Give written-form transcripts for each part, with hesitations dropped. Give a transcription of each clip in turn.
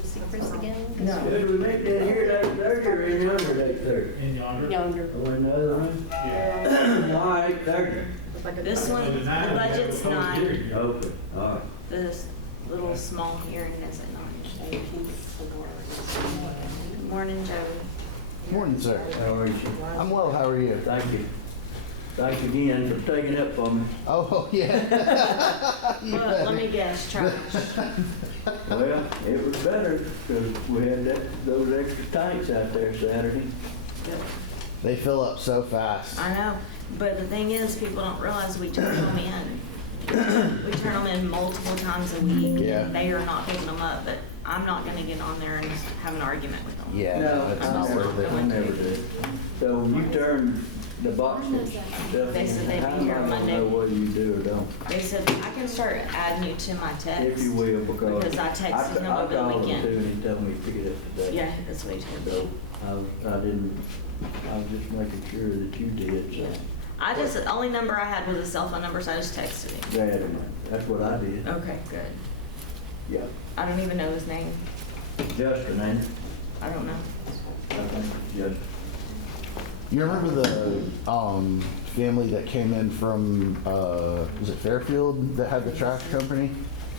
to see Chris again? No. Did we make that here at 8:30 or in yonder at 8:30? In yonder. Younger. Oh, in the other room? Why 8:30? This one, the budget's 9. Okay, all right. This little small hearing is at 9. Good morning, Joe. Morning, sir. How are you? I'm well. How are you? Thank you. Thanks again for taking up for me. Oh, yeah. Well, let me guess, trash. Well, it was better because we had those extra tanks out there Saturday. They fill up so fast. I know, but the thing is, people don't realize we turn them in. We turn them in multiple times a week. Yeah. They are not picking them up, but I'm not gonna get on there and have an argument with them. Yeah, No, it's I'm not not worth I it. never did. So you turn the boxes stuff They said they'd be in. here I don't Monday. know whether you do or don't. They said, I can start adding you to my text. If you will, because I texted him over the I called him weekend. too, and he told me to pick it up today. Yeah, that's what he told So me. I was just making sure that you did, Yeah. so. The only number I had was a cell phone number, so I just texted him. That's what I did. Okay, good. Yeah. I don't even know his name. Justin, ain't it? I don't know. I think Justin. You remember the family that came in from, was it Fairfield that had the trash company?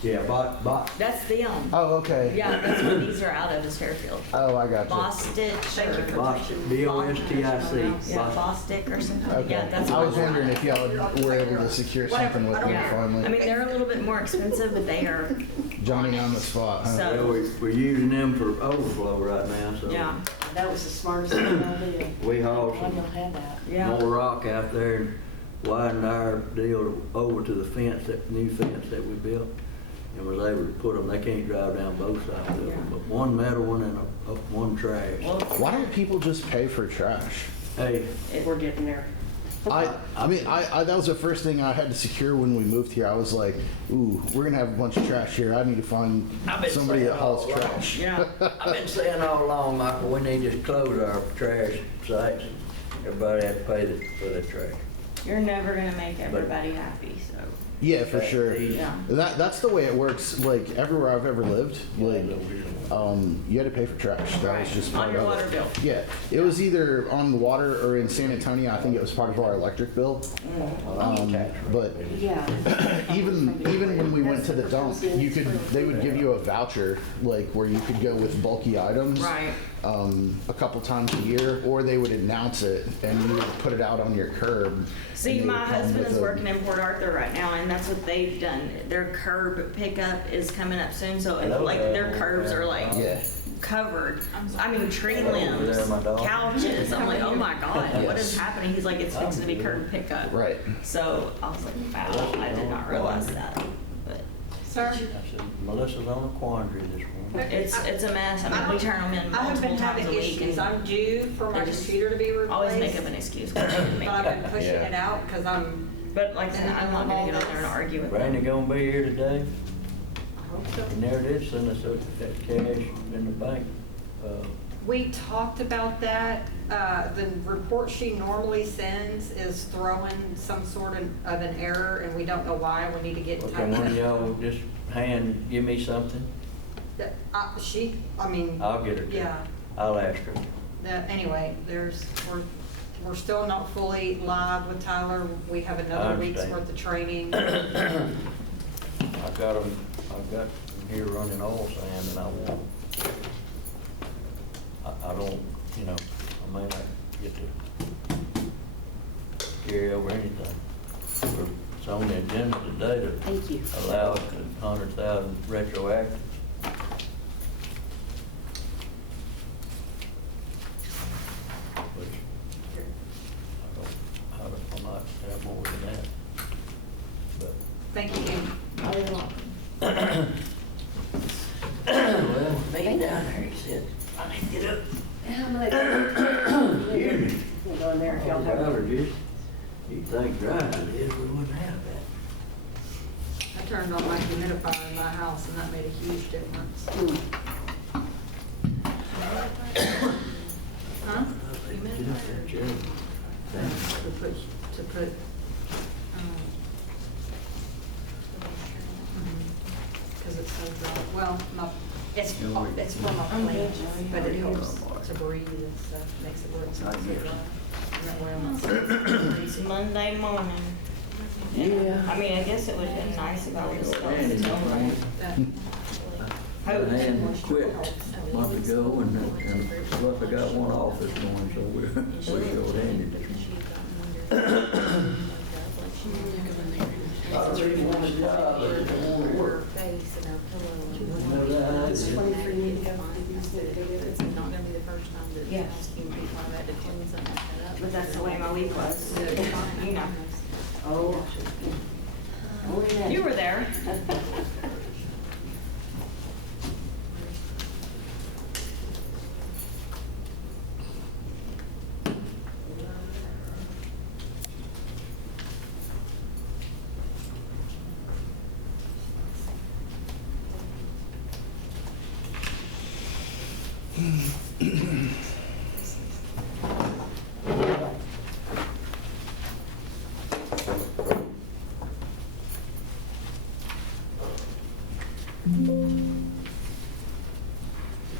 Yeah, bot. That's them. Oh, okay. Yeah, that's what these are out of, is Fairfield. Oh, I got you. Bostitch or... B-O-S-T-I-C. Yeah, Bostick or something. Okay. Yeah, that's I what was they're wondering out if of. y'all were able to secure something with them Yeah. I finally. mean, they're a little bit more expensive, but they are, Johnny on the spot, huh? So- Well, we're using them for overflow right now, so. yeah, That was the smartest thing I did. We hauled Why some y'all have that? yeah. more rock out there and widened our deal over to the fence, that new fence that we built, and was able to put them, they can't drive down both sides of them, but one metal one and one trash. Well, Why don't people just pay for trash? Hey, We're getting there. I mean, that was the first thing I had to secure when we moved here. I was like, ooh, we're gonna have a bunch of trash here. I need to find I've been somebody saying that hauls all along. trash. yeah. I've been saying all along, Michael, we need to just close our trash sites. Everybody has to pay for the trash. You're never gonna make everybody happy, so, Yeah, for sure. yeah. That's the way it works. Like everywhere I've ever lived, like you had to pay for trash. That was just On part your of water it. bill. Yeah, it was either on the water or in San Antonio. I think it was part of our electric bill. But Yeah. even when we went to the dump, they would give you a voucher like where you could go with bulky items. Right. A couple times a year, or they would announce it and you would put it out on your curb. See, and they my would come husband with is a- working in Port Arthur right now, and that's what they've done. Their curb pickup is coming up soon, so like their curbs are like Yeah. covered. I mean, tree Over limbs, there, my dog. couches. I'm like, oh my God, what is Yes. happening? He's like, it's fixing to be curb pickup. Right. So I was like, wow, I did not realize that. But Sir? I said, Melissa's on a quandary this morning. it's a mess. I mean, we turn them in I have multiple been times having a week, issues. and I'm due for my they just computer to be replaced. always make up an excuse. But But I've been pushing Yeah. it out because I'm, like I said, I'm not gonna get on there and argue with Brandy them. gonna be here today? I hope so. He never did send us that cash in the bank. We talked about that. The report she normally sends is throwing some sort of an error and we don't know why. We need to get in touch. Okay, one of y'all just give me something? I mean, I'll get her to. yeah. I'll ask her. Anyway, we're still not fully live with Tyler. We have another week's understand. worth of training. I've got them here running oil sand and I want, I don't, I may not get to carry over anything. It's on the agenda today to Thank you. allow up to 100,000 retroactive. Which, I might have more than that. But, Thank you. well, me down there, he said, I need to get up. Hear me? We'll go in there if y'all have. Allergies. You'd think dry as it is, we wouldn't have that. I turned on my humidifier in my house and that made a huge difference. Huh? Get up there, Jerry. To put, because it's so dry. Well, it's It's from a plant, but it helps to breathe and stuff, makes it work. So I it's guess. dry. And that way I'm not- It's Monday morning. Yeah. I mean, I guess it would have been nice if I would have started still, right? I had quit a month ago and plus I got one office going, so we're short-handed. A lot of people want a job, but they don't want to work. Know that? It's 23 minutes ago. It's not gonna be the first time that Yeah. asking people I've had to clean something like that up. But that's the way my week was, you know. Oh. Only that. You were there.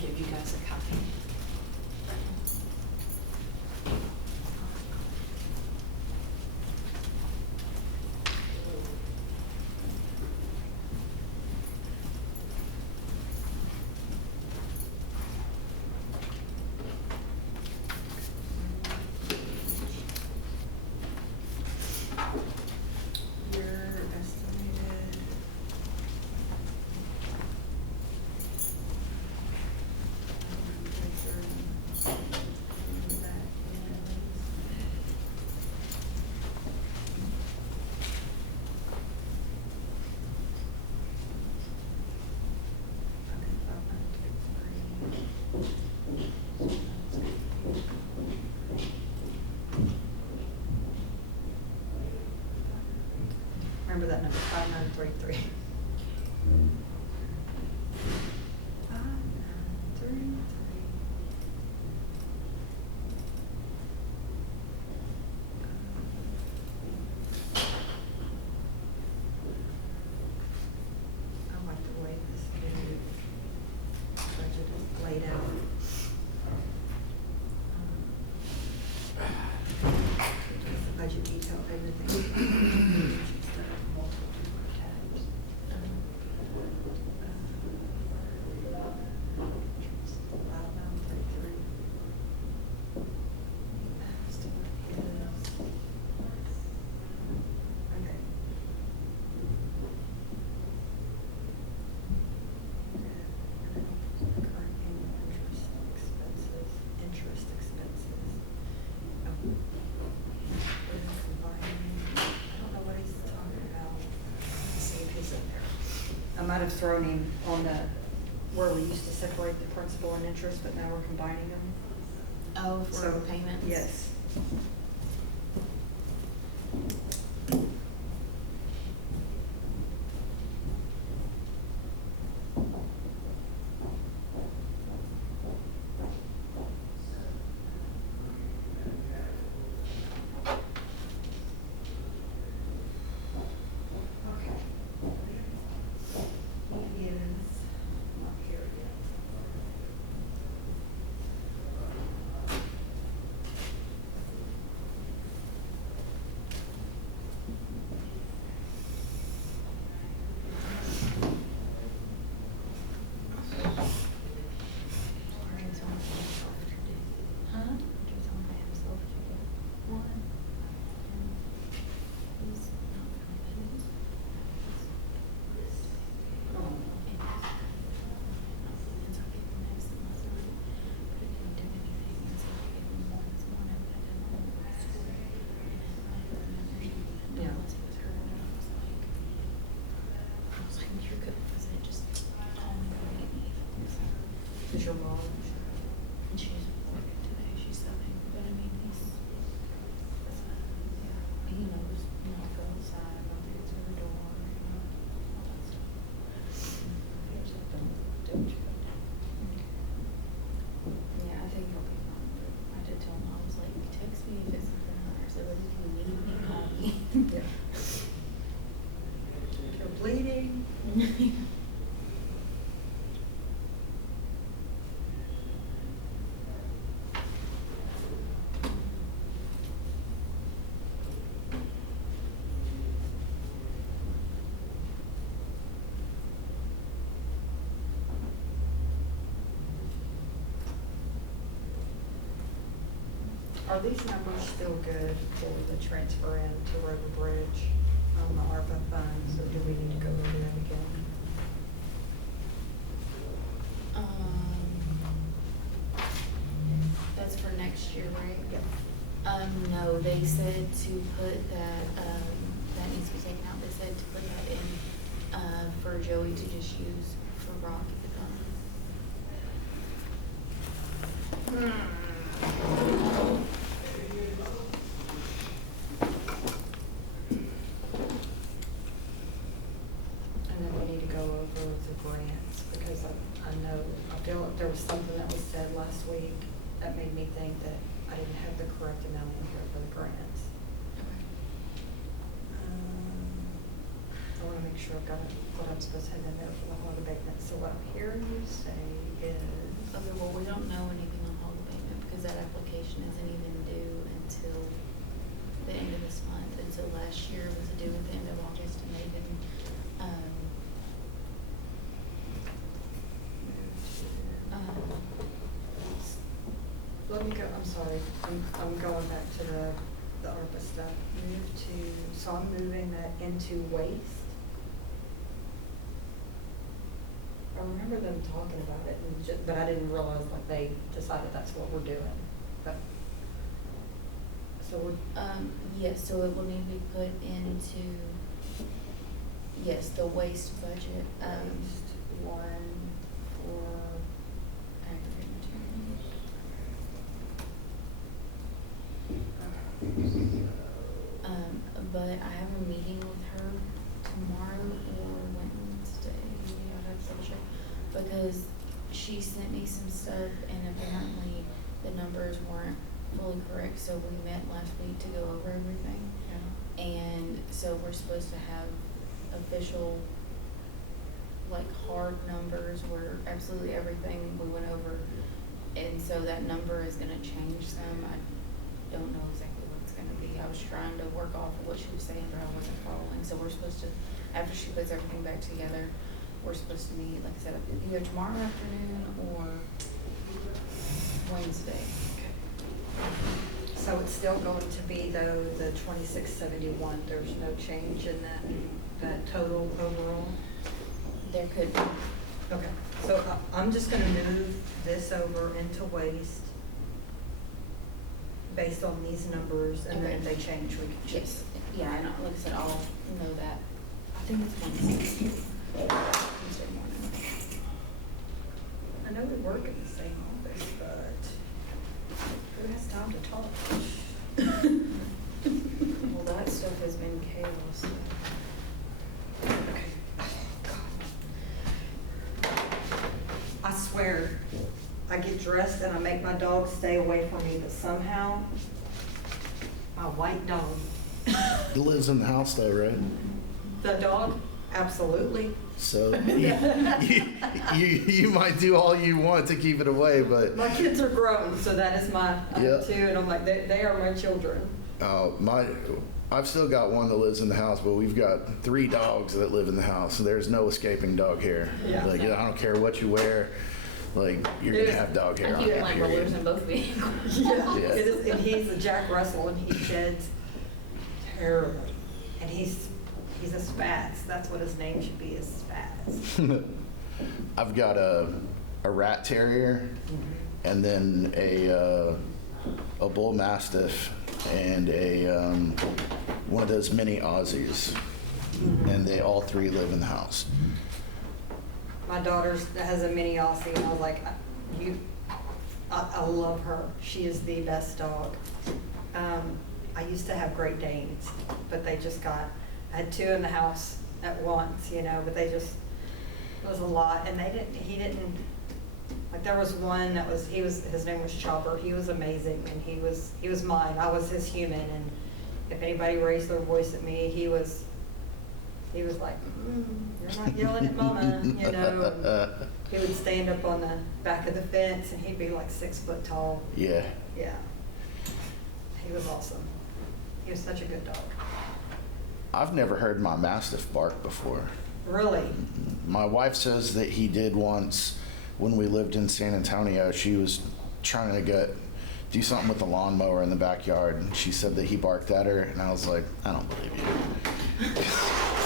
Give you guys a copy. Your estimated. Remember that number, 5933. 5933. I like the way this new budget is laid out. The budget detail, everything. Interest expenses. I don't know what he's talking about. Let's see if he's in there. I might have thrown him on the, where we used to separate the principal and interest, but now we're combining them. Oh, for So, payments? Yes. Okay. He is not here yet. Huh? One. He's not coming. Yeah. I was like, you're good, because it just called me and hit me. Is your mom? And she's working today, she's subbing, but I mean, he knows, go outside, don't answer the door, all that stuff. Yeah, I think he'll be fine, but I did tell him, I was like, text me if it's something else, or if you need me, call me. Yeah. If you're bleeding. Are these numbers still good for the transfer in to Road and Bridge on the ARPA funds, or do we need to go over that again? That's for next year, right? Yep. No, they said to put that, that needs to be taken out. They said to put that in, for Joey to just use for rock at the dump. And then we need to go over the grants, because I feel like there was something that was said last week that made me think that I didn't have the correct amount in here for the grants. I want to make sure I've got what I'm supposed to have in there for the hog abatement. So what I'm hearing you say is, Okay, well, we don't know anything on hog abatement because that application isn't even due until the end of this month. And so last year was due at the end of August, and they didn't, let me go, I'm sorry, I'm going back to the ARPA stuff. So I'm moving that into waste. I remember them talking about it, but I didn't realize like they decided that's what we're doing. But, so we're, yes, so it will need to be put into, yes, the waste budget, one for aggregate materials. But I have a meeting with her tomorrow or Wednesday, I'd have to double check, because she sent me some stuff and apparently the numbers weren't fully correct, so we met last week to go over everything. yeah. And so we're supposed to have official, like, hard numbers where absolutely everything we went over. And so that number is gonna change some. I don't know exactly what it's gonna be. I was trying to work off of what she was saying, but I wasn't following. So we're supposed to, after she puts everything back together, we're supposed to meet, like I said, either tomorrow afternoon or Wednesday. So it's still going to be though the 2671. There's no change in that total overall. There could be. Okay. So I'm just going to move this over into waste based on these numbers, and then if they change, we can change. Yes, yeah, and like I said, I'll know that. I think it's Wednesday. Wednesday morning. I know we work in the same office, but who has time to talk? Well, that stuff has been chaos. Okay. I swear, I get dressed and I make my dog stay away from me, but somehow, my white dog, He lives in the house though, right? the dog, absolutely. So you might do all you want to keep it away, but My kids are grown, so that is my, I Yeah. have two, and I'm like, they are my children. I've still got one that lives in the house, but we've got 3 dogs that live in the house. So there's no escaping dog hair. Yeah. Like, I don't care what you wear, like you're gonna have dog hair I on keep you. like period. rollers in both vehicles. Yeah, Yeah. it is, and he's a Jack Russell, and he sheds terribly, and he's a spaz. That's what his name should be, is spaz. I've got a rat terrier, and then a bull mastiff, and one of those mini Aussies, and they all 3 live in the house. My daughter has a mini Aussie, and I was like, I love her. She is the best dog. I used to have Great Danes, but they just I had 2 in the house at once, but it was a lot, and he didn't, like there was one that his name was Chopper. He was amazing, and he was mine. I was his human, and if anybody raised their voice at me, he was like, you're not yelling at mama, and he would stand up on the back of the fence, and he'd be like 6 foot tall. Yeah. Yeah. He was awesome. He was such a good dog. I've never heard my mastiff bark before. Really? My wife says that he did once when we lived in San Antonio. She was trying to get do something with the lawnmower in the backyard, and she said that he barked at her, and I was like, I don't believe you.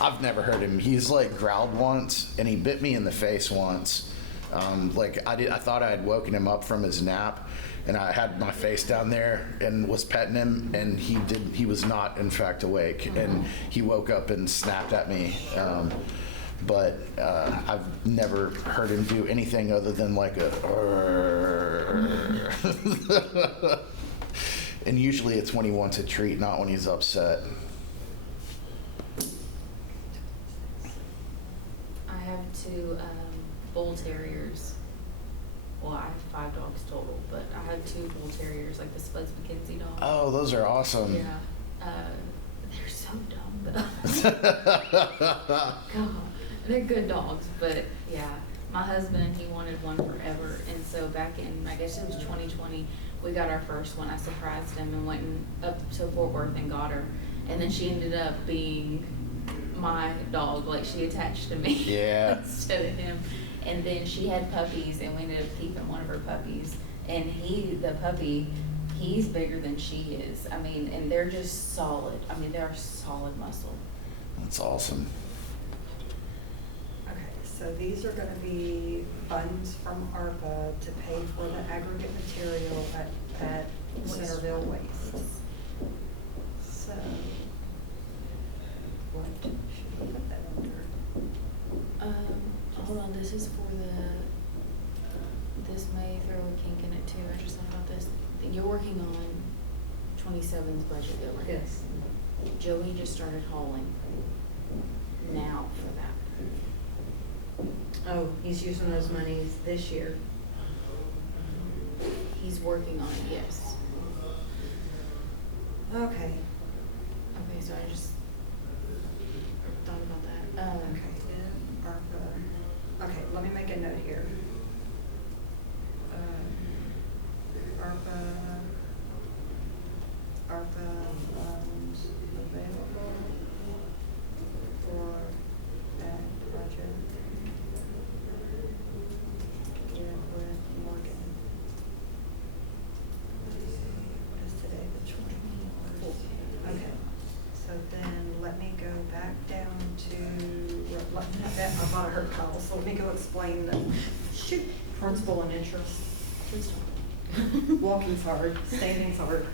I've never heard him. He's like growled once, and he bit me in the face once. I thought I had woken him up from his nap, and I had my face down there and was petting him, and he was not in fact awake, and he woke up and snapped at me. But I've never heard him do anything other than like a and usually it's when he wants a treat, not when he's upset. I have 2 bull terriers. Well, I have 5 dogs total, but I have 2 bull terriers, like the Spuds McKenzie dogs. Oh, those are awesome. Yeah. They're so dumb though. God, they're good dogs, but yeah. My husband, he wanted one forever, and so back in, I guess it was 2020, we got our first one. I surprised him and went up to Fort Worth and got her, and then she ended up being my dog, like she attached to me. Yeah. Instead of him. And then she had puppies, and we ended up keeping one of her puppies. And the puppy, he's bigger than she is. I mean, and they're just solid. I mean, they're solid muscle. That's awesome. Okay, so these are gonna be funds from ARPA to pay for the aggregate material at Centerville Waste. So, what should we put that under? Hold on, this is for this may throw a kink in it too. I just thought about this. You're working on 27's budget though, right? Yes. Joey just started hauling now for that. Oh, he's using those monies this year. He's working on it, yes. Okay. Okay, so I just thought about that. Okay, in ARPA. Okay, let me make a note here. ARPA funds available for that project. Get with Morgan. What is today, the 20th? Okay, so then let me go back down to, I bought a hurt towel, so let me go explain the principal and interest. Please don't. Walking's hard, standing's hard.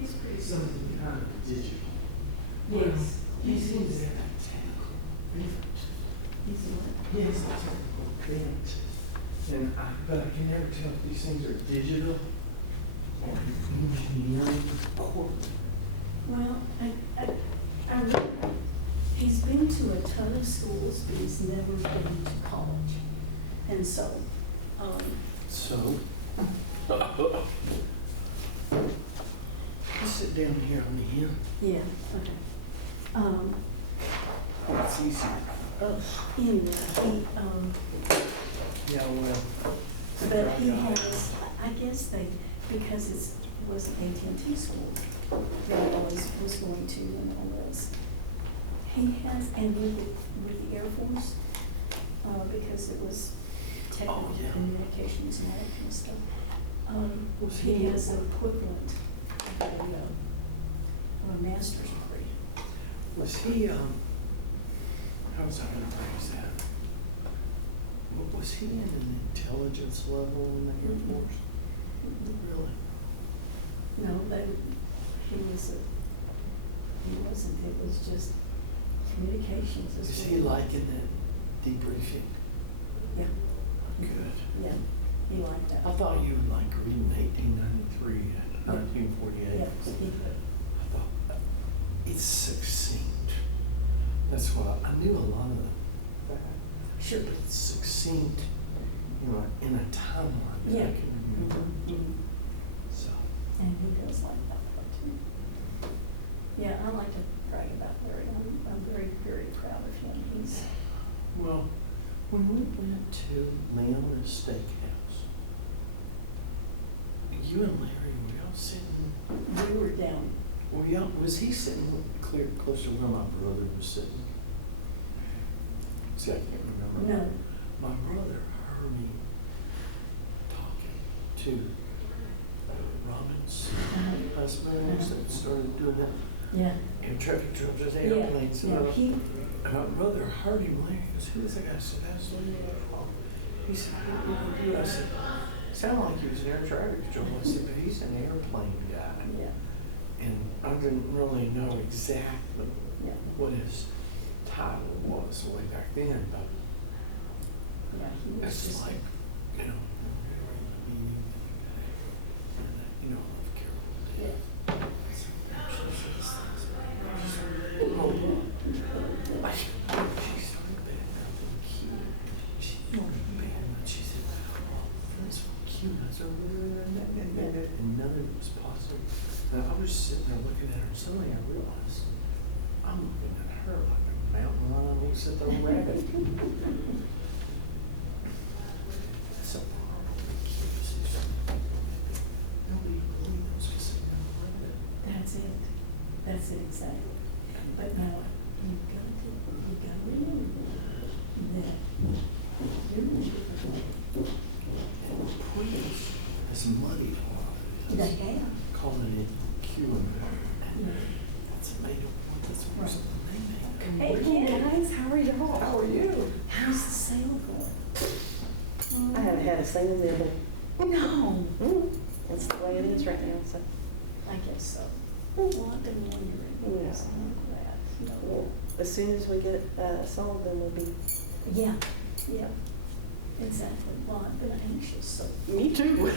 He's pretty something kind of digital. Yes. He seems to have technical references. He has a technical bent. But I can never tell if these things are digital or engineering or Well, I really, he's been to a ton of schools, but he's never been to college. And so, so. Sit down here on the end. yeah, okay. It's easier. Anyway, Yeah, well. but he has, I guess because it was AT&T school that I always was going to and all this. He has, and with the Air Force, because it was technical yeah. communications and all that kind of stuff. Was He he- has an equivalent of a master's degree. Was he, how was I gonna phrase that? Was he in an intelligence level in the Air Mhm. Force? Really? No, he wasn't, it was just communications. Is he liking that debriefing? Yeah, Good. yeah, he liked that. I thought you would like reading 1893 and 1948. Yeah, he could. I thought it's succinct. That's why I knew a lot of the facts. Sure. But it's succinct, in a timeline that Yeah. I can remember. Mhm. So, And he does like that part too. Yeah, I like to brag about Larry. I'm very, very proud of him. He's, well, to Leona's Steakhouse, you and Larry, were y'all sitting, We were down, was he sitting clear, close to where my brother was sitting? See, I can't remember. no, My brother heard me talking to Robin's husbands that started doing that. yeah, And traffic jams with yeah, airplanes. yeah, And my brother heard him later. He goes, who's that guy? I said, that's Lee. He said, what do you do? I said, sounded like he was an air traffic control. I said, but he's an airplane guy. yeah, And I didn't really know exactly yeah, what his title was way back then, but yeah, he was it's just. like, you know, we're in the meeting and you know, of Carol. Yeah. Like, she started bad out the key. She started bad and she said, oh, that's so cute. I said, and none of it was positive. And I was sitting there looking at her, and suddenly I realized I'm looking at her like a mountain lion looks at the rabbit. That's a problem. Nobody really knows what's in the rabbit. That's it. That's it exactly. But now, you've got to remember that you're in a different way. And the Prince has muddied a lot of They this, have. calling it Q and Yeah. that's a made up, that's the worst thing they Hey, make. guys, how are y'all? How are you? How's the sale going? I haven't had a single meal. No. That's the way it is right now, so. I guess so. Well, I've been wondering. Yeah. Some of that, you know. Well, as soon as we get it sold, then we'll be. Yeah, yeah, exactly. Well, I've been anxious, so. Me too.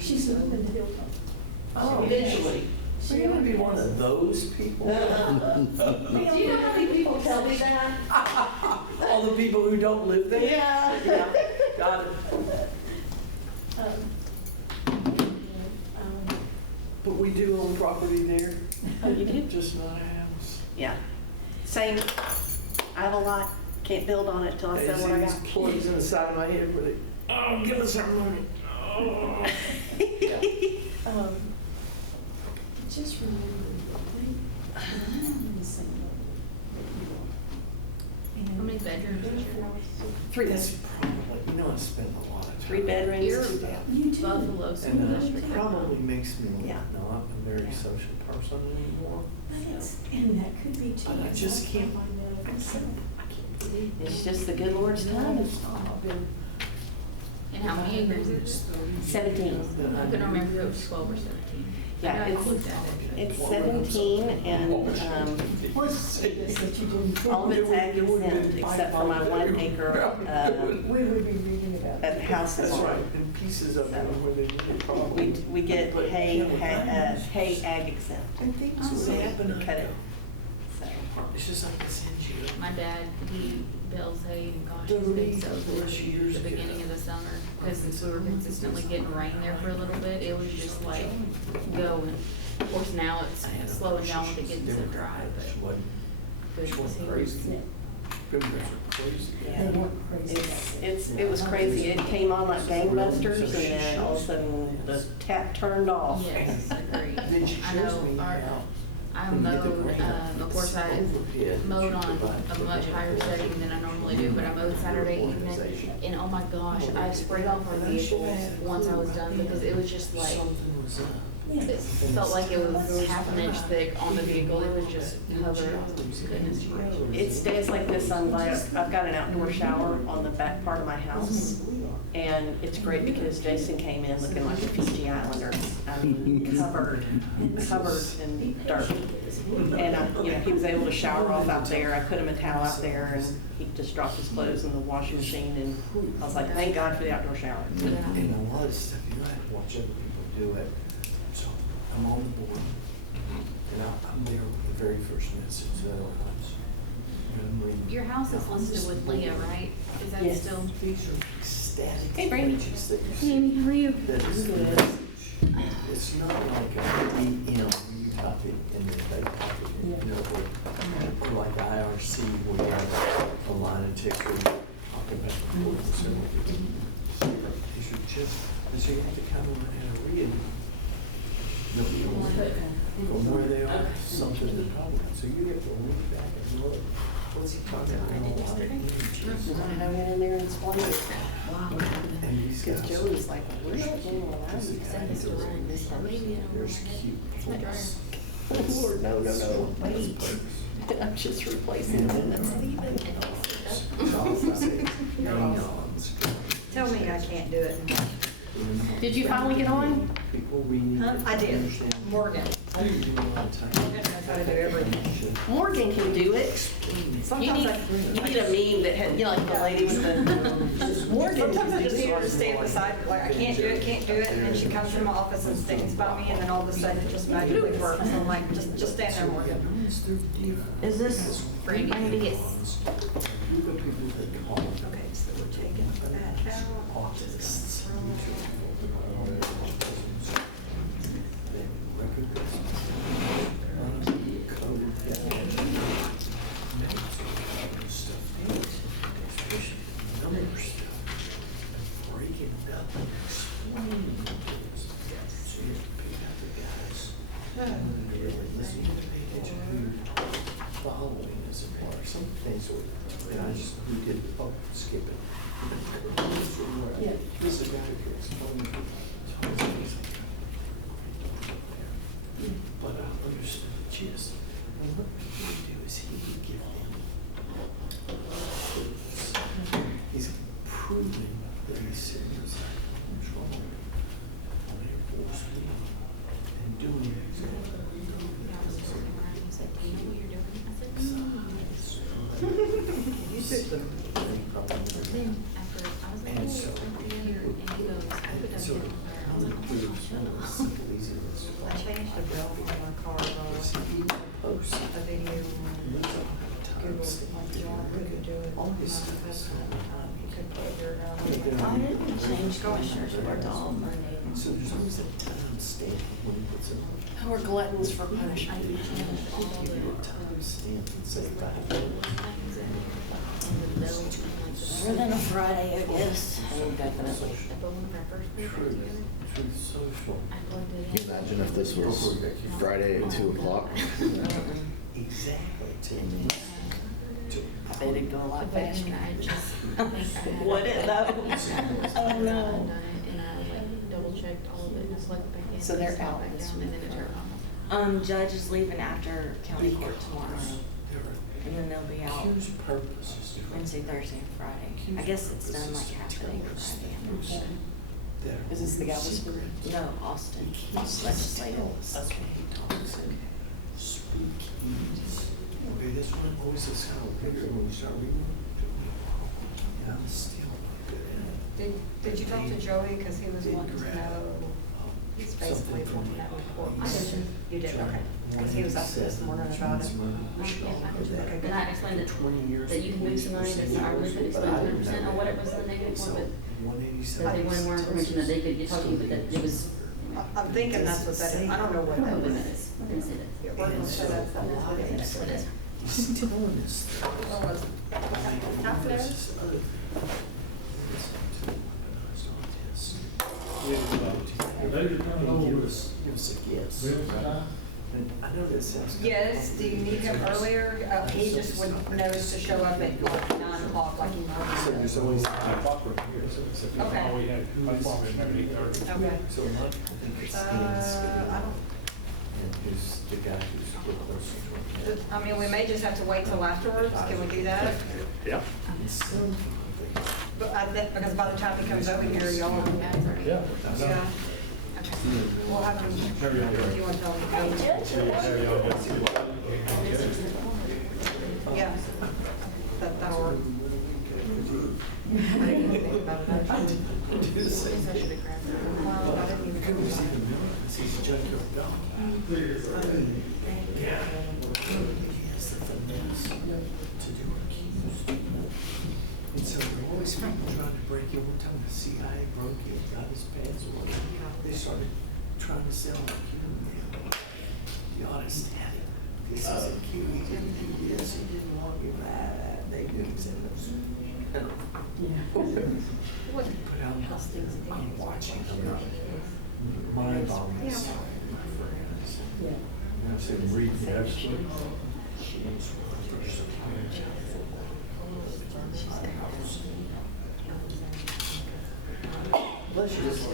She's moving to Hilltop. Oh, Eventually. So you're gonna be one of those people? Do you know how many people tell me that? All the people who don't live there? Yeah. Yeah, got it. But we do own property there, Oh, you do? just not a house. Yeah. Same. I have a lot. Can't build on it till I sell what I got. These poison in the side of my head where they, oh, give us our money. Oh. Yeah. Just remember, I'm in the same way. How many bedrooms is your house? 3 That's bedrooms. probably, you know, I spend a lot of time. 3 bedrooms. You're 2 baths. You too. Buffalo School And District. it probably makes me Yeah. not a very Yeah. social person anymore. But it's, and that could be too. But I just can't, find that I myself. can't believe It's just the good Lord's time. I've been. And how many acres is it? 17. I couldn't remember if it was 12 or 17. Yeah, I it's- looked at it. It's 17 and This that you didn't. all of it's ag exempt except for my 1 acre We would be reading about. at the house is That's right, on. in pieces of it where they need probably. We get hay ag exempt. And things Oh, would okay. happen. Cut it. So, It's just like I send you. My dad, he bales hay, and gosh, The he's been leaves so of busy course years at the beginning of the summer, because since we were consistently getting rain there for a little bit, it was just like going. Of course, now it's slowing down with it getting so dry, but goodness, he was. Crazy. People are crazy. They weren't crazy about it. it was crazy. It came on like gangbusters and then all of a sudden the tap turned off. Yes, agreed. Then she I shows know, me how. I when you get the mowed, rain, of course, I overhead, mowed you on provide a much higher setting than I normally do, but I mowed Saturday evening, and oh my gosh, I sprayed off our vehicle once I was done, because it was just like, Something was up. it felt like it was half an inch thick on the vehicle, it was just covered, goodness gracious. It stays like this on my, I've got an outdoor shower on the back part of my house. And it's great because Jason came in looking like a Fiji Islander. I mean, covered in dirt. And, he was able to shower off out there. I put him a towel out there and he just dropped his clothes in the washing machine. And I was like, thank God for the outdoor shower. Yeah. And a lot of stuff, you have to watch other people do it. So I'm on the board, and I'm there with the very first message that I was. Your house is listed with Leah, right? Is that Yes. still? These are ecstatic Hey, Brandy. pages that you Hey, see. Amy, how are you? That is the Good. message. It's not like a you copy and then they copy it, or like IRC where you have a line of text where you talk about the court and so these are just, and so you have to come on and read from where they are, something to talk about. So you have to read back and look. What's he talking about? I went in there and explained it. And these guys. Because Joe was like, well, we're not doing what I This was guy saying. goes in this person, there's cute folks. Lord, no, no, no. Wait. I'm just replacing them. That's Tell me I can't do it. Did you finally get on? People we need to I did. understand. Morgan. How do you do a lot of times? Morgan knows how to do everything. Morgan can do it. You Sometimes need a meme that had, you know, like the lady with the. Morgan. Sometimes I just need her to stand beside, like, I can't do it, and then she comes in my office and stands by me, and then all of a sudden it just magically works. So I'm like, just stand there, Morgan. Is this Brandy? Okay, so we're taking that out. Following is a part, some things and I just, we did, oh, skip it. Yeah. This is guy who explained but I understood the gist. And what he would do is he would give them clues. He's proving that he's sitting inside control on a force field and doing exactly. You took them. Then after I was like, And so, here, and he goes, I put that so, down I'm there. I was gonna like, put it oh, on laziness. I changed the bill on my car, Post. a video on Google, like, John couldn't do it. All his My stuff is husband, he couldn't figure it out. I didn't change commissioners work to all Monday. So there's always a time stamp when he puts it on. We're gluttons for I punishment. changed all Give you a the, time stamp and say bye. and the bill, and like the. Better than a Friday, I guess. Oh, definitely. But one of our first papers Truth, together, truth social. I plugged it in. Can you imagine if this was Friday at 2 o'clock? Exactly, 10 minutes. I bet it'd go a lot But faster. I just think I had. Would it though? Oh, no. Undone it, and I like double checked all of it, and plugged it back in. So they're and out back this down, and then it turned off. Judge is leaving after county court tomorrow, and then they'll be out Huge purpose is different. Wednesday, Thursday, and Friday. I guess it's done like half a day Friday. I'm not sure. Is this the guy whispering? No, Austin, legislative. That's what he talks in. Speak keys. Okay, that's one voices how bigger when you start reading. Yeah, I'm still not good at it. Did you talk to Joey, because he was wanting to know, he's basically wanting that report. I did. You did, okay, because he was asking this morning about it. Okay, good. And I explained that you can move some money, that's our limit, explain 100% or what it was the negative for, but that they wanted more information that they could get to you, but that it was. I'm thinking that's what that is, I don't know what that Probably that is. is. We're gonna say that. Yeah, we're gonna say that's what it is. That's what it is. He's telling us that. What was it? Half an hour? This is other- Give us a guess. And I know that sounds. Yes, do you need him earlier? He just would knows to show up at like 9 o'clock like he So normally there's does. always. Okay. Okay. So I think it's I Ian's. don't, And who's the guy who's a little closer to it. I mean, we may just have to wait till afterwards. Can we do that? Yeah. But because by the time he comes over here, y'all. Yeah. Yeah. Okay. We'll have to, if you want to tell him. Yeah. That'll work. I didn't even think about it. I do the same I should thing. have grabbed that. Well, I didn't even think He's about in the it. middle, he's a junkyard dog. Yeah. He has the finesse to do accused. And so there were always people trying to break in. One time the CIA broke in, got his pants on. They started trying to sell him a The honest daddy. This is a cute. He didn't do this. He didn't want me right. They did. What? Put out How's things in I'm Kansas? watching. My friends. Yeah. And I said, read the extra. Let's just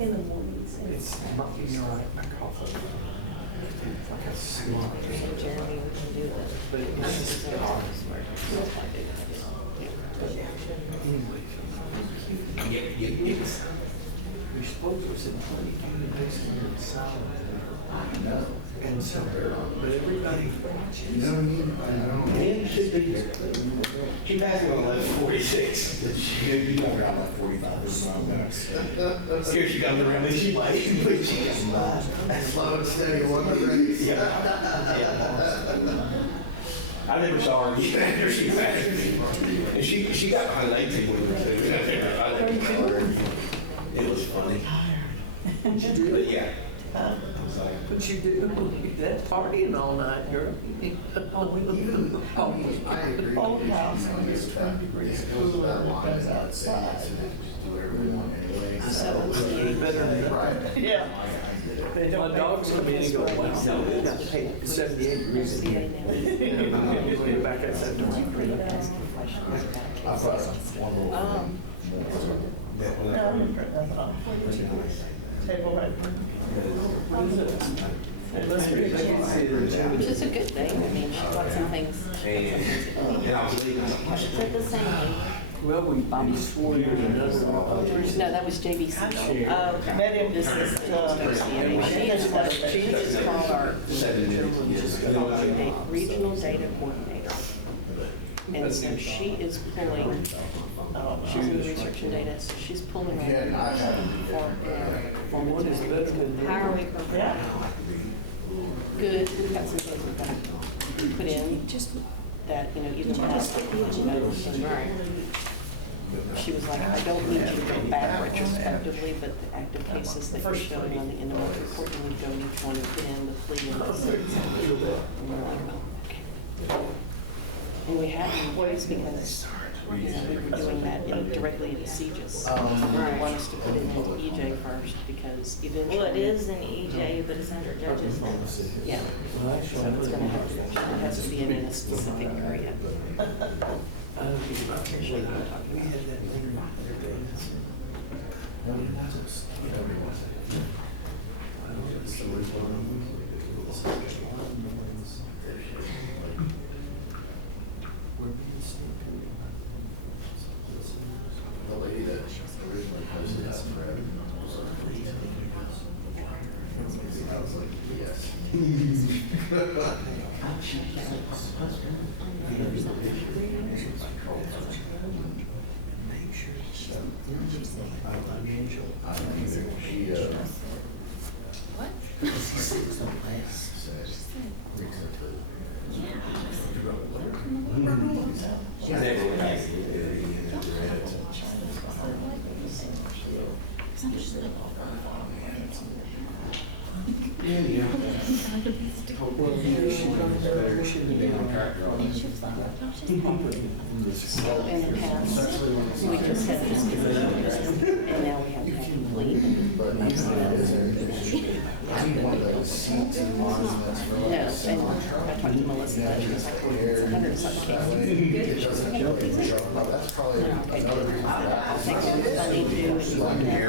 In the mornings. It's not me right. I cough up. It's like a slot. Jeremy, we can do this. But it's just hard. It's, you're supposed to sit 22 next to your salad. I know. And so, but everybody, you know what I mean? Men should be. She passed me on 11:46. You got around like 45. Here she comes around and she like, but she gets mad. Slow and steady, one race. I never saw her even after she passed me. And she got behind 18 wheelers too. It was funny. But yeah. But you do, that partying all night, girl. I agree. Old house. Better than right. Yeah. My dogs come in and go, wow, they got to pay 78 degrees in here. You go back at that door. I thought one more. Table right. Which is a good thing. I mean, she's got some things. And I was leaving. Is it the same? Well, Bobby swore you were another. No, that was JBC. Met him, this is, She is called our 7 minutes. regional data coordinator. And so she is pulling, she's in research and data, so she's pulling all What is better than How are we prepared? good. We've got some things we've got to put in that, you know, even past the notes. She was like, I don't need you to go back retrospectively, but the active cases that you're showing on the end of the report, you need to go in each one and put in the plea and the sentence. And we're like, oh, okay. And we had in place because, you know, we were doing that directly into CJIS. They want us to put it into EJ first because eventually. Well, it is an EJ, but it's under judges now. Yeah. So it's gonna have to, it has to be in a specific area. We had that dinner. The lady that originally posted that thread. I was like, yes. So in the past, we just had this division, and now we have to have complete. No, and I talked to Melissa, and she was like, oh, it's 100 something cases. That's probably Okay, another reason I'll take that if I need to, and you want that.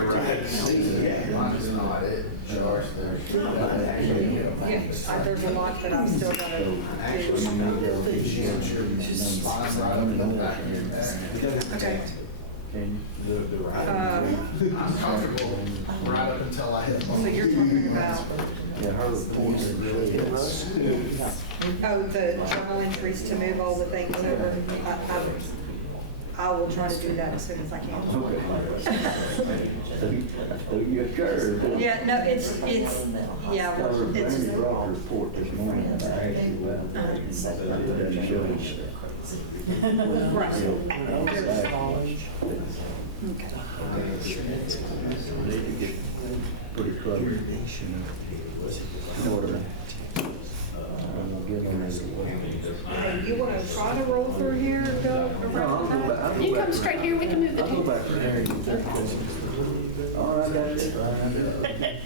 Mine's not it. There's There's a lot that I've still got to do. Okay. I'm comfortable right up until I hit. So you're talking about, Yeah, her report is really good. the journal entries to move all the things over. I will try to do that as soon as I can. So you're sure? Yeah, no, it's, yeah, it's, Brought a report this morning. right. Okay. We need to get pretty close. Order. I'm gonna get on this. Hey, you wanna try to roll through here and go around the back? You come straight here, we can move the I'll go table. back there. All right, that's fine.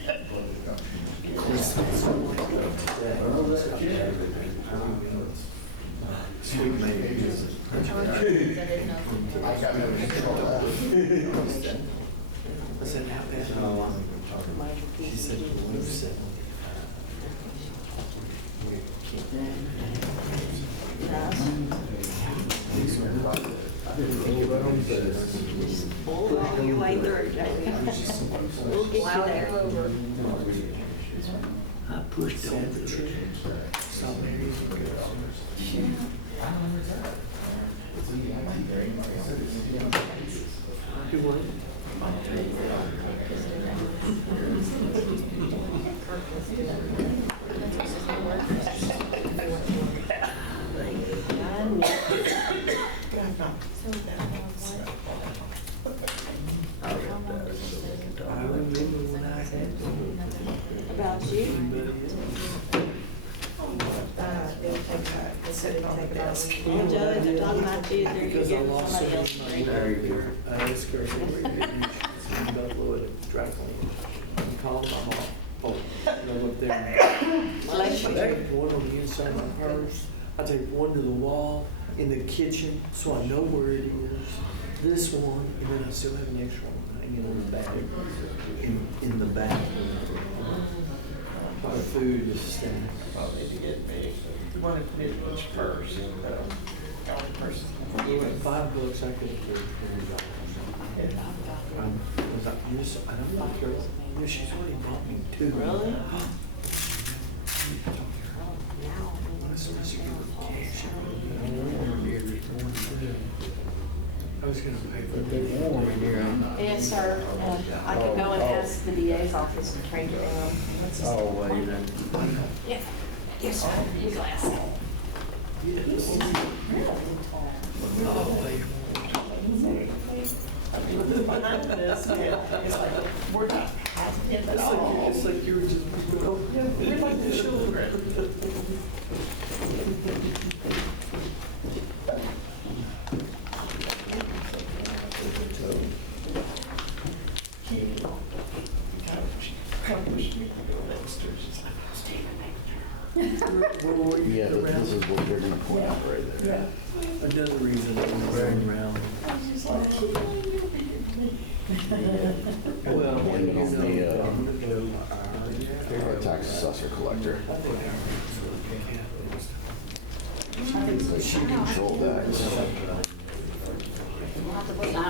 I said, how bad? She said, "Well, sit." Pull your way through, Jamie. We'll get you there. I pushed over. Strawberries and girls. Good one. I remember when I had About you? Well, Joe, they're talking about you, they're because I giving lost somebody so else many free. money. I asked her where you get these Buffalo at a dry cleaner. I called my mom. Oh, and I went there. I taped one on the inside of my purse. I taped one to the wall in the kitchen, so I know where it is. This one, and then I still have an extra one hanging on the back, in the back. My food is stacked. Well, they did get me one of the each purse, the only person. $5 I could afford $20. I was like, yes, I don't like her. Yeah, she's already bought me 2. Really? I was gonna pay for It's warm in here. Yes, sir. I can go and ask the DA's office to trade it down. Always, and Yeah. Yes, sir. Your glass. We're not having it at all. It's like you were just, We're like the children. Yeah, but this is what they're going to point out right there. another reason I'm running around. Well, And then on the, uh, our tax assessor collector. She controlled that.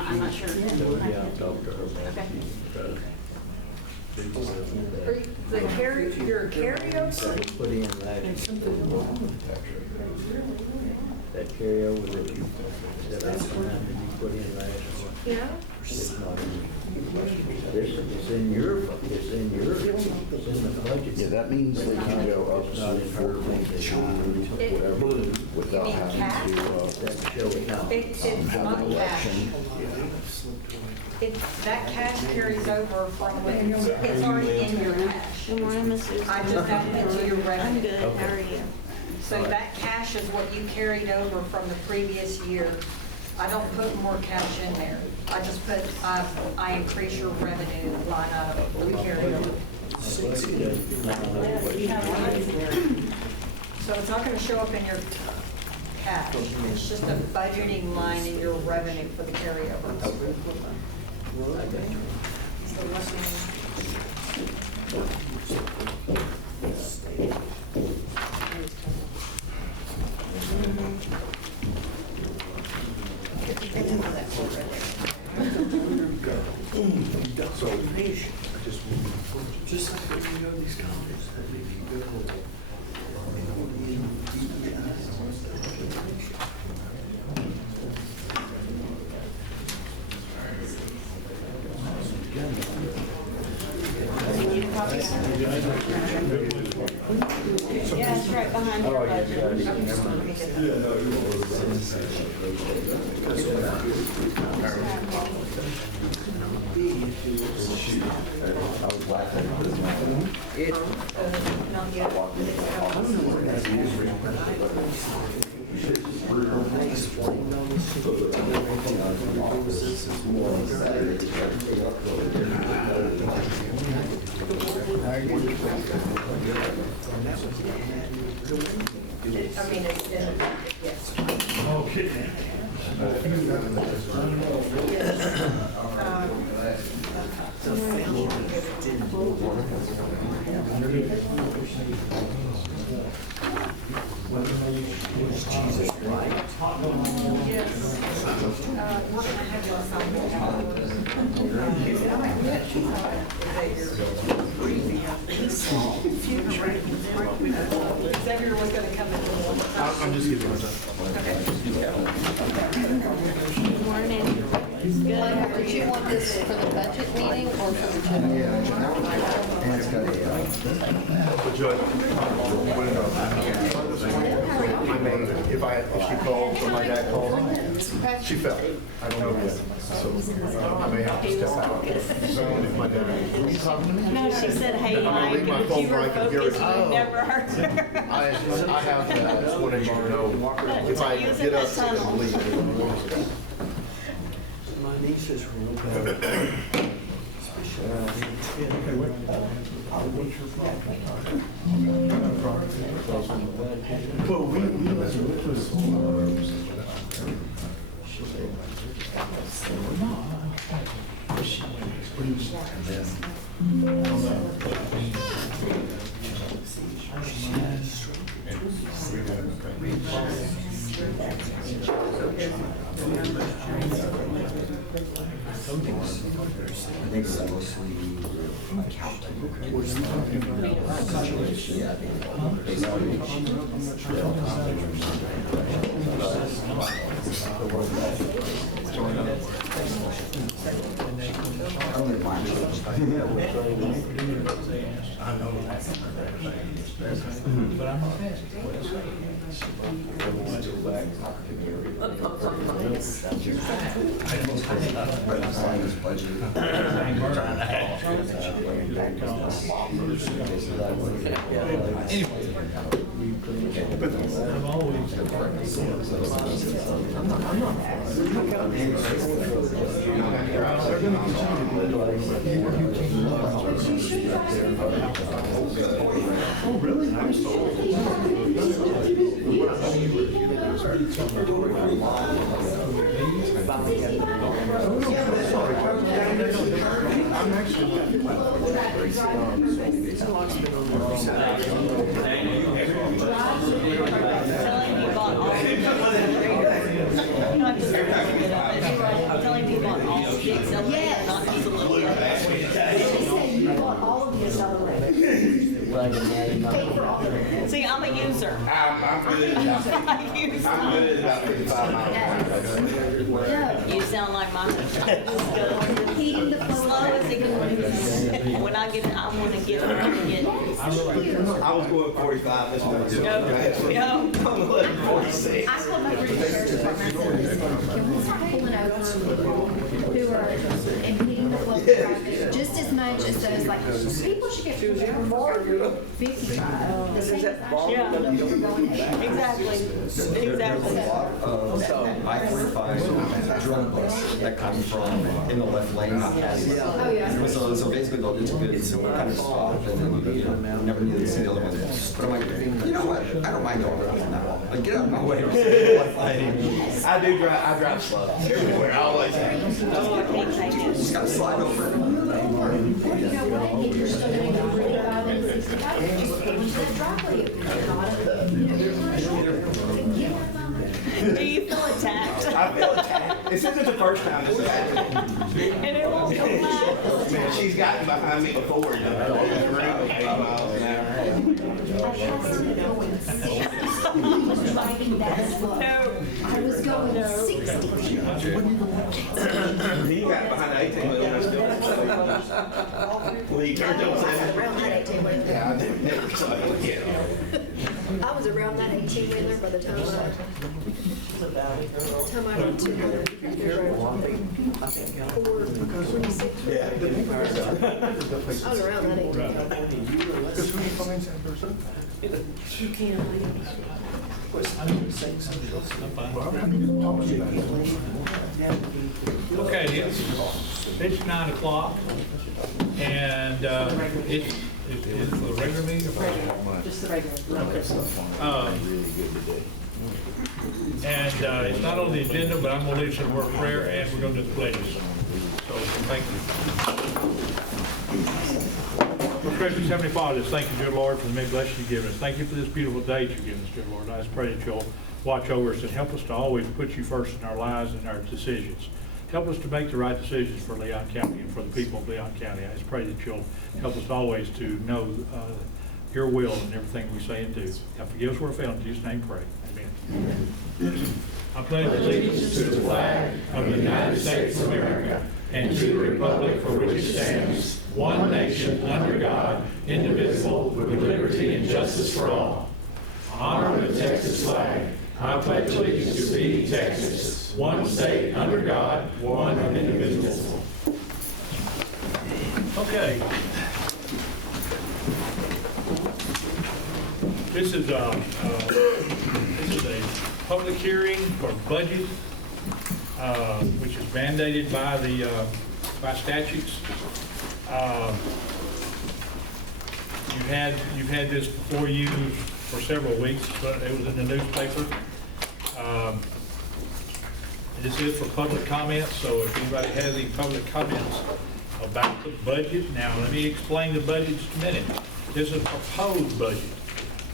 I'm not sure. yeah, I talked to her about it. The your carryover? So we put in that carryover that you said last time, that you put in last year. Yeah. It's not in, it's in your, it's in the budget. Yeah, that means they can go up It's not to in her thing. whatever, without mean having cash? to, That show it now. It's have not an cash. election. That cash carries over from when it's already in your cash. Good morning, Miss Susan. I just have it into your I'm revenue. good, how are you? So that cash is what you carried over from the previous year. I don't put more cash in there. I just put, I increase your revenue line item for the carryover. So it's not gonna show up in your cash. It's just a budgeting line in your revenue for the carryover. So let me- So fish, just like when you go to these colleges, that if you go. Yeah, it's right behind your budget. Yes. Okay. Xavier was gonna come in. I'm just giving myself. Good morning. Good. Did you want this for the budget meeting or for the general? But Judge, if she called or my dad called, she fell. I don't know yet. So I may have to step out. So if my dad, were you talking to me? No, she said, hey, Mike, my but phone you were mic and Gary's- focused, we never heard her. I have that. I just wanted you to know. If I Using get the up and tunnel. leave. My nieces were okay. Well, we Oh, really? I'm Telling people on all the accelerators, not just a little bit. She said you want all of the accelerators. See, I'm a user. I'm good at about 55 miles an hour. You sound like my husband. Heating the As slow as it can. When I get it, I want to get it. I was going 45 this morning. Yo. I'm 11:46. I called my sheriff's department and said, can we start pulling over who are impeding the flow of traffic just as much as those, like, people should get pulled over for 55. The same as I should Yeah. get pulled over for going 80. Exactly. Exactly. I drug bus that comes from in the left lane. Oh, yeah. So basically they'll do good, so we kind of stopped and then we never needed to see the other one. But I'm like, you know what, I don't mind going around now. Like, get out of my way. Left lane. I drive slow everywhere, always. Oh, I can't take it. Just gotta slide over. You know what, if you're still gonna go 45 and 65, just pull into that driveway. If you're not, you know, you're not sure. Get out of my way. Do you feel attacked? I feel attacked. This isn't the first time this has happened. And it won't come back. Man, she's gotten behind me before, you know, 80 miles an hour. I passed it going 60. was writing that slow. I was going 60. He got behind the 18 wheel and still. Well, he turned on Around that 18-wheeler. Yeah, I never saw him again. I was around that 18-wheeler by the time I got to Yeah. I was around that 18-wheeler. Because who finds that person? You can't. Okay, it's 9 o'clock, and it's the regular meeting. Just the regular. And it's not on the agenda, but I'm going to lead us in a word of prayer, and we're going to do the pledges. So, thank you. Most gracious Heavenly Father, just thank you, dear Lord, for the many blessings you've given us. Thank you for this beautiful day you've given us, dear Lord. I just pray that you'll watch over us and help us to always put you first in our lives and our decisions. Help us to make the right decisions for Leon County and for the people of Leon County. I just pray that you'll help us always to know your will in everything we say and do. God, forgive us where we fail. In Jesus' name, pray. Amen. I pledge allegiance to the flag of the United States of America and to the republic for which it stands, one nation, under God, indivisible, with liberty and justice for all. Honor the Texas flag. I pledge allegiance to thee, Texas, one state, under God, one and indivisible. Okay. This is a public hearing for budget, which is mandated by statutes. You've had this before you for several weeks, but it was in the newspaper. This is for public comments, so if anybody has any public comments about the budget, now let me explain the budget just a minute. This is a proposed budget.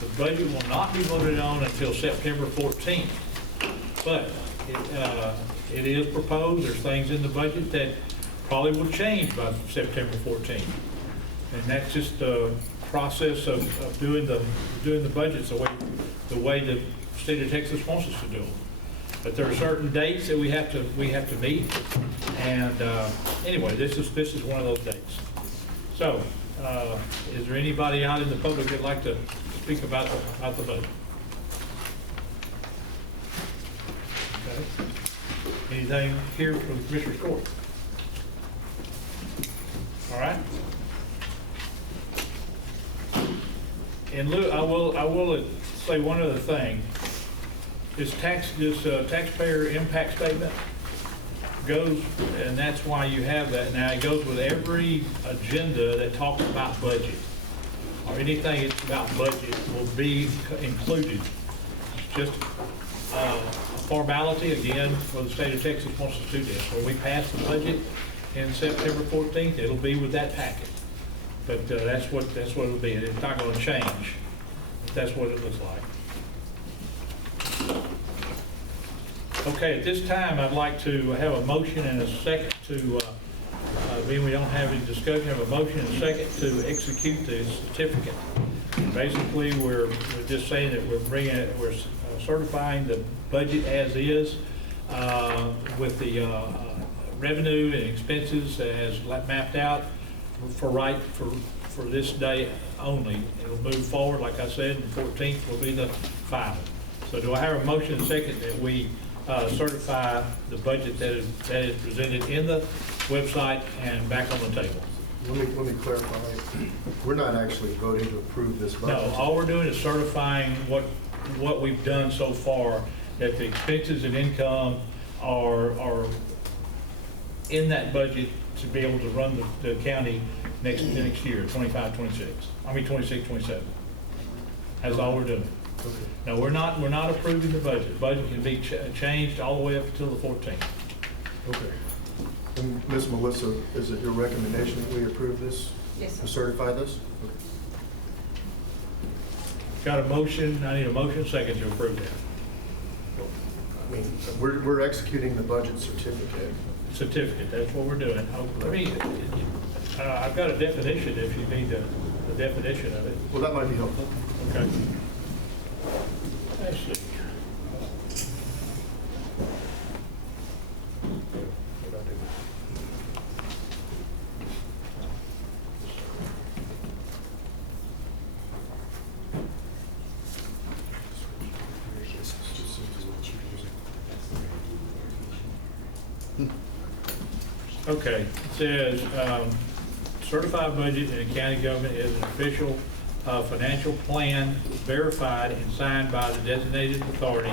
The budget will not be voted on until September 14th, but it is proposed. There's things in the budget that probably will change by September 14th, and that's just the process of doing the budgets the way the state of Texas wants us to do them. But there are certain dates that we have to meet, and anyway, this is one of those dates. So, is there anybody out in the public that'd like to speak about the budget? Okay. Anything here from Commissioner's Court? All right. And Lou, I will say one other thing. This taxpayer impact statement goes, and that's why you have that now. It goes with every agenda that talks about budget, or anything that's about budget will be included. It's just a formality, again, for the state of Texas wants us to do this. When we pass the budget in September 14th, it'll be with that packet. But that's what it'll be. It's not going to change. But that's what it looks like. Okay, at this time, I'd like to have a motion and a second to, being we don't have any discussion, have a motion and a second to execute the certificate. Basically, we're just saying that we're certifying the budget as is, with the revenue and expenses as mapped out for this day only. It'll move forward, like I said, and the 14th will be the final. So do I have a motion and second that we certify the budget that is presented in the website and back on the table? Let me clarify. We're not actually voting to approve this budget. No, all we're doing is certifying what we've done so far, that the expenses and income are in that budget to be able to run the county next year, 25, 26. I mean 26, 27. That's all we're doing. Okay. No, we're not approving the budget. The budget can be changed all the way up until the 14th. Okay. And Ms. Melissa, is it your recommendation that we approve this? Yes, sir. To certify this? Okay. Got a motion, I need a motion second to approve that. I mean, we're executing the budget certificate. Certificate, that's what we're doing. I've got a definition if you need the definition of it. Well, that might be helpful. Okay. Okay, it says, certified budget in a county government is an official financial plan verified and signed by the designated authority,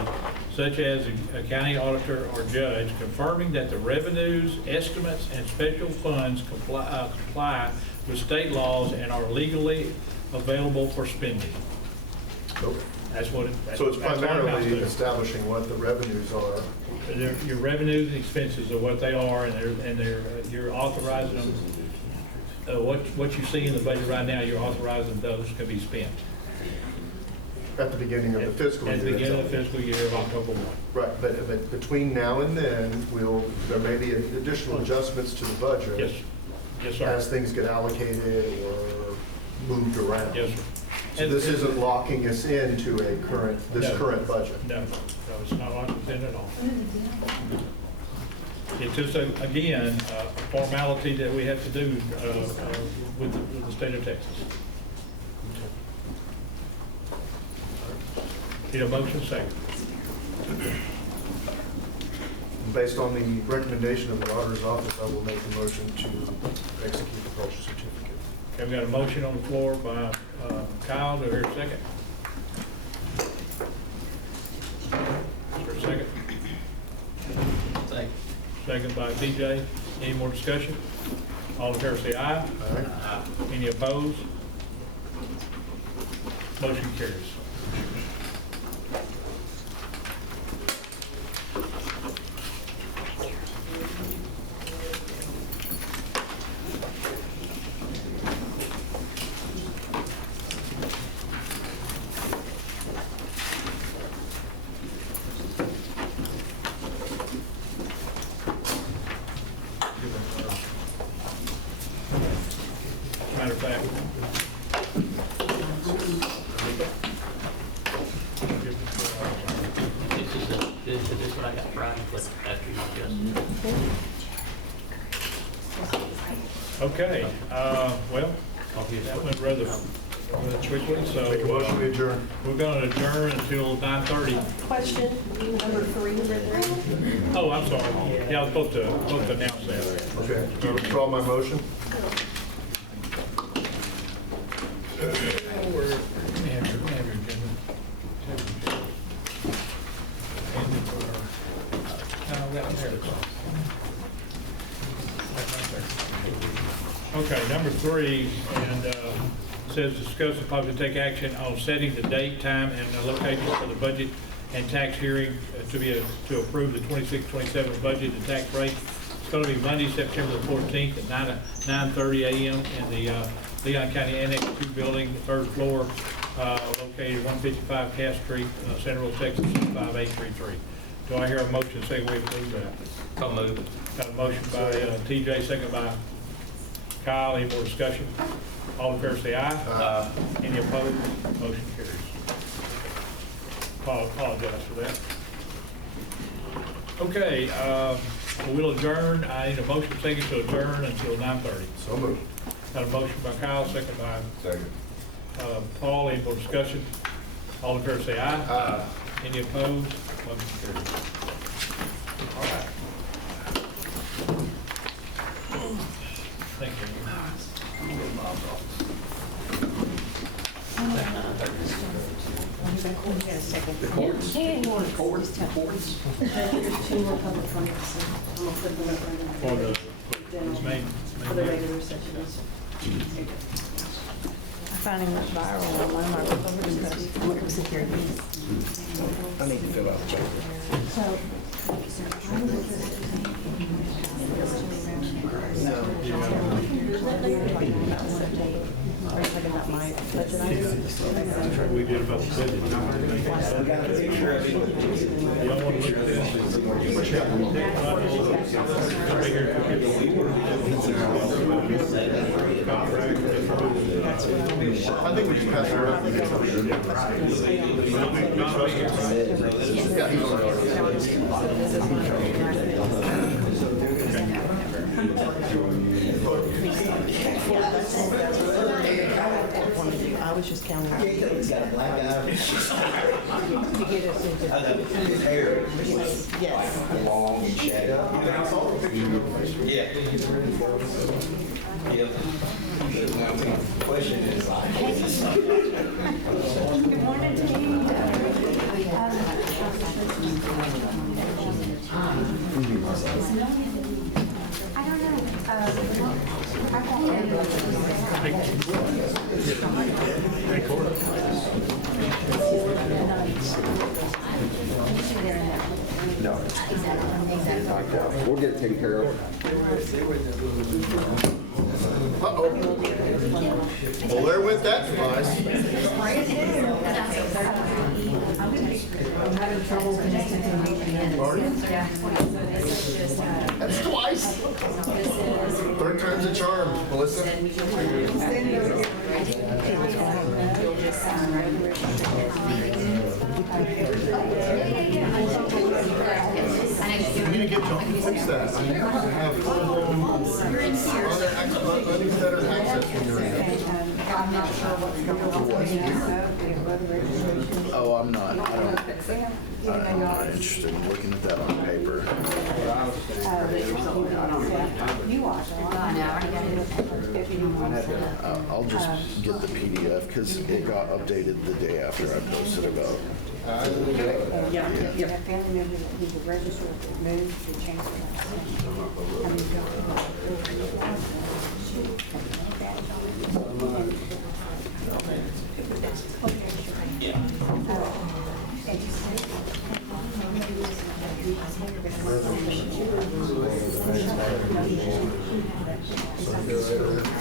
such as a county auditor or judge, confirming that the revenues, estimates, and special funds comply with state laws and are legally available for spending. Okay. That's what it. So it's that's all it amounts primarily to. establishing what the revenues are. Your revenues and expenses are what they are, and you're authorizing them. What you see in the budget right now, you're authorizing those to be spent. At the beginning of the fiscal year. At the beginning of the fiscal year of October 1. Right, but between now and then, there may be additional adjustments to the budget. Yes, yes, sir. As things get allocated or moved around. Yes, sir. So this isn't locking us into this No. current budget. No, it's not like it's in at all. It's just, again, a formality that we have to do with the state of Texas. Need a motion, second. Based on the recommendation of the auditor's office, I will make the motion to execute the purchase certificate. Okay, we've got a motion on the floor by Kyle. Do I hear a second? Is there a second? Second. Second by TJ. Any more discussion? All in favor say aye. Aye. Any opposed? Motion carries. Matter of fact, This is what I got Friday, but after you adjust. okay, well, that went rather quickly, so Make a motion to adjourn. we're going to adjourn until 9:30. Question, number 3, Oh, I'm sorry. Yeah, I was supposed to announce that. Okay, do you withdraw my motion? Okay, number 3, and says discuss and possibly take action on setting the date, time, and the location for the budget and tax hearing to approve the 26-27 budget and tax rate. It's going to be Monday, September the 14th at 9:30 a.m. in the Leon County Annex 2 building, the 3rd floor, located 155 Cass Street, Centerville, Texas 65833. Do I hear a motion saying we approve that? So moved. Got a motion by TJ, second by Kyle. Any more discussion? All in favor say aye. Any opposed? Motion carries. Apologize for that. Okay, we'll adjourn. I need a motion second to adjourn until 9:30. So moved. Got a motion by Kyle, second by Paul. Any more discussion? All in favor say aye. Aye. Any opposed? Motion carries. All right. Thank you. Courts. Two more public comments. I'm gonna put them up right For now. the main. For the regular sessions. I find him viral online. I look over his security. I need to fill out the chapter. So, We did about the budget. Y'all want to look at this? I think we should pass it around. Yeah, he's I I was just counting. He's got a black eye. To get us into. His hair. Yes. Long and shaggy. Yeah. Yep. Question is like. Good morning, team. I don't know. No. We'll get it taken care of. Uh-oh. Well, there went that device. I'm having trouble connecting to the That's twice. Third time's a charm, Melissa. I need to get John to fix that. I need to have unfettered access when you're in. I'm not sure what's going on. Oh, I'm not interested in looking at that on paper. I'll just get the PDF because it got updated the day after I posted about. Yeah. Family member that he's a registered moved to change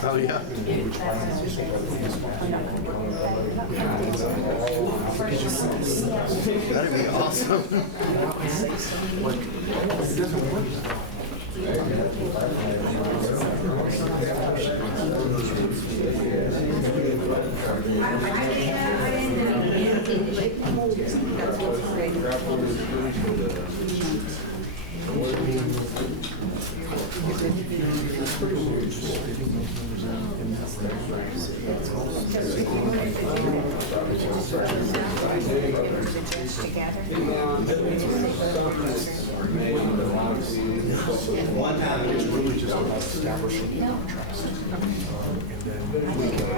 Oh, yeah. That'd be awesome. One time It's really just about establishing trust. And then we can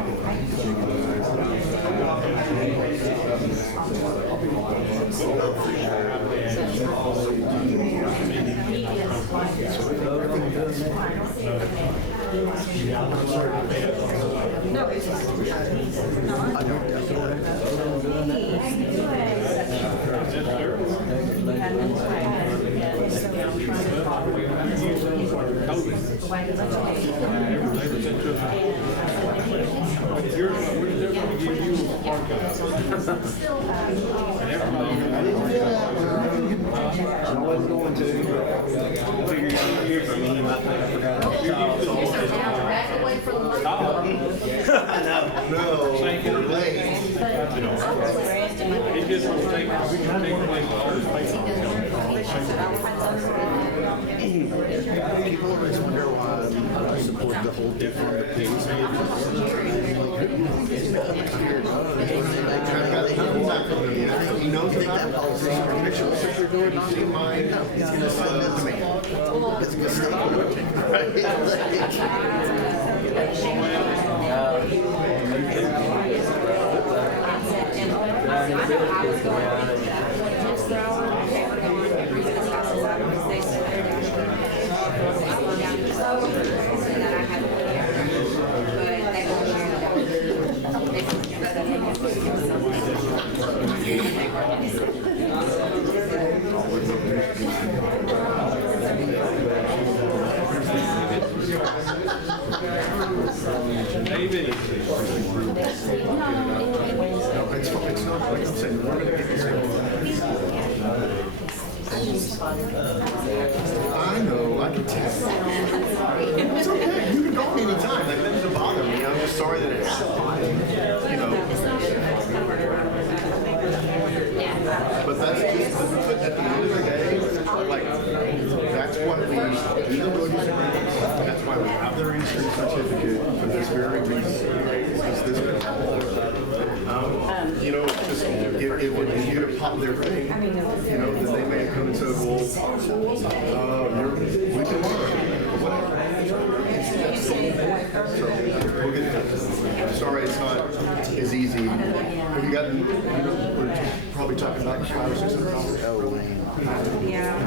people always wonder why I support the whole different opinions. He knows about it. Picture what you're doing, not in mind. He's going to send it to me. It's a mistake. It's not like I'm saying, we're going to get this I know, I can tell. It's okay, you can call me anytime, like, that doesn't bother me, I'm just sorry that it's, you know. But that's just, but at the end of the day, like, that's what we, even though that's why we have their insurance certificate for this very reason, because this top of their thing, you know, that they may have come and said, well, we can whatever. So, we'll get that. Sorry, it's not as easy. Have you gotten, we're probably talking about $500 or $600? Oh, Lane. Yeah.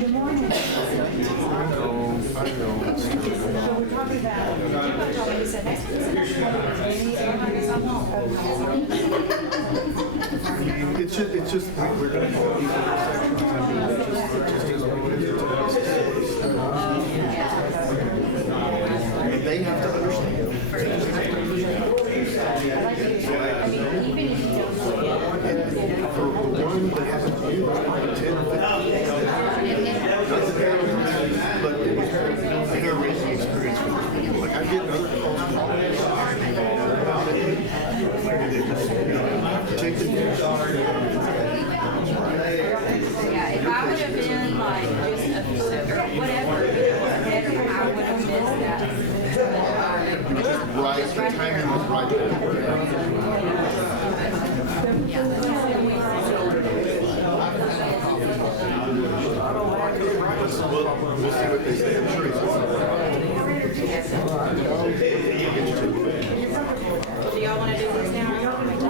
Good morning. I know. It's just, we're going to go deeper. And they have to understand. For the one that happened to you, like 10 or 15, but their racing experience with people. Like I get other calls about it. Take the Yeah, if I would have been like just a foot or whatever, better, I would have missed that. just right, the timing was right there. We'll see what they say. I'm sure Do y'all want to do this now?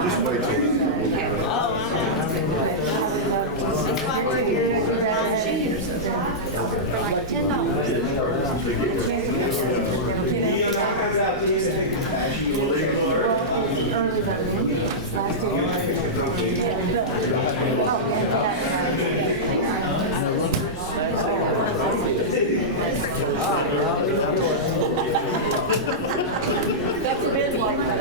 just wait till. Okay. That's why we're here to for like $10. That's a bit like that.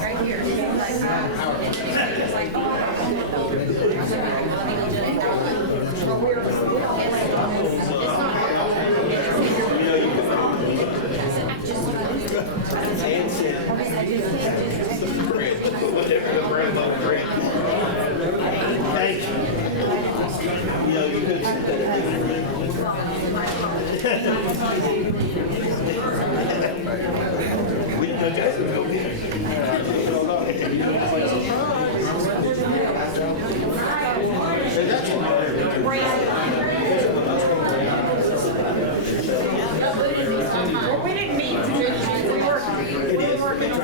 Right here. It's like, we didn't mean to. We were working on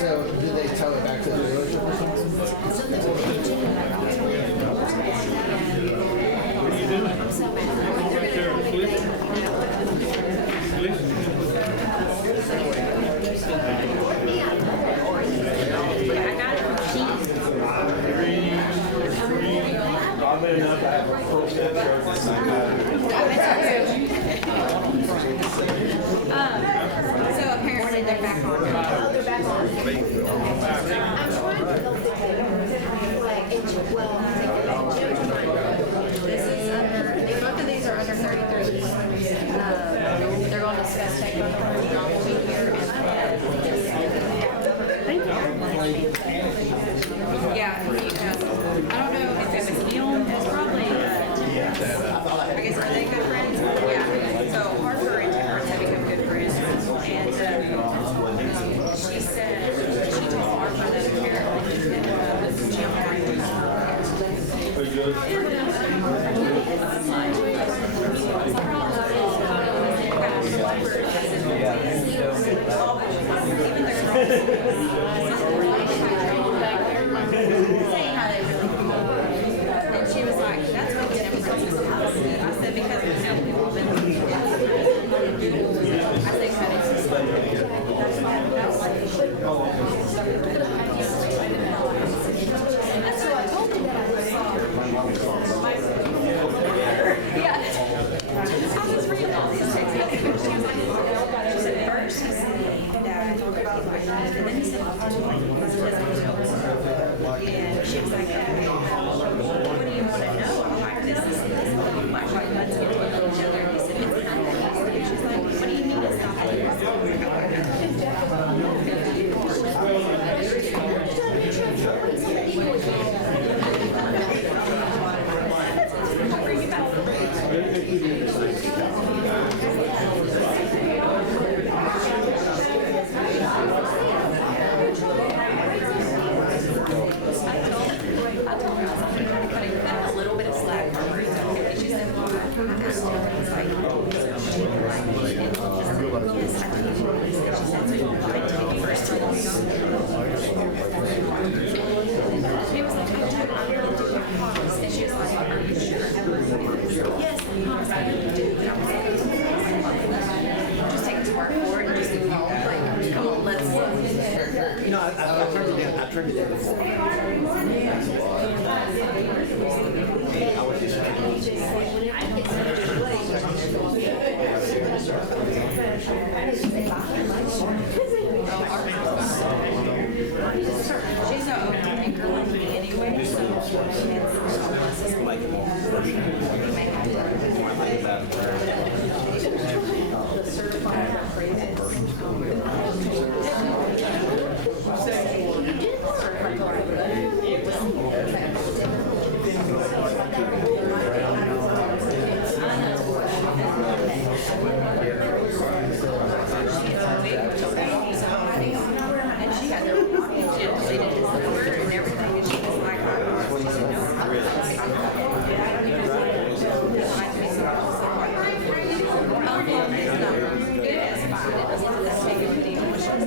So, did they tow it back to the dealership or something? What are you doing? Right there, I got it from Keith. So apparently they're back on. Oh, they're back on. This is under, both of these are under 33. They're going to discuss taking And she was like, that's what Jennifer does. I said, because we know we've all been through it. I said, that's what I told you. Yeah. I was reading all these texts. She said, first, he said, Dad, talk about my and then he said, and she was like, what do you want to know? I'm like, this is black, white, nuts get to know each other. He said, it's not that easy. She's like, what do you mean it's not that a little bit of slack for Crusoe. She said, well, I asked her, it's like, she would like me. Yes, I think you would. She said, so you would like to be first time. She was like, I'm going to do your promise. And she was like, are you sure? Yes, I promise I really do. But I'm saying, just take it to work for it and just go home. Like, come on, let's. You know, I've turned it down before. She's an open girl like me anyway, so and she had no she had deleted his number and everything, and she was like, she said, no,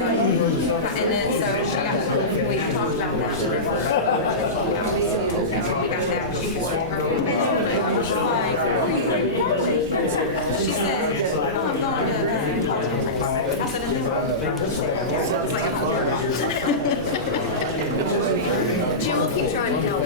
and then so she got, we talked about that. Obviously, we got that. She was like, she said, oh, I'm going to I said, so it's like Jim will keep trying to help.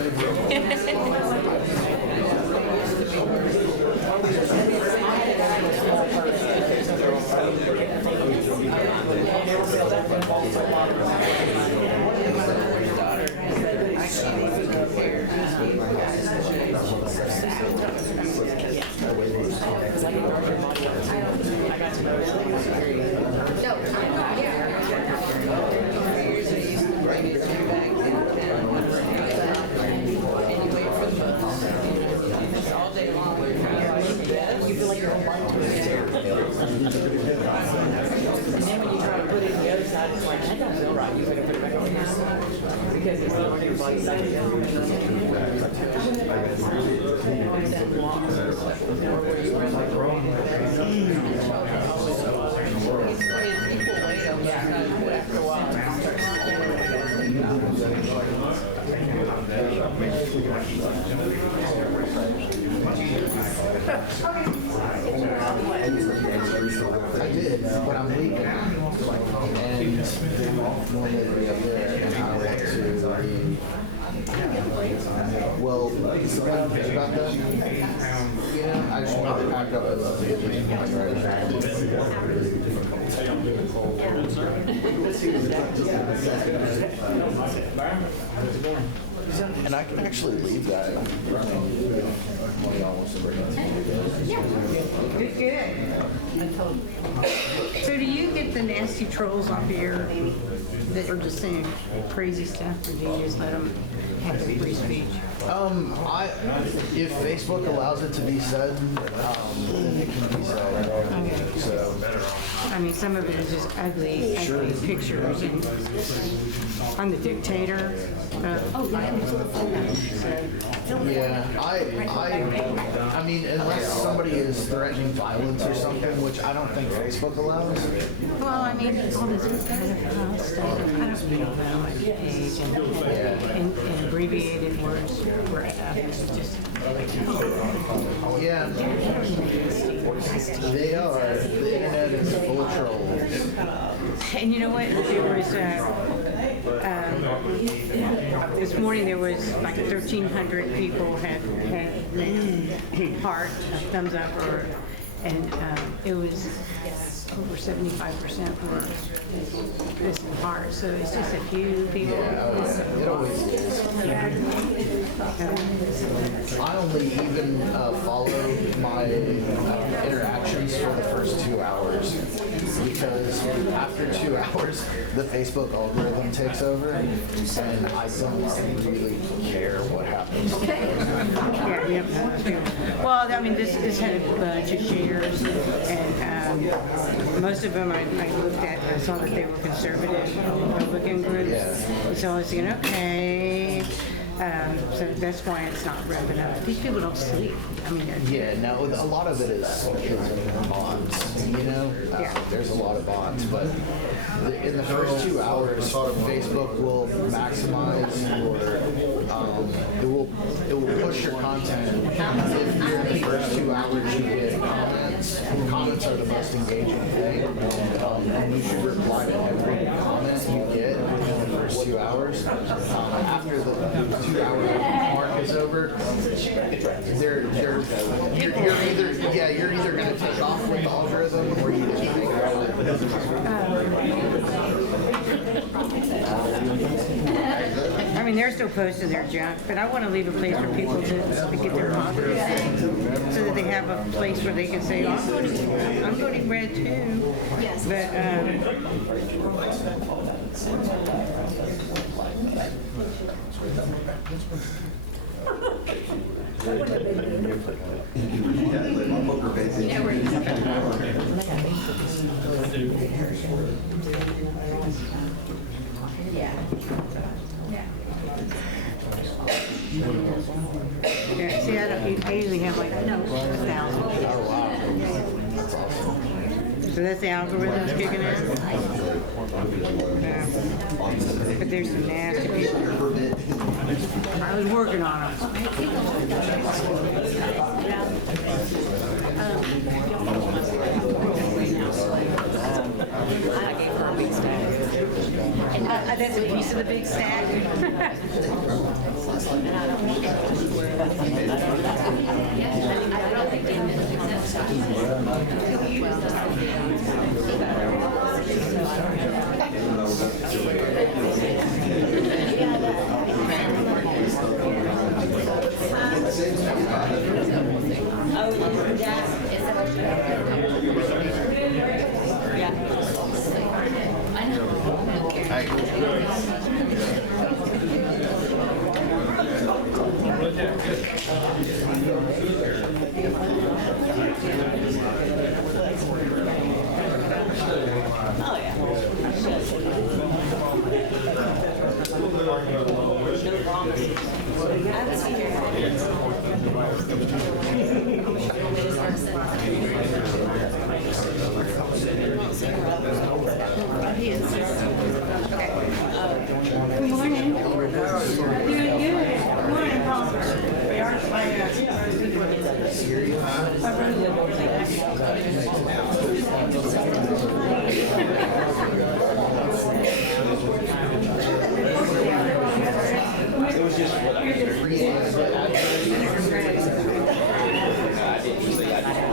all day long. You feel like you're on line to it. And then when you try to put it on the other side, it's like, that doesn't feel right. You better put it back on here. Because it's not your body side. After a while, I did, but I'm leaving. And normally be up there, and I want to be. Well, about that? Yeah, I just want to pack up and love it. And I can actually leave that. Good. So do you get the nasty trolls off here that are just saying crazy stuff, or do you just let them have their free speech? If Facebook allows it to be said, then it can be said. Okay. So, I mean, some of it is just ugly, ugly pictures, and I'm the dictator. Yeah, I mean, unless somebody is threatening violence or something, which I don't think Facebook allows. Well, I mean, all this pedophile stuff, I don't know about my page and abbreviated words for stuff. It's just. Yeah, they are. The internet is full of trolls. And you know what? There was, this morning there was like 1,300 people had heart, a thumbs up, and it was over 75% were missing heart. So it's just a few people. Yeah, it always is. I only even follow my interactions for the first 2 hours because after 2 hours, the Facebook algorithm takes over, and I don't really care what happens. Well, I mean, this had a bunch of shares, and most of them I looked at, I saw that they were conservative Republican groups. And so I was thinking, okay. So that's why it's not revving up. These people don't sleep. I mean, no, a lot of it is bots, you know? There's a lot of bots, but in the first 2 hours, Facebook will maximize your, it will push your content. If in the first 2 hours you get comments, comments are the most engaging thing, and you should reply to every comment you get in the first 2 hours. After the 2 hour mark is over, you're either going to take off with the algorithm or you just figure out I mean, they're still posting their junk, but I want to leave a place for people to get their positive things, so that they have a place where they can say, oh, I'm voting red too. Yeah, see, I usually have like 1,000. Oh, wow. So that's the algorithm's kicking in? Yeah. But there's some nasty people. I was working on them. I gave her a big stack. And that's a piece of the big stack? I don't think Good morning. Doing good. Good morning, Paul. We are It was just what I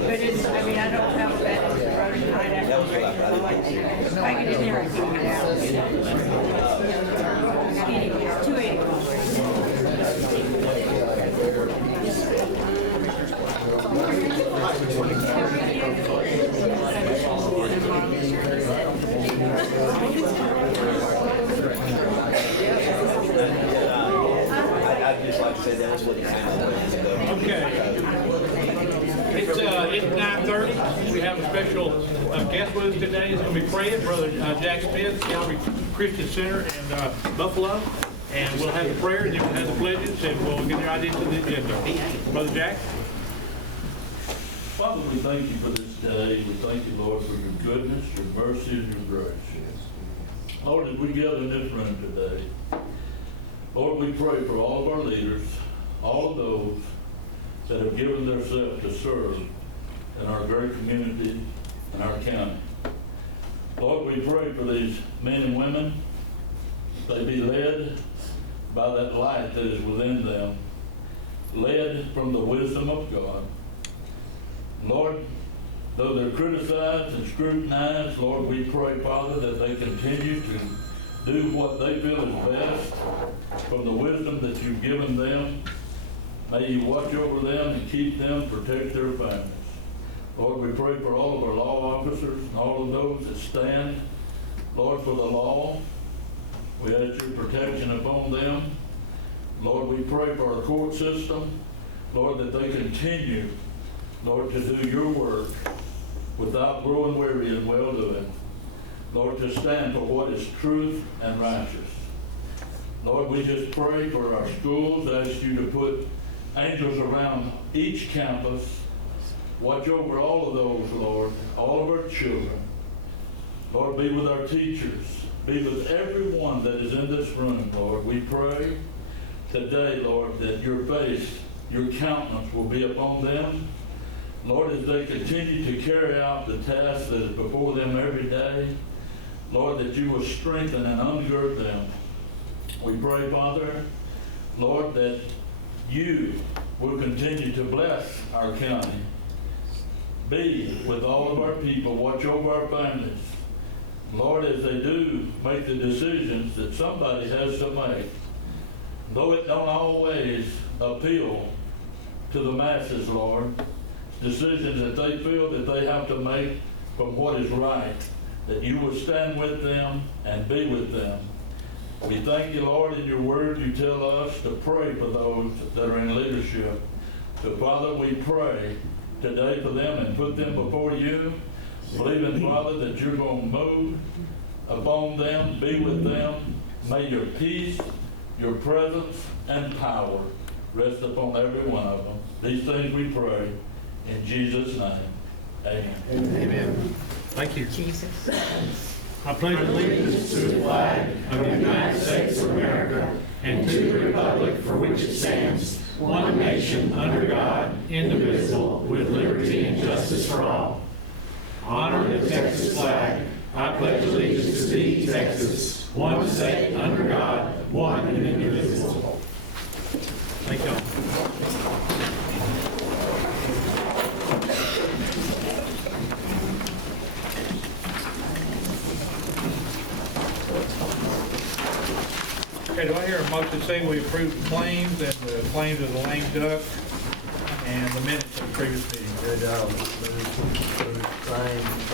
But it's, I mean, I don't have that. I can just never keep it out. 280. I'd just like to say that's what it sounds like. Okay. It's 9:30. We have a special guest with us today. It's going to be praying, Brother Jack Smith, Calvary Christian Center in Buffalo. And we'll have the prayer, and then we'll have the pledges, and we'll get right into the agenda. Brother Jack? Father, we thank you for this day. We thank you, Lord, for your goodness, your mercy, and your grace. Lord, as we gather in this room today, Lord, we pray for all of our leaders, all of those that have given themselves to serve in our great community and our county. Lord, we pray for these men and women. They be led by that light that is within them, led from the wisdom of God. Lord, though they're criticized and scrutinized, Lord, we pray, Father, that they continue to do what they feel is best from the wisdom that you've given them. May you watch over them and keep them, protect their families. Lord, we pray for all of our law officers and all of those that stand, Lord, for the law. We ask your protection upon them. Lord, we pray for our court system, Lord, that they continue, Lord, to do your work without growing weary in well-doing. Lord, to stand for what is truth and righteous. Lord, we just pray for our schools. Ask you to put angels around each campus. Watch over all of those, Lord, all of our children. Lord, be with our teachers. Be with everyone that is in this room, Lord. We pray today, Lord, that your face, your countenance will be upon them. Lord, as they continue to carry out the task that is before them every day, Lord, that you will strengthen and undergird them. We pray, Father, Lord, that you will continue to bless our county. Be with all of our people. Watch over our families. Lord, as they do make the decisions that somebody has to make, though it don't always appeal to the masses, Lord, decisions that they feel that they have to make from what is right, that you will stand with them and be with them. We thank you, Lord, in your word you tell us to pray for those that are in leadership. So, Father, we pray today for them and put them before you, believing, Father, that you're going to move upon them, be with them. May your peace, your presence, and power rest upon every one of them. These things we pray in Jesus' name. Amen. Amen. Thank you. Jesus. I pledge allegiance to the flag of the United States of America and to the republic for which it stands, one nation under God, indivisible, with liberty and justice for all. Honor the Texas flag. I pledge allegiance to thee, Texas, one state under God, one and indivisible. Thank you. Okay, do I hear a motion saying we approve the claims and the claims of the lame duck and the minutes of the previous meeting? Good job. Claims,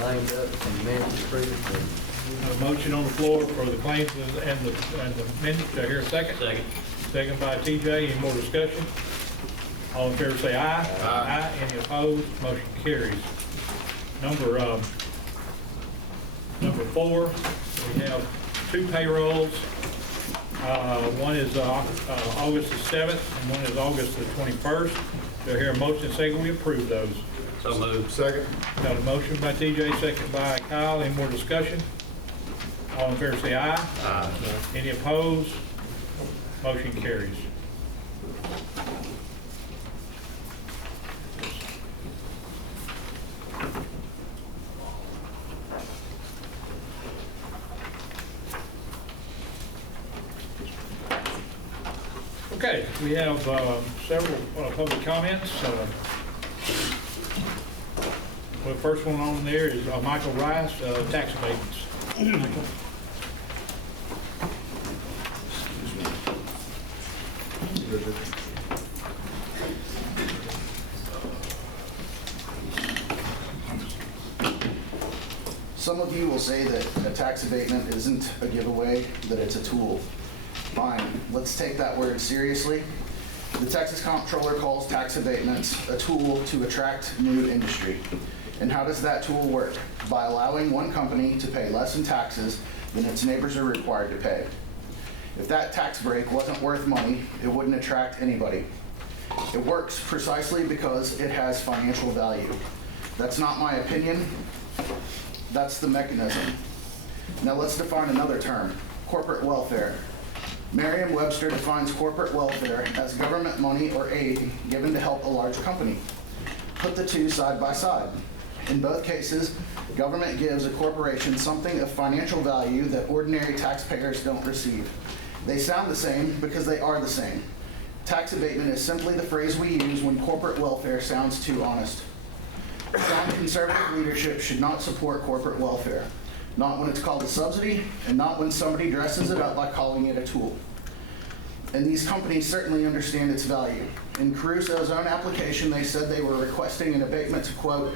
lame duck, and minutes of previous meeting. A motion on the floor for the claims and the minutes. Do I hear a second? Second. Second by TJ. Any more discussion? All in favor say aye. Aye. Any opposed? Motion carries. Number 4, we have 2 payrolls. One is August the 7th, and one is August the 21st. Do I hear a motion saying we approve those? So moved. Second. Got a motion by TJ, second by Kyle. Any more discussion? All in favor say aye. Aye. Any opposed? Motion carries. Okay, we have several public comments. The first one on there is Michael Rice, tax abatements. Michael. Some of you will say that a tax abatement isn't a giveaway, that it's a tool. Fine, let's take that word seriously. The Texas Comptroller calls tax abatements a tool to attract new industry. And how does that tool work? By allowing one company to pay less in taxes than its neighbors are required to pay. If that tax break wasn't worth money, it wouldn't attract anybody. It works precisely because it has financial value. That's not my opinion. That's the mechanism. Now let's define another term, corporate welfare. Merriam-Webster defines corporate welfare as government money or aid given to help a large company. Put the two side by side. In both cases, government gives a corporation something of financial value that ordinary taxpayers don't receive. They sound the same because they are the same. Tax abatement is simply the phrase we use when corporate welfare sounds too honest. Strong conservative leadership should not support corporate welfare. Not when it's called a subsidy, and not when somebody dresses it up by calling it a tool. And these companies certainly understand its value. In Crusoe's own application, they said they were requesting an abatement to, quote,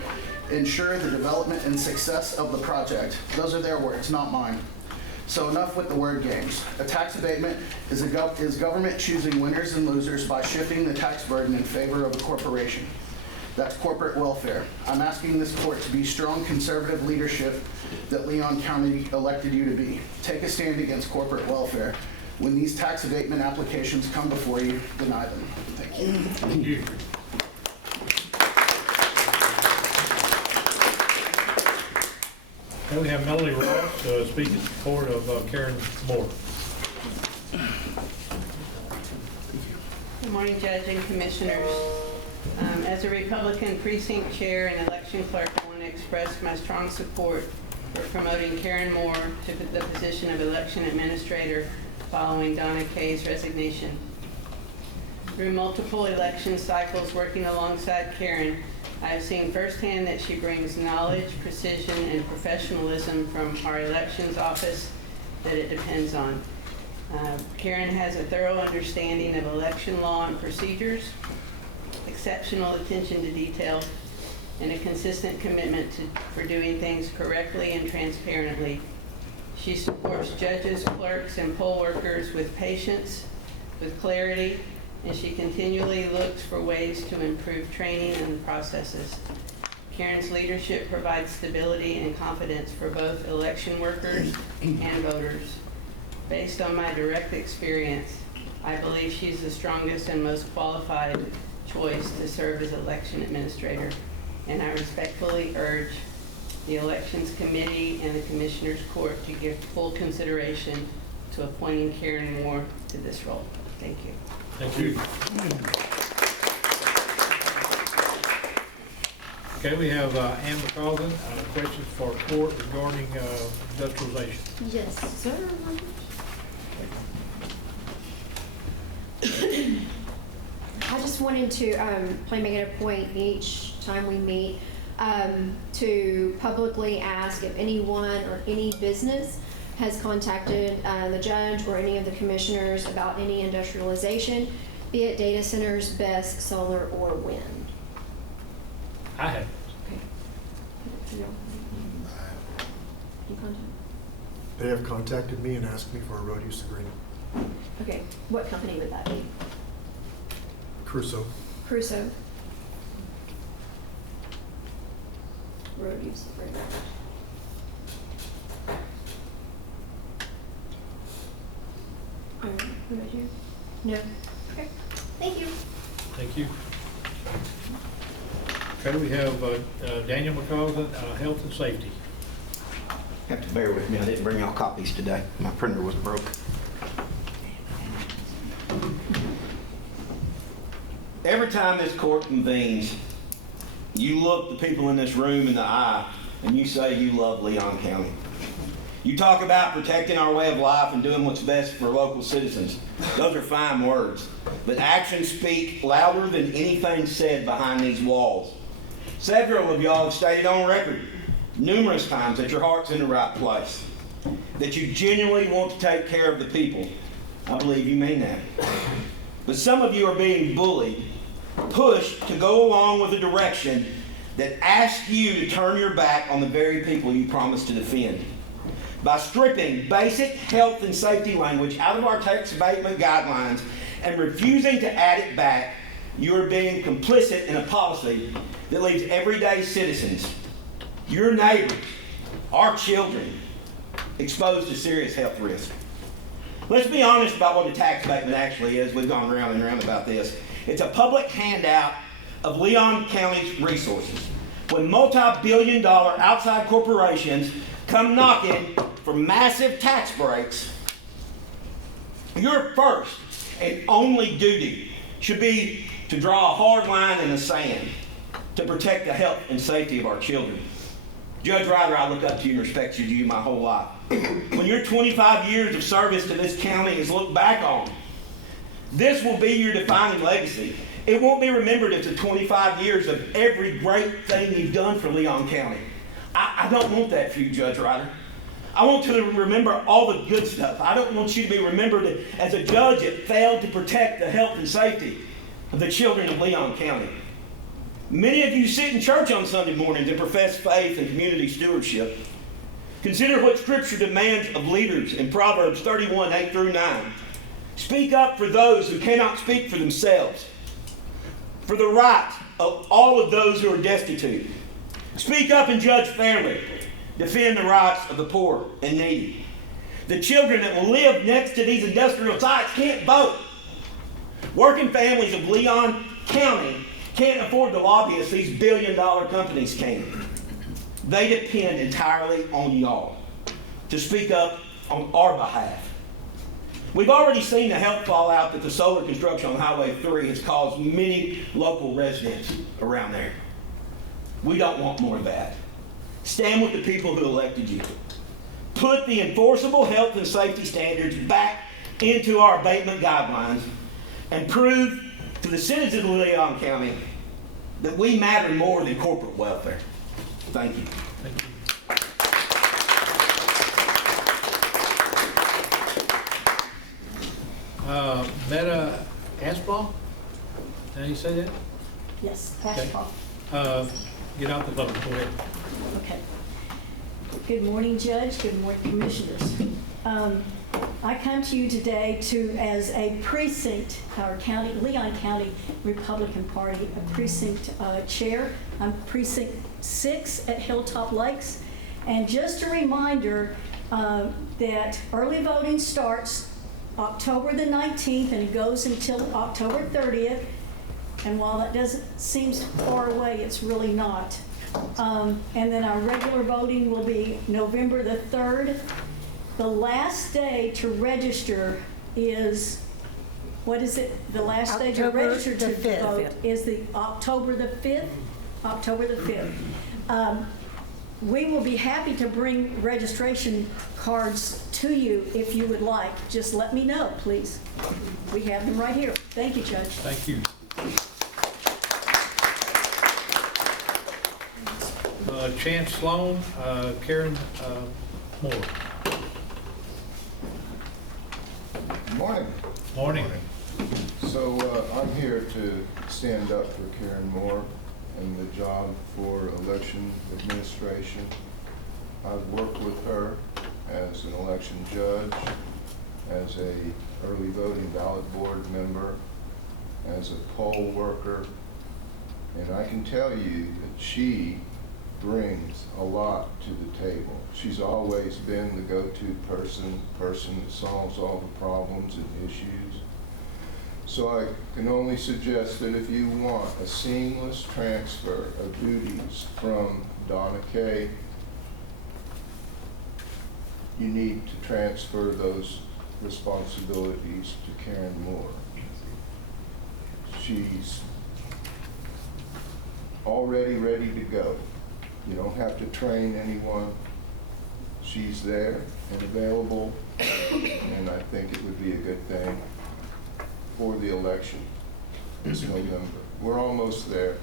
ensure the development and success of the project. Those are their words, not mine. So enough with the word games. A tax abatement is government choosing winners and losers by shifting the tax burden in favor of a corporation. That's corporate welfare. I'm asking this court to be strong conservative leadership that Leon County elected you to be. Take a stand against corporate welfare. When these tax abatement applications come before you, deny them. Thank you. Thank you. Okay, we have Melanie Ross speaking in support of Karen Moore. Good morning, Judge and Commissioners. As a Republican precinct chair and election clerk, I want to express my strong support for promoting Karen Moore to the position of election administrator following Donna Kaye's resignation. Through multiple election cycles working alongside Karen, I have seen firsthand that she brings knowledge, precision, and professionalism from our elections office that it depends on. Karen has a thorough understanding of election law and procedures, exceptional attention to detail, and a consistent commitment for doing things correctly and transparently. She supports judges, clerks, and poll workers with patience, with clarity, and she continually looks for ways to improve training and processes. Karen's leadership provides stability and confidence for both election workers and voters. Based on my direct experience, I believe she's the strongest and most qualified choice to serve as election administrator, and I respectfully urge the Elections Committee and the Commissioners Court to give full consideration to appointing Karen Moore to this role. Thank you. Thank you. Okay, we have Ann McCaulden, questions for court regarding industrialization. Yes, sir. I just wanted to make it a point each time we meet to publicly ask if anyone or any business has contacted the judge or any of the commissioners about any industrialization, be it data centers, BESS, solar, or wind. I have. Okay. Any contact? They have contacted me and asked me for a road use agreement. Okay, what company would that be? Crusoe. Crusoe. Road use agreement. What about you? No? Okay, thank you. Thank you. Okay, we have Daniel McCaulden, Health and Safety. You have to bear with me, I didn't bring y'all copies today. My printer was broke. Every time this court convenes, you look the people in this room in the eye and you say you love Leon County. You talk about protecting our way of life and doing what's best for local citizens. Those are fine words, but actions speak louder than anything said behind these walls. Several of y'all have stated on record numerous times that your heart's in the right place, that you genuinely want to take care of the people. I believe you mean that. But some of you are being bullied, pushed to go along with a direction that asks you to turn your back on the very people you promised to defend. By stripping basic health and safety language out of our tax abatement guidelines and refusing to add it back, you are being complicit in a policy that leaves everyday citizens, your neighbors, our children, exposed to serious health risk. Let's be honest about what a tax abatement actually is. We've gone round and round about this. It's a public handout of Leon County's resources. When multi-billion-dollar outside corporations come knocking for massive tax breaks, your first and only duty should be to draw a hard line in the sand to protect the health and safety of our children. Judge Ryder, I look up to you and respect you my whole life. When your 25 years of service to this county is looked back on, this will be your defining legacy. It won't be remembered as the 25 years of every great thing you've done for Leon County. I don't want that for you, Judge Ryder. I want to remember all the good stuff. I don't want you to be remembered as a judge that failed to protect the health and safety of the children of Leon County. Many of you sit in church on Sunday mornings and profess faith and community stewardship. Consider what Scripture demands of leaders in Proverbs 31, 8 through 9. Speak up for those who cannot speak for themselves, for the rights of all of those who are destitute. Speak up and judge fairly. Defend the rights of the poor and needy. The children that will live next to these industrial sites can't vote. Working families of Leon County can't afford the lobbyists these billion-dollar companies can. They depend entirely on y'all to speak up on our behalf. We've already seen the health fallout that the solar construction on Highway 3 has caused many local residents around there. We don't want more of that. Stand with the people who elected you. Put the enforceable health and safety standards back into our abatement guidelines and prove to the citizens of Leon County that we matter more than corporate welfare. Thank you. Thank you. Meta Asball? Did you say that? Yes, Okay. Ashcroft. Get out the vote. Go ahead. Okay. Good morning, Judge. Good morning, Commissioners. I come to you today as a precinct, our county, Leon County Republican Party, a precinct chair. I'm precinct 6 at Hilltop Lakes. And just a reminder that early voting starts October the 19th and it goes until October 30th. And while that doesn't seem far away, it's really not. And then our regular voting will be November the 3rd. The last day to register is, what is it? The last day to October register the to 5th. vote is the October the 5th. October the 5th. We will be happy to bring registration cards to you if you would like. Just let me know, please. We have them right here. Thank you, Judge. Thank you. Chance Sloan, Karen Moore. Morning. Morning. So I'm here to stand up for Karen Moore and the job for election administration. I've worked with her as an election judge, as a early voting ballot board member, as a poll worker, and I can tell you that she brings a lot to the table. She's always been the go-to person that solves all the problems and issues. So I can only suggest that if you want a seamless transfer of duties from Donna Kay, you need to transfer those responsibilities to Karen Moore. She's already ready to go. You don't have to train anyone. She's there and available, and I think it would be a good thing for the election this November. We're almost there.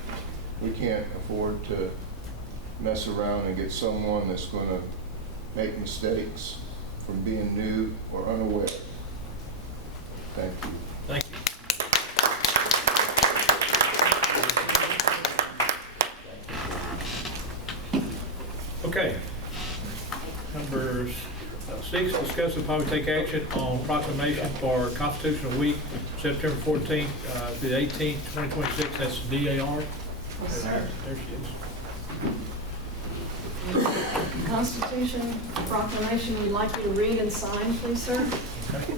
We can't afford to mess around and get someone that's going to make mistakes from being new or unaware. Thank you. Thank you. Okay. Number 6, discuss and probably take action on proclamation for Constitutional Week, September 14th through the 18th, 2026. That's DAR. Yes, sir. There she is. Constitution proclamation, we'd like you to read and sign, please, sir. Okay.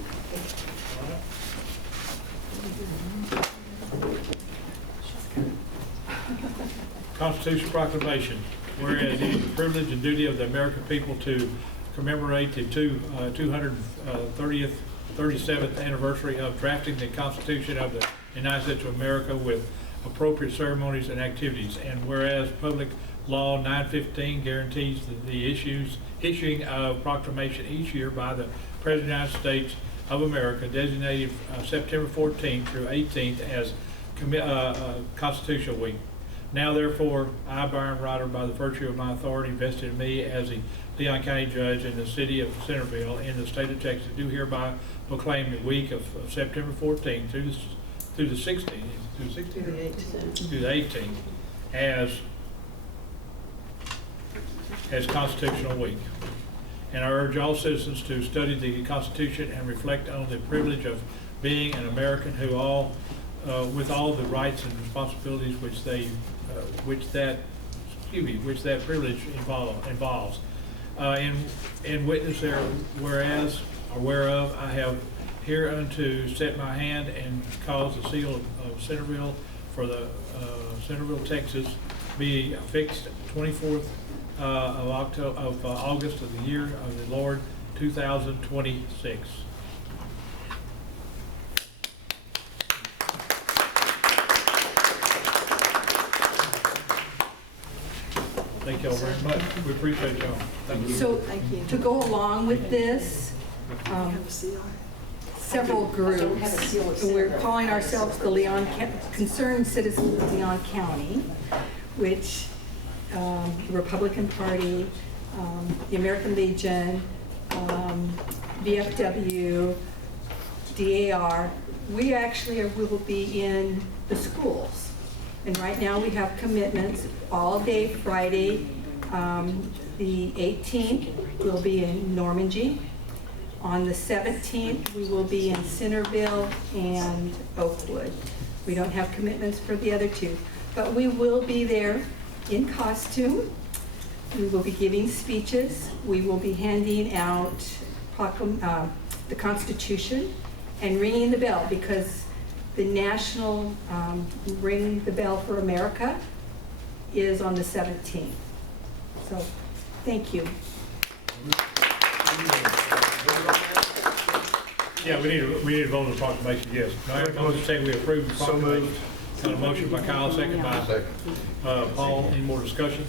Constitution Proclamation. Whereas it is the privilege and duty of the American people to commemorate the 237th anniversary of drafting the Constitution of the United States of America with appropriate ceremonies and activities. And whereas Public Law 915 guarantees the issuing of proclamation each year by the President of the United States of America, designated September 14th through 18th as Constitutional Week. Now therefore, I, Byron Ryder, by the virtue of my authority vested in me as the Leon County Judge in the city of Centerville in the state of Texas, do hereby proclaim the week of September 14th through the 16th, through the 18th as Constitutional Week. And I urge all citizens to study the Constitution and reflect on the privilege of being an American with all the rights and responsibilities which that privilege involves. In witness there, whereas or whereof I have hereunto set my hand and caused the seal of Centerville for the Centerville, Texas, be affixed 24th of August of the year of the Lord 2026. Thank y'all very much. We appreciate y'all. Thank you. So, to go along with this, several groups, and we're calling ourselves the Concerned Citizens of Leon County, which the Republican Party, the American Legion, VFW, DAR, we actually will be in the schools. And right now we have commitments all day Friday. The 18th, we'll be in Normandy. On the 17th, we will be in Centerville and Oakwood. We don't have commitments for the other two, but we will be there in costume. We will be giving speeches. We will be handing out the Constitution and ringing the bell, because the national Ring the Bell for America is on the 17th. So, thank you. Yeah, we need a vote on the proclamation, yes. I have a motion saying we approve the proclamation. Got a motion by Kyle, second by Paul. Any more discussion?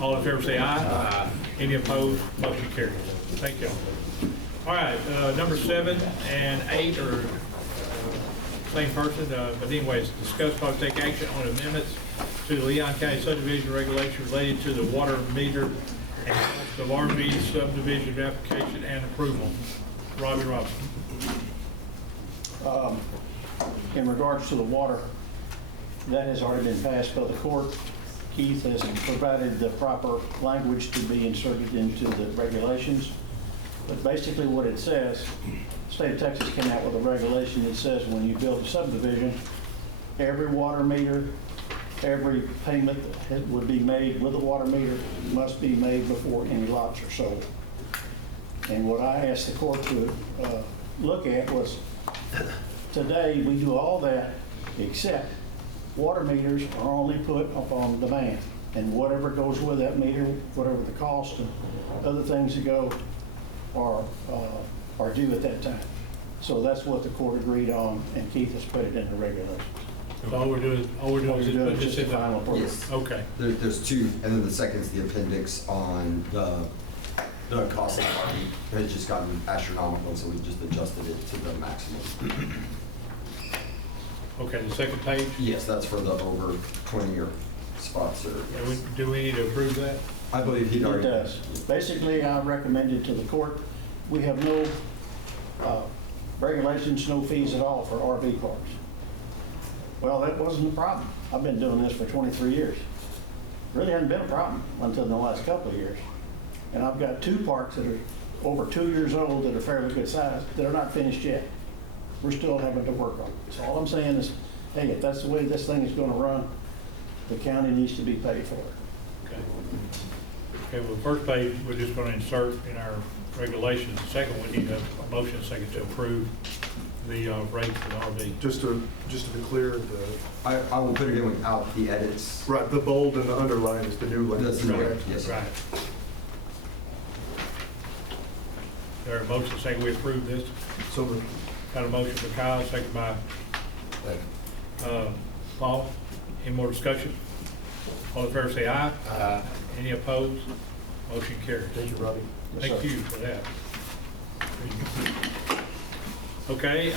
All in favor say aye. Aye. Any opposed? Motion carries. Thank you. All right, number 7 and 8 are same person, but anyways, discuss possibly take action on amendments to the Leon County subdivision regulation related to the water meter and cost of RV subdivision application and approval. Robbie Robinson. In regards to the water, that has already been passed by the court. Keith has provided the proper language to be inserted into the regulations. But basically what it says, the state of Texas came out with a regulation that says when you build a subdivision, every water meter, every payment that would be made with a water meter must be made before any lots are sold. And what I asked the court to look at was, today we do all that except water meters are only put up on demand, and whatever goes with that meter, whatever the cost and other things that go are due at that time. So that's what the court agreed on, and Keith has put it in the regulations. So all we're doing is put this in the final approval. Yes. Okay. There's two, and then the second is the appendix on the cost of the RV. It has just gotten astronomical, so we just adjusted it to the maximum. Okay, the second page? Yes, that's for the over 20-year spots. Do we need to approve that? I believe he already does. Basically, I recommended to the court, we have no regulations, no fees at all for RV parks. Well, that wasn't a problem. I've been doing this for 23 years. Really hadn't been a problem until the last couple of years. And I've got 2 parks that are over 2 years old that are fairly good size that are not finished yet. We're still having to work on it. So all I'm saying is, hey, if that's the way this thing is going to run, the county needs to be paid for it. Okay. Okay, well, the first page, we're just going to insert in our regulations. The second, we need a motion and second to approve the rates for the RV. Just to be clear, I will put it in without the edits. right, the bold and the underline is the new language. That's the new correct? language, yes. Right. There a motion second we approve this? So moved. Got a motion by Kyle, second by Paul. Any more discussion? All in favor say aye. Aye. Any opposed? Motion carries. Thank you, Robbie. Yes, Thank sir. you for that. Okay,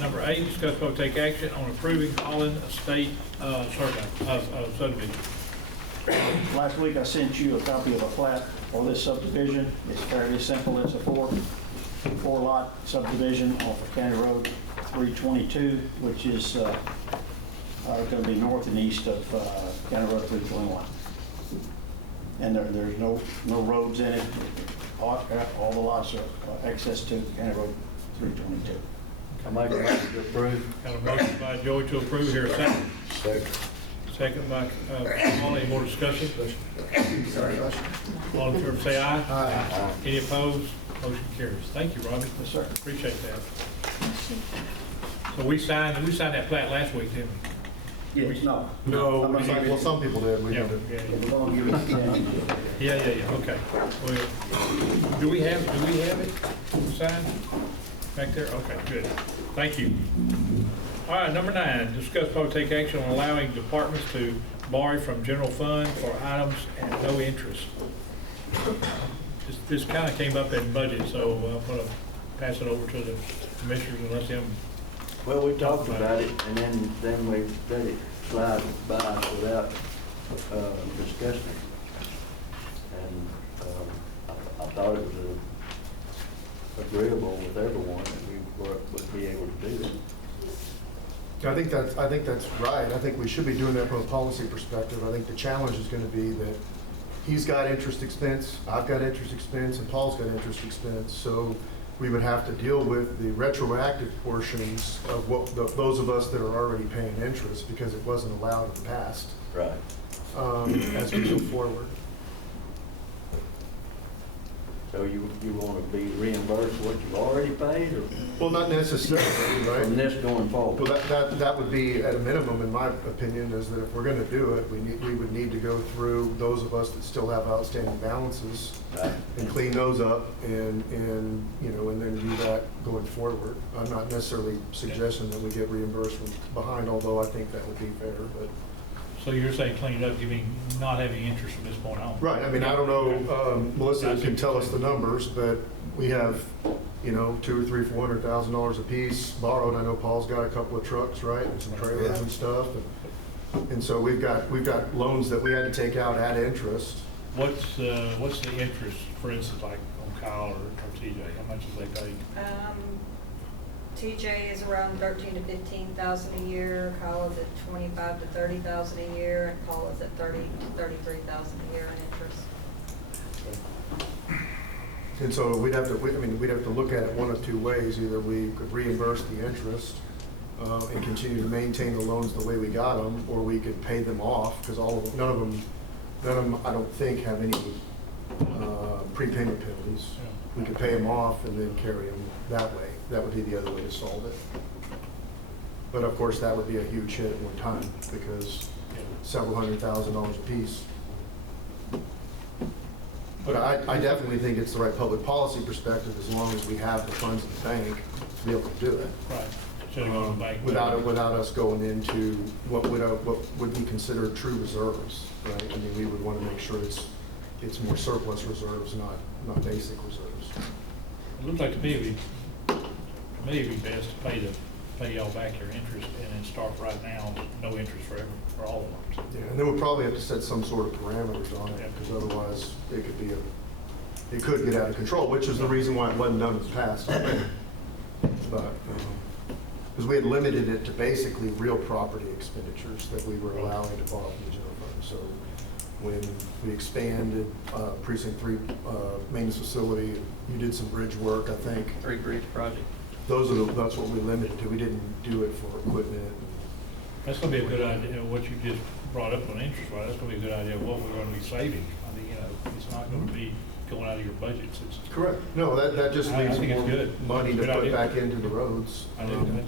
number 8, discuss vote take action on approving Holland Estate subdivision. Last week I sent you a copy of a plat for this subdivision. It's fairly simple. It's a four lot subdivision off of County Road 322, which is going to be north and east of County Road 321. And there's no roads in it. All the lots are access to County Road 322. I make a motion to approve. Got a motion by Joey to approve, here a second. Second by Paul. Any more discussion? All in favor say aye. Aye. Any opposed? Motion carries. Thank you, Robbie. Yes, sir. Appreciate that. So we signed that plat last week, didn't we? Yes, no. No, I'm not well, some people did. We Yeah, didn't. yeah, okay. Well, do we have it signed back there? Okay, good. Thank you. All right, number 9, discuss vote take action on allowing departments to borrow from general fund for items at no interest. This kind of came up in budget, so I'm going to pass it over to the commissioners and let them. Well, we talked about it, and then we let it slide by without discussing it. And I thought it was agreeable with everyone that we would be able to do it. I think that's right. I think we should be doing that from a policy perspective. I think the challenge is going to be that he's got interest expense, I've got interest expense, and Paul's got interest expense. So we would have to deal with the retroactive portions of those of us that are already paying interest because it wasn't allowed in the past. Right. As we go forward. So you want to be reimbursed what you've already paid, or? Well, not necessarily, right? From this going forward? Well, that would be at a minimum, in my opinion, is that if we're going to do it, we would need to go through those of us that still have outstanding balances and clean those up and then do that going forward. I'm not necessarily suggesting that we get reimbursed from behind, although I think that would be fair, but. So you're saying clean it up, you mean not having interest from this point on? Right, I mean, I don't know, Melissa can tell us the numbers, but we have, $200,000 or $300,000, $400,000 a piece borrowed. I know Paul's got a couple of trucks, right, and some trailers and stuff. And so we've got loans that we had to take out at interest. What's the interest, for instance, like on Kyle or TJ? How much have they paid? TJ is around 13 to 15,000 a year. Kyle is at 25 to 30,000 a year, and Paul is at 30 to 33,000 a year in interest. And so we'd have to look at it one of two ways. Either we could reimburse the interest and continue to maintain the loans the way we got them, or we could pay them off because none of them I don't think have any prepayment penalties. We could pay them off and then carry them that way. That would be the other way to solve it. But of course, that would be a huge hit at one time because several $100,000 a piece. But I definitely think it's the right public policy perspective as long as we have the funds in the bank to be able to do it. Right. Sitting on the bank. Without us going into what would be considered true reserves, right? I mean, we would want to make sure it's more surplus reserves, not basic reserves. It looks like to me it'd be best to pay y'all back your interest and then start right now, no interest forever for all of them. Yeah, and then we'll probably have to set some sort of parameters on it because otherwise it could get out of control, which is the reason why it wasn't done in the past. But because we had limited it to basically real property expenditures that we were allowing to borrow from the general fund. So when we expanded Precinct 3 maintenance facility, you did some bridge work, I think. 3 bridge project. That's what we limited to. We didn't do it for equipment. That's going to be a good idea. What you just brought up on interest, right? That's going to be a good idea of what we're going to be saving. I mean, it's not going to be going out of your budget. Since Correct. No, that just I leaves think it's more good. money to Good put idea. back into the roads. I do that.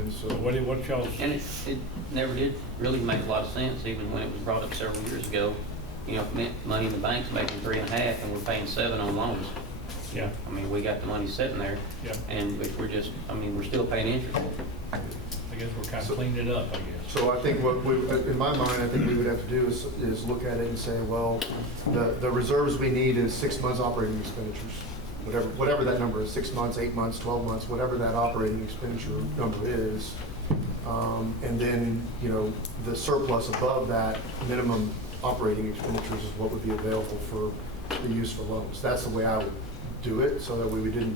And so. So what y'all? And it never did really make a lot of sense, even when it was brought up several years ago. You know, money in the bank's making 3.5 and we're paying 7 on loans. Yeah. I mean, we got the money sitting there. Yeah. And we're just, I mean, we're still paying interest. I guess we're kind of cleaning it up, I guess. So I think what we, in my mind, I think we would have to do is look at it and say, well, the reserves we need is 6 months operating expenditures. Whatever that number is, 6 months, 8 months, 12 months, whatever that operating expenditure number is. And then, you know, the surplus above that minimum operating expenditures is what would be available for the use for loans. That's the way I would do it, so that we didn't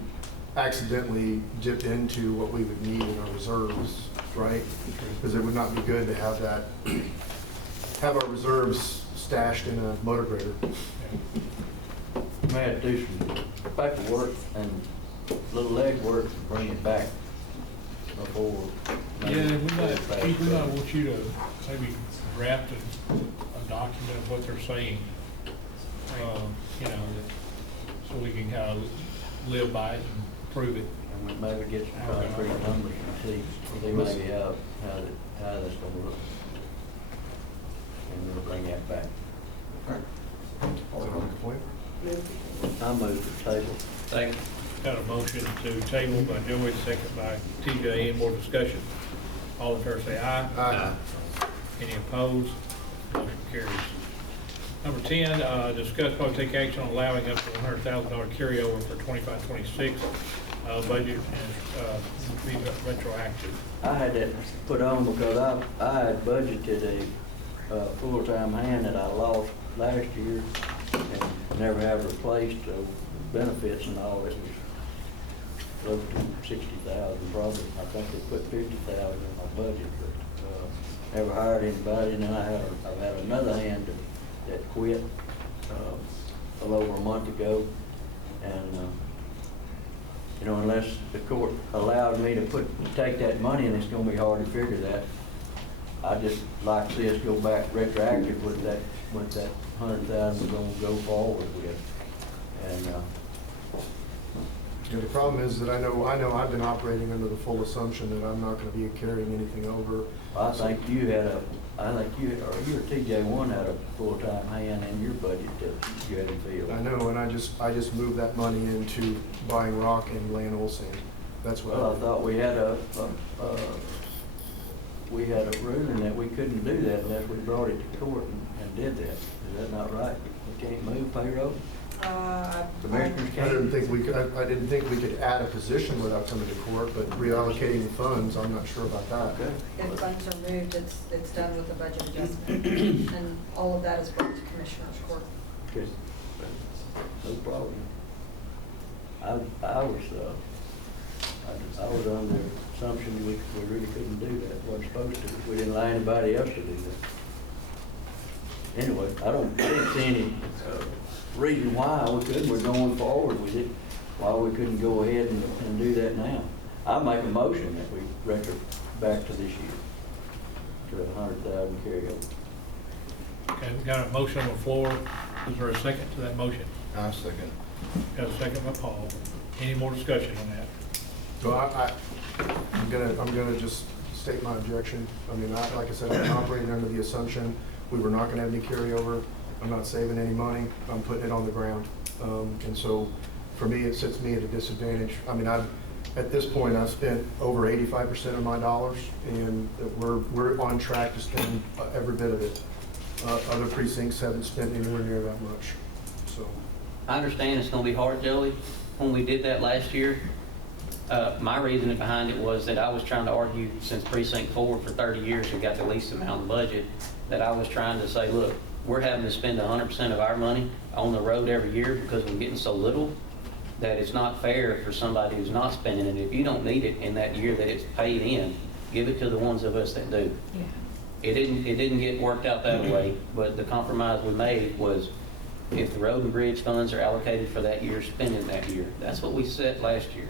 accidentally dip into what we would need in our reserves, right? Because it would not be good to have our reserves stashed in a motor grader. May have to do some paperwork and little legwork to bring it back before. Yeah, Keith, we might want you to maybe draft a document of what they're saying, you know, so we can kind of live by it and prove it. And maybe get some concrete numbers and see, they maybe how that's gonna look. And we'll bring that back. I move to table. Second. Got a motion to table by Joey, second by TJ. Any more discussion? All in favor say aye. Aye. Any opposed? Motion carries. Number 10, discuss probably take action on allowing up to $100,000 carryover for 25-26 budget and be retroactive. I had that put on because I had budgeted a full-time hand that I lost last year and never have replaced, so benefits and all, it was close to 60,000 probably. I think they put 50,000 in my budget, but never hired anybody. And then I've had another hand that quit a little over a month ago, and you know, unless the court allowed me to take that money, and it's going to be hard to figure that. I just like to see us go back retroactive with that 100,000 we're going to go forward with, and. You know, the problem is that I know I've been operating under the full assumption that I'm not going to be carrying anything over. I think you or you or TJ1 had a full-time hand in your budget that you had to fill. I know, and I just moved that money into buying rock and laying oil sand. That's what. Well, I thought we had a ruling that we couldn't do that unless we brought it to court and did that. Is that not right? We can't move payroll? Commissioners I can't? I didn't think we could add a position without coming to court, but reallocating the funds, I'm not sure about that. Okay. If funds are moved, it's done with a budget adjustment. And all of that is brought to Commissioner's Court. Okay. No problem. I was under the assumption we really couldn't do that, wasn't supposed to. We didn't allow anybody else to do that. Anyway, I didn't see any reason why we couldn't. We're going forward with it. Why we couldn't go ahead and do that now. I make a motion that we retro back to this year to 100,000 carryover. Okay, we got a motion on the floor. Is there a second to that motion? I second. Got a second by Paul. Any more discussion on that? So I'm gonna just state my objection. I mean, like I said, I'm operating under the assumption we were not gonna have any carryover. I'm not saving any money. I'm putting it on the ground. And so for me, it sets me at a disadvantage. I mean, at this point, I've spent over 85% of my dollars, and we're on track to spend every bit of it. Other precincts haven't spent anywhere near that much, so. I understand it's gonna be hard, Joey. When we did that last year, my reasoning behind it was that I was trying to argue, since Precinct 4 for 30 years we got the least amount of budget, that I was trying to say, look, we're having to spend 100% of our money on the road every year because we're getting so little that it's not fair for somebody who's not spending it. If you don't need it in that year that it's paid in, give it to the ones of us that do. Yeah. It didn't get worked out that way, but the compromise we made was if the road and bridge funds are allocated for that year, spend it that year. That's what we set last year.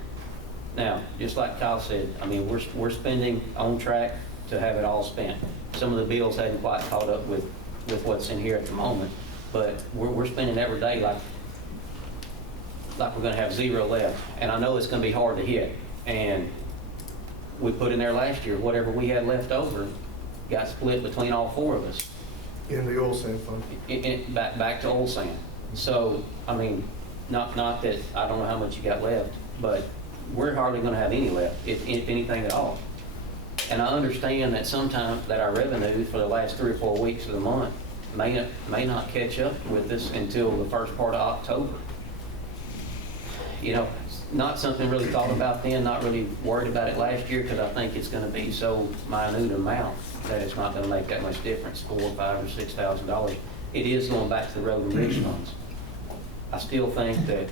Now, just like Kyle said, I mean, we're spending on track to have it all spent. Some of the bills haven't quite caught up with what's in here at the moment, but we're spending every day. Like like we're gonna have 0 left, and I know it's gonna be hard to hit. And we put in there last year, whatever we had left over got split between all 4 of us. In the oil sand fund. Back to oil sand. So, I mean, not that, I don't know how much you got left, but we're hardly gonna have any left, if anything at all. And I understand that sometimes that our revenue for the last 3 or 4 weeks of the month may not catch up with us until the first part of October. You know, not something really thought about then, not really worried about it last year, because I think it's gonna be so minute amount that it's not gonna make that much difference, $4,000 or $5,000 or $6,000. It is going back to the road and bridge funds. I still think that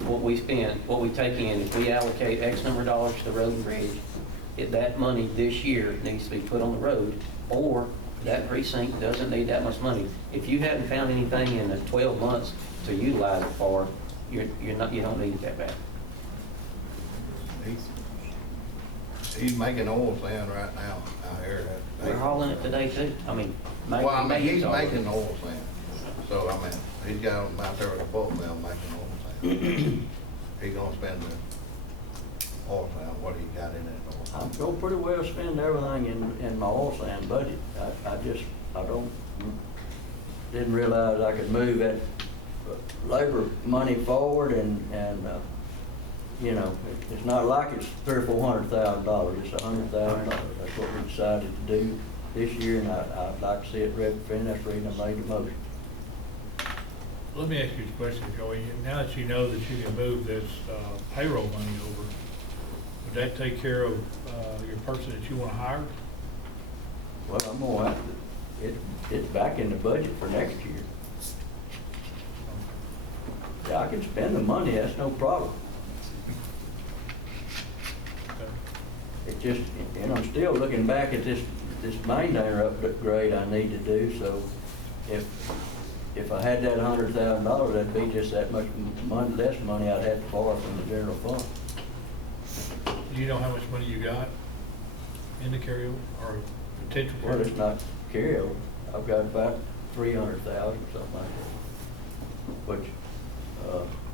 what we spend, what we take in, if we allocate X number of dollars to the road and bridge, that money this year needs to be put on the road, or that precinct doesn't need that much money. If you haven't found anything in the 12 months to utilize it for, you don't need it that bad. He's making oil sand right now out here. We're hauling it today too. I mean, Well, I mean, he's all of it. making oil sand. So, I mean, he's got him out there with a boat mill making oil sand. He's gonna spend the oil sand, what he got in it. I go pretty well spend everything in my oil sand budget. I didn't realize I could move that labor money forward and you know, it's not like it's $300,000 or $400,000, it's $100,000. That's what we decided to do this year, and I'd like to see it ready for that's the reason I made the motion. Let me ask you a question, Joey. Now that you know that you can move this payroll money over, would that take care of your person that you want to hire? Well, I'm gonna have to, it's back in the budget for next year. Yeah, I can spend the money, that's no problem. It just, and I'm still looking back at this maintainer upgrade I need to do, so if I had that $100,000, that'd be just that much money, less money I'd have to borrow from the general fund. Do you know how much money you got in the carryover or potential carryover? Well, it's not carryover. I've got about $300,000, something like that. Which,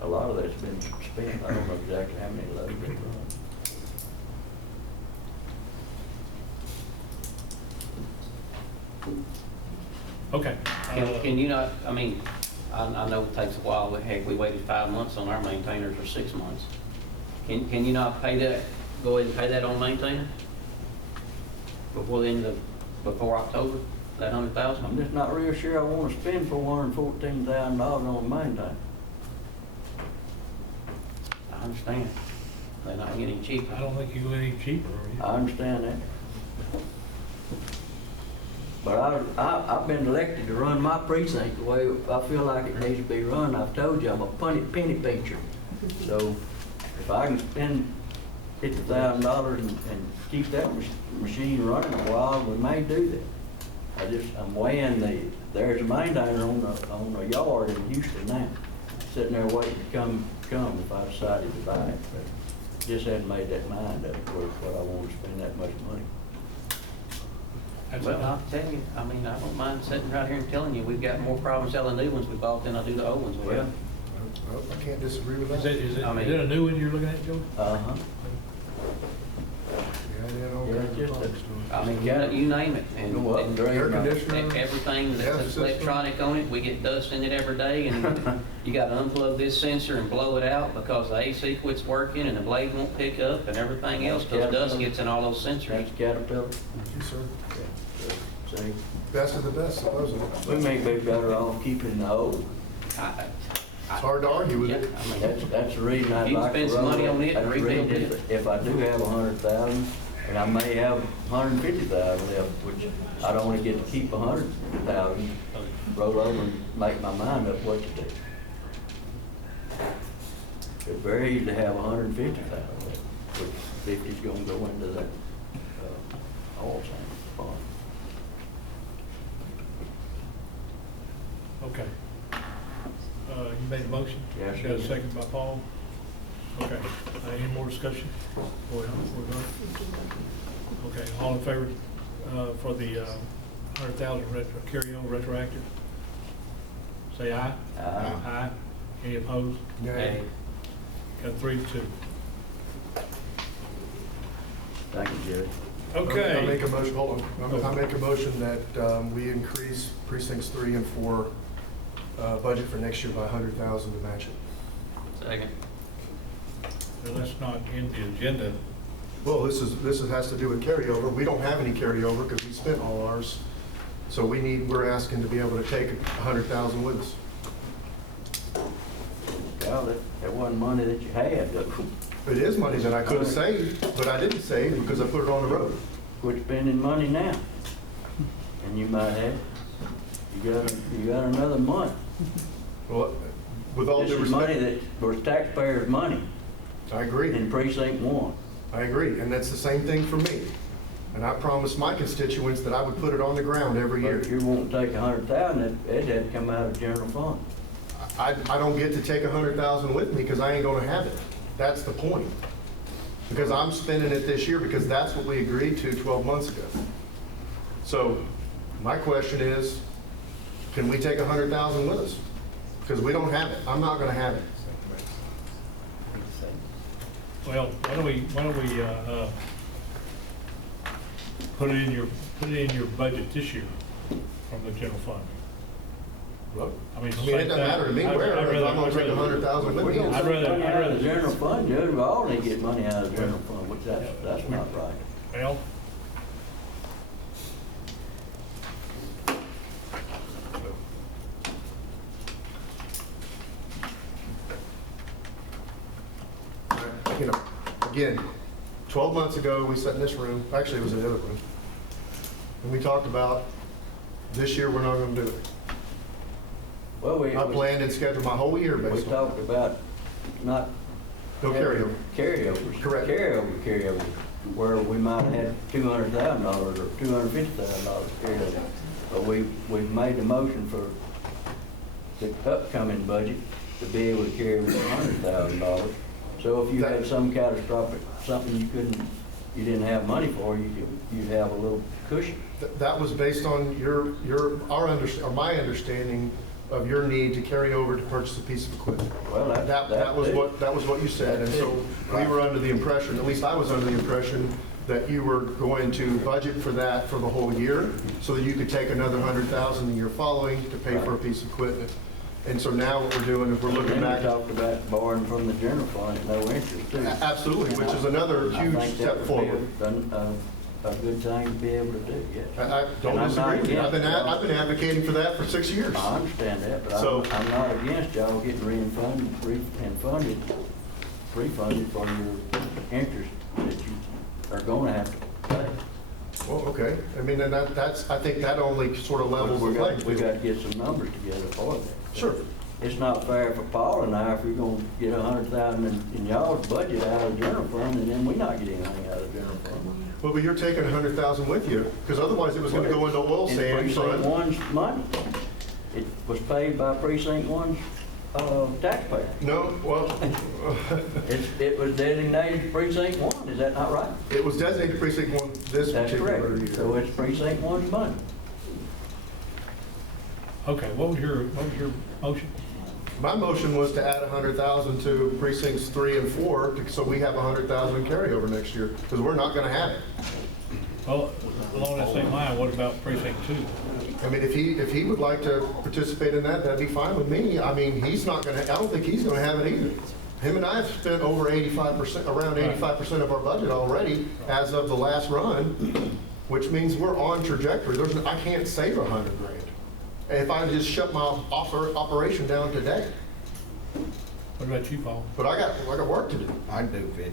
a lot of that's been spent. I don't know exactly how many loads they run. Okay. Can you not, I mean, I know it takes a while, but heck, we waited 5 months on our maintainers, or 6 months. Can you not pay that, go ahead and pay that on maintainer? Before the end of, before October, that $100,000? I'm just not real sure I want to spend $414,000 on a maintainer. I understand. They're not getting cheaper. I don't think you go any cheaper, are you? I understand that. But I've been elected to run my precinct the way I feel like it needs to be run. I've told you I'm a penny pincher. So if I can spend $50,000 and keep that machine running a while, we may do that. I'm weighing there's a maintainer on the yard in Houston now, sitting there waiting to come if I decided to buy it. But just hadn't made that mind up what I want to spend that much money. Well, I'll tell you, I mean, I don't mind sitting right here and telling you, we've got more problems selling new ones we bought than I do the old ones we have. Well, I can't disagree with that. Is it a new one you're looking at, Joey? Uh-huh. I mean, you name it, and Air conditioner. everything that's electronic on it, we get dust in it every day, and you got to unplug this sensor and blow it out because the AC quits working and the blade won't pick up and everything else because dust gets in all those sensors. That's Caterpillar. Thank you, sir. See, Best of the best, supposedly. we may be better off keeping the old. It's hard to argue with it. I mean, that's the reason I'd You can like to spend some money on it and That's the reason rebuild it. If I do have 100,000, and I may have 150,000 left, which I don't want to get to keep 100,000, roll over and make my mind up what to do. It's very easy to have 150,000 left, which 50 is going to go into that oil tank fund. Okay. You made a motion? Yes, Got a sir. second by Paul? Okay. Any more discussion? Before we vote? Okay, all in favor for the 100,000 carry-on retroactive? Say aye. Aye. Aye. Any opposed? Nay. Got 3-2. Thank you, Jerry. Okay. I make a motion, hold on. I make a motion that we increase precincts 3 and 4 budget for next year by $100,000 to match it. Second. Well, that's not in the agenda. Well, this has to do with carryover. We don't have any carryover because we spent all ours. So we're asking to be able to take 100,000 with us. Well, that wasn't money that you had, though. It is money that I could have saved, but I didn't save because I put it on the road. Quit spending money now. And you might have, you got another month. Well, with all This due is money respect, that was taxpayers' money I agree. in precinct 1. I agree, and that's the same thing for me. And I promised my constituents that I would put it on the ground every year. But if you won't take 100,000, it had to come out of general fund. I don't get to take 100,000 with me because I ain't gonna have it. That's the point. Because I'm spending it this year because that's what we agreed to 12 months ago. So my question is, can we take 100,000 with us? Because we don't have it. I'm not gonna have it. Well, why don't we put it in your budget this year from the general fund? Well, I mean, it doesn't matter to me where, I'm gonna take 100,000 with me. I'd rather the general fund, Judge. We all need to get money out of the general fund, which that's not right. Well, You know, again, 12 months ago, we sat in this room, actually it was in the other room, and we talked about this year we're not gonna do it. Well, I planned and scheduled my whole year We based on. talked about not. No carryover. Carryovers. Correct. Carryover, where we might have had $200,000 or $250,000 carryover. But we've made the motion for the upcoming budget to be able to carry over $100,000. So if you had some catastrophic, something you didn't have money for, you'd have a little cushion. That was based on my understanding of your need to carry over to purchase a piece of equipment. Well, That was what you said, and so we were under the impression, at least I was under the impression, that you were going to budget for that for the whole year, so that you could take another 100,000 the year following to pay for a piece of equipment. And so now what we're doing is we're looking back. We talked about borrowing from the general fund at no interest too. Absolutely, which is another huge step forward. A good thing to be able to do, yes. I don't disagree. I've been advocating for that for 6 years. I understand that, but So- I'm not against y'all getting refunded for your interest that you are gonna have to pay. Well, okay. I mean, and I think that only sort of levels the playing We field. got to get some numbers together for that. Sure. It's not fair for Paul and I if we're gonna get 100,000 in y'all's budget out of the general fund, and then we not get anything out of the general fund. Well, but you're taking 100,000 with you, because otherwise it was gonna go into oil In sand precinct fund. 1's money. It was paid by precinct 1's taxpayer. No, well, It was designated precinct 1, is that not right? it was designated precinct 1 this That's particular correct. year. So it's precinct 1's money. okay, what was your motion? My motion was to add 100,000 to precincts 3 and 4, so we have 100,000 carryover next year, because we're not gonna have it. Well, along that same line, what about precinct 2? I mean, if he would like to participate in that, that'd be fine with me. I mean, he's not gonna, I don't think he's gonna have it either. Him and I have spent over 85%, around 85% of our budget already as of the last run, which means we're on trajectory. I can't save 100 grand if I just shut my operation down today. What about you, Paul? But I got work to do. I'd do 50.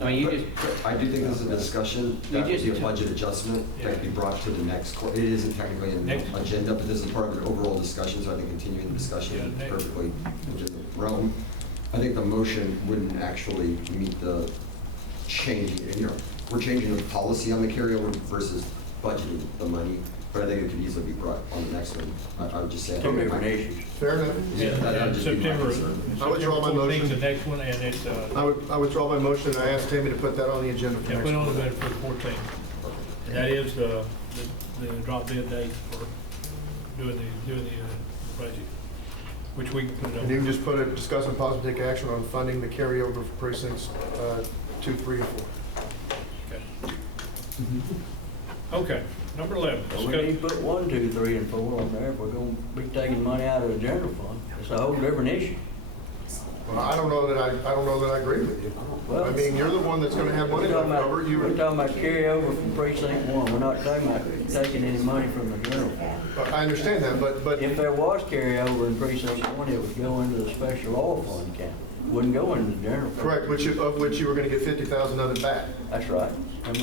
I mean, you just, I do think this is a discussion, that would be a budget adjustment that could be brought to the next court. It isn't technically in the agenda, but this is part of an overall discussion, so I think continuing the discussion is perfectly within the realm. I think the motion wouldn't actually meet the changing, we're changing the policy on the carryover versus budgeting the money, but I think it could easily be brought on the next one. I would just say. Two different issues. Fair enough. Yeah, that would just be my September concern. I withdraw my motion. The next one, and it's, I withdraw my motion. I asked Tammy to put that on the agenda for yeah, next put on the week. bed for the 14th. And that is the drop dead date for doing the budget, which we can put it on. And you can just put a discuss and possibly take action on funding the carryover for precincts 2, 3, and 4. Okay. Okay, number 11. So we need to put 1, 2, 3, and 4 on there if we're gonna be taking money out of the general fund. It's a whole different issue. Well, I don't know that I agree with you. Well, I mean, you're the one that's gonna have money left over. We're talking about carryover from precinct 1. We're not talking about taking any money from the general fund. I understand that, but If there was carryover in precinct 1, it would go into the special oil fund account. It wouldn't go into the general fund. correct, of which you were gonna get 50,000 of it back. That's right. And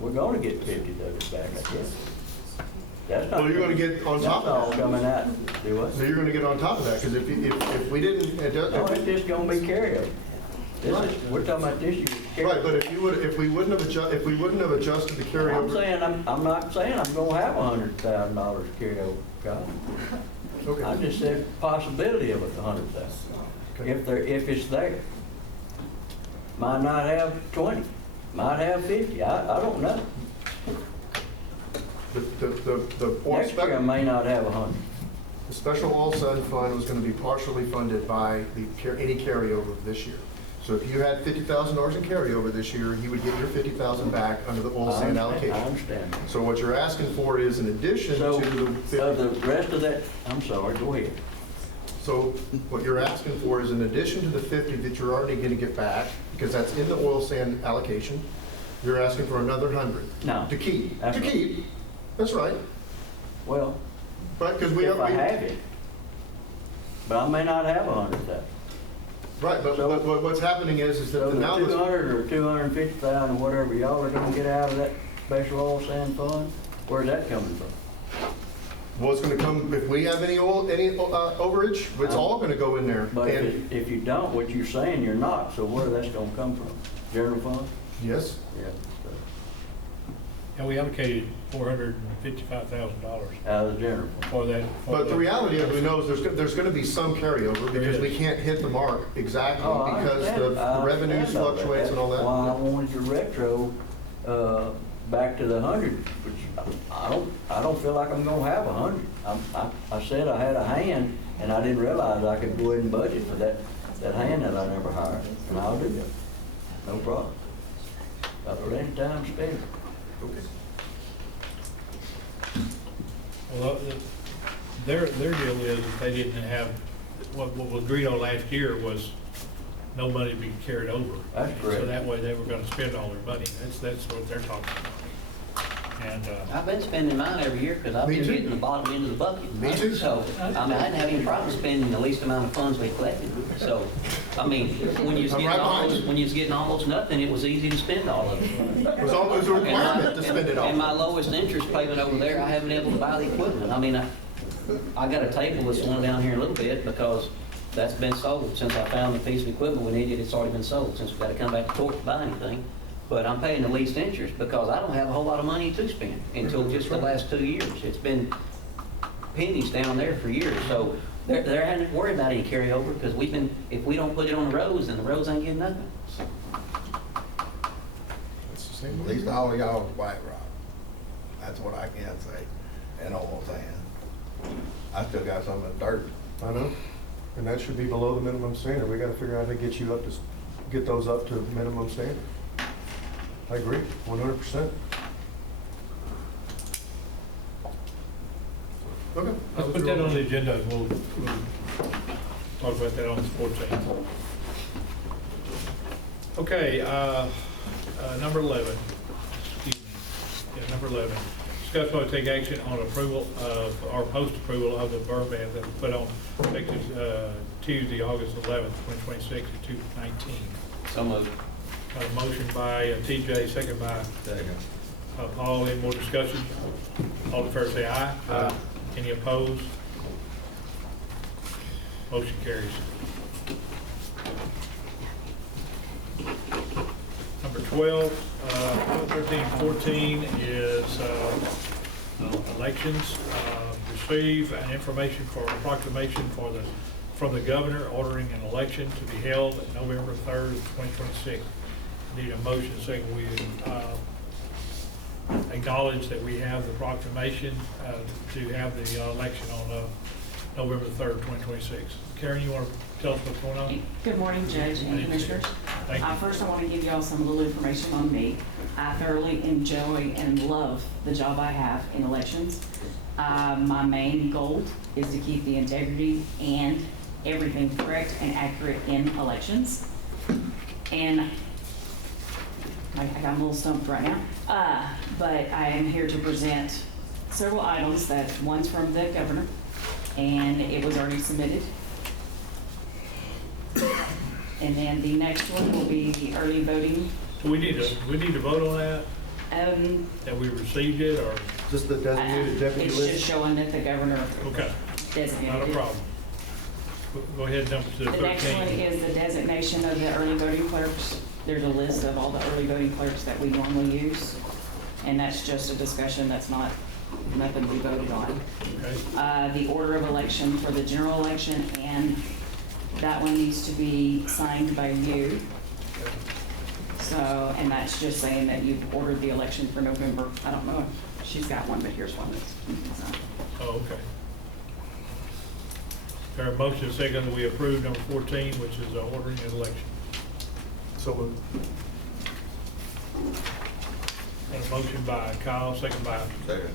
we're gonna get 50 of it back, I guess. That's not. Well, you're gonna get on top of That's that. all coming out. Do what? So you're gonna get on top of that, because if we didn't, No, it's just gonna be carryover. We're talking about this year. right, but if we wouldn't have adjusted the I'm carryover. saying, I'm not saying I'm gonna have $100,000 carryover, Kyle. Okay. I just said possibility of $100,000. If it's there. Might not have 20, might have 50, I don't know. The oil Next year I may not have 100. The special oil fund was gonna be partially funded by any carryover this year. So if you had $50,000 in carryover this year, you would get your 50,000 back under the oil sand allocation. I understand. So what you're asking for is an addition So, to the 50. the rest of that, I'm sorry, go ahead. So what you're asking for is an addition to the 50 that you're already gonna get back, because that's in the oil sand allocation. You're asking for another 100. No. To keep. That's To right. keep. That's right. Well, Right, because we if have. I have it, but I may not have 100,000. Right, but what's happening is So that the now. 200 or 250,000, whatever y'all are gonna get out of that special oil sand fund, where's that coming from? Well, it's gonna come, if we have any overage, it's all gonna go in there. But And- if you don't, what you're saying, you're not, so where that's gonna come from? General fund? Yes. Yeah. And we allocated $455,000 Out of the general fund. for that. But the reality of it, we know is there's gonna be some carryover, because we can't hit the mark exactly, Oh, I because understand. the I revenues understand all that. fluctuates and all That's why I that. wanted to retro, back to the 100, which I don't feel like I'm gonna have 100. I said I had a hand, and I didn't realize I could go ahead and budget for that hand that I never hired, and I'll do that. No problem. Got plenty of time spent. Well, their deal is that they didn't have, what was agreed on last year was no money to be carried over. That's correct. So that way they were gonna spend all their money. That's what they're talking about. And, I've been spending mine every year because I've Me been too. getting the bottom end of the bucket. Me too. So, I mean, I didn't have any problem spending the least amount of funds we collected. So, I mean, when you was I'm getting right behind almost, you. when you was getting almost nothing, it was easy to spend all of it. It was always a requirement to spend it And my all. lowest interest payment over there, I haven't been able to buy the equipment. I mean, I got a table that's going down here in a little bit because that's been sold. Since I found the piece of equipment we needed, it's already been sold, since we've got to come back to court to buy anything. But I'm paying the least interest because I don't have a whole lot of money to spend until just the last 2 years. It's been pennies down there for years. So they're having to worry about any carryover because if we don't put it on the roads, then the roads ain't getting nothing. It's the same At way. least all of y'all is white rock. That's what I can say, and oil sand. I still got some of the dirt. I know. And that should be below the minimum standard. We gotta figure out how to get those up to minimum standard. I agree, 100%. Okay. let's put that on the agenda and we'll talk about that on the 14th. Okay, number 11, excuse me, yeah, number 11. Discuss whether to take action on approval of, or post-approval of the burn ban that was put on effective Tuesday, August 11th, 2026 at 2:19. So moved. Got a motion by TJ, second by Paul. Any more discussion? All in favor say aye. Aye. Any opposed? Motion carries. Number 12, 13, 14 is elections. Receive an information for a proclamation from the governor ordering an election to be held at November 3rd, 2026. Need a motion saying we acknowledge that we have the proclamation to have the election on November 3rd, 2026. Karen, you want to tell us what's going on? Good morning, Judge and Commissioners. Thank you. First, I want to give y'all some little information on me. I thoroughly enjoy and love the job I have in elections. My main goal is to keep the integrity and everything correct and accurate in elections. And I got a little stumped right now, but I am here to present several items that one's from the governor, and it was already submitted. And then the next one will be the early voting. Do we need to vote on that? That we received it, or? Just the designated deputy It's list? just showing that the governor Okay. designated Not a it. problem. Go ahead and jump to the 13. The next one is the designation of the early voting clerks. There's a list of all the early voting clerks that we normally use, and that's just a discussion, that's not, nothing we voted on. Okay. The order of election for the general election, and that one needs to be signed by you. So, and that's just saying that you've ordered the election for November. I don't know if she's got one, but here's one that's signed. Oh, okay. There a motion and second that we approve number 14, which is ordering an election. So moved. Got a motion by Kyle, second by Second.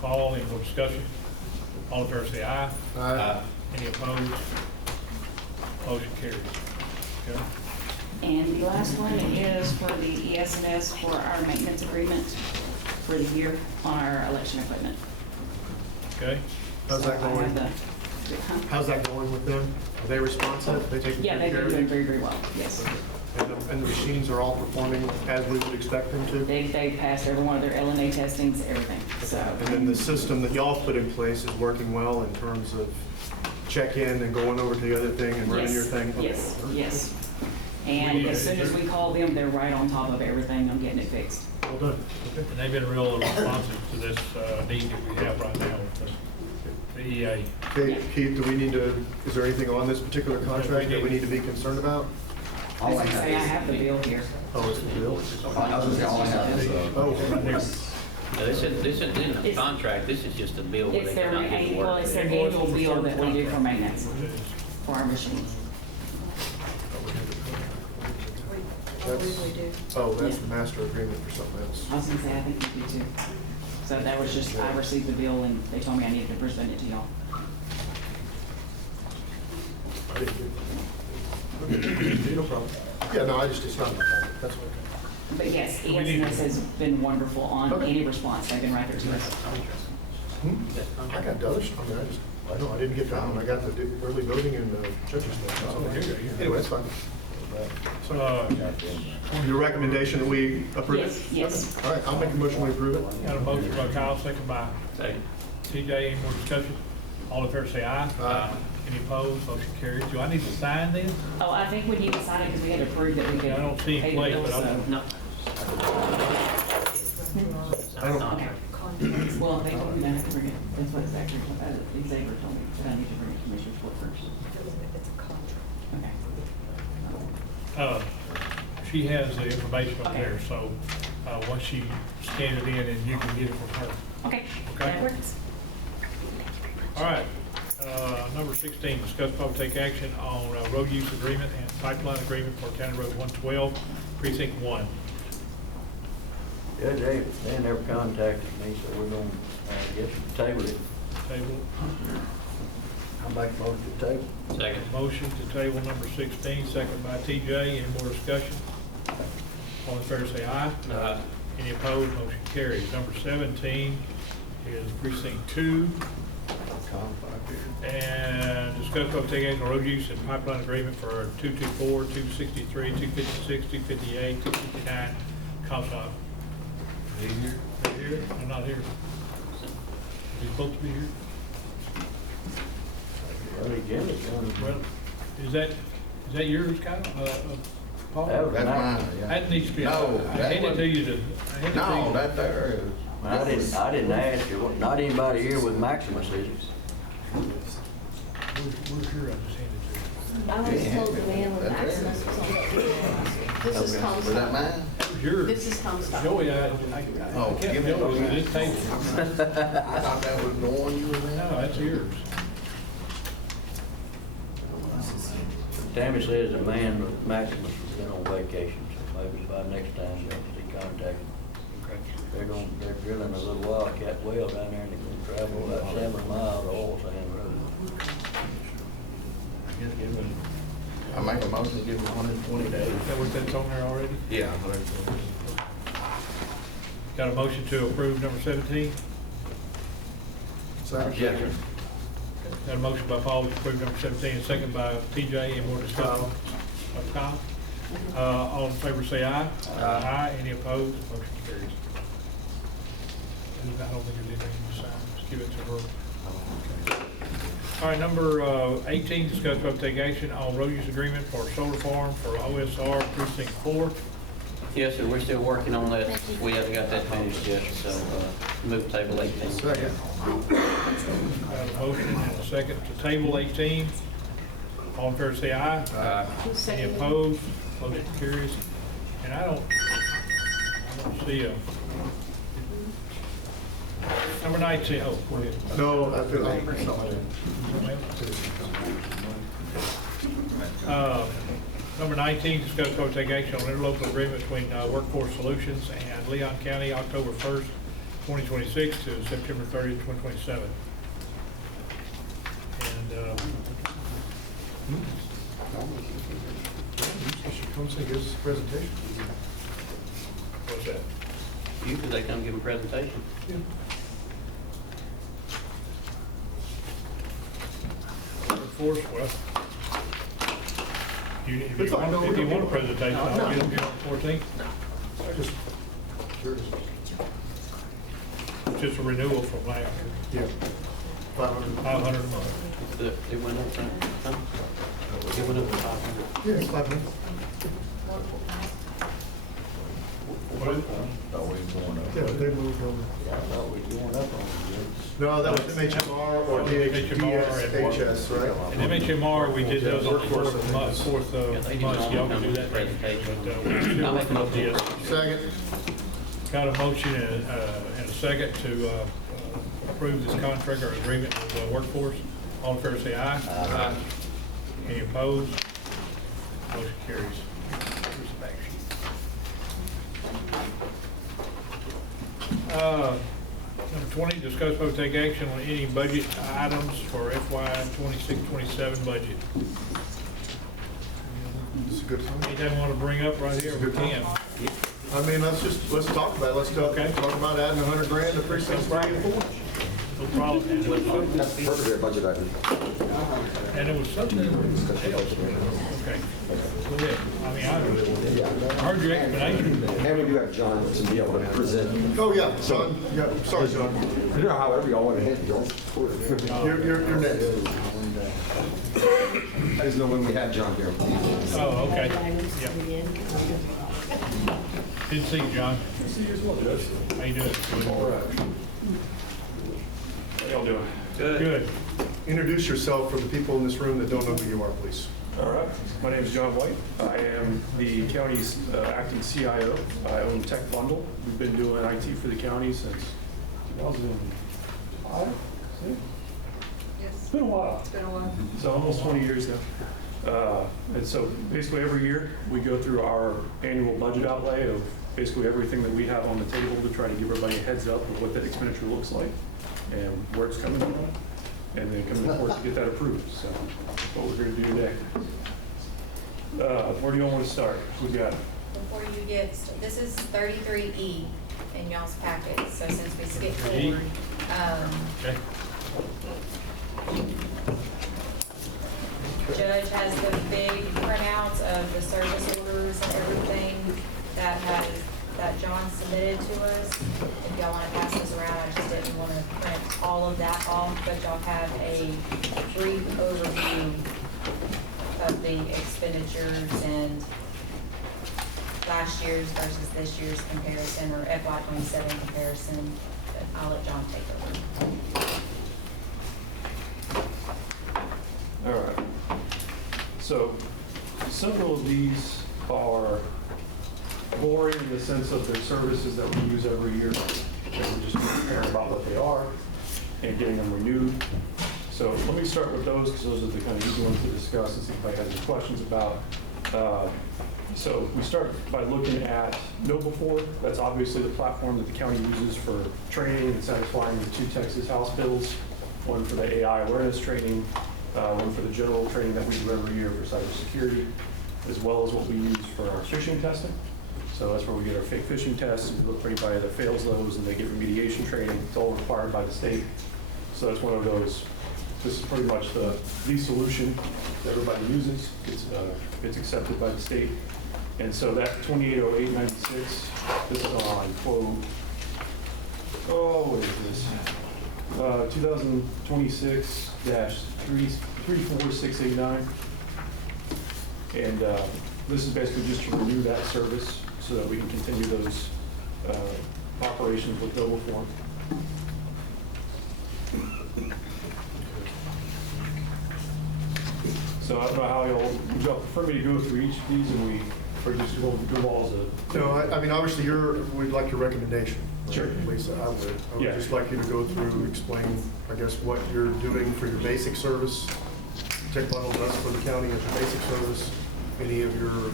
Paul. Any more discussion? All in favor say aye. Aye. Any opposed? Motion carries. Okay. And the last one is for the ES&S for our maintenance agreement for the year on our election equipment. Okay. How's that So I going? have the- How's that going with them? Are they responsive? They taking Yeah, good care they're of doing you? very, very well, yes. And the machines are all performing as we would expect them to? They passed every one of their LNA testings, everything, so. And then the system that y'all put in place is working well in terms of check-in and going over to the other thing and running your thing? Okay. Yes, yes. And as soon as we call them, they're right on top of everything on getting it fixed. Well done. Okay. And they've been real responsive to this need that we have right now with the EA. Okay, Keith, do we need to, is there anything on this particular contract that we need to be concerned about? I was gonna say, I have the bill here. Oh, it's the bill? I was gonna say, all I have is, Oh, No, this isn't in the contract, this is just a bill where It's they their, cannot get well, work. it's their annual bill that we do for maintenance for our machines. Oh, that's the master agreement for something else. I was gonna say, I think you do too. So that was just, I received the bill and they told me I needed to present it to y'all. I didn't get it. No problem. Yeah, no, I just, it's not my time. That's okay. But yes, ES&S has been wonderful on any response. They've been right there to us. I got Dutch, I know, I didn't get down, I got the early voting and the judges stuff. Anyway, that's fine. Your recommendation that we approve it? Yes. All right, I'll make a motion to approve it. Got a motion by Kyle, second by Second. TJ. Any more discussion? All in favor say aye. Aye. Any opposed? Motion carries. Do I need to sign this? Oh, I think we need to sign it because we had to prove that we could I don't see pay it the place, bill, but so. I'm. No. I don't, Okay. Well, they told me I have to bring it, that's what exactly, Xavier told me, that I need to bring it to Commissioner's Court first. It's a contract. Okay. She has the information up Okay. there, so once she scans it in, and you can get it from her. Okay, Okay. that works. All right. Number 16, discuss public take action on road use agreement and pipeline agreement for County Road 112, Precinct 1. Judge, they never contacted me, so we're gonna, get the table it. Table. I'll make a motion to table. Second. Motion to table number 16, second by TJ. Any more discussion? All in favor say aye. Aye. Any opposed? Motion carries. Number 17 is Precinct 2. And discuss public take action on road use and pipeline agreement for 224, 263, 256, 258, 259, Comstock. Are you here? Are you here? I'm not here. Are you supposed to be here? Well, is that yours, Kyle? Paul? That was That's mine. mine, yeah. That needs to be, No, I that handed it to you to. No, that there is. I didn't ask you, not anybody here with Maximus, is it? Where's your, I just handed it to you. I was told the man with Maximus was on that. This is Okay. Comstock. Was that mine? That was yours. This is Comstock. Joey, I Oh, kept give me Joey those. with this table. I thought that was the one you were in. No, that's yours. Tammy says the man with Maximus has been on vacation, so maybe by next time they'll be contacted. They're drilling a little wildcat well down there and they're gonna travel about 7 miles of oil sand road. I make a motion to give them 120 days. Is that what that's on there already? Yeah, 120. Got a motion to approve number 17? Second. Got a motion by Paul to approve number 17, and second by TJ. Any more discussion? Kyle? All in favor say aye. Aye. Any opposed? Motion carries. I don't think there's anything to sign. Just give it to her. All right, number 18, discuss vote take action on road use agreement for solar farm for OSR Precinct 4. Yes, sir, we're still working on that. We haven't got that finished yet, so move table 18. Second. Got a motion and a second to table 18. All in favor say aye. Aye. Any opposed? Motion carries. And I don't see a number 19. Oh, go ahead. No, I feel like. Number 19, discuss vote take action on interlocal agreement between Workforce Solutions and Leon County, October 1st, 2026 to September 30th, 2027. And Come say, give us a presentation. what's that? Usually they come give a presentation. Workforce, well, if you want a presentation, I'll get them here on the 14th. I just curious. It's just a renewal from last year. Yeah. 500. 500 a month. It went up, huh? It went up to 500. Yeah, it's 500. What is it? Thought we was going up. Yeah, but they moved on. Yeah, I thought we were going up on it. No, that was MHMR or DHS, right? And MHMR, we did those on the Workforce, fourth month, y'all can do that. I'll make a motion. Second. Got a motion and a second to approve this contract or agreement with Workforce. All in favor say aye. Aye. Any opposed? Motion carries. Here's the back sheet. Number 20, discuss vote take action on any budget items for FY 26-27 budget. It's a good time. Anything you want to bring up right here, we can. I mean, let's talk about it. Let's talk about adding 100 grand to precinct 3 and 4. No problem. That's perfect budget item. And it was something else. Okay. Go ahead. I mean, I heard your explanation. And we do have John to be able to present. Oh, yeah, John. Yeah, sorry, John. You know, however y'all want to hit, John. You're next. I just know when we had John here. Oh, okay. Yep. Good to see you, John. Good to see you as well, Judge. How you doing? All right. How y'all doing? Good. Introduce yourself for the people in this room that don't know who you are, please. All right. My name is John White. I am the county's acting CIO. I own Tech Bundle. We've been doing IT for the county since 2005. It's been a while. It's been a while. So almost 20 years now. And so basically every year we go through our annual budget outlay of basically everything that we have on the table to try to give everybody a heads up of what that expenditure looks like and where it's coming from, and then come to court to get that approved. So that's what we're here to do today. Where do you all want to start? We got it. Before you get, this is 33E in y'all's packet, so since we skipped E. forward. Okay. Judge has the big printouts of the service orders and everything that John submitted to us. If y'all want to pass this around, I just didn't want to print all of that off, but y'all have a brief overview of the expenditures and last year's versus this year's comparison, or FY 27 comparison. But I'll let John take over. All right. So several of these are boring in the sense of their services that we use every year. And we're just transparent about what they are and getting them renewed. So let me start with those, because those are the kind of easy ones to discuss and see if anybody has any questions about. So we start by looking at KnowBe4. That's obviously the platform that the county uses for training and satisfying the 2 Texas House bills, one for the AI awareness training, one for the general training that we do every year for cybersecurity, as well as what we use for our phishing testing. So that's where we get our fake phishing tests. We look for anybody that fails those, and they get remediation training. It's all required by the state. So that's one of those. This is pretty much the solution that everybody uses. It's accepted by the state. And so that 280896, this is on quote, what is this? 2026-34689. And this is basically just to renew that service so that we can continue those operations with KnowBe4. So I don't know how would y'all prefer me to go through each of these, and or just go through all of them? No, I mean, obviously, we'd like your recommendation. Right? Sure. Lisa, I would Yeah. just like you to go through, explain, I guess, what you're doing for your basic service. Take bundle dust for the county as your basic service. Any of your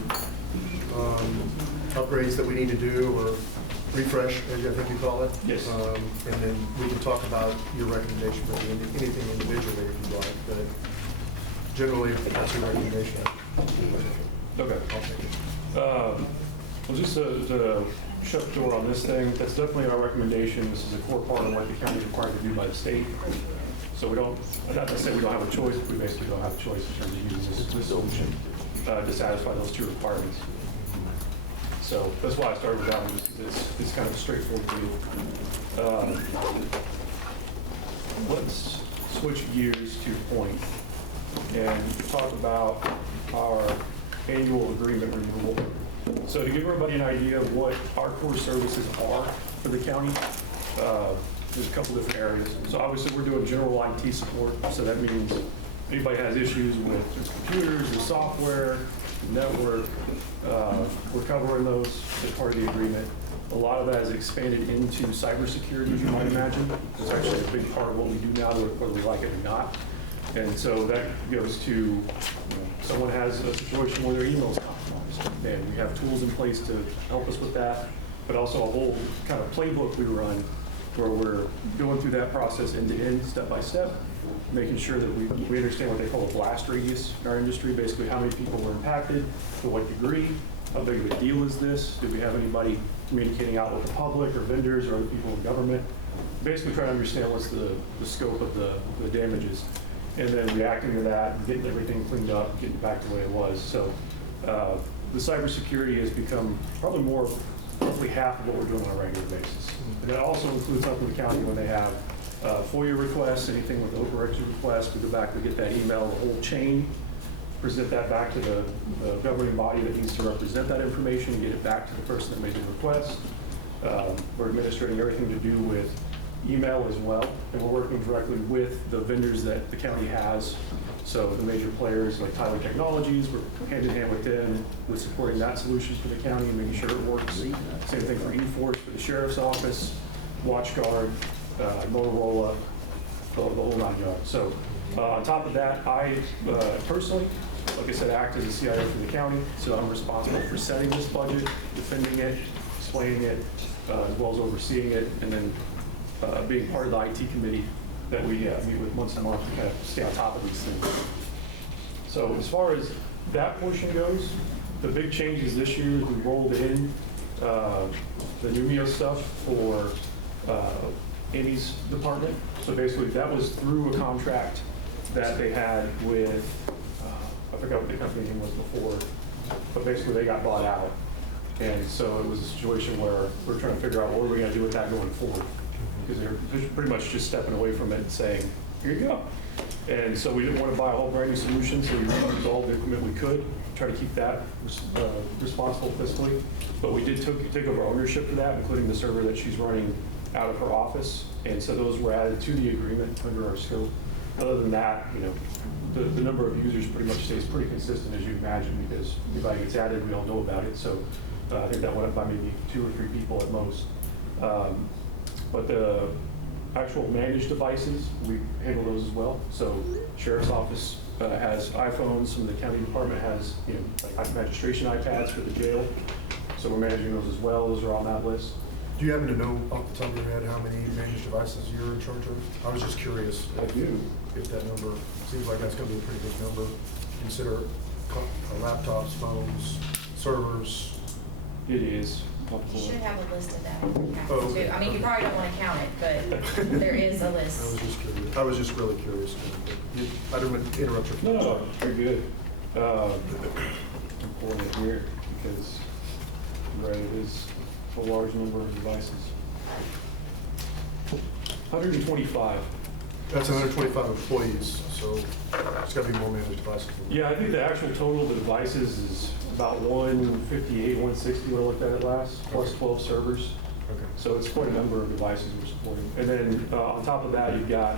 upgrades that we need to do, or refresh, as I think you call it. Yes. And then we can talk about your recommendation for anything individually if you'd like. But generally, that's your recommendation. Okay. I'll take it. Well, just to shut the door on this thing, that's definitely our recommendation. This is a core part of what the county is required to do by the state. So we don't, not to say we don't have a choice, but we basically don't have a choice in terms of using this solution to satisfy those 2 requirements. So that's why I started with that one, just because it's kind of a straightforward deal. Let's switch gears to your point and talk about our annual agreement renewal. So to give everybody an idea of what our core services are for the county, there's a couple different areas. So obviously we're doing general IT support. So that means anybody has issues with computers, the software, the network, we're covering those as part of the agreement. A lot of that is expanded into cybersecurity, as you might imagine. It's actually a big part of what we do now, whether we like it or not. And so that goes to, someone has a situation where their email's compromised, and we have tools in place to help us with that, but also a whole kind of playbook we run where we're going through that process end to end, step by step, making sure that we understand what they call a blast radius in our industry, basically how many people were impacted, to what degree, how big of a deal is this, do we have anybody communicating out with the public or vendors or other people in government, basically trying to understand what's the scope of the damages, and then reacting to that, and getting everything cleaned up, getting back to the way it was. So the cybersecurity has become probably roughly half of what we're doing on a regular basis. And that also includes up in the county when they have FOIA requests, anything with overarching requests, we go back, we get that email, the whole chain, present that back to the governing body that needs to represent that information, and get it back to the person that made the request. We're administrating everything to do with email as well, and we're working directly with the vendors that the county has. So the major players like Tyler Technologies, we're hand in hand with them with supporting that solution for the county and making sure it works. Same thing for eForce for the sheriff's office, WatchGuard, Motorola, the whole 9 yards. So on top of that, I personally, like I said, act as a CIO for the county, so I'm responsible for setting this budget, defending it, explaining it, as well as overseeing it, and then being part of the IT committee that we meet with once a month to kind of stay on top of these things. So as far as that portion goes, the big changes this year, we rolled in the Numio stuff for Amy's department. So basically that was through a contract that they had with, I forgot what the company name was before, but basically they got bought out. And so it was a situation where we're trying to figure out what we're going to do with that going forward. Because they're pretty much just stepping away from it and saying, here you go. And so we didn't want to buy a whole brand new solution, so we reused all the equipment we could, try to keep that responsible fiscally. But we did take over ownership for that, including the server that she's running out of her office. And so those were added to the agreement under our scope. Other than that, the number of users pretty much stays pretty consistent, as you imagine, because anybody gets added, we all know about it. So I think that went up by maybe 2 or 3 people at most. But the actual managed devices, we handle those as well. So Sheriff's Office has iPhones, some of the county department has, like magistration iPads for the jail. So we're managing those as well. Those are on that list. Do you happen to know off the top of your head how many managed devices you're in charge of? I was just curious. I do. If that number, seems like that's gonna be a pretty big number. Consider laptops, phones, servers. It is. You should have a list of that. Oh, okay. I mean, you probably don't want to count it, but there is a I was list. just curious. I was just really curious. I didn't want to interrupt your. No, you're good. I'm pulling it here because, right, it is a large number of devices. 125. That's 125 employees, so it's got to be more managed devices. Yeah, I think the actual total of the devices is about 158, 160 when I looked at it last, plus 12 servers. Okay. So it's quite a number of devices we're supporting. And then on top of that, you've got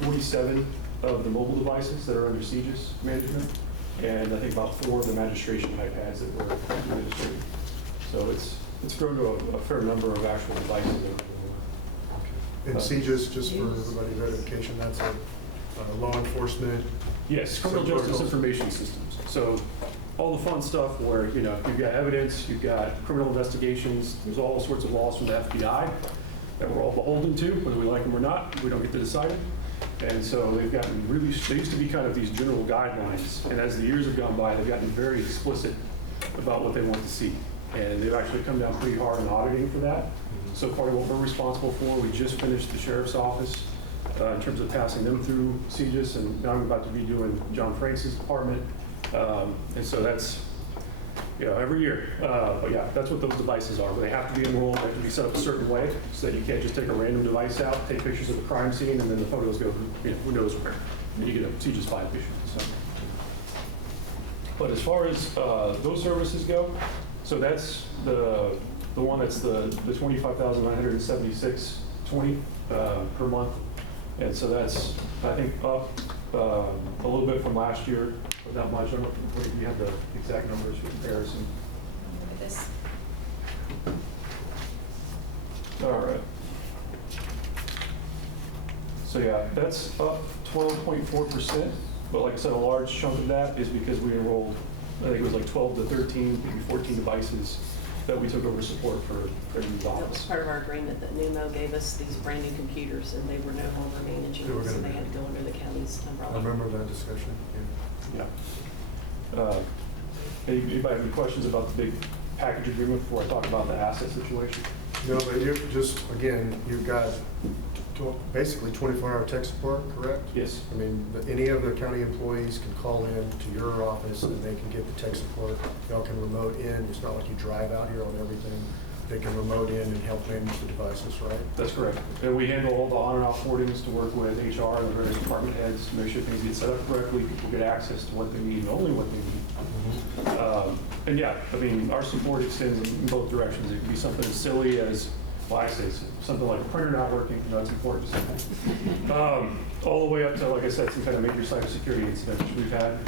47 of the mobile devices that are under CJIS management, and I think about 4 of the magistration iPads that we're administrating. So it's grown to a fair number of actual devices that we're And CJIS, just for everybody's verification, that's a law enforcement. Yes, criminal justice information systems. So all the fun stuff where, you've got evidence, you've got criminal investigations, there's all sorts of laws from the FBI that we're all beholden to, whether we like them or not, we don't get to decide it. And so they've gotten really, they used to be kind of these general guidelines, and as the years have gone by, they've gotten very explicit about what they want to see. And they've actually come down pretty hard in auditing for that. So part of what we're responsible for, we just finished the Sheriff's Office in terms of passing them through CJIS, and now I'm about to be doing John Franks' department. And so that's, every year. But yeah, that's what those devices are. They have to be enrolled, they have to be set up a certain way, so that you can't just take a random device out, take pictures of a crime scene, and then the photos go, who knows where. And you get a CJIS file issued. So. But as far as those services go, so that's the one that's the $25,976.20 per month, and so that's I think up a little bit from last year, but not much. I don't know if you have the exact numbers for comparison. Look at this. All right. So yeah, that's up 12.4%, but like I said, a large chunk of that is because we enrolled, I think it was like 12 to 13, maybe 14 devices that we took over support for new That was office. part of our agreement that NUMO gave us these brand new computers and they were no longer managing them, so they had to go under the county's umbrella. I remember that discussion. Yeah. Anybody have any questions about the big package agreement before I talk about the asset situation? No, but you just, again, you've got basically 24-hour tech support, correct? Yes. I mean, any of the county employees can call in to your office and they can get the tech support. Y'all can remote in. It's not like you drive out here on everything. They can remote in and help manage the devices, right? That's correct. And we handle all the on and off forwardings to work with HR and the various department heads to make sure things get set up correctly, people get access to what they need and only what they need. And yeah, I mean, our support extends in both directions. It can be something as silly as, well, I say something like a printer not working, it's important to say. All the way up to, like I said, some kind of major cybersecurity incident, which we've had,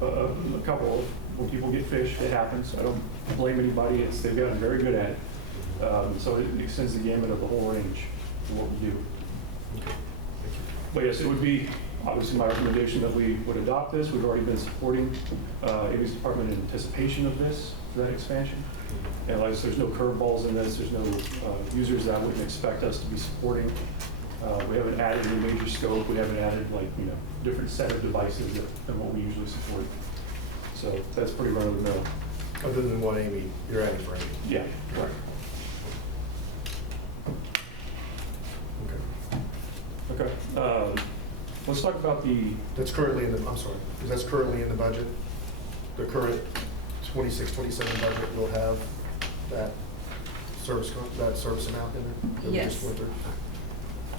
a couple of, when people get phished, it happens. I don't blame anybody. They've gotten very good at it. So it extends the gamut of the whole range of what we do. But yes, it would be obviously my recommendation that we would adopt this. We've already been supporting Amy's department in anticipation of this, for that expansion. And like I said, there's no curveballs in this. There's no users that wouldn't expect us to be supporting. We haven't added any major scope. We haven't added different set of devices than what we usually support. So that's pretty run of the mill. Other than what you're adding for Amy? Yeah, right. Okay. Let's talk about that's currently in the, I'm sorry, that's currently in the budget? The current 26-27 budget will have that service amount in there? that we Yes. just went through?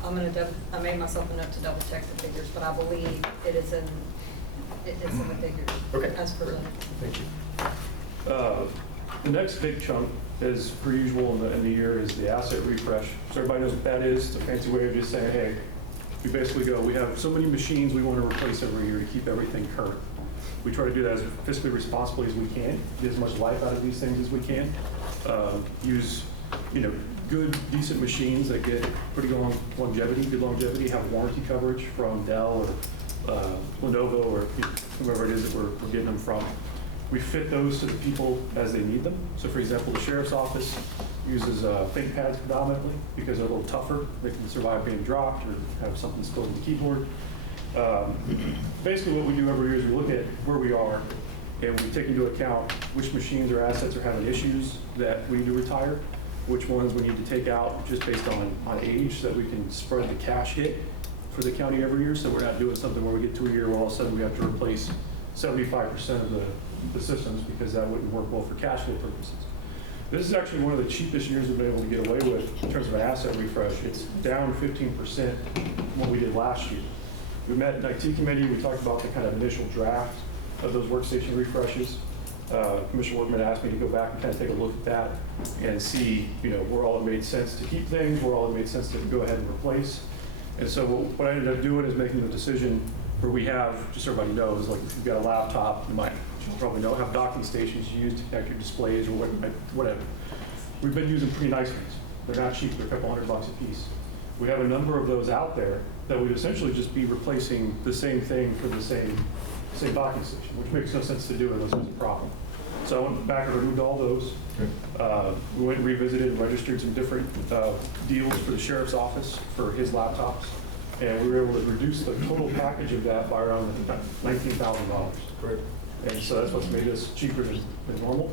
I made myself a note to double check the figures, but I believe it's in the figures. Okay. As presented. Thank you. The next big chunk, as per usual in the year, is the asset refresh. So everybody knows what that is. It's a fancy way of just saying, hey, we basically go, we have so many machines we want to replace every year to keep everything current. We try to do that as fiscally responsibly as we can, get as much life out of these things as we can. Use, good, decent machines that get pretty good longevity, have warranty coverage from Dell or Lenovo or whoever it is that we're getting them from. We fit those to the people as they need them. So for example, the sheriff's office uses think pads predominantly because they're a little tougher. They can survive being dropped or have something spilled in the keyboard. Basically what we do every year is we look at where we are and we take into account which machines or assets are having issues that we need to retire, which ones we need to take out just based on age so that we can spread the cash hit for the county every year. So we're not doing something where we get to a year where all of a sudden we have to replace 75% of the systems because that wouldn't work well for cash flow purposes. This is actually one of the cheapest years we've been able to get away with in terms of an asset refresh. It's down 15% from what we did last year. We met in IT committee, we talked about the kind of initial draft of those workstation refreshes. Commissioner Workman asked me to go back and kind of take a look at that and see, where all it made sense to keep things, where all it made sense to go ahead and replace. And so what I ended up doing is making the decision where we have, just so everybody knows, like if you've got a laptop, you probably know, have docking stations used to connect your displays or whatever. We've been using pretty nice ones. They're not cheap, they're a couple $100 a piece. We have a number of those out there that would essentially just be replacing the same thing for the same docking station, which makes no sense to do unless there's a problem. So I went back and removed all those. We went and revisited and registered some different deals for the sheriff's office for his laptops. And we were able to reduce the total package of that by around $19,000. Great. And so that's what's made us cheaper than normal.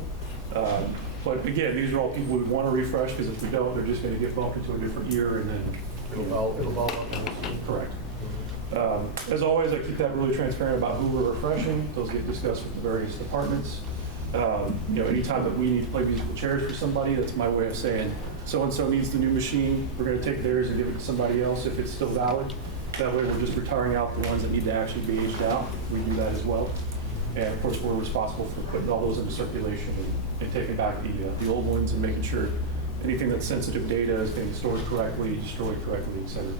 But again, these are all people who want to refresh because if we don't, they're just going to get bumped into a different year and then It'll all correct. As always, I keep that really transparent about who we're refreshing. Those get discussed with the various departments. Anytime that we need to play musical chairs for somebody, that's my way of saying so-and-so needs the new machine. We're going to take theirs and give it to somebody else if it's still valid. That way we're just retiring out the ones that need to actually be aged out. We do that as well. And of course, we're responsible for putting all those into circulation and taking back the old ones and making sure anything that's sensitive data is being stored correctly, destroyed correctly, et cetera.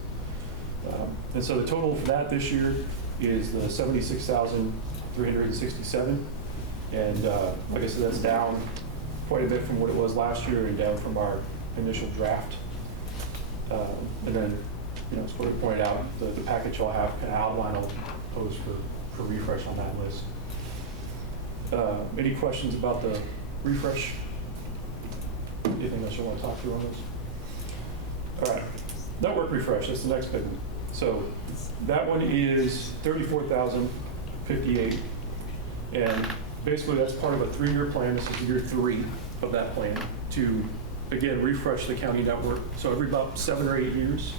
And so the total for that this year is the $76,367. And like I said, that's down quite a bit from what it was last year and down from our initial draft. And then, as Corey pointed out, the package I'll have kind of outline I'll post for refresh on that list. Any questions about the refresh? Anything else you want to talk through on this? All right, network refresh, that's the next big one. So that one is $34,058. And basically that's part of a 3-year plan. This is year 3 of that plan to, again, refresh the county network. So every about 7 or 8 years,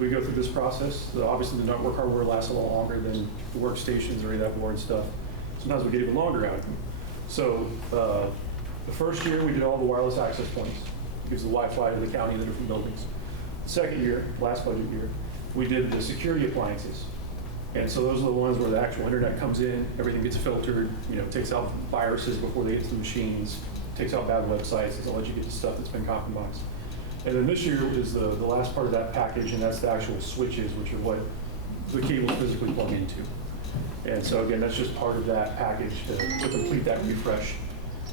we go through this process. Obviously the network hardware lasts a lot longer than the workstations or any of that board stuff. Sometimes we get even longer out of them. So the first year we did all the wireless access points. It gives the Wi-Fi to the county in the different buildings. The second year, last budget year, we did the security appliances. And so those are the ones where the actual internet comes in, everything gets filtered, takes out viruses before they get to the machines, takes out bad websites, doesn't let you get to stuff that's been compromised. And then this year is the last part of that package, and that's the actual switches, which are what the cables physically plug into. And so again, that's just part of that package to complete that refresh.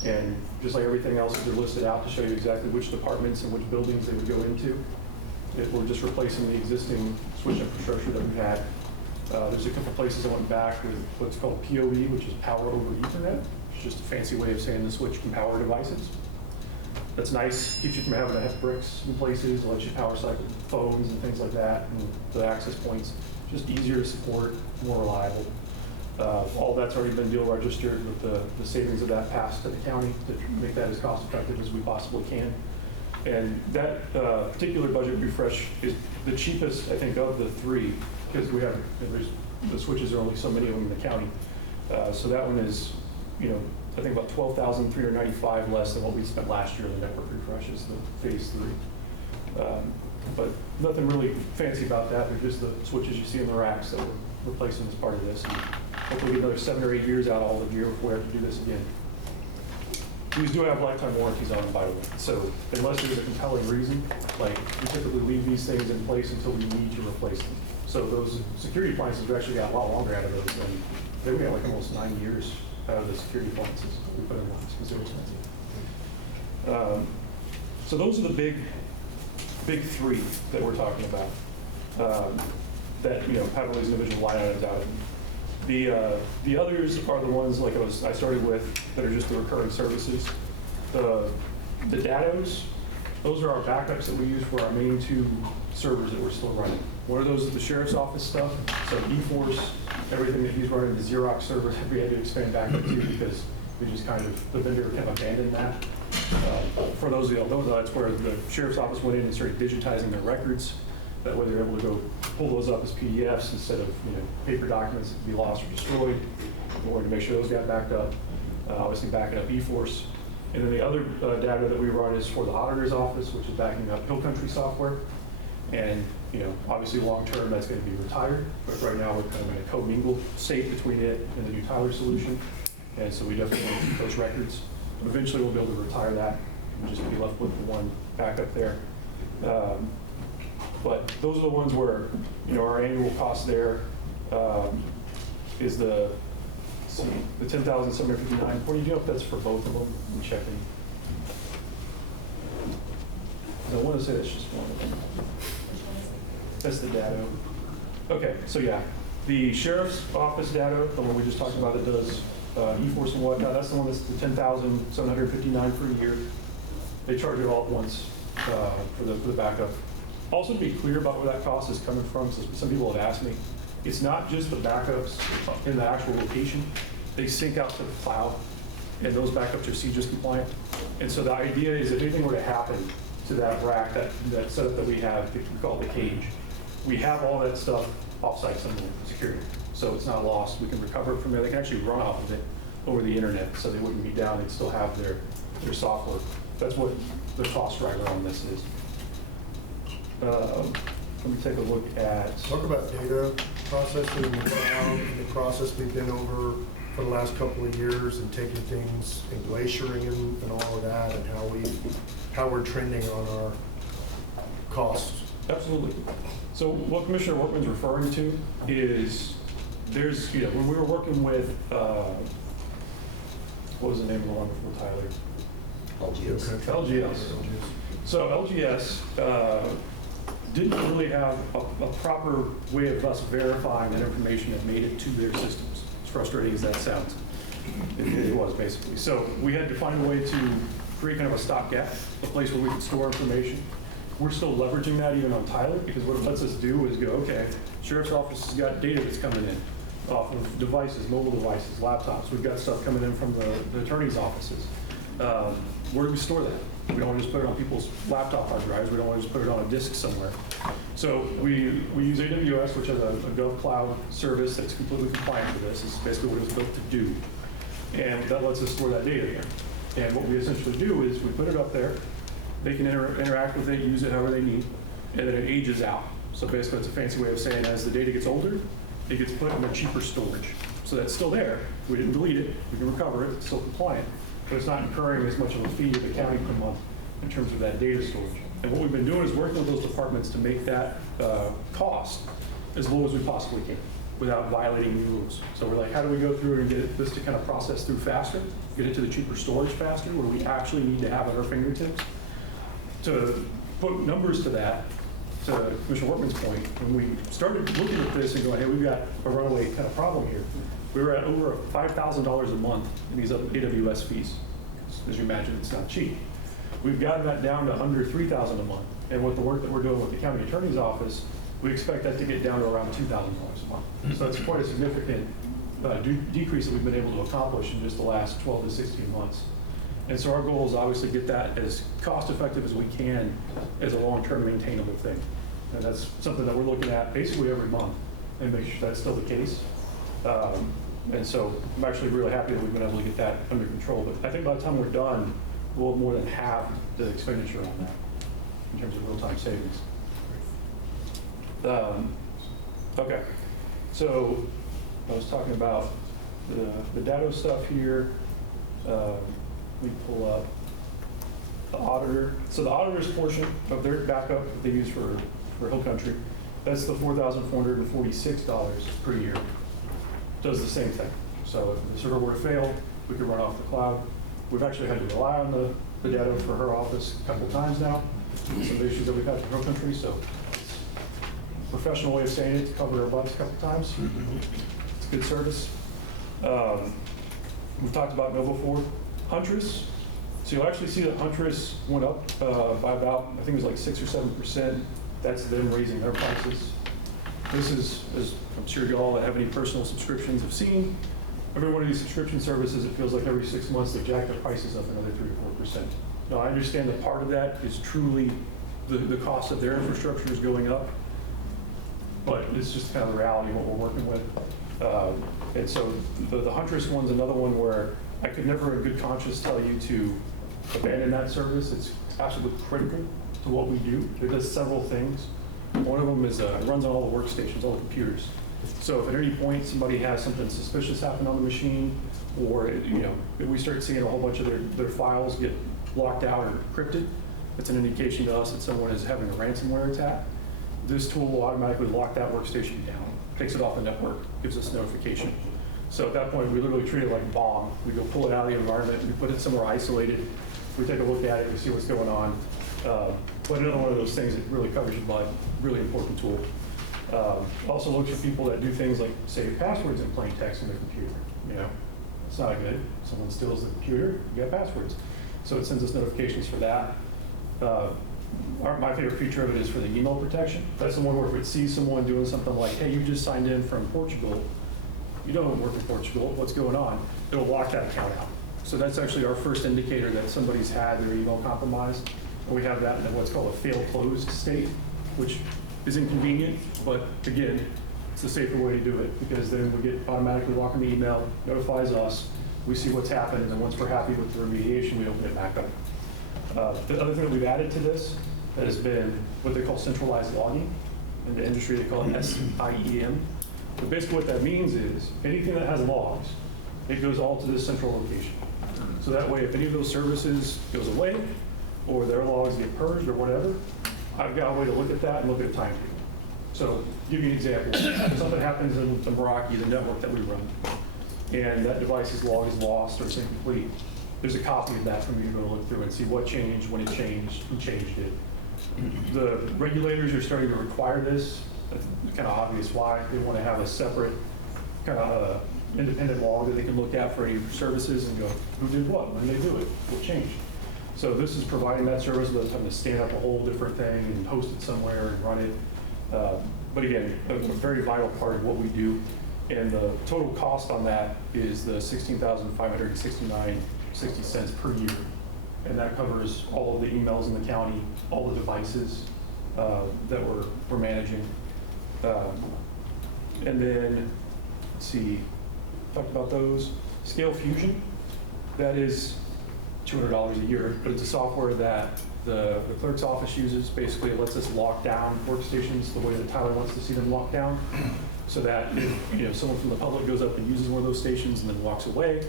And just like everything else, they're listed out to show you exactly which departments and which buildings they would go into. We're just replacing the existing switch infrastructure that we had. There's a couple places I went back with what's called PoE, which is power over Ethernet. It's just a fancy way of saying the switch can power devices. That's nice, keeps you from having to have bricks in places, lets you power cycle phones and things like that, and the access points. Just easier to support, more reliable. All that's already been deal registered with the savings of that passed to the county to make that as cost effective as we possibly can. And that particular budget refresh is the cheapest, I think, of the 3, because we have, the switches are only so many of them in the county. So that one is, I think about $12,395 less than what we spent last year on the network refreshes, the phase 3. But nothing really fancy about that. They're just the switches you see in the racks that we're replacing as part of this. And hopefully get another 7 or 8 years out all the year before we have to do this again. These do have lifetime warranties on them, by the way. So unless there's a compelling reason, like we typically leave these things in place until we need to replace them. So those security appliances, we actually got a lot longer out of those than, they got like almost 9 years out of the security appliances we put in ones because they're expensive. So those are the big three that we're talking about that have all these individual line items out of them. The others are the ones like I started with that are just the recurring services. The datos, those are our backups that we use for our main 2 servers that we're still running. One of those is the sheriff's office stuff. So eForce, everything that he's running, the Xerox server, we had to expand back up to because we just the vendor kind of abandoned that. For those who don't know, that's where the sheriff's office went in and started digitizing their records. That way they're able to go pull those up as PDFs instead of paper documents that could be lost or destroyed. We wanted to make sure those got backed up. Obviously backing up eForce. And then the other data that we run is for the auditor's office, which is backing up Hill Country software. And obviously long-term that's going to be retired, but right now we're kind of in a co-mingled state between it and the new Tyler solution. And so we definitely want to keep those records. But eventually we'll be able to retire that and just be left with the one backup there. But those are the ones where our annual cost there is the $10,759. What do you know if that's for both of them? I'm checking. I want to say that's just one of them. That's the data. Okay, so yeah, the sheriff's office data, the one we just talked about that does eForce and whatnot, that's the one that's the $10,759 for a year. They charge it all at once for the backup. Also, to be clear about where that cost is coming from, so some people have asked me, it's not just the backups in the actual location. They sync out to the cloud, and those backups are CJIS compliant. And so the idea is if anything were to happen to that rack, that setup that we have, we call it the cage, we have all that stuff offsite somewhere, security. So it's not lost. We can recover it from there. They can actually run off of it over the internet, so they wouldn't be down. They'd still have their software. That's what the cost driver on this is. Let me take a look at... Talk about data processing and the process we've been over for the last couple of years and taking things and glaciering them and all of that and how we're trending on our costs. Absolutely. So what Commissioner Workman's referring to is there's, when we were working with, what was the name of the one before Tyler? LGS. LGS. So LGS didn't really have a proper way of us verifying that information that made it to their systems. As frustrating as that sounds, it was basically. So we had to find a way to create kind of a stopgap, a place where we could store information. We're still leveraging that even on Tyler, because what it lets us do is go, okay, sheriff's office has got data that's coming in off of devices, mobile devices, laptops. We've got stuff coming in from the attorney's offices. Where do we store that? We don't want to just put it on people's laptop hard drives. We don't want to just put it on a disk somewhere. So we use AWS, which has a GovCloud service that's completely compliant for this. It's basically what it's built to do. And that lets us store that data there. And what we essentially do is we put it up there. They can interact with it, use it however they need, and then it ages out. So basically it's a fancy way of saying as the data gets older, it gets put in a cheaper storage. So that's still there. We didn't delete it. We can recover it. It's still compliant. But it's not incurring as much of a fee to the county per month in terms of that data storage. And what we've been doing is working with those departments to make that cost as low as we possibly can without violating new rules. So we're like, how do we go through and get this to kind of process through faster, get it to the cheaper storage faster, where we actually need to have at our fingertips? To put numbers to that, to Commissioner Workman's point, when we started looking at this and going, hey, we've got a runaway kind of problem here, we were at over $5,000 a month in these AWS fees. As you imagine, it's not cheap. We've gotten that down to under $3,000 a month. And with the work that we're doing with the county attorney's office, we expect that to get down to around $2,000 a month. So it's quite a significant decrease that we've been able to accomplish in just the last 12 to 16 months. And so our goal is obviously get that as cost effective as we can as a long-term maintainable thing. And that's something that we're looking at basically every month and make sure that's still the case. And so I'm actually really happy that we've been able to get that under control. But I think by the time we're done, we'll have more than half the expenditure on that in terms of real-time savings. Okay, so I was talking about the data stuff here. let me pull up the auditor. So the auditor's portion of their backup that they use for Hill Country, that's the $4,446 per year. Does the same thing. So if the server were to fail, we could run off the cloud. We've actually had to rely on the data for her office a couple of times now. Some of the issues that we've had for Hill Country, so professional way of saying it, to cover our butts a couple of times. It's good service. We've talked about Nova 4. Huntress. So you'll actually see that Huntress went up by about, I think it was like 6 or 7%. That's them raising their prices. This is, as I'm sure you all that have any personal subscriptions have seen, every one of these subscription services, it feels like every 6 months they jack their prices up another 3 or 4%. Now, I understand that part of that is truly the cost of their infrastructure is going up, but it's just kind of the reality of what we're working with. And so the Huntress one's another one where I could never in good conscience tell you to abandon that service. It's absolutely critical to what we do. It does several things. One of them is it runs on all the workstations, all the computers. So if at any point somebody has something suspicious happen on the machine, or if we start seeing a whole bunch of their files get locked out or encrypted, it's an indication to us that someone is having a ransomware attack. This tool will automatically lock that workstation down, takes it off the network, gives us notification. So at that point, we literally treat it like a bomb. We go pull it out of the environment, we put it somewhere isolated, we take a look at it, we see what's going on. But another one of those things that really covers your butt, really important tool. Also looks for people that do things like save passwords in plain text in their computer. It's not good. Someone steals the computer, you got passwords. So it sends us notifications for that. My favorite feature of it is for the email protection. That's the one where if it sees someone doing something like, hey, you just signed in from Portugal, you don't work in Portugal, what's going on? It'll lock that account out. So that's actually our first indicator that somebody's had their email compromised. And we have that in what's called a fail closed state, which is inconvenient, but again, it's the safer way to do it, because then we get automatically locking the email, notifies us, we see what's happened, and then once we're happy with the remediation, we open it back up. The other thing that we've added to this that has been what they call centralized logging. In the industry, they call it SIEM. But basically what that means is anything that has logs, it goes all to this central location. So that way, if any of those services goes away, or their logs get purged or whatever, I've got a way to look at that and look at a timetable. So give you an example. If something happens in the Meraki, the network that we run, and that device's log is lost or it's incomplete, there's a copy of that for me to go look through and see what changed, when it changed, who changed it. The regulators are starting to require this. It's kind of obvious why. They want to have a separate kind of independent log that they can look at for any services and go, who did what, when did they do it, what changed. So this is providing that service without having to stand up a whole different thing and host it somewhere and run it. But again, a very vital part of what we do. And the total cost on that is the $16,569.60 per year. And that covers all of the emails in the county, all the devices that we're managing. And then, let's see, talked about those. Scale Fusion, that is $200 a year, but it's a software that the clerk's office uses. Basically, it lets us lock down workstations the way that Tyler wants to see them locked down, so that if someone from the public goes up and uses one of those stations and then walks away,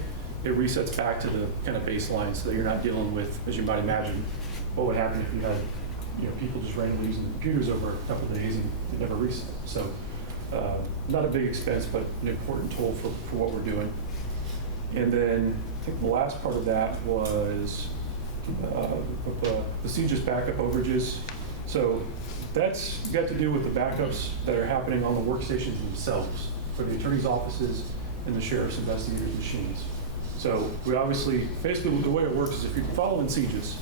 it resets back to the kind of baseline, so that you're not dealing with, as you might imagine, what would happen if you had people just randomly using the computers over a couple of days and it never reset. So not a big expense, but an important tool for what we're doing. And then I think the last part of that was the CGIS backup overages. So that's got to do with the backups that are happening on the workstations themselves for the attorney's offices and the sheriff's investigators' machines. So we obviously, basically the way it works is if you're following CGIS,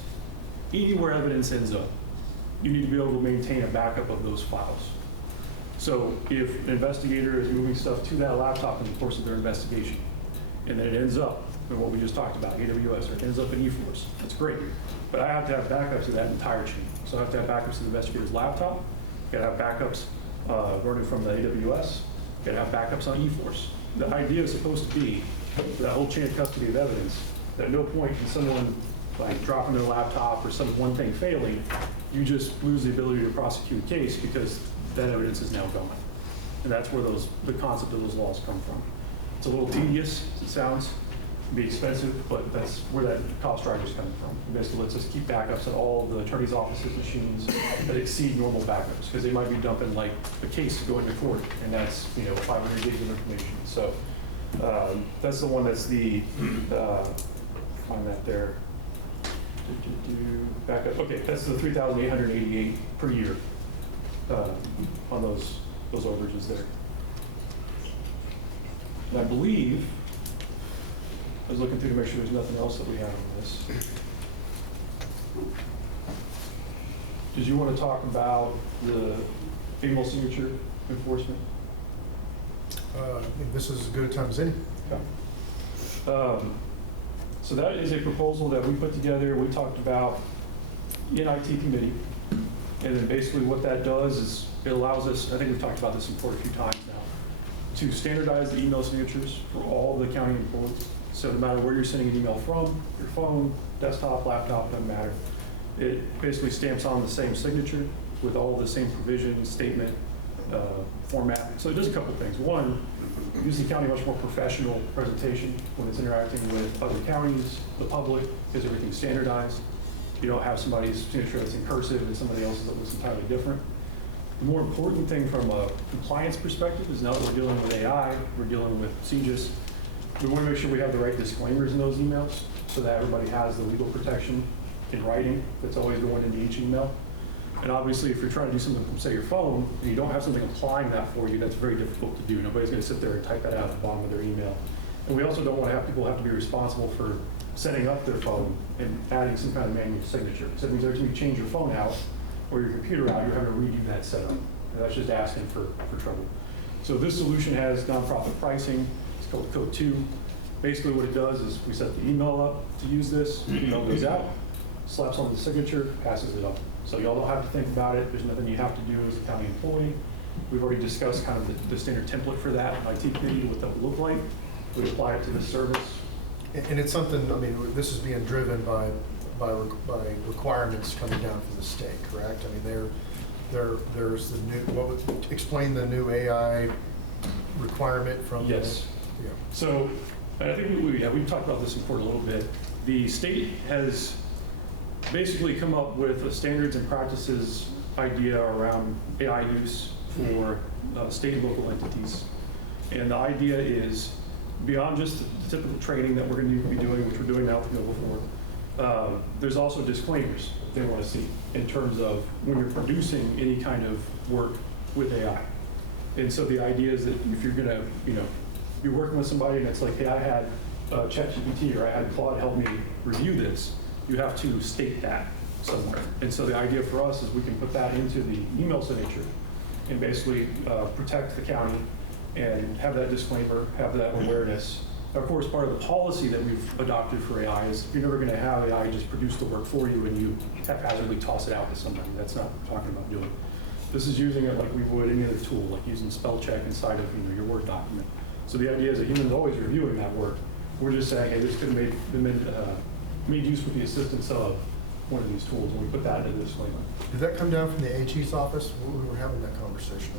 anywhere evidence ends up, you need to be able to maintain a backup of those files. So if an investigator is moving stuff to that laptop in the course of their investigation, and then it ends up in what we just talked about, AWS, or it ends up in eForce, that's great. But I have to have backups of that entire chain. So I have to have backups of the investigator's laptop, got to have backups running from the AWS, got to have backups on eForce. The idea is supposed to be for that whole chain of custody of evidence, that at no point can someone like dropping their laptop or some one thing failing, you just lose the ability to prosecute a case because that evidence is now gone. And that's where the concept of those laws come from. It's a little tedious, as it sounds, be expensive, but that's where that cost driver is coming from. It basically lets us keep backups at all the attorney's offices machines that exceed normal backups, because they might be dumping like a case going to court, and that's, 500 gigs of information. So that's the one that's the, find that there. Backup, okay, that's the 3,888 per year on those overages there. And I believe, I was looking through to make sure there's nothing else that we have on this. Did you want to talk about the email signature enforcement? I think this is as good a time as any. Okay. So that is a proposal that we put together. We talked about in IT committee. And then basically what that does is it allows us, I think we've talked about this in court a few times now, to standardize the email signatures for all the county employees. So no matter where you're sending an email from, your phone, desktop, laptop, doesn't matter. It basically stamps on the same signature with all the same provisions, statement, format. So it does a couple things. One, gives the county a much more professional presentation when it's interacting with other counties, the public, because everything's standardized. You don't have somebody's signature that's in cursive and somebody else's that looks entirely different. The more important thing from a compliance perspective is now that we're dealing with AI, we're dealing with CJIS, we want to make sure we have the right disclaimers in those emails so that everybody has the legal protection in writing that's always going into each email. And obviously, if you're trying to do something from, say, your phone, and you don't have something applying that for you, that's very difficult to do. Nobody's going to sit there and type that out at the bottom of their email. And we also don't want to have people have to be responsible for setting up their phone and adding some kind of manual signature. So that means every time you change your phone out or your computer out, you're having to redo that setup. And that's just asking for trouble. So this solution has nonprofit pricing. It's called Code 2. Basically what it does is we set the email up to use this, email goes out, slaps on the signature, passes it up. So y'all don't have to think about it. There's nothing you have to do as a county employee. We've already discussed kind of the standard template for that in IT committee, what that would look like. We apply it to this service. And it's something, I mean, this is being driven by requirements coming down from the state, correct? I mean, there's the new, explain the new AI requirement from the. Yes. Yeah. So, and I think we've talked about this in court a little bit. The state has basically come up with a standards and practices idea around AI use for state and local entities. And the idea is beyond just the typical training that we're going to be doing, which we're doing now with Nova 4, there's also disclaimers they want to see in terms of when you're producing any kind of work with AI. And so the idea is that if you're going to, be working with somebody and it's like, hey, I had ChatGPT or I had Claude help me review this, you have to state that somewhere. And so the idea for us is we can put that into the email signature and basically protect the county and have that disclaimer, have that awareness. Of course, part of the policy that we've adopted for AI is you're never going to have AI just produce the work for you and you haphazardly toss it out to somebody. That's not what we're talking about doing. This is using it like we would any other tool, like using spell check inside of your Word document. So the idea is that humans are always reviewing that work. We're just saying, hey, this could have been made use with the assistance of one of these tools, and we put that in the disclaimer. Did that come down from the AG's office? We were having that conversation.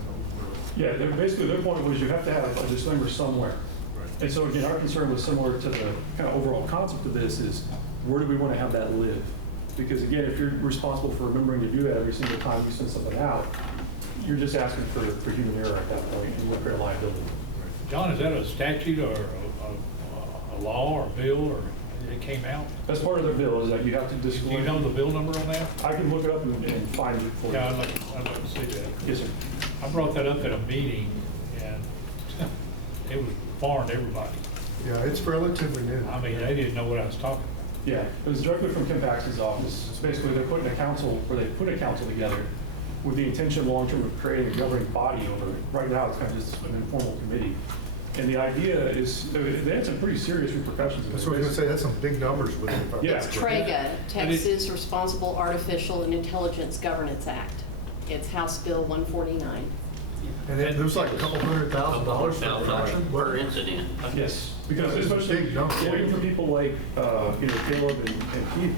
Yeah, basically their point was you have to have a disclaimer somewhere. Right. And so again, our concern was similar to the kind of overall concept of this is where do we want to have that live? Because again, if you're responsible for remembering to do that every single time you send something out, you're just asking for human error at that point and what create liability. John, is that a statute or a law or a bill or it came out? That's part of their bill is that you have to disclose. Do you know the bill number on that? I can look it up and find it for you. Yeah, I'd like to see that. Yes, sir. I brought that up at a meeting and it was foreign to everybody. Yeah, it's relatively new. I mean, they didn't know what I was talking about. Yeah, it was directly from Kim Paxton's office. It's basically they're putting a council, or they put a council together with the intention long-term of creating a governing body over it. Right now, it's kind of just an informal committee. And the idea is, they had some pretty serious repercussions. That's what I was going to say, that's some big numbers with it. Yeah. It's TREGA, Texas Responsible Artificial and Intelligence Governance Act. It's House Bill 149. And it was like a couple $100,000 for infraction? Per incident. Yes, because especially for people like Caleb and Keith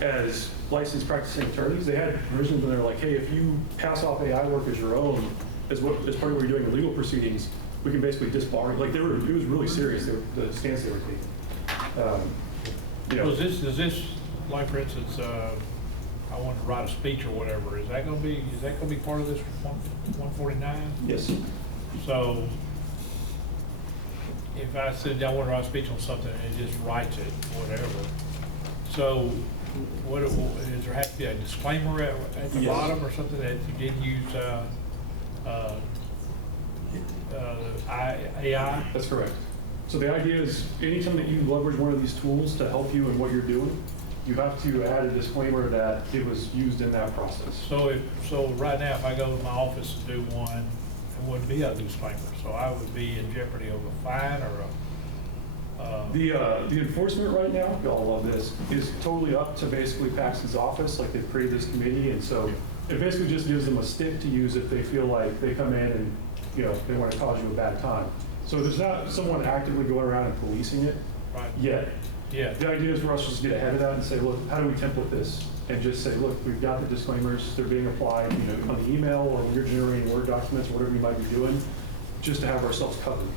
as licensed practicing attorneys, they had provisions when they're like, hey, if you pass off AI work as your own, as part of what you're doing in legal proceedings, we can basically disbar it. Like it was really serious, the stance they were taking. You know, Is this, like for instance, I want to write a speech or whatever, is that gonna be part of this 149? yes. So if I said I want to write a speech on something and it just writes it, whatever, so what, does there have to be a disclaimer at the Yes. bottom or something that you didn't use AI? That's correct. So the idea is, anytime that you leverage one of these tools to help you in what you're doing, you have to add a disclaimer that it was used in that process. So right now, if I go to my office and do one, it wouldn't be a disclaimer, so I would be in jeopardy of a fine or The enforcement right now, y'all love this, is totally up to basically Paxton's office, like they've created this committee, and so it basically just gives them a stick to use if they feel like they come in and, you know, they want to cause you a bad time. So there's not someone actively going around and policing it yet. Yeah. The idea is for us to just get ahead of that and say, look, how do we template this? And just say, look, we've got the disclaimers, they're being applied, you know, on the email or when you're generating Word documents or whatever you might be doing, just to have ourselves covered.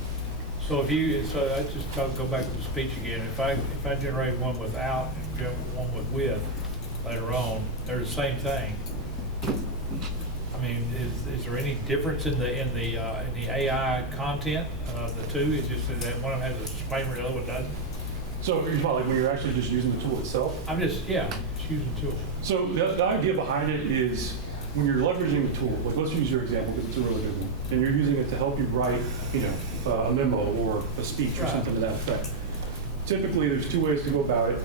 So I just go back to the speech again. If I generate one without and generate one with later on, they're the same thing. I mean, is there any difference in the AI content of the two? It's just that one of them has a disclaimer, the other one doesn't. So you're talking like when you're actually just using the tool itself? I'm just using the tool. So the idea behind it is when you're leveraging the tool, like let's use your example because it's a really good one, and you're using it to help you write, you know, a memo or a speech or something to that effect. Typically, there's two ways to go about it.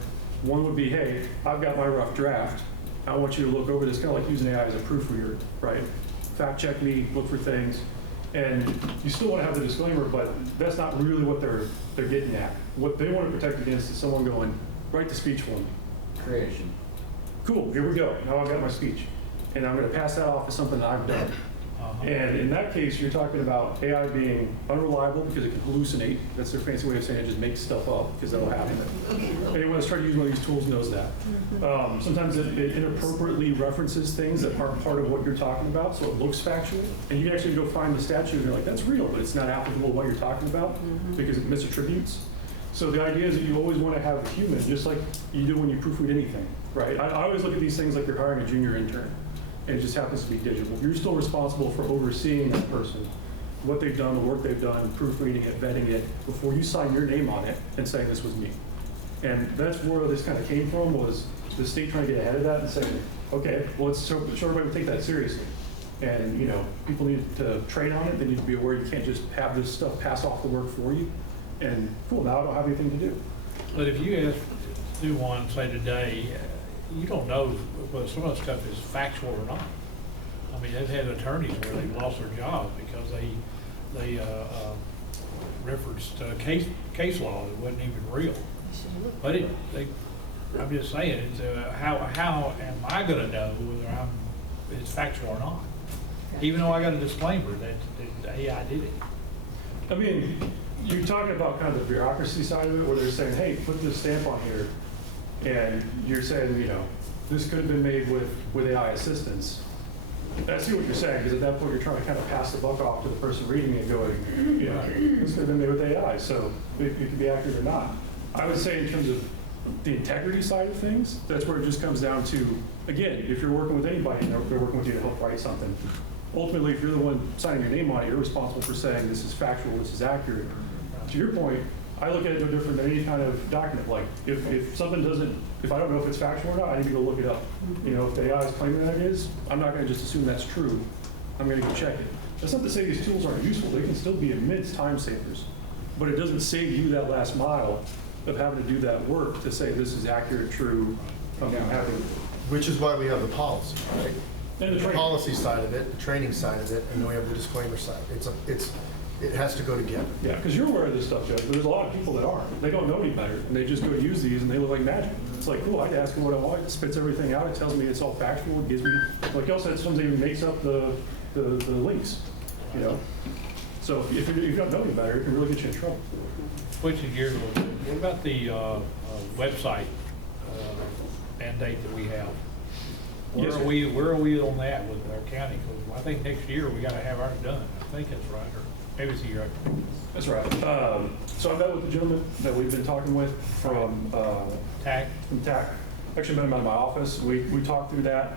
One would be, hey, I've got my rough draft. I want you to look over this, kind of like using AI as a proofreader, right? Fact check me, look for things. And you still want to have the disclaimer, but that's not really what they're getting at. What they want to protect against is someone going, write the speech for me. Creation. Cool, here we go. Now I've got my speech. And I'm going to pass that off as something that I've done. And in that case, you're talking about AI being unreliable because it can hallucinate. That's their fancy way of saying it, just make stuff up because that'll happen. Anyone that's tried to use one of these tools knows that. Sometimes it inappropriately references things that aren't part of what you're talking about, so it looks factual. And you can actually go find the statute and you're like, that's real, but it's not applicable to what you're talking about because it misattributes. So the idea is that you always want to have a human, just like you do when you proofread anything, right? I always look at these things like you're hiring a junior intern. And it just happens to be digital. You're still responsible for overseeing that person, what they've done, the work they've done, proofreading it, vetting it, before you sign your name on it and saying this was me. And that's where this kind of came from, was the state trying to get ahead of that and saying, okay, well, let's show everybody we take that seriously. And, you know, people need to train on it. They need to be aware you can't just have this stuff pass off the work for you. And cool, now I don't have anything to do. But if you do one, say today, you don't know whether some of the stuff is factual or not. I mean, they've had attorneys where they've lost their jobs because they referenced case law that wasn't even real. But I'm just saying, it's how am I going to know whether it's factual or not? Even though I got a disclaimer that the AI did it. I mean, you're talking about kind of the bureaucracy side of it, where they're saying, hey, put this stamp on here. And you're saying, you know, this could have been made with AI assistance. I see what you're saying, because at that point you're trying to kind of pass the buck off to the person reading it going, you know, this could have been made with AI, so it could be accurate or not. I would say in terms of the integrity side of things, that's where it just comes down to, again, if you're working with anybody and they're working with you to help write something, ultimately if you're the one signing your name on it, you're responsible for saying this is factual, this is accurate. To your point, I look at it no different than any kind of document. Like, if something doesn't, if I don't know if it's factual or not, I need to go look it up. You know, if the AI is claiming that it is, I'm not going to just assume that's true. I'm going to go check it. That's not to say these tools aren't useful. They can still be immense time savers. But it doesn't save you that last mile of having to do that work to say this is accurate, true, Which is why we have the policy, right? And the policy side of it, the training side of it, and then we have the disclaimer side. It has to go together. Yeah, because you're aware of this stuff, Judge, but there's a lot of people that aren't. They don't know any better, and they just go use these, and they look like magic. It's like, cool, I ask them what I want, it spits everything out, it tells me it's all factual, it gives me, like y'all said, sometimes even makes up the links, you know? So if you don't know any better, it can really get you in trouble. Switching gears a little bit, what about the website mandate that we have? Where are we on that with our county? Because I think next year we got to have ours done. I think that's right. Maybe it's a year. That's right. So I met with the gentleman that we've been talking with from TAC. From TAC. Actually met him out of my office. We talked through that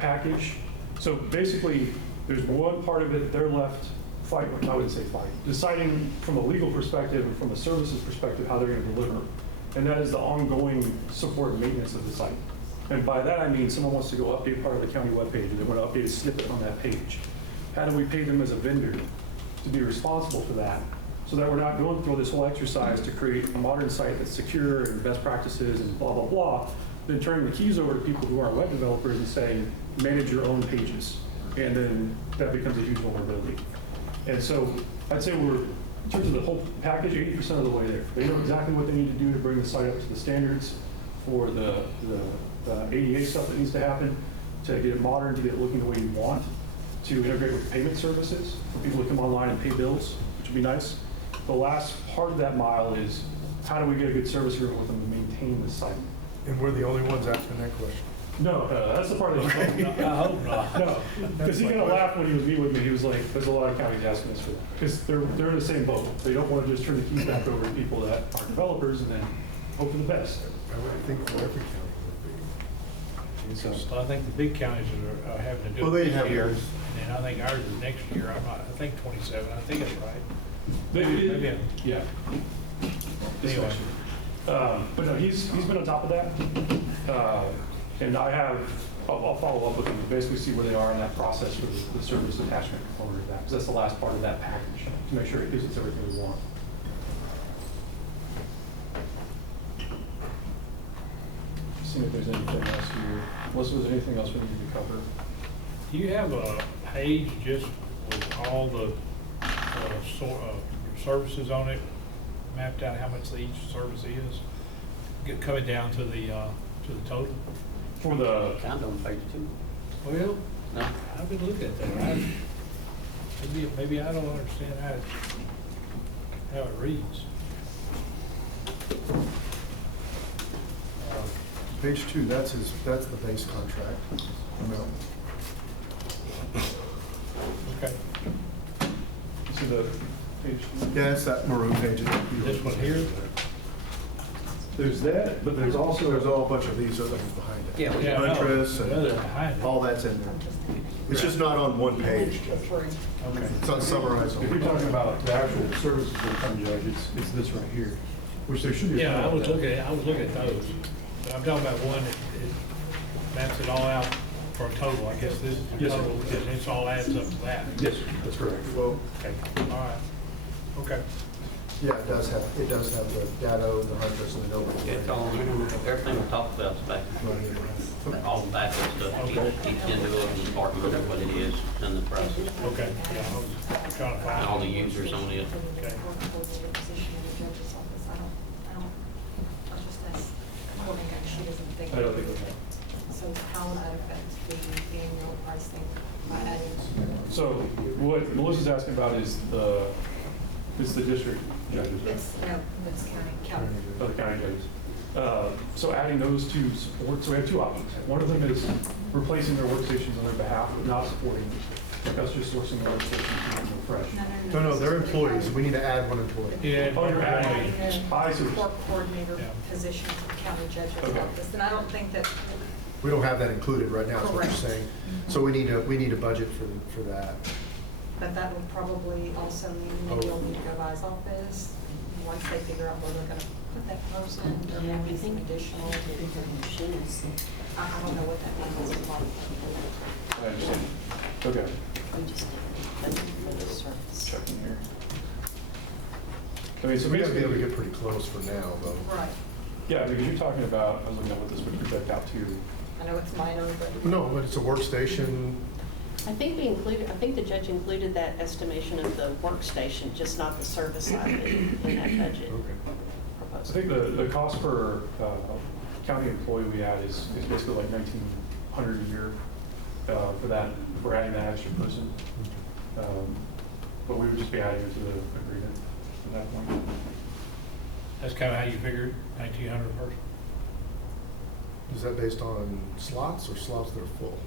package. So basically, there's one part of it they're left fighting. I wouldn't say fighting. Deciding from a legal perspective and from a services perspective how they're going to deliver, and that is the ongoing support and maintenance of the site. And by that I mean someone wants to go update part of the county webpage, or they want to update a snippet on that page. How do we pay them as a vendor to be responsible for that, so that we're not going through this whole exercise to create a modern site that's secure and best practices and blah, blah, blah, then turning the keys over to people who aren't web developers and saying, manage your own pages. And then that becomes a huge vulnerability. And so I'd say we're, in terms of the whole package, 80% of the way there. They know exactly what they need to do to bring the site up to the standards for the ADA stuff that needs to happen, to get it modern, to get it looking the way you want, to integrate with payment services for people to come online and pay bills, which would be nice. The last part of that mile is, how do we get a good service agreement with them to maintain the site? And we're the only ones asking that question. No, that's the part that he's talking I hope not. No, because he kind of laughed when he was meeting with me. He was like, there's a lot of counties asking us for that. Because they're in the same boat. They don't want to just turn the keys back over to people that aren't developers and then hope for the best. I would think for every county would be. So I think the big counties are having to do Well, it they this have year. theirs. And I think ours is next year. I think 27. I think that's right. Maybe, yeah. Anyway. But no, he's been on top of that. And I'll follow up with him to basically see where they are in that process for the service attachment component of that, because that's the last part of that package, to make sure it gives us everything we want. See if there's anything else here. Unless there's anything else we need to cover. Do you have a page just with all the services on it, mapped out how much each service is, coming down to the total? For the Kind of on page 2. Well, No. I've been looking at that. Maybe I don't understand how it reads. Page 2, that's the base contract amount. Okay. See the page? Yeah, it's that maroon page. This one here? There's that, but there's also There's all a bunch of these other things behind it. Yeah, Yeah, I know. Interests Yeah, they're behind and it. all that's in there. It's just not on one page, Judge. Okay. It's not summarized on If you're one talking page. about the actual services that come, Judge, it's this right here, which there should be. a Yeah, I file was of looking at those. But I'm talking about one that maps it all out for a total. I guess this is the Yes, sir. total, because it's all adds up to that. Yes, sir, that's correct. Well, Okay, all right. Okay. yeah, it does have the data, the hunters, and the nobody. It's all, everything we talked about is back, all the backup stuff, each individual department, whatever what it is, and the prices, Okay, yeah, I was trying to and find. all the users on it. Okay. I don't think we have. So how would that affect the annual pricing by adding? So what Melissa's asking about is the district judges, right? It's county. Other county judges. So adding those two support, so we have two options. One of them is replacing their workstations on their behalf, but not supporting them. Like us just sourcing the workstations to keep them fresh. No, they're employees. We need to add one employee. Yeah. Oh, you're adding, I see. Support coordinator Yeah. position for the county judge's Okay. office, and I don't think that, We don't have that included right now, is what you're Correct. saying. So we need a budget for that. but that would probably also mean maybe you'll need to go by his office, once they figure out where they're gonna put that person, or maybe some additional. I don't know what that means. I understand. Okay. Checking here. I mean, so We gotta be able to basically, get pretty close for now, though. Right. yeah, because you're talking about, I was looking at what this would project out to. I know it's minor, but. No, but it's a workstation. I think the judge included that estimation of the workstation, just not the service side of it in that budget I proposal. think the cost per county employee we add is basically like $1,900 a year for adding that extra person. But we would just be adding it to the agreement at that point. That's kind of how you figured 1,900 a person. Is that based on slots or slots that are full?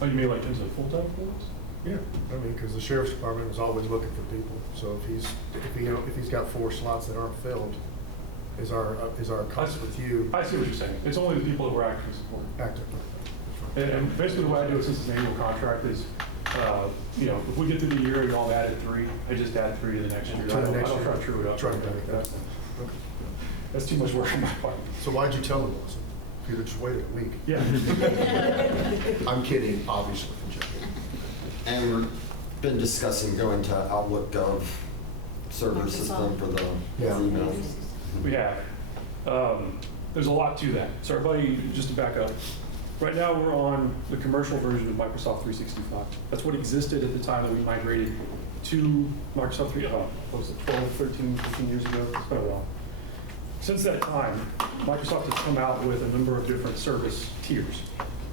Oh, you mean like in terms of full-time employees? Yeah, I mean, because the sheriff's department is always looking for people, so if he's got 4 slots that aren't filled, is our cost with you I see what you're saying. It's only the people that we're actively supporting. active? And basically the way I do it, since it's an annual contract, is, you know, if we get through the year and all added 3, I just add 3 to the next year. To the I next don't year. try to true it up. Try to Anything like make that. That's too much work on my part. So why'd you tell them, Wilson? If you'd have just waited a week. Yeah. I'm kidding, obviously, I'm joking. And we've been discussing going to Outlook Gov server system for the emails. We have. There's a lot to that. So everybody, just to back up, right now we're on the commercial version of Microsoft 365. That's what existed at the time that we migrated to Microsoft 3, what was it, 12, 13, 15 years ago? It's been a while. Since that time, Microsoft has come out with a number of different service tiers.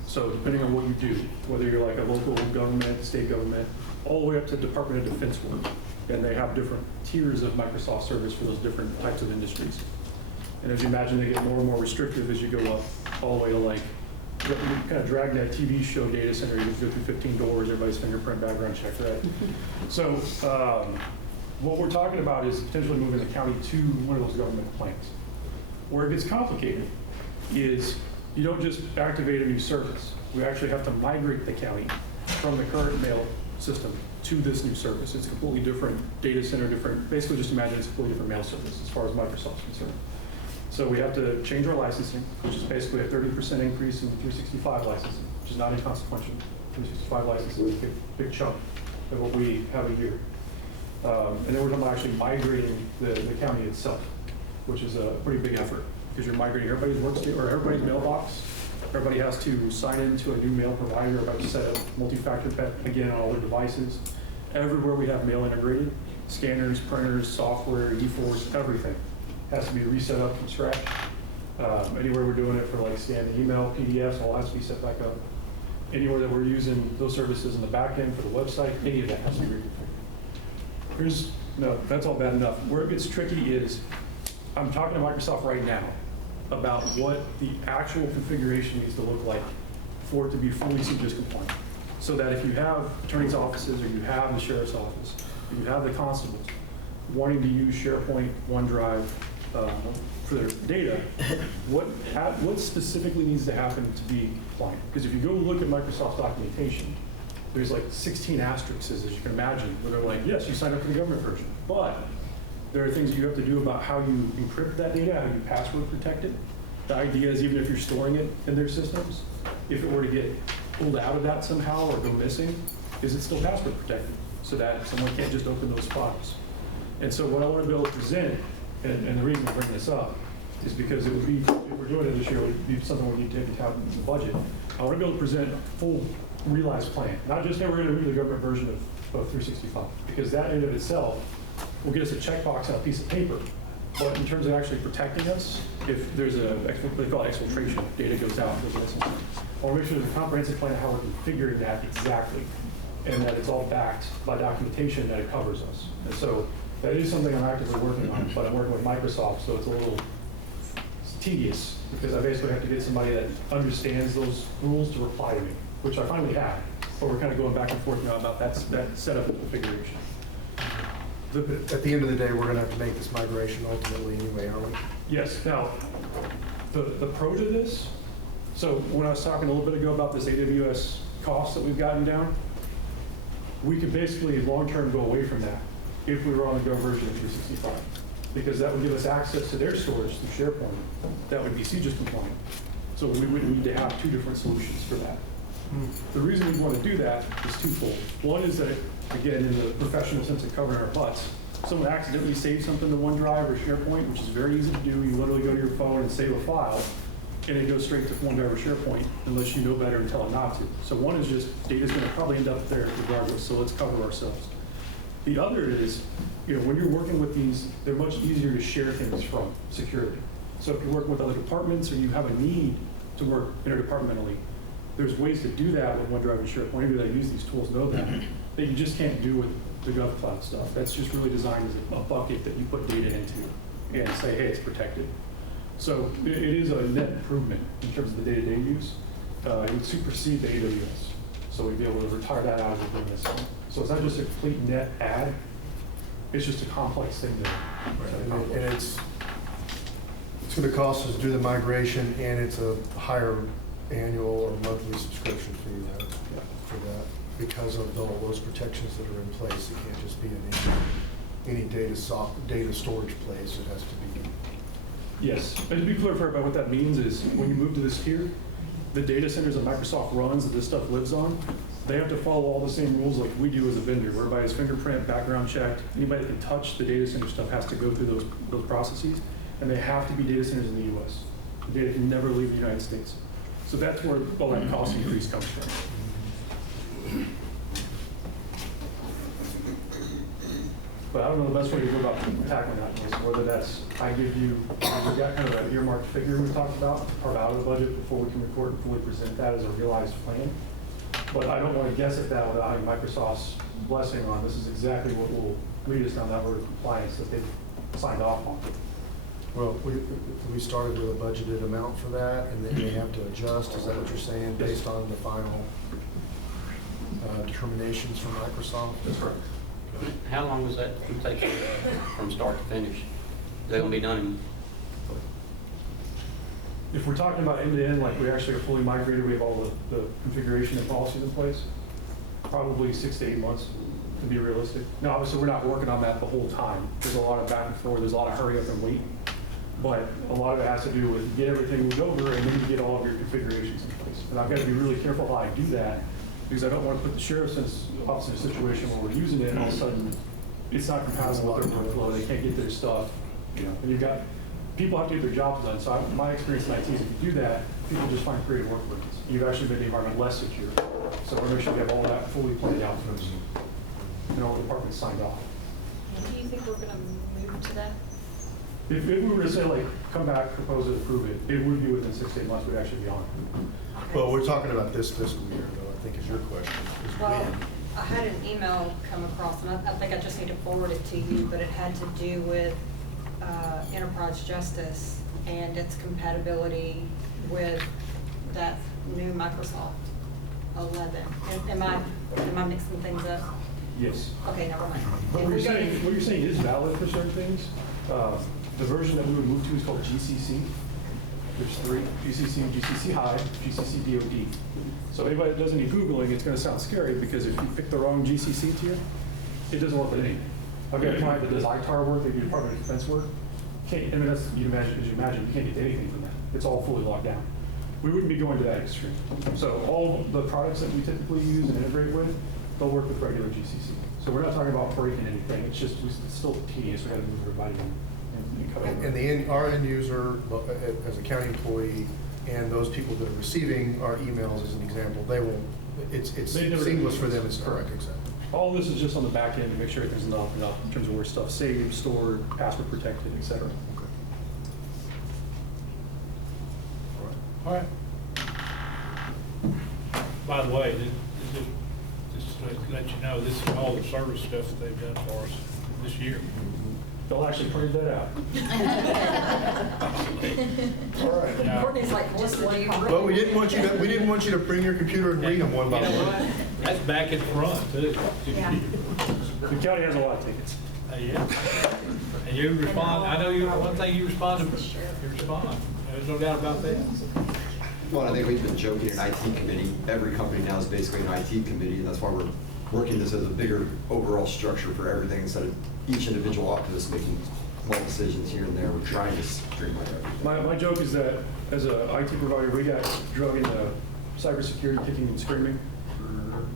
So depending on what you do, whether you're like a local government, state government, all the way up to Department of Defense work, and they have different tiers of Microsoft service for those different types of industries. And as you imagine, they get more and more restrictive as you go up, all the way to like, you kind of Dragnet TV show data center, you go through 15 doors, everybody's fingerprint background check, right? So what we're talking about is potentially moving the county to one of those government plans. Where it gets complicated is you don't just activate a new service. We actually have to migrate the county from the current mail system to this new service. It's a completely different data center, different, basically just imagine it's a completely different mail service as far as Microsoft's concerned. So we have to change our licensing, which is basically a 30% increase in 365 licensing, which is not inconsequential. 365 licensing is a big chunk of what we have a year. And then we're talking about actually migrating the county itself, which is a pretty big effort because you're migrating everybody's workstation or everybody's mailbox. Everybody has to sign into a new mail provider, about to set up multi-factor again on all their devices. Everywhere we have mail integrated, scanners, printers, software, e-force, everything has to be reset up from scratch. Anywhere we're doing it for like scanning email, PDFs, all has to be set back up. Anywhere that we're using those services in the back end for the website, any of that has to be reconfigured. No, that's all bad enough. Where it gets tricky is, I'm talking to Microsoft right now about what the actual configuration needs to look like for it to be fully CJIS compliant. So that if you have attorney's offices, or you have the sheriff's office, or you have the constables wanting to use SharePoint, OneDrive for their data, what specifically needs to happen to be compliant? Because if you go look at Microsoft's documentation, there's like 16 asterisks, as you can imagine, where they're like, yes, you signed up for the government version, but there are things that you have to do about how you encrypt that data, how you password protect it. The idea is even if you're storing it in their systems, if it were to get pulled out of that somehow or go missing, is it still password protected so that someone can't just open those files? And so what I want to be able to present, and the reason I bring this up, is because it would be, if we're doing it this year, it would be something we need to take into account in the budget. I want to be able to present a full realized plan, not just that we're going to read the government version of 365, because that in and of itself will get us a checkbox on a piece of paper. But in terms of actually protecting us, if there's what they call exfiltration, data goes out, goes missing. I want to make sure there's a comprehensive plan of how we're configuring that exactly, and that it's all backed by documentation that it covers us. And so that is something I'm actively working on, but I'm working with Microsoft, so it's a little tedious, because I basically have to get somebody that understands those rules to reply to me, which I finally have, but we're kind of going back and forth now about that setup and configuration. At the end of the day, we're going to have to make this migration ultimately anyway, aren't we? Yes. Now, the pro to this, so when I was talking a little bit ago about this AWS cost that we've gotten down, we could basically long-term go away from that if we were on the Go version of 365, because that would give us access to their storage through SharePoint. That would be CJIS compliant. So we would need to have 2 different solutions for that. The reason we want to do that is twofold. One is that, again, in the professional sense of covering our butts, someone accidentally saves something to OneDrive or SharePoint, which is very easy to do. You literally go to your phone and save a file, and it goes straight to OneDrive or SharePoint, unless you know better and tell it not to. So one is just data's going to probably end up there regardless, so let's cover ourselves. The other is, when you're working with these, they're much easier to share things from securely. So if you're working with other departments or you have a need to work interdepartmentally, there's ways to do that with OneDrive and SharePoint. Anybody that use these tools know that you just can't do with the GovCloud stuff. That's just really designed as a bucket that you put data into and say, hey, it's protected. So it is a net improvement in terms of the day-to-day use. It would supersede the AWS. So we'd be able to retire that out of the business. So it's not just a complete net add, it's just a complex thing to. And it's going to cost us to do the migration, and it's a higher annual or monthly subscription fee for that, because of all those protections that are in place. It can't just be any data storage place. It has to be. Yes, and to be clear for everybody, what that means is when you move to this tier, the data centers that Microsoft runs, that this stuff lives on, they have to follow all the same rules like we do as a vendor, where everybody's fingerprint, background checked. Anybody that can touch the data center stuff has to go through those processes, and they have to be data centers in the U.S. The data can never leave the United States. So that's where all that cost increase comes from. But I don't know the best way to go about tackling that, is whether that's, we've got kind of an earmarked figure we talked about, carve out of the budget before we can record and fully present that as a realized plan. But I don't want to guess at that without having Microsoft's blessing on this is exactly what will lead us down that road of compliance that they've signed off on. Well, we started with a budgeted amount for that, and then they have to adjust. Is that what you're saying, based on the final determinations from Microsoft? That's correct. How long was that take from start to finish? They're going to be done in. If we're talking about end-to-end, like we actually are fully migrated, we have all the configuration and policies in place, probably 6 to 8 months to be realistic. Now, obviously, we're not working on that the whole time. There's a lot of back and forth, there's a lot of hurry up and wait. But a lot of it has to do with get everything moved over and then you get all of your configurations in place. And I've got to be really careful how I do that, because I don't want to put the sheriff's office in a situation where we're using it and all of a sudden it's not compatible with their workflow, they can't get their stuff, and you've got, people have to get their jobs done. So my experience in IT is if you do that, people just find creative workarounds. You've actually made the environment less secure. So we're going to make sure we have all that fully planned out first, and all the departments signed off. Do you think we're going to move to that? If we were to say, like, come back, propose it, approve it, it would be within 6 to 8 months, we'd actually be on it. Well, we're talking about this fiscal year, though, I think is your question. Is Well, when. I had an email come across, and I think I just need to forward it to you, but it had to do with enterprise justice and its compatibility with that new Microsoft 11. Am I mixing things up? Yes. Okay, never mind. But what you're saying is valid for certain things. The version that we would move to is called GCC. There's 3, GCC, GCC High, GCC DOD. So anybody that does any Googling, it's going to sound scary, because if you pick the wrong GCC tier, it doesn't work with anything. I've got a client that does ITAR work, they do Department of Defense work. I mean, that's, you imagine, you can't get anything from that. It's all fully locked down. We wouldn't be going to that extreme. So all the products that we typically use and integrate with, they'll work with regular GCC. So we're not talking about breaking anything. It's just, it's still tedious. We got to move everybody in and cut over. And our end user, as a county employee, and those people that are receiving our emails, as an example, they will, it's seamless for them. It's correct, exactly. All this is just on the back end to make sure everything's up and up in terms of where stuff's saved, stored, password protected, et cetera. All right. By the way, just to let you know, this is all the service stuff that they've done for us this year. They'll actually print that out. All right. Courtney's like, just one. Well, we didn't want you to bring your computer and read them one by one. That's back in front, too. Yeah. The county has a lot of tickets. Yeah. And you respond, I know one thing you respond to, you respond. There's no doubt about that. Well, I think we've been joking in IT committee. Every company now is basically an IT committee, and that's why we're working this as a bigger overall structure for everything instead of each individual office making small decisions here and there. We're trying to streamline everything. My joke is that as an IT provider, we got drug into cybersecurity kicking and screaming.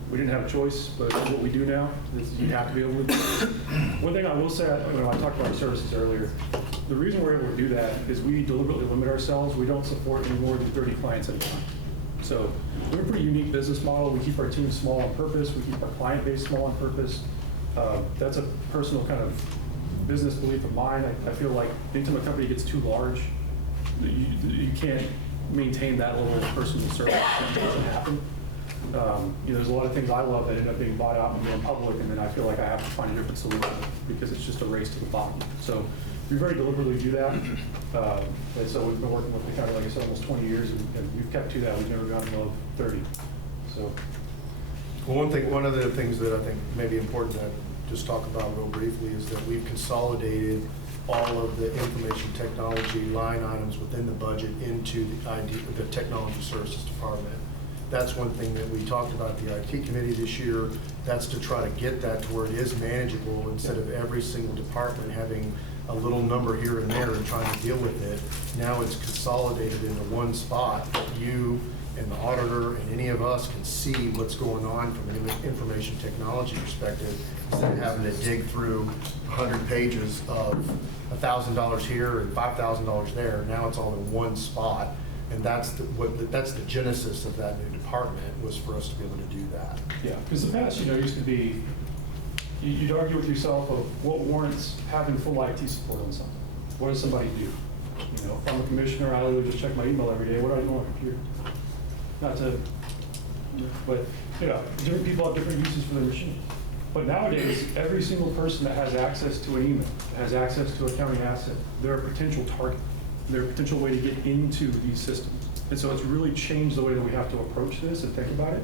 We didn't have a choice, but that's what we do now. You have to be able to do it. One thing I will say, when I talked about our services earlier, the reason we're able to do that is we deliberately limit ourselves. We don't support any more than 30 clients at a time. So we're a pretty unique business model. We keep our team small on purpose. We keep our client base small on purpose. That's a personal kind of business belief of mine. I feel like anytime a company gets too large, you can't maintain that level of personal service. It doesn't happen. There's a lot of things I love that end up being bought out and going public, and then I feel like I have to find a different solution because it's just a race to the bottom. So we very deliberately do that. And so we've been working with the county, like I said, almost 20 years, and we've kept to that. We've never gone below 30. So Well, one of the things that I think may be important to just talk about real briefly is that we've consolidated all of the information technology line items within the budget into the technology services department. That's one thing that we talked about at the IT committee this year. That's to try to get that to where it is manageable instead of every single department having a little number here and there and trying to deal with it. Now it's consolidated into one spot that you and the auditor and any of us can see what's going on from an information technology perspective instead of having to dig through 100 pages of $1,000 here and $5,000 there. Now it's all in one spot. And that's the genesis of that new department, was for us to be able to do that. Yeah, because the past, used to be, you'd argue with yourself of what warrants having full IT support on something. What does somebody do? If I'm a commissioner, I literally just check my email every day. What do I do on a computer? Not to, but, different people have different uses for their machine. But nowadays, every single person that has access to an email, has access to a county asset, they're a potential target. They're a potential way to get into these systems. And so it's really changed the way that we have to approach this and think about it.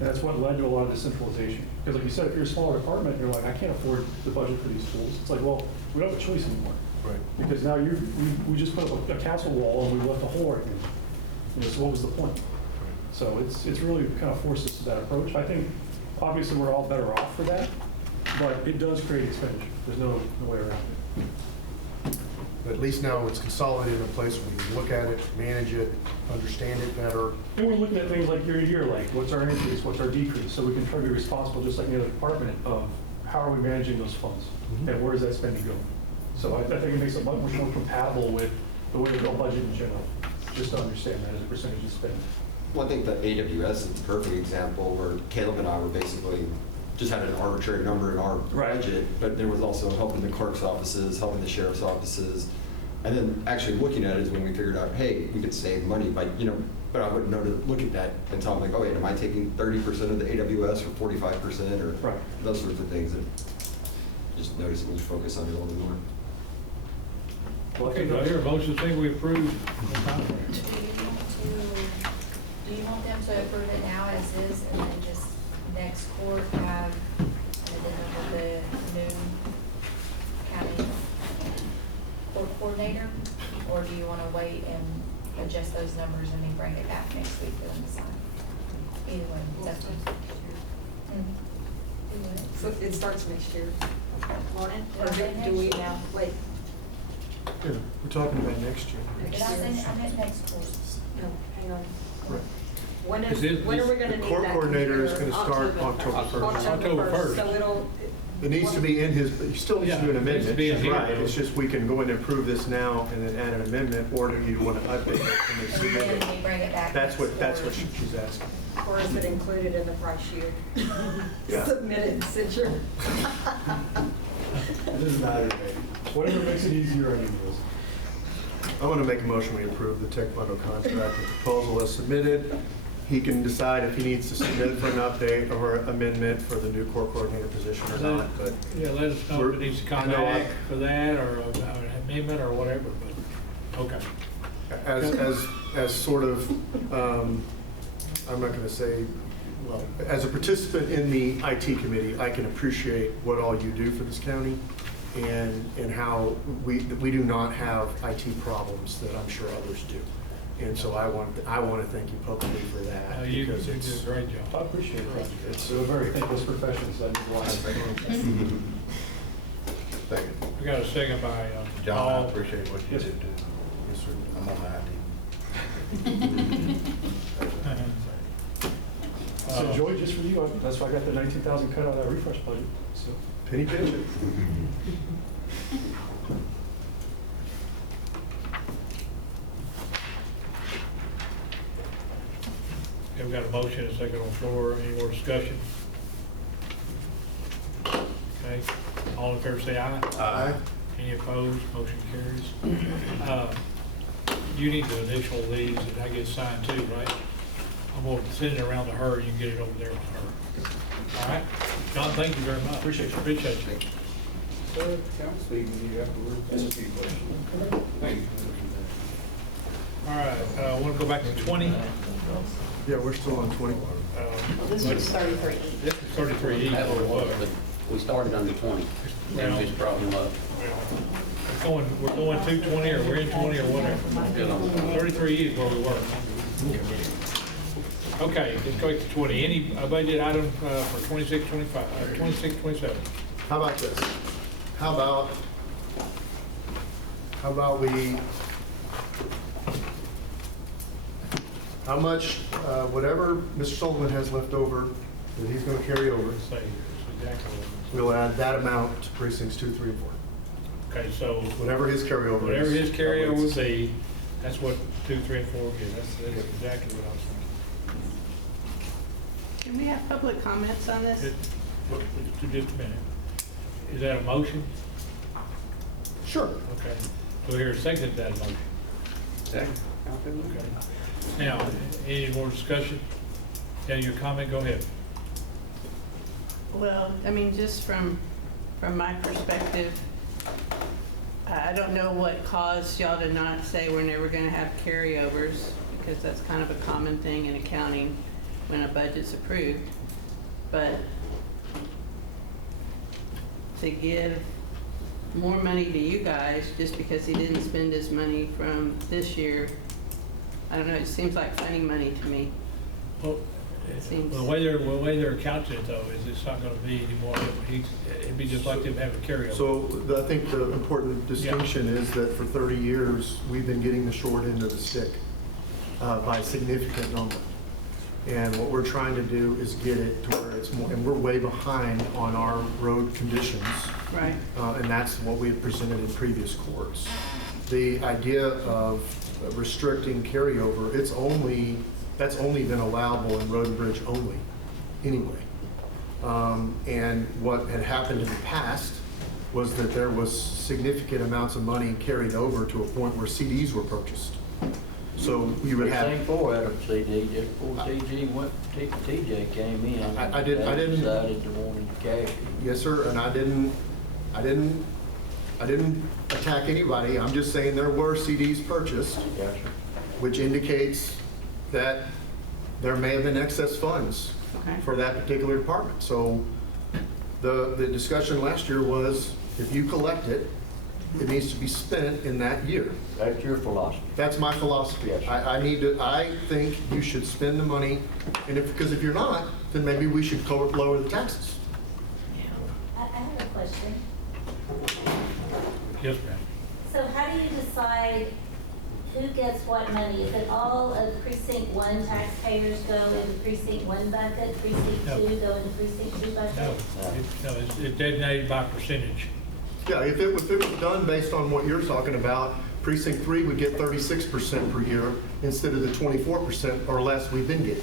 And that's what led to a lot of the centralization. Because like you said, if you're a smaller department, you're like, I can't afford the budget for these tools. It's like, well, we don't have a choice anymore. Right. Because now we just put up a castle wall and we left a hole right in. So what was the point? So it's really kind of forced us to that approach. I think obviously we're all better off for that, but it does create expenditure. There's no way around it. But at least now it's consolidated in a place where we can look at it, manage it, understand it better. And we're looking at things like year to year, like what's our increase, what's our decrease, so we can try to be responsible, just like the other department, of how are we managing those funds, and where is that spending going? So I think it makes it much more compatible with the way we go budget in general, just to understand that as a percentage of spend. Well, I think the AWS is the perfect example where Caleb and I were basically just had an arbitrary number in our budget, but there was also helping the clerk's offices, helping the sheriff's offices. And then actually looking at it is when we figured out, hey, we could save money by, but I wouldn't know to look at that until I'm like, oh wait, am I taking 30% of the AWS or 45% or those sorts of things. And just noticing we focus on it a little bit more. Okay, do I hear a motion saying we approve the contract? Do you want them to approve it now as is and then just next court have an addendum with the new county court coordinator? Or do you want to wait and adjust those numbers and then bring it back next week for them to sign? Either way, that's what. So it starts next year. Morning? Or do we now, wait? Yeah, we're talking about next year. Did I say, I meant next court? No, hang on. Right. When are we going to need that? The court coordinator is going to start October 1st. October 1st. So it'll. It needs to be in his, but you still need to do an it needs to amendment. be in She's here. right. It's just we can go in and approve this now and then add an amendment, or do you want to update it and then And submit then it? we bring it back. That's what she's asking. Or is it included in the price you Yeah. submitted, since you're? It doesn't matter to me. Whatever makes it easier, I mean, I want to make a motion, we approve the tech bundle contract, the proposal as submitted. He can decide if he needs to submit for an update or amendment for the new court coordinator position or not, but. Yeah, let us know if it needs to come back for that or an amendment or whatever, but, okay. As sort of, I'm not going to say, well, as a participant in the IT committee, I can appreciate what all you do for this county and how we do not have IT problems that I'm sure others do. And so I want to thank you publicly for that. You because did it's a great job. I appreciate it. It's a very thankless profession, so I need a lot. Thank you. We got a second by John, Paul. I appreciate what you did too. Yes, sir. I'm on the IT. So Joy, just for you, that's why I got the 19,000 cut out of that refresh budget. So Penny pinch. Okay, we got a motion, a second on the floor. Any more discussion? Okay, all in favor say aye. Aye. Any opposed? Motion carries. You need to initial these and I get signed too, right? I'm gonna send it around to her. You can get it over there with her. All right? John, thank you very much. Appreciate you. Appreciate you. Council speaking, you have to ask a few questions. Thank you. All right, I want to go back to 20. Yeah, we're still on 20. Well, this was 33E. This was 33E. That's what it was, but we started under 20, and we just brought them up. We're going 220, or we're in 20, or whatever. 33E is where we were. Okay, let's go to 20. Any budget item for 26, 25, 26, 27? How about this? How about we, how much, whatever Mr. Sullivan has left over, that he's gonna carry over, we'll add that amount to precincts 2, 3, and 4. Okay, so Whatever his carryover is. whatever his carryover would be, that's what 2, 3, and 4 get. That's exactly what I was Can we have public comments on this? thinking. Just a minute. Is that a motion? Sure. Okay. So here, second that motion. Second. Okay. Now, any more discussion? Your comment, go ahead. Well, I mean, just from my perspective, I don't know what caused y'all to not say we're never going to have carryovers, because that's kind of a common thing in accounting when a budget's approved. But to give more money to you guys just because he didn't spend his money from this year, I don't know, it seems like funny money to me. Well, Seems- the way they're counting it though, is it's not gonna be anymore, it'd be just like them having carryover. So I think the important distinction is that for 30 years, we've been getting the short end of the stick by a significant number. And what we're trying to do is get it to where it's more, and we're way behind on our road conditions. Right. And that's what we have presented in previous courts. The idea of restricting carryover, that's only been allowable in road and bridge only, anyway. And what had happened in the past was that there was significant amounts of money carried over to a point where CDs were purchased. So you would have. Precinct 4 had a CD, just before TJ came in. I didn't. They decided to want to cash it. Yes, sir, and I didn't attack anybody. I'm just saying there were CDs purchased. Yes, sir. Which indicates that there may have been excess funds for that particular department. So the discussion last year was, if you collect it, it needs to be spent in that year. That's your philosophy. That's my philosophy. Yes. I think you should spend the money, and because if you're not, then maybe we should lower the taxes. I have a question. Yes, ma'am. So how do you decide who gets what money? Is it all of precinct 1 taxpayers go into precinct 1 bucket, precinct 2 go into precinct 2 bucket? No, it's designated by percentage. Yeah, if it was done based on what you're talking about, precinct 3 would get 36% per year instead of the 24% or less we've been getting.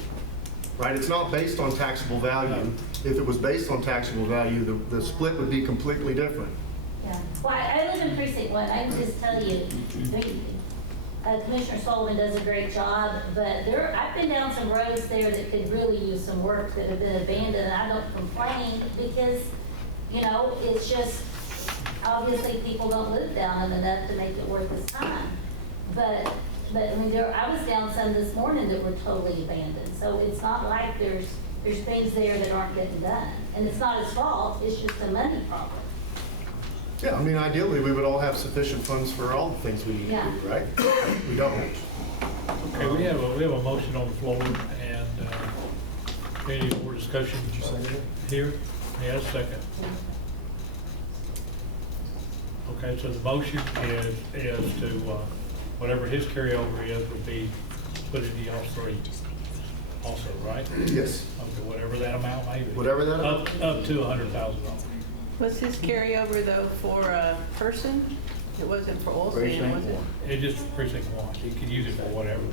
Right? It's not based on taxable value. If it was based on taxable value, the split would be completely different. Yeah. Well, I live in precinct 1. I can just tell you, Commissioner Sullivan does a great job, but I've been down some roads there that could really use some work that have been abandoned, and I don't complain because, it's just, obviously people don't live down them enough to make it worth his time. But I mean, I was down some this morning that were totally abandoned. So it's not like there's things there that aren't getting done. And it's not his fault, it's just a money problem. Yeah, I mean, ideally, we would all have sufficient funds for all the things we need to do, right? We don't. Okay, we have a motion on the floor, and any more discussion here? Yes, second. Okay, so the motion is to, whatever his carryover is, would be put in the L3 also, right? Yes. Okay, whatever that amount may be. Whatever that amount. Up to $100,000. Was his carryover though for a person? It wasn't for Olson, was it? It just precinct 1. You can use it for whatever.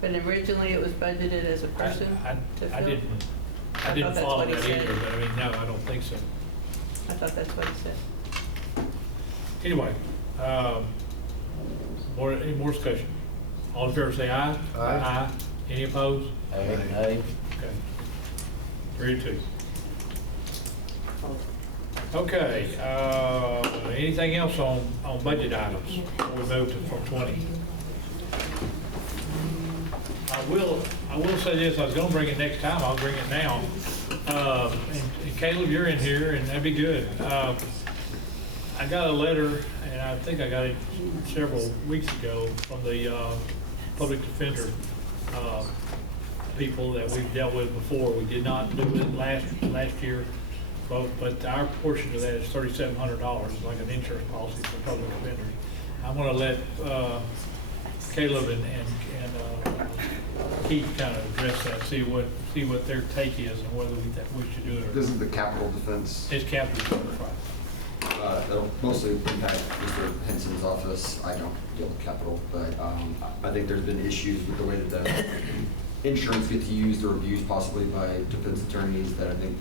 But originally it was budgeted as a person to I fill? didn't thought that's follow what he that said. either, but I mean, no, I don't think so. I thought that's what he said. Anyway, any more discussion? All in favor say aye. Aye. Any opposed? Aye. Okay. 3-2. Okay, anything else on budget items before we move to 20? I will say this, I was gonna bring it next time, I'll bring it now. And Caleb, you're in here, and that'd be good. I got a letter, and I think I got it several weeks ago, from the public defender people that we've dealt with before. We did not do it last year, but our portion of that is $3,700, like an insurance policy for public defenders. I'm gonna let Caleb and Keith kind of address that, see what their take is and whether we should do it or not. This is the capital defense. It's capital defense, right. That'll mostly impact Mr. Henson's office. I don't deal with capital, but I think there's been issues with the way that the insurance gets used or abused possibly by defense attorneys that I think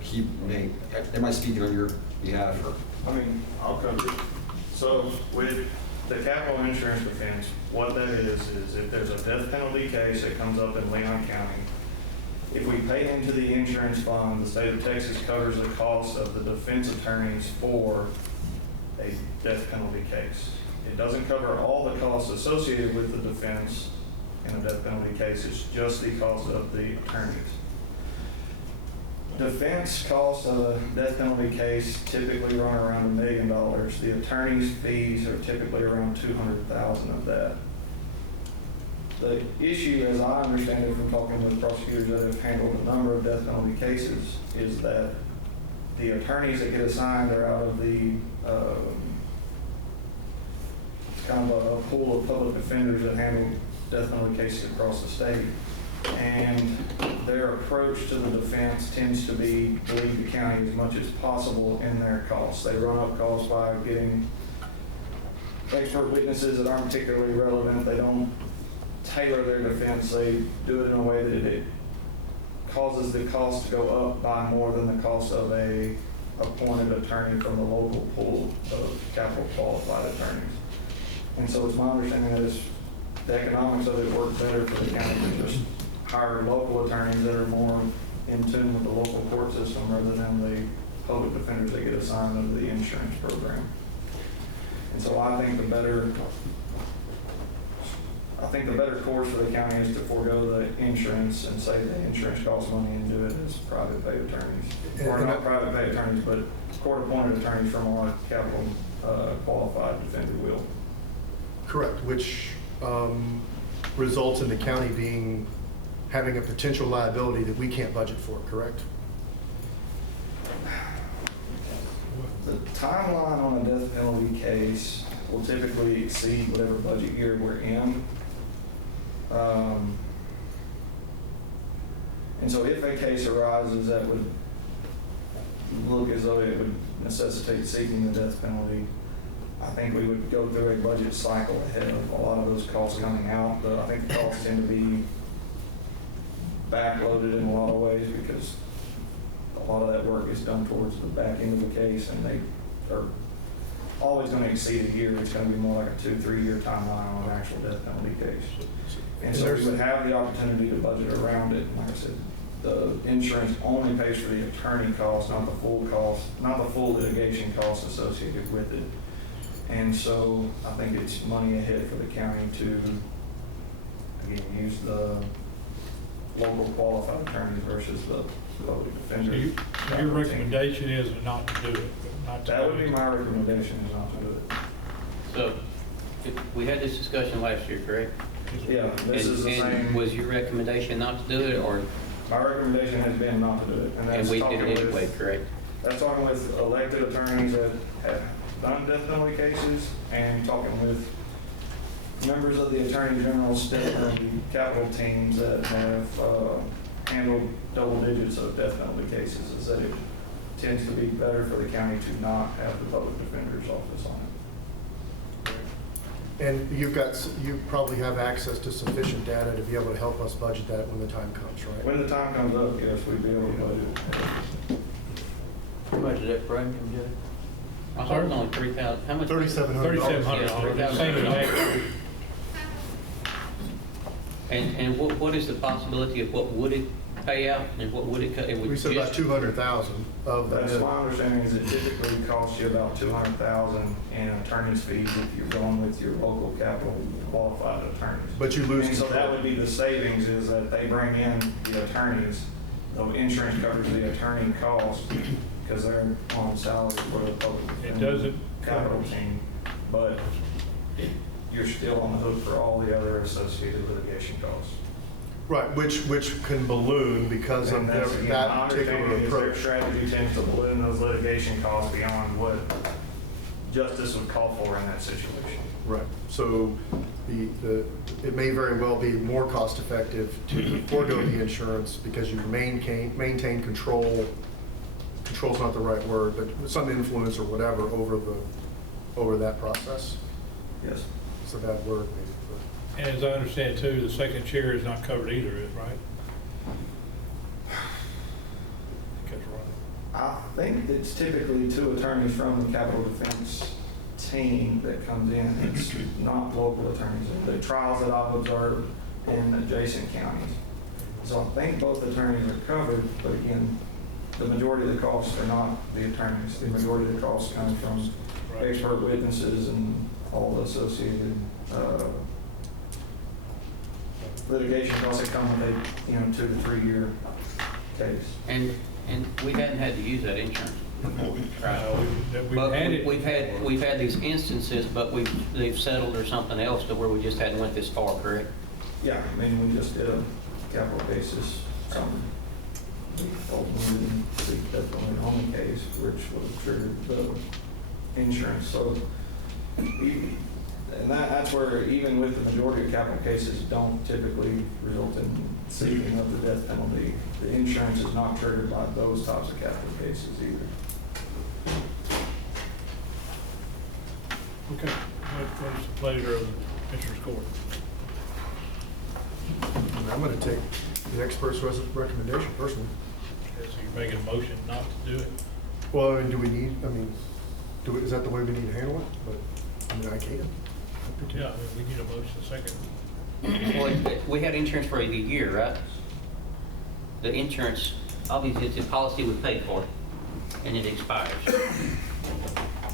he may, am I speaking on your behalf? Or? I mean, I'll cover it. So with the capital insurance defense, what that is if there's a death penalty case that comes up in Leon County, if we pay into the insurance fund, the state of Texas covers the cost of the defense attorneys for a death penalty case. It doesn't cover all the costs associated with the defense in a death penalty case. It's just the cost of the attorneys. Defense costs of a death penalty case typically run around $1 million. The attorney's fees are typically around $200,000 of that. The issue, as I understand it from talking with prosecutors that have handled a number of death penalty cases, is that the attorneys that get assigned are out of the it's kind of a pool of public defenders that handle death penalty cases across the state. And their approach to the defense tends to be to leave the county as much as possible in their costs. They run up costs by getting expert witnesses that aren't particularly relevant. They don't tailor their defense. They do it in a way that it causes the cost to go up by more than the cost of a appointed attorney from the local pool of capital qualified attorneys. And so it's my understanding that the economics of it work better for the county to just hire local attorneys that are more in tune with the local court system rather than the public defenders that get assigned under the insurance program. And so I think the better course for the county is to forego the insurance and say the insurance costs money and do it as private pay attorneys. Or not private pay attorneys, but court-appointed attorneys from our capital qualified defender will. Correct, which results in the county having a potential liability that we can't budget for, correct? The timeline on a death penalty case will typically exceed whatever budget year we're in. And so if a case arises that would look as though it would necessitate seeking the death penalty, I think we would go through a budget cycle ahead of a lot of those costs coming out. But I think the costs tend to be backloaded in a lot of ways because a lot of that work is done towards the back end of the case, and they are always going to exceed a year. It's going to be more like a 2-3 year timeline on an actual death penalty case. And so we would have the opportunity to budget around it. And like I said, the insurance only pays for the attorney costs, not the full cost, not the full litigation costs associated with it. And so I think it's money ahead for the county to, again, use the local qualified attorneys versus the public defenders. So your recommendation is not to do it? That would be my recommendation, is not to do it. So, we had this discussion last year, correct? Yeah, this is the same. Was your recommendation not to do it, or? My recommendation has been not to do it. And we did it anyway, correct? That's talking with elected attorneys that have done death penalty cases and talking with members of the Attorney General's state and capital teams that have handled double digits of death penalty cases, is that it tends to be better for the county to not have the public defender's office on it. And you probably have access to sufficient data to be able to help us budget that when the time comes, right? When the time comes up, yes, we'd be able to budget. How much is that premium, Judge? I thought it was only 3,000. How much? $3,700. Same exact. And what is the possibility of what would it payout, and what would it, it would We said about just, 200,000 of the That's million. my understanding is it typically costs you about 200,000 in attorney's fees if you're going with your local capital qualified attorneys. But you lose And so control. that would be the savings is that they bring in the attorneys, the insurance covers the attorney costs because they're on salary for the public. It doesn't Capital team, but you're still on the hook for all the other associated litigation costs. Right, which can balloon because of And that's, again, my that particular understanding is their approach. strategy tends to balloon those litigation costs beyond what justice would call for in that situation. Right, so it may very well be more cost effective to forego the insurance because you maintain control. Control's not the right word, but some influence or whatever over that process. Yes. It's a bad word maybe, but. And as I understand too, the second chair is not covered either, right? That's right. I think it's typically two attorneys from the capital defense team that comes in. It's not local attorneys. The trials that I've observed in adjacent counties. So I think both attorneys are covered, but again, the majority of the costs are not the attorneys. The majority of the costs come from expert witnesses and all the associated litigation costs that come with a 2 to 3 year case. and we hadn't had to use that insurance before, right? We've But had it. we've had these instances, but they've settled or something else to where we just hadn't went this far, correct? Yeah, I mean, we just did a capital basis, ultimately, that's the only case which would have triggered the insurance. So, and that's where even with the majority of capital cases don't typically result in seeking of the death penalty. The insurance is not triggered by those types of capital cases either. Okay, what is the pleasure of the Commissioner's Court? I'm going to take the expert's recommendation personally. So you're making a motion not to do it? Well, I mean, is that the way we need to handle it? But, I mean, I can. Yeah, I mean, we need a motion second. Well, we had insurance for a year, right? The insurance, obviously, it's a policy we paid for, and it expires.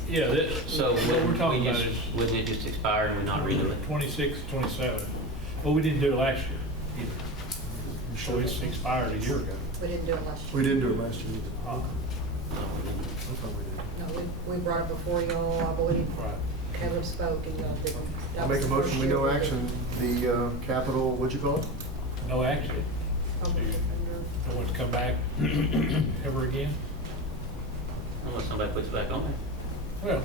Yeah, So what we're talking about is wouldn't it just expire and we not renew it? 26, 27. Well, we didn't do it last year either. So it's expired a year ago. We didn't do it last year. We didn't do it last year either. Oh. I thought we did. No, we brought it before y'all, I believe. Right. Caleb spoke and y'all didn't. I'll make a motion, we no action, the capital, what'd you call it? No action. So Okay. you don't want to come back ever again? Unless somebody puts it back on there. Well,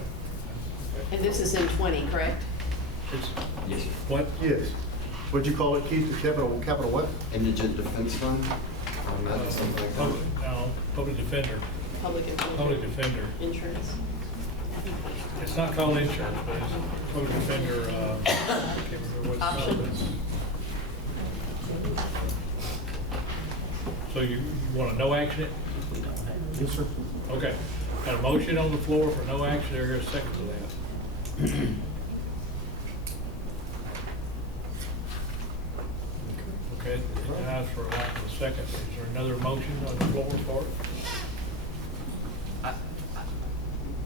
And this is in 20, correct? it's, Yes, sir. what? Yes. What'd you call it, Keith? The capital what? Indigent Defense Fund, something like that. Public defender. Public defender. Insurance. It's not called insurance, but it's public defender, I can't remember what it's called. So you want a no action it? Yes, sir. Okay. Got a motion on the floor for no action, there is a second to that. Okay, it dies for lack of a second. Is there another motion on the floor for it?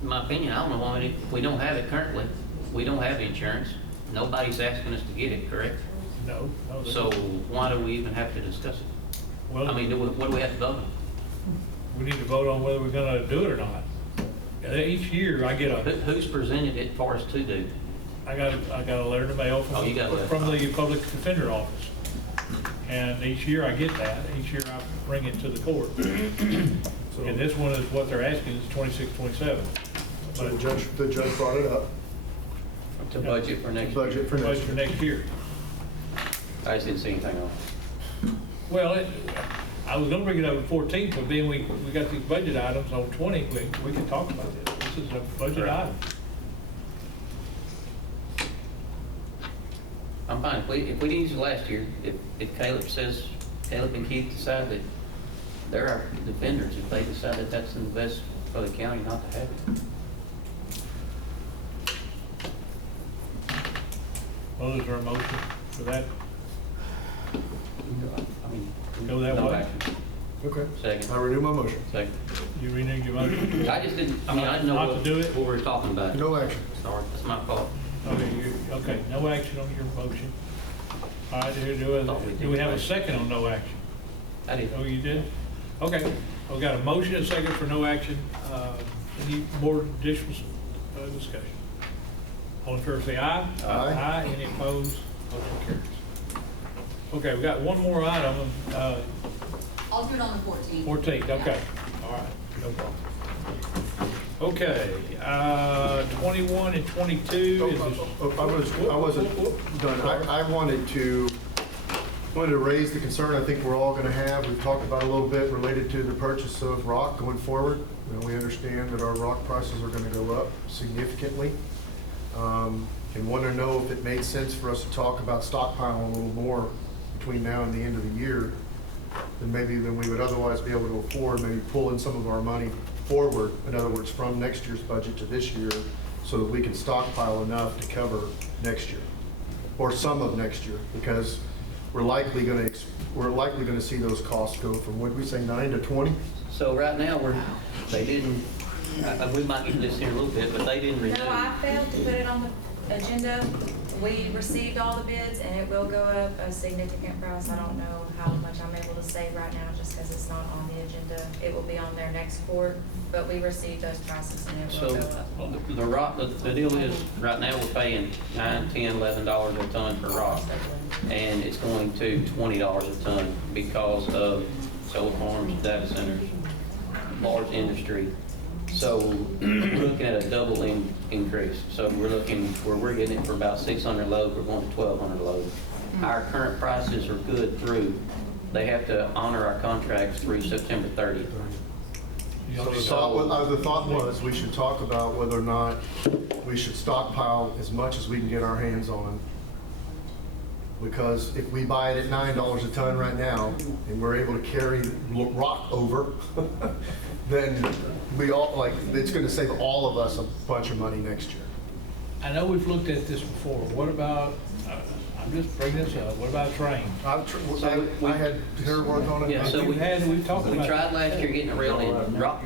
In my opinion, I don't know why we don't have it currently. We don't have insurance. Nobody's asking us to get it, correct? No. So why do we even have to discuss it? Well, I mean, what do we have to vote on? we need to vote on whether we're gonna do it or not. Each year I get Who's presented it for us to do? I got a letter in the mail Oh, you got a letter. from the public defender office. And each year I get that, each year I bring it to the court. And this one is what they're asking, is 26, 27. So the judge brought it up. To budget for next year? Budget for next year. Next year. I just didn't see anything on it. Well, I was gonna bring it up at 14th, but then we got these budget items on 20, we can talk about this. This is a budget item. I'm fine. If we didn't use it last year, if Caleb and Keith decide that they're our defenders, if they decide that that's in the best for the county not to have it. Well, is there a motion for that? I mean, Go that no way? action. Okay. Second. I renew my motion. Second. You renewed your motion? I just didn't, I mean, I didn't know Not what to do it? what we were talking about. No action. Sorry, that's my fault. Okay, no action on your motion. All right, do we have a second on no action? I did. Oh, you did? Okay, we got a motion and a second for no action. Any more additional discussion? All in favor, say aye. Aye. Any opposed? Motion carries. Okay, we got one more item. I'll do it on the 14th. 14th, okay. All right, no problem. Okay, 21 and 22 is I wasn't done. I wanted to raise the concern I think we're all going to have. We've talked about a little bit related to the purchase of rock going forward. You know, we understand that our rock prices are going to go up significantly. And want to know if it made sense for us to talk about stockpiling a little more between now and the end of the year than we would otherwise be able to afford, maybe pulling some of our money forward, in other words, from next year's budget to this year, so that we can stockpile enough to cover next year, or some of next year, because we're likely going to see those costs go from, what did we say, 9 to 20? So right now, they didn't, we might get this here in a little bit, but they didn't renew. No, I failed to put it on the agenda. We received all the bids and it will go up a significant price. I don't know how much I'm able to say right now just because it's not on the agenda. It will be on their next court, but we received those prices and it will So go up. the deal is, right now, we're paying $9, $10, $11 a ton for rock. And it's going to $20 a ton because of solar farms, data centers, large industry. So we're looking at a double increase. So we're looking, where we're getting it for about 600 load, we're going to 1,200 load. Our current prices are good through, they have to honor our contracts through September 30th. So the thought was we should talk about whether or not we should stockpile as much as we can get our hands on. Because if we buy it at $9 a ton right now and we're able to carry rock over, then it's going to save all of us a bunch of money next year. I know we've looked at this before. What about, I'm just bringing this up, what about train? I had her work on it. Yeah, so we tried last year getting a rail in. Rock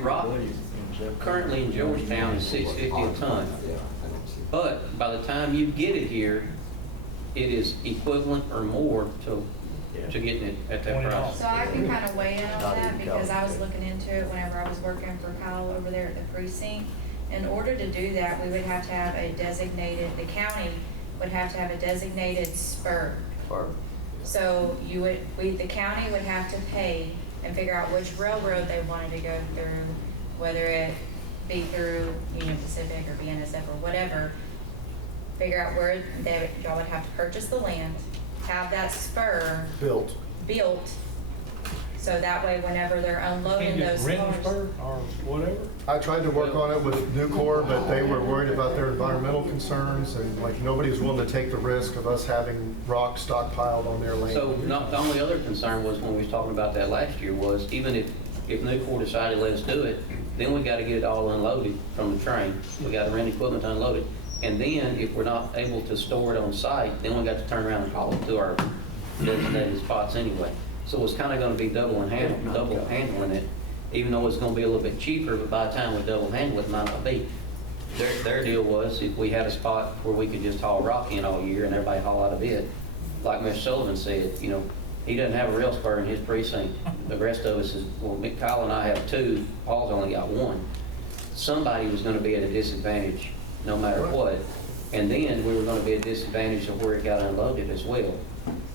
currently in Georgetown is $6.50 a ton. But by the time you get it here, it is equivalent or more to getting it at that price. So I can kind of weigh in on that because I was looking into it whenever I was working for Kyle over there at the precinct. In order to do that, we would have to have a designated, the county would have to have a designated spur. So the county would have to pay and figure out which railroad they wanted to go through, whether it be through Union Pacific or BNSF or whatever. Figure out where y'all would have to purchase the land, have that spur built, so that way whenever they're unloading those cars. Spur or whatever? I tried to work on it with Nucor, but they were worried about their environmental concerns, and nobody was willing to take the risk of us having rock stockpiled on their land. So the only other concern was when we was talking about that last year was even if Nucor decided let's do it, then we got to get it all unloaded from the train. We got to rent equipment to unload it. And then, if we're not able to store it on site, then we got to turn around and haul it to our designated spots anyway. So it's kind of going to be double handling it, even though it's going to be a little bit cheaper, but by the time we double handle it, it might not be. Their deal was if we had a spot where we could just haul rock in all year and everybody haul out of it, like Mr. Sullivan said, he doesn't have a rail spur in his precinct. The rest of us Kyle and I have 2, Paul's only got 1. Somebody was going to be at a disadvantage no matter what. And then we were going to be at a disadvantage of where it got unloaded as well.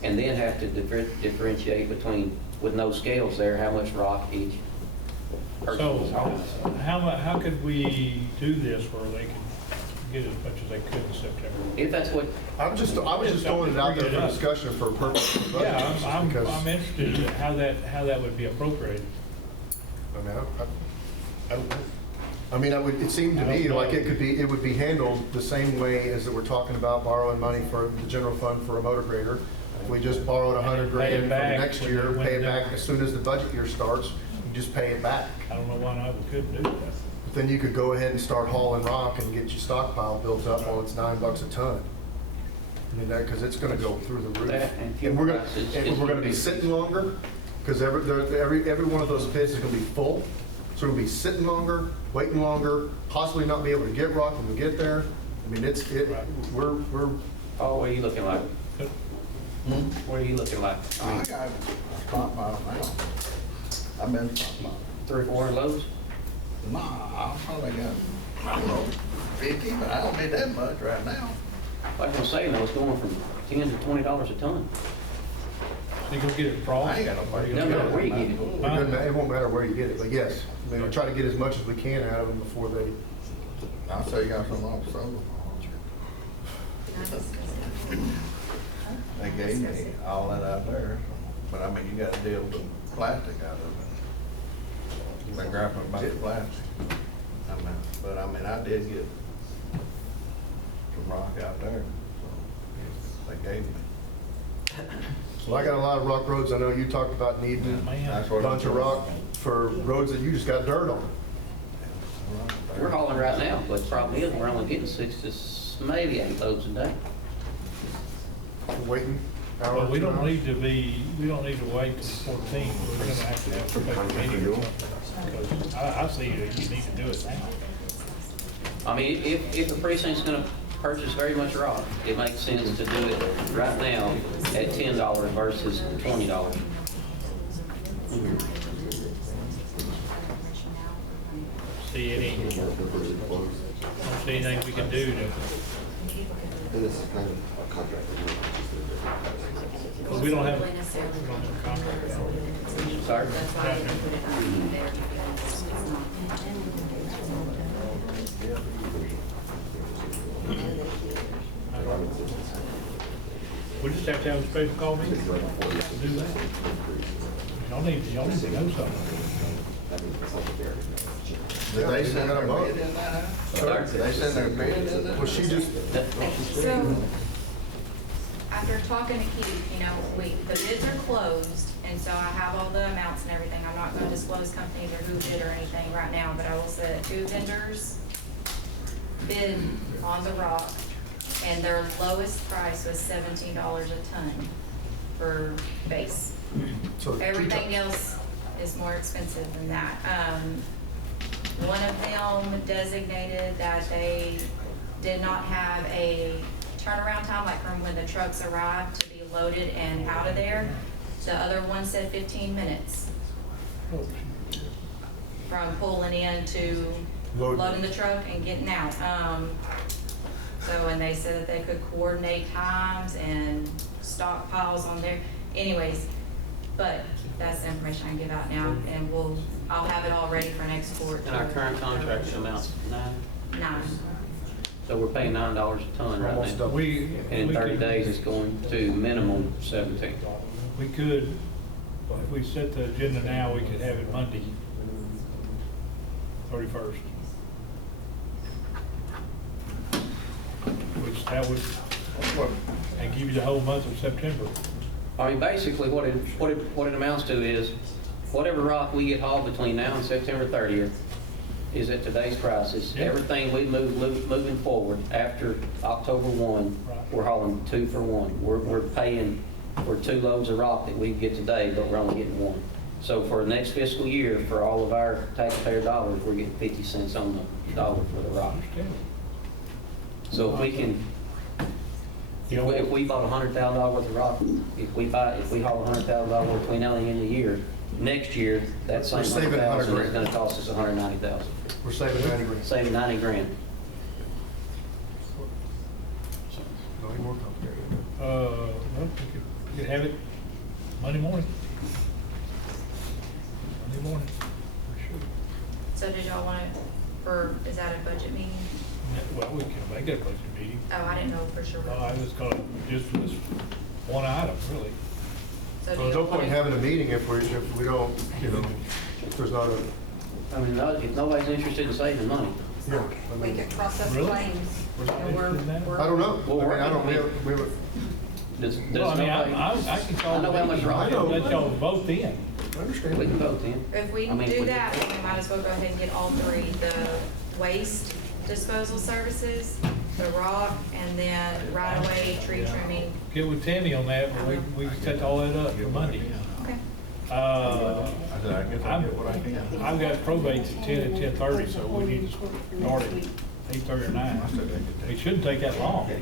And then have to differentiate between, with no scales there, how much rock each person was hauling. So how could we do this where they can get as much as they could in September? If that's what... I was just throwing it out there for discussion for a purpose of budget. Yeah, I'm interested in how that would be appropriated. I mean, it seemed to me like it would be handled the same way as that we're talking about borrowing money for the general fund for a motor grader. If we just borrowed $100 grand from next year, pay it back as soon as the budget year starts, you just pay it back. I don't know why not we couldn't do that. But then you could go ahead and start hauling rock and get your stockpile built up while it's $9 a ton. I mean, that, because it's gonna go through the roof. That and And we're gonna, prices and is we're gonna be big. sitting longer, because every one of those pits is gonna be full. So we'll be sitting longer, waiting longer, possibly not be able to get rock when we get there. I mean, we're. Oh, what are you looking like? What are you looking like? I got spot miles now. I've been spot miles. 300 or 400 loads? Nah, I probably got, I don't know, 50, but I don't need that much right now. Like I'm saying, though, it's going from $10 to $20 a ton. You gonna get it frost? I ain't got no place. No, no, where you get it? It won't matter where you get it, but yes, I mean, we'll try to get as much as we can out of them before they. I'll say you got some off solar. They gave me all that out there, but I mean, you gotta deal with the plastic out of it. They're grabbing about the plastic. I mean, I did get some rock out there, so they gave me. Well, I got a lot of rock roads. I know you talked about needing That's a what bunch of rock for roads that you just got dirt on. We're hauling right now, but the problem is we're only getting 6 to maybe 8 loads a day. Waiting. Well, we don't need to wait till the 14th. We're gonna have to have a special meeting or something. Because I see that you need to do it now. I mean, if a precinct's gonna purchase very much rock, it makes sense to do it right now at $10 versus $20. See don't see anything we can do to. This is kind of a contract. Because we don't have a contract. Sorry? That's why I didn't put it on there, because it's not. We just have to have a special call meeting to do that. Y'all need to know something. Did they send their bid in that? Did they send their bid in that? Well, she just. So, after talking to Keith, you know, the bids are closed, and so I have all the amounts and everything. I'm not gonna disclose companies or who bid or anything right now, but I will say that 2 vendors bid on the rock, and their lowest price was $17 a ton for base. So Everything else is more expensive than that. One of them designated that they did not have a turnaround time, like from when the trucks arrived to be loaded and out of there. The other one said 15 minutes from pulling in to loading the truck and getting out. So, and they said that they could coordinate times and stockpiles on there. Anyways, but that's the information I can give out now, and I'll have it all ready for next court. And our current contract amounts to 9. So we're paying $9 a ton right now. And in 30 days, it's going to minimum 17. We could, if we set the agenda now, we could have it Monday, 31st. Which that would, and give you the whole month of September. I mean, basically, what it amounts to is, whatever rock we get hauled between now and September 30th is at today's prices. Yeah. Everything we moving forward after October 1, we're hauling 2 for 1. We're paying for 2 loads of rock that we can get today, but we're only getting 1. So for the next fiscal year, for all of our taxpayer dollars, we're getting 50 cents on the dollar for the rock. So if we can, if we bought $100,000 worth of rock, if we haul $100,000 between now and the end of the year, next year, that same $100,000 is going to cost us $190,000. We're saving 90 grand. Saving 90 grand. No any more complicated. Well, we could have it Monday morning. Monday morning, for sure. So did y'all want it is that a budget meeting? Well, we can make it a budget meeting. Oh, I didn't know for sure. I was gonna, just for this one item, really. So Well, there's no point in having a meeting if we don't, if there's not a. I mean, if nobody's interested in saving money. Yeah. We could process Really? claims. We're not And interested in that? I don't know. Well, I mean, I don't, we're- we have Does Well, I mean, nobody- I can call. I know how much the rock. meeting. Let y'all vote then. I understand. We can vote then. If we I mean, do we- that, then we might as well go ahead and get all 3. The waste disposal services, the rock, and then right away tree trimming. Get with Tammy on that, but we can set all that up for Monday. Okay. I've got probates at 10 and 10:30, so we need to start at 8:30 or 9. It shouldn't take that long. No.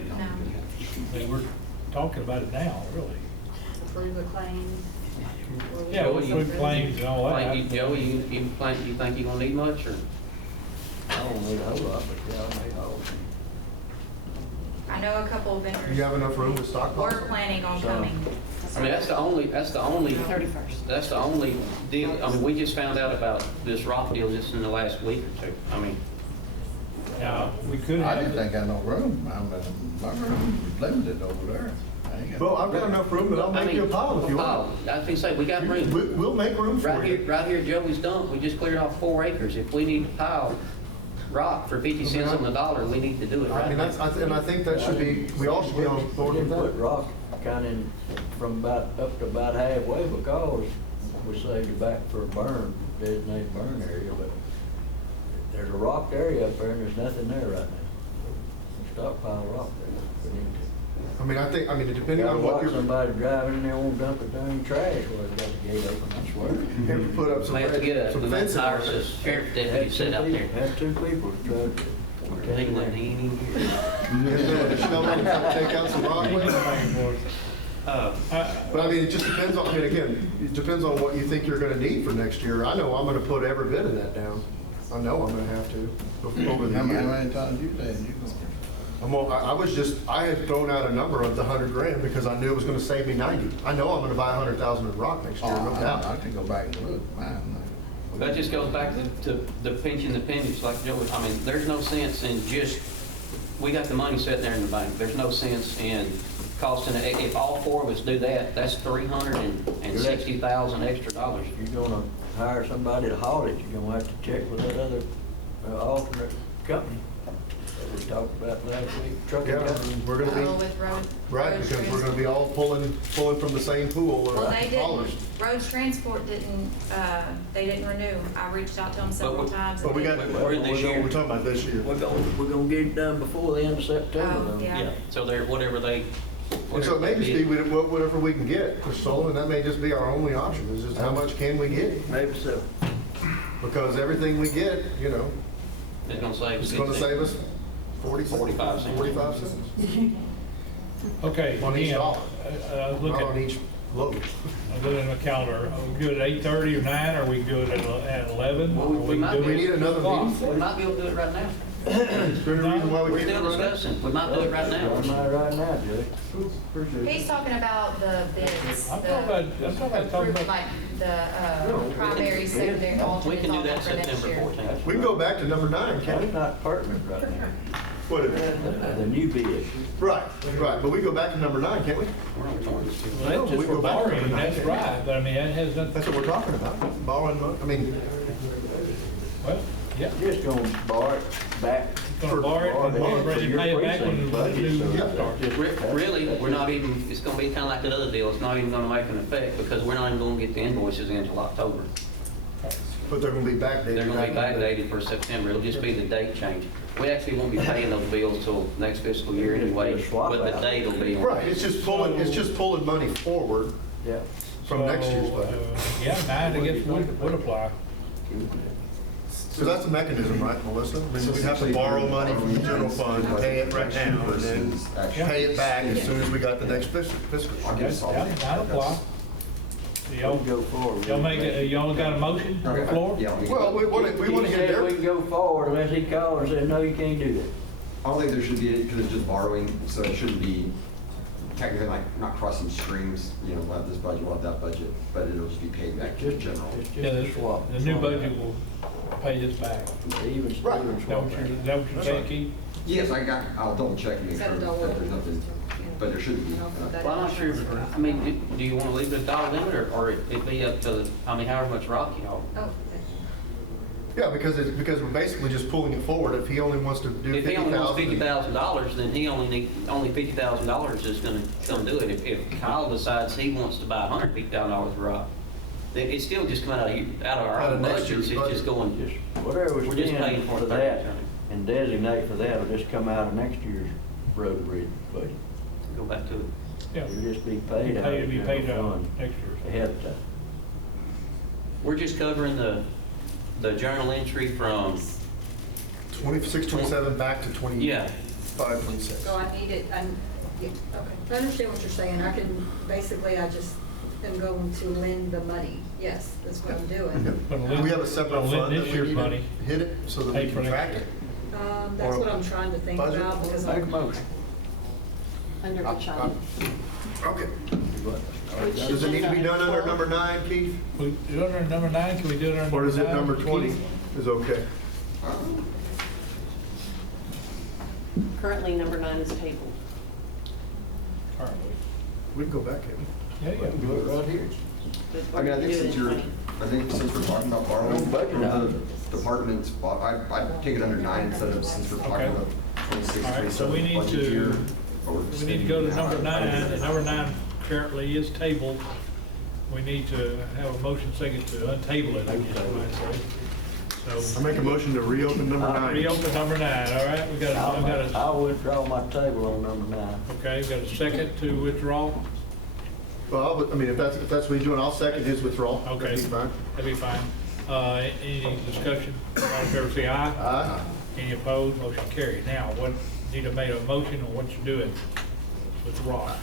I mean, we're talking about it now, really. Approve the claims. Yeah, we'll put claims and all that. Joey, you think you're gonna need much, or? I don't need a whole lot, but yeah, I need all. I know a couple of Do vendors you have enough room to stockpile? were planning on coming. I mean, that's the only 31st. That's the only deal. I mean, we just found out about this rock deal just in the last week or two. I mean, Yeah, we could I have. didn't think I had no room. My room is limited over there. I ain't got- Well, I've got enough room, but I'll make you a pile if you want. I was gonna say, we got room. We'll make room for Right you. here, Joey's dump, we just cleared off 4 acres. If we need to pile rock for 50 cents on the dollar, we need to do it I right mean, now. and I think that should be, we all should be on board We with put that. rock kind of from about, up to about halfway because we saved it back for a burn, designated burn area, but there's a rock area up there and there's nothing there right now. Stockpile rock there. We need to. I mean, depending Gotta on what watch you're, somebody driving in there won't dump it down in trash while they got the gate open, I swear. you have to put up some, We have to get some we might fencing. hire on a it. sheriff deputy to sit out there. Had 2 people to try to. He wouldn't, he ain't even here. And then a shovel to take out some rock with. But I mean, it just depends on, I mean, again, it depends on what you think you're gonna need for next year. I know I'm gonna put every bit of that down. I know I'm gonna have to over the How year. many times you said you gonna? I had thrown out a number of the $100,000 because I knew it was gonna save me 90. I know I'm gonna buy 100,000 in rock next year, no doubt. I can go back and look. That just goes back to the pinching the pennies, like Joey, I mean, there's no sense in just, we got the money sitting there in the bank. There's no sense in costing, if all 4 of us do that, that's $360,000 extra dollars. You're gonna hire somebody to haul it, you're gonna have to check with that other alternate company that we talked about last week, trucking Yeah, company. we're gonna All be, with road. right, road because we're gonna be all pulling from the same pool Well, of they haulers. didn't, Roads Transport didn't, they didn't renew. I reached out to them several times. But we got, We're in this year. we're talking about this year. We're gonna get it done before the end of September. Oh, though. yeah. So they're, whatever they. And so it may just be whatever we can get, Mr. Sullivan, that may just be our only option, is just how much can we get? Maybe so. Because everything we get, you know, It's gonna save. it's gonna save us 45 cents. 45 cents. Okay, On each again, dollar. look Not on at, each load. I'm looking at my calendar. Are we good at 8:30 or 9, or we can do it at 11? Well, we might do We it need at another 2 o'clock? meeting. We might be able to do it right now. Is there any reason why we We're can't still do it right now? discussing. We might do it right now. Right now, Judge. He's talking about the bids, I'm talking about like the primary, secondary, We alternate can do that for next September year. 14th. We can go back to number 9, can't we? That's not pertinent right now. What is it? The new bid. Right, but we go back to number 9, can't we? We're on 20. Well, that's just for borrowing, that's right, but I mean, that has nothing, That's what we're talking about, borrowing money, I mean, well, yeah. Just gonna borrow it back. Gonna borrow it and then ready to pay it back when the new starts. Really, we're not even, it's gonna be kind of like that other deal. It's not even gonna make an effect because we're not even gonna get the invoices in until October. but they're gonna be backdated. They're gonna be backdated for September. It'll just be the date change. We actually won't be paying those bills till next fiscal year anyway, but the date will be on. Right, it's just pulling money forward Yeah. from next year's So, budget. Yeah, 9, I guess, would apply. So that's the mechanism, right, Melissa? I mean, we have to borrow money from the general fund, pay it right now, and then pay it back as soon as we got the next fiscal year. Yeah, 9 apply. So y'all, Go forward. y'all got a motion on the floor? Yeah. Well, we want to He get said there. we can go forward unless he called and said, no, you can't do that. I don't think there should be, because it's just borrowing, so it shouldn't be technically like not crossing streams, you know, we'll have this budget, we'll have that budget, but it'll just be paid back to the general. It's just Yeah, a the swap. the new budget will pay this back. Even Right. swap. Is that what you're saying, Keith? Yes, I'll double check and make sure that there's nothing, but there shouldn't be. Well, I'm not sure, I mean, do you want to leave it at dollar limit or it be up to, I mean, however much rock you haul? Oh, Yeah, because we're basically just pulling it forward. If he only wants to do If he only wants $50,000. $50,000, then he only $50,000 is gonna do it. If Kyle decides he wants to buy $150,000 of rock, then it's still just coming out of our Out of own next budgets, year's it's budget. just going, Whatever we we're just spend paying for for it. that, and designate for that, will just come out of next year's road and bridge budget. Go back to it. Yeah. It'll just be paid out. It'll be paid of out fund next year. ahead of time. We're just covering the journal entry from, 26, 27, back to 25, yeah, 26. So I need it, yeah, okay. I understand what you're saying. I can, basically, I just am going to lend the money. Yes, that's what I'm doing. Do we have a separate Gonna lend fund that this we year's need to money. hit it so that Pay we for can next track year. it? That's Or what I'm trying to think budget? about because Make a I'm, motion. Under the child. Okay. Does it need to be done under number 9, Keith? We do it under number 9, can we do it under Or is it 9? number 20 is okay? Currently, number 9 is tabled. Currently. We can go back in. Yeah, yeah. Do it right here. But I mean, I we think can do it since in you're, 20. I think since we're talking about borrowing Budget from item. the departments, I'd take it under 9 instead of, since we're talking Okay. about 26, All right, so 27 we need budget to- year. We need to go to number 9, and number 9 currently is tabled. We need to have a motion second to untable it, I guess I might say. I So, make a motion to reopen number 9. reopen number 9, all right? We got a, I'll withdraw my table on number 9. okay, we got a second to withdraw. Well, I mean, if that's what he's doing, I'll second his withdrawal. Okay. That'd be fine. That'd be fine. Any discussion? All in favor, say aye. Aye. Any opposed? Motion carried. Now, what, need to make a motion on what you're doing with Rock?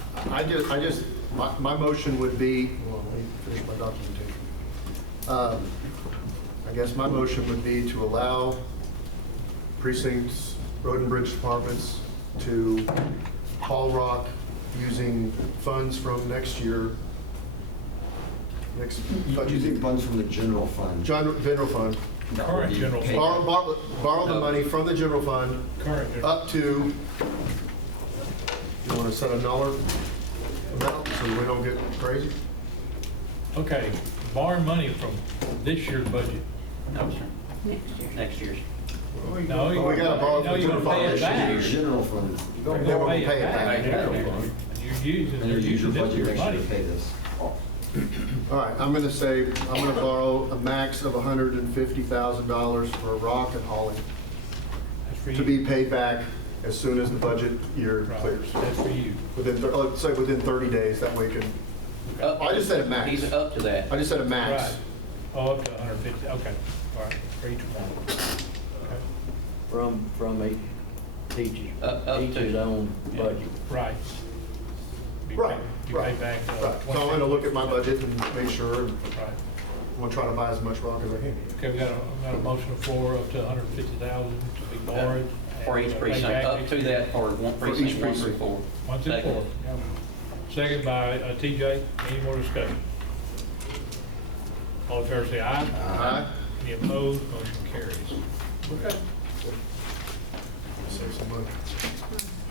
My motion would be, well, let me finish my documentation. I guess my motion would be to allow precincts, road and bridge departments to haul rock using funds from next year. Using funds from the general fund. General fund. That would Current be general paid. fund. Borrow the money from the general fund Current general. up to, you want to set a dollar amount so we don't get crazy? Okay, borrowing money from this year's budget. no, sir. Next year's. No, We gotta borrow no, from the you're general gonna pay fund it this back. year. General fund. You're Then we'll gonna pay it back. General fund. You're using, And they're you use your using this budget year's next year money. to pay this. All right, I'm gonna say, I'm gonna borrow a max of $150,000 for rock and hauling That's for to you. be paid back as soon as the budget year Right, clears. that's for you. Let's say within 30 days, that way we can, I just said a max. He's up to that. I just said a max. Right. Oh, up to 150, okay, all right, for each one. Okay. From each Up to. teacher's own budget. Right. You Right, pay- You pay right, back. right. So I'm gonna look at my budget and make sure, and Right. I'm gonna try to buy as much rock as I can. Okay, we got a motion for up to 150,000 to be borrowed. For each and pay precinct, back up next to year. that, for one each precinct, 1 through precinct. 4. 1 through 4. yeah. Second by TJ. Any more discussion? All in favor, say aye. Aye. Any opposed? Motion carries. Okay. Save some money.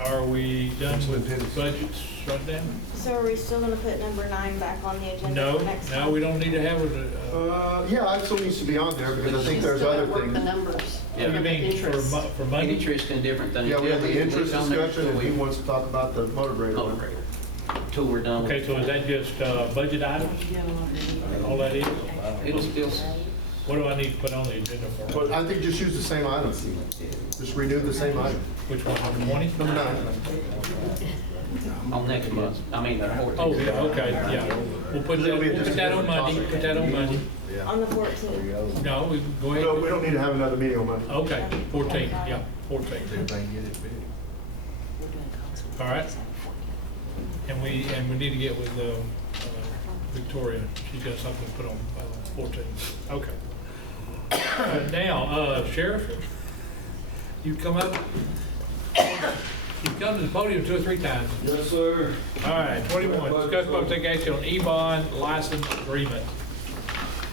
Are we done with Excellent. budgets shutdown? So are we still gonna put number 9 back on the agenda No, for next no, time? we don't need to have it. Yeah, it still needs to be on there because I think there's other Work the things. numbers. What do you mean, for money? Interest and different things. Yeah, we have the leave interest it on there discussion and he wants to talk about the motor grader till one. we- Till we're done with Okay, so is that just budget items? All that is? It'll still, What do I need to put on the agenda for? But I think just use the same item. Just renew the same item. Which one, 20? Number 9. on next month, I mean, the 14th. Oh, yeah, okay, yeah. We'll put that, It'll be a we'll put that on Monday, put that on Monday. On the 14th. No, we can go ahead. No, we don't need to have another meeting on Monday. Okay, 14, yeah, 14. All right. And we need to get with Victoria. She's got something to put on 14. Okay. Now, Sheriff, you've come up, you've come to the podium 2 or 3 times. Yes, sir. All right, 21, discuss about take action on E-bond license agreement.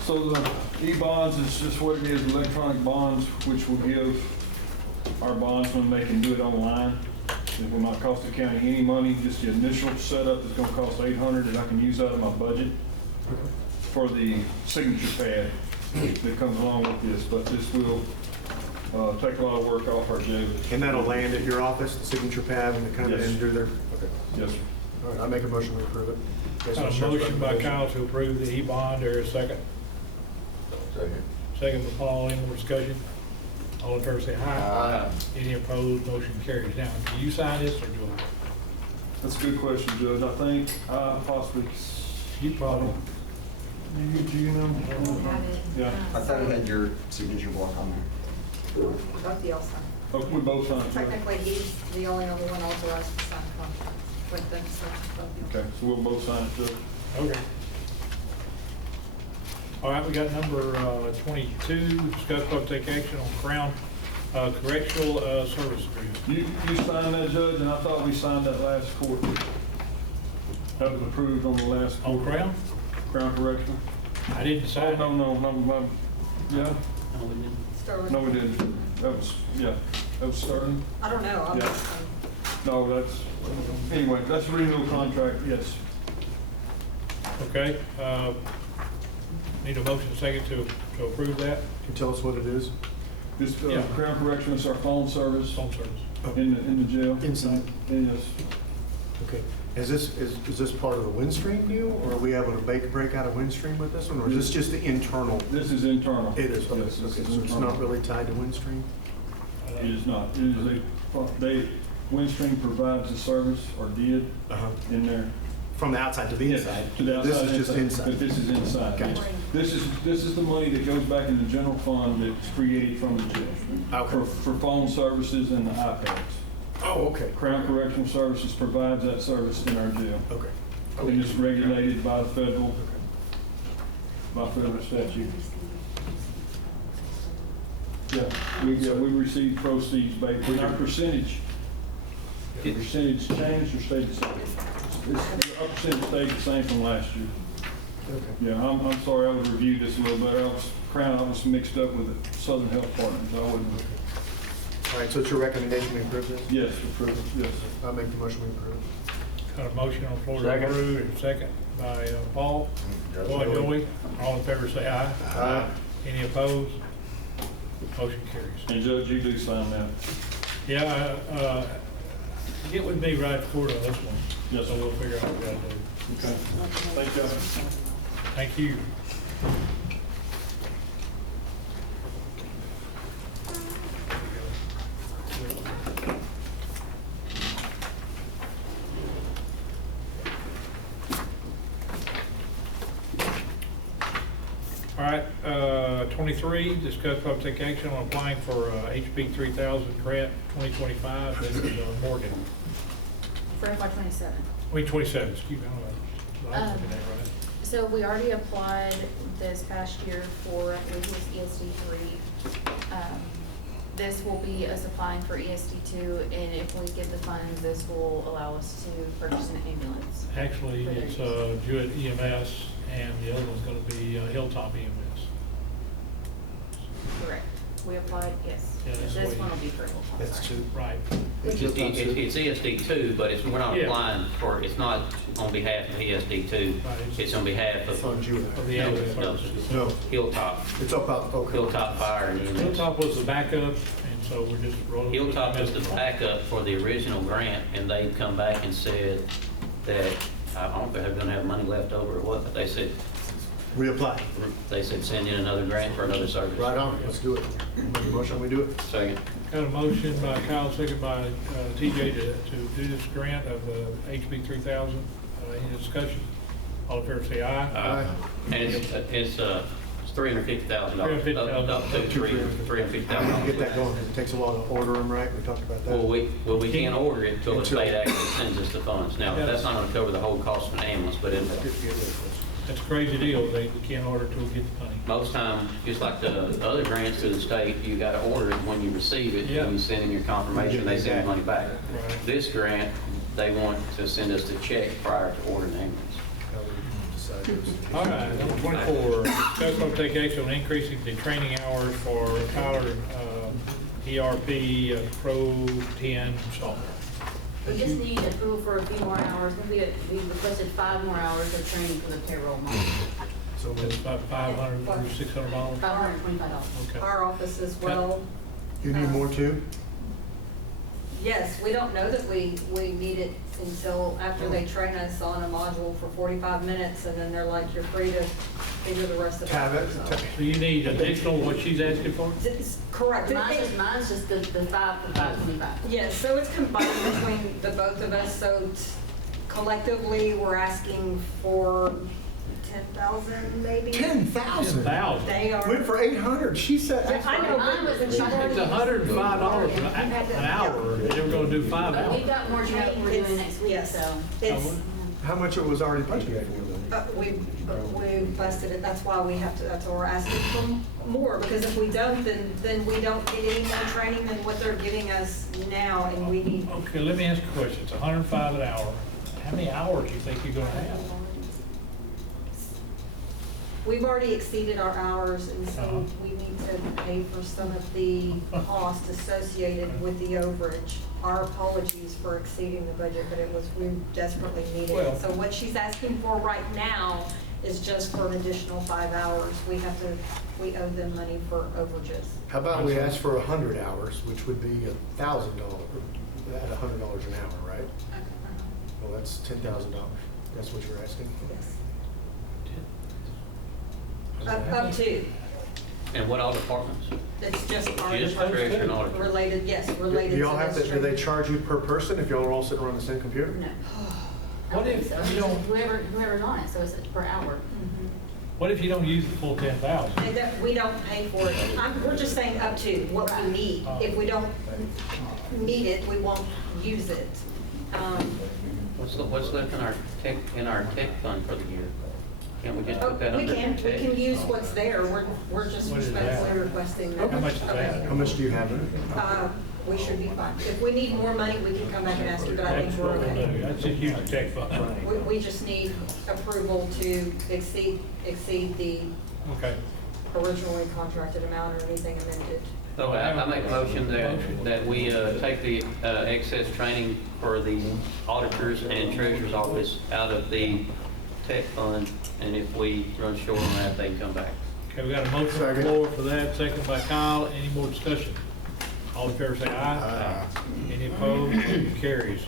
So the E-bonds is just what it is, electronic bonds, which will give our bondsmen, they can do it online. It will not cost the county any money, just the initial setup is gonna cost $800 that I can use out of my budget for the signature pad that comes along with this, but this will take a lot of work off our jailers. And that'll land at your office, the signature pad, and it kind of Yes. ends through there? Okay. Yes, sir. All right, I make a motion to approve it. Based on Got a Sheriff's motion by recommendation. Kyle to approve the E-bond, or a second? Second by Paul, any more discussion? All in favor say aye. Aye. Any opposed, motion carries. Now, do you sign this or do I? That's a good question, Judge. I think possibly, You probably. maybe Gino? Yeah. I thought it had your signature block on there. Both of y'all sign. Oh, we both signed, Judge. Technically, he's the only other one authorized to sign the contract with them, so both of y'all. Okay, so we'll both sign it, Judge. Okay. All right, we got number 22, discuss public take action on Crown Correctional Service Agreement. You signed that, Judge, and I thought we signed that last court. That was approved on the last court. On Crown? Crown Correctional. I didn't sign. No, yeah, Sterling. no, we didn't. That was, yeah, that was Sterling. I don't know. I'm Yeah. just, No, that's, anyway, that's a renewal contract, yes. Okay. Need a motion second to approve that? Can you tell us what it is? This Yeah. Crown Correctional is our phone service Phone service. in the jail. Inside. Yes. Okay. Is this part of the Windstream deal, or are we able to break out a Windstream with this one, or is this just the internal? This is internal. It is, okay, Yes, this okay, is so it's internal. not really tied to Windstream? It is not. It is Windstream provides the service, or did, in there. From the outside to the Yes, inside? to the outside. This is just inside? But this is inside. Gotcha. This is the money that goes back in the general fund that's created from the jail. Okay. For phone services and the iPads. Oh, okay. Crown Correctional Services provides that service in our jail. Okay. And it's regulated by federal statute. Yeah, we receive proceeds based on our percentage. The percentage changed or stayed the same? Our percentage stayed the same from last year. Okay. Yeah, I'm sorry, I would review this a little better. I was mixed up with the Southern Health Partners. I wouldn't. All right, so it's your recommendation we approve this? Yes, approve it, yes. I'll make the motion we approve. Got a motion on the floor to Second. approve, and second by Paul. Joey. All in favor say aye. Aye. Any opposed? Motion carries. And Judge, you do sign that. Yeah, get with me right forward on this one. Yes, So we'll figure out what we gotta do. Okay. Thank you. Thank you. All right, 23, discuss public take action on applying for HB 3000 grant 2025, this is Morgan. For FY '27. 2027, excuse me, I don't know. I was looking at it right. So we already applied this past year for, I believe it was ESD 3. This will be us applying for ESD 2, and if we get the funds, this will allow us to purchase an ambulance. Actually, for their it's use. Jewett EMS, and the other one's gonna be Hilltop EMS. Correct. We applied, yes. Yeah, that's This what one you- will be for Hilltop. That's two. Right. It's ESD2, but we're not Yeah. applying for, it's not on behalf of ESD2. Right, It's on behalf It's of on Jewett. Of the No, ambulance no. services. No, Hilltop, it's up out, okay. Hilltop Fire and EMS. Hilltop was the backup, and so we're just rolling. Hilltop was the backup for the original grant, and they come back and said that, I don't know if they're gonna have money left over or what, but they said Reapply. send in another grant for another service. Right on, let's do it. Make a motion, we do it? Second. Got a motion by Kyle, second by TJ to do this grant of HB 3000. Any discussion? All in favor say aye. Aye. And it's $350,000. $350,000. Up to $350,000. Get that going, 'cause it takes a while to order them, right? We talked about that. Well, we can't order it until the Until- state actually sends us the funds. Now, Yeah. that's not gonna cover the whole cost of an ambulance, but That's a crazy deal. They can't order till we get the money. most time, just like the other grants through the state, you gotta order it when you receive it. Yeah. And you send in your confirmation, they send the money back. Right. This grant, they want to send us the check prior to ordering the ambulance. All right, number 24, discuss public take action on increasing the training hours for Tyler ERP Pro 10 software. We just need approval for a few more hours. We requested 5 more hours of training for the payroll model. So It's about $500 or $600. $525. Okay. Our office as well. you need more too? Yes, we don't know that we need it until after they train us on a module for 45 minutes, and then they're like, you're free to figure the rest of it out. So you need additional what she's asking for? It's correct. Mine's just the 525. Yes, so it's combined between the both of us, so collectively, we're asking for 10,000 maybe? 10,000? 10,000. They are. Went for 800, she said. Yeah, I know, Mine was It's $105 an hour, they were gonna do 5 But we've hours. got more training we're doing next week, Yes. so. It's, How much it was already budgeted for? we busted it, that's why we have to, that's why we're asking for more, because if we don't, then we don't get any more training than what they're giving us now, and we need. Okay, let me ask a question, it's 105 an hour, how many hours do you think you're gonna have? We've already exceeded our hours, and so we need to pay for some of the costs associated with the overage. Our apologies for exceeding the budget, but we desperately needed Well- it. So what she's asking for right now is just for an additional 5 hours. We owe them money for overages. How about we ask for 100 hours, which would be $1,000, at $100 an hour, right? Well, that's $10,000. That's what you're asking? Yes. Up to. And what all departments? It's just our Just department. treasurer and auditor. Related, yes, Do related y'all to have this to, do they training. charge you per person if y'all are all sitting around the same computer? No. What if you don't, Whoever's on it, so it's per hour. what if you don't use the full 10,000? We don't pay for it. We're just saying up to what we need. If we don't need it, we won't use it. What's left in our tech fund for the year? Can't we just put that We under can tech? use what's there. We're just What is that? respectfully requesting. How much is that? How much do you have in it? We should be fine. If we need more money, we can come back and ask you, but I That's think we're what we'll okay. do, that's just use the tech fund. We just need approval to exceed the Okay. originally contracted amount or anything amended. So I make a motion that we take the excess training for the auditors and treasurer's office out of the tech fund, and if we run short on that, they can come back. Okay, we got a motion on the floor for that, second by Kyle. Any more discussion? All in favor say aye. Any opposed? Motion carries.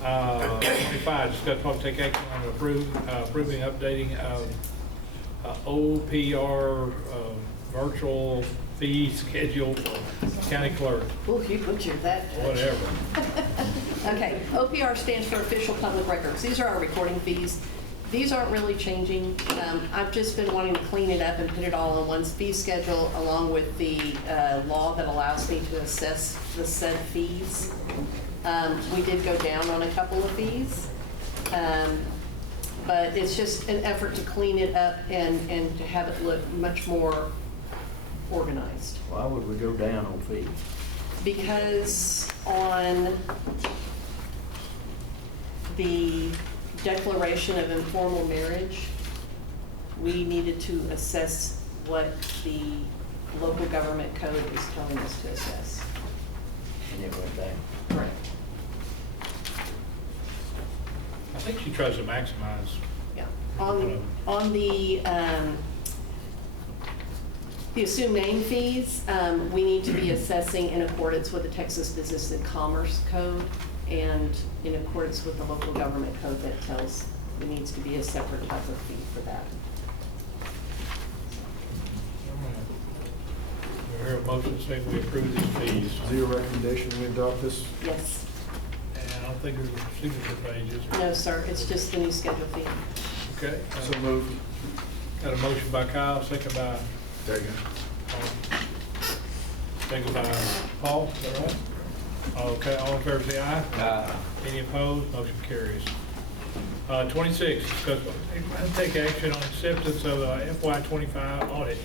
25, discuss public take action on approving updating of OPR virtual fee schedule for county clerk, Oh, you butchered that, Judge. whatever. Okay, OPR stands for Official Public Records. These are our recording fees. These aren't really changing. I've just been wanting to clean it up and put it all on one fee schedule along with the law that allows me to assess the said fees. We did go down on a couple of fees, but it's just an effort to clean it up and to have it look much more organized. Why would we go down on fees? Because on the declaration of informal marriage, we needed to assess what the local government code was telling us to assess. And it went down. Correct. I think she tries to maximize. Yeah. On the assumed name fees, we need to be assessing in accordance with the Texas Business and Commerce Code and in accordance with the local government code that tells there needs to be a separate type of fee for that. We hear a motion saying we approve these fees. Is your recommendation we adopt this? Yes. And I don't think there's a signature page, is there? No, sir, it's just the new schedule fee. Okay. So moved. Got a motion by Kyle, second by Second. second by Paul, is that right? Okay, all in favor say aye. Aye. Any opposed? Motion carries. 26, discuss take action on acceptance of FY 25 audit.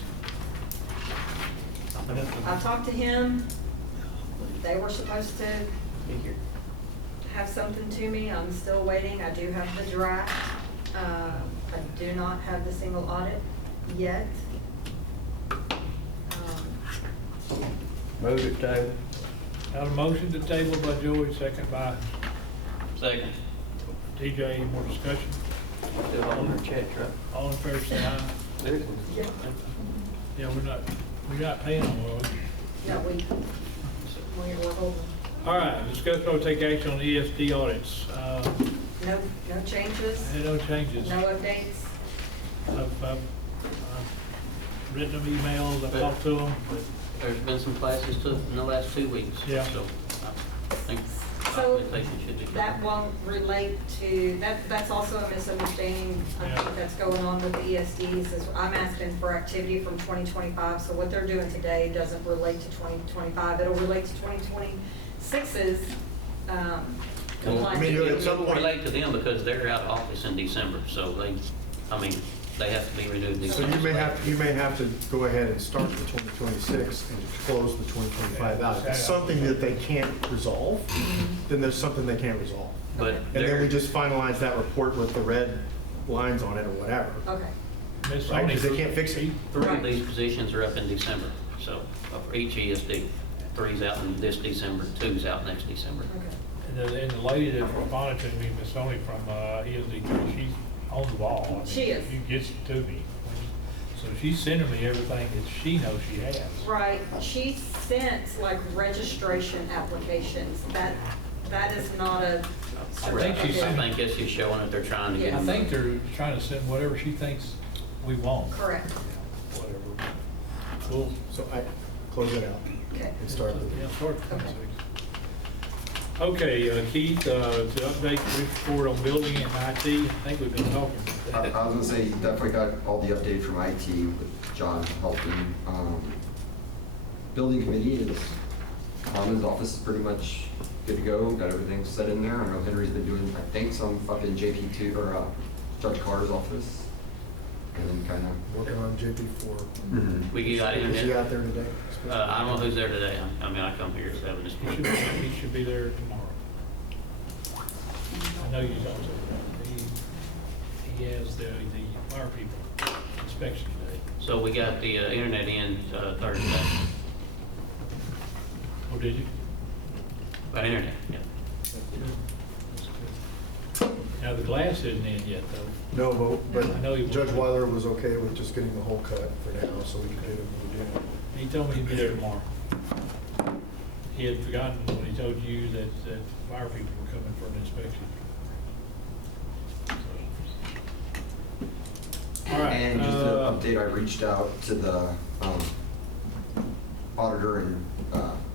I talked to him. They were supposed to have something to me. I'm still waiting. I do have the draft. I do not have the single audit yet. Move it table. Got a motion to table by Joey, second by Second. TJ. Any more discussion? Still on our checks, right? All in favor say aye. Yeah, we're not paying them, will we? No, we're holding. All right, discuss or take action on ESD audits. No changes, No changes. no updates. written them emails, I've talked to them, but There's been some classes took in the last 2 weeks. Yeah. So I think So documentation should be that covered. won't relate to, that's also a misunderstanding, I Yeah. think that's going on with the ESDs, is I'm asking for activity from 2025, so what they're doing today doesn't relate to 2025, it'll relate to 2026's, Well, I mean, at some it point- relate to them because they're out of office in December, so they have to be renewed in So December. you may have to go ahead and start the 2026 and close the 2025 out. If it's something that they can't resolve, then there's something they can't resolve. But And then they're- we just finalize that report with the red lines on it or whatever. Okay. Miss Right, Sony. because they can't fix it. 3 of these positions are up in December, so for each ESD, 3's out in this December, 2's out next December. And the lady that responded to me, Miss Sony from ESD3, she's on the ball. I mean, She is. She gets it to me. So she's sending me everything that she knows she has. Right, she sent like registration applications, that is not a I think she's I sending, think it's just showing that they're trying to get. I think they're trying to send whatever she thinks we want. Correct. Whatever. Cool. So I close it out Okay. and start with Yeah, start with 26. Okay, Keith, to update the report on building and IT, I think we've been talking I about that. was gonna say, you definitely got all the update from IT with John helping. Building committee is, his office is pretty much good to go, got everything set in there. I know Henry's been doing, I think, some fucking JP2, or Judge Carter's office. And then kind of. working on JP4. We got Is he internet. out there today? I don't know who's there today. I come here at 7 this morning. He should be there tomorrow. I know you don't say that. He has the fire people inspection today. So we got the internet in Thursday. Oh, did you? By internet, yeah. Now, the glass isn't in yet, though. No, but I know he Judge was. Weiler was okay with just getting the whole cut for now, so we can get it moved in. He told me he'd be there tomorrow. He had forgotten when he told you that fire people were coming for an inspection. All right. And just an update, I reached out to the auditor and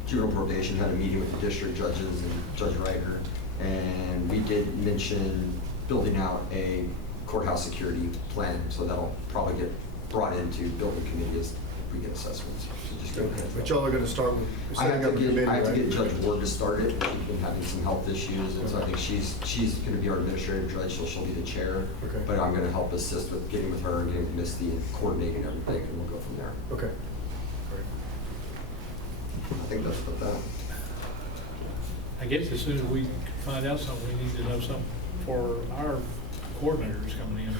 juvenile probation, had a meeting with the district judges and Judge Ryder, and we did mention building out a courthouse security plan, so that'll probably get brought into building committee as we get assessments. So just go ahead. But y'all are gonna start with I have setting up to a committee, get, I have to get right? Judge Ward to start it. She's been having some health issues, and so I think she's gonna be our administrative judge, so she'll be the chair. Okay. But I'm gonna help assist with getting with her and getting with Misty and coordinating everything, and we'll go from there. Okay. I think that's about that. I guess as soon as we find out something, we need to know something for our coordinators coming in,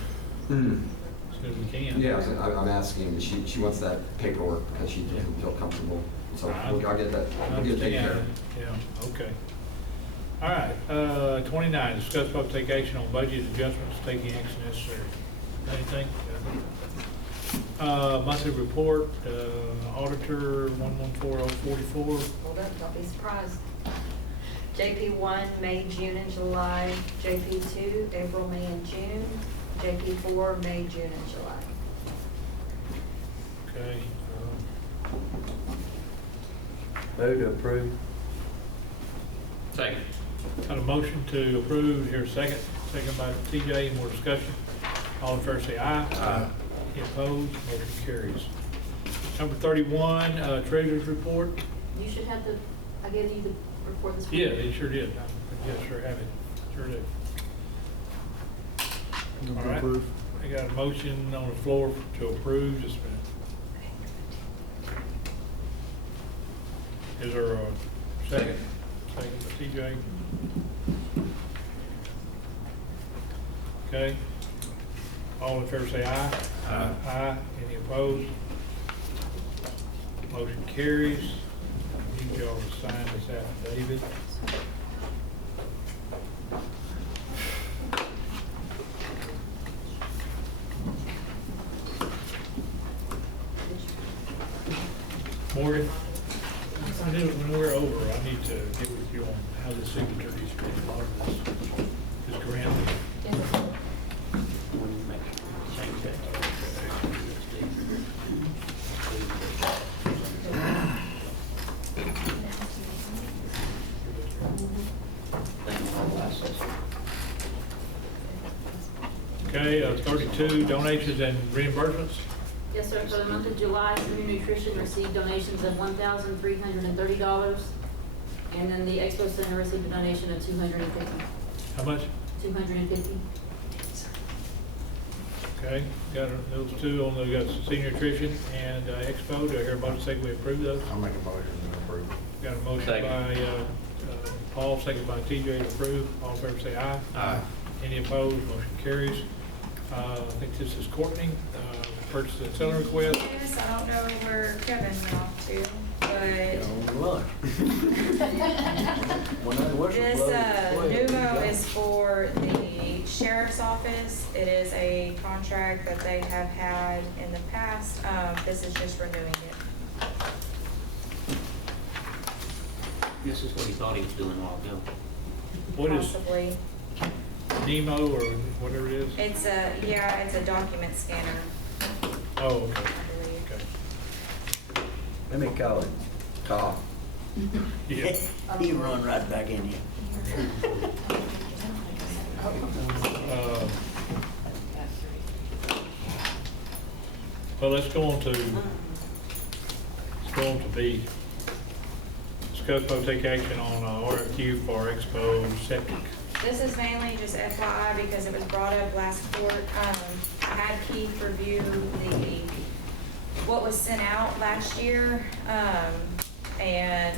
as soon as we can. Yeah, I'm asking, she wants that paperwork because she doesn't feel comfortable. So I'll get that, we'll get it taken care of. Yeah, okay. All right, 29, discuss public take action on budget adjustments, taking action necessary. Anything? Monthly report, auditor 114044. Hold up, don't be surprised. JP1, May, June, and July. JP2, April, May, and June. JP4, May, June, and July. Okay. Move to approve. Second. Got a motion to approve, here a second by TJ, any more discussion? All in favor say aye. Aye. Any opposed, motion carries. Number 31, treasurer's report. You should have I gave you the report this Yeah, morning. they sure did. Yeah, sure have it, sure did. Move All to right. approve. I got a motion on the floor to approve, just a minute. Is there a second? Second by TJ. Okay. All in favor say aye. Aye. Aye. Any opposed? Motion carries. I need y'all to sign this affidavit. Morgan, when we're over, I need to get with you on how the signature needs to be part of this grant. Change that. Okay, 32, donations and reimbursements. Yes, sir. For the month of July, Senior Nutrition received donations of $1,330. And then the Expo Center received a donation of $250. How much? $250. Okay, got those two on the, got senior nutrition and Expo. Do I hear a motion saying we approve those? I'll make a motion to approve. Got a motion by Paul, second by TJ to approve. All in favor say aye. Aye. Any opposed? Motion carries. I think this is Courtney, purchase and selling request. Yes, I don't know where Kevin went off to, but this Nuvo is for the sheriff's office. It is a contract that they have had in the past. This is just renewing it. This is what he thought he was doing a while ago. What is Possibly. Nemo or whatever it is? It's a, yeah, it's a document scanner, Oh, okay. I believe. Okay. Let me call it. Call. Yeah. He run right back in here. Well, let's go on to B. Discuss vote take action on RFQ for Expo Septic. This is mainly just FYI because it was brought up last court. I had Keith review what was sent out last year. And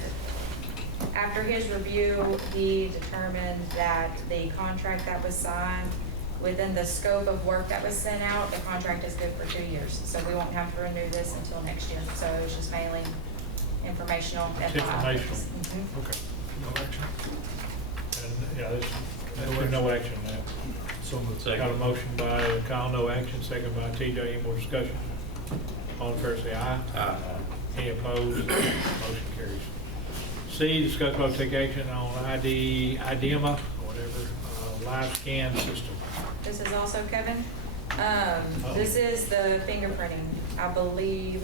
after his review, he determined that the contract that was signed within the scope of work that was sent out, the contract is good for 2 years. So we won't have to renew this until next year. So it was just mainly informational. It's informational. Mhm. Okay. No action. And, yeah, there's no action now. So moved. Got a motion by Kyle, no action, second by TJ. Any more discussion? All in favor say aye. Aye. Any opposed? Motion carries. C, discuss vote take action on IDEMA, whatever, live scan system. This is also Kevin. This is the fingerprinting. I believe,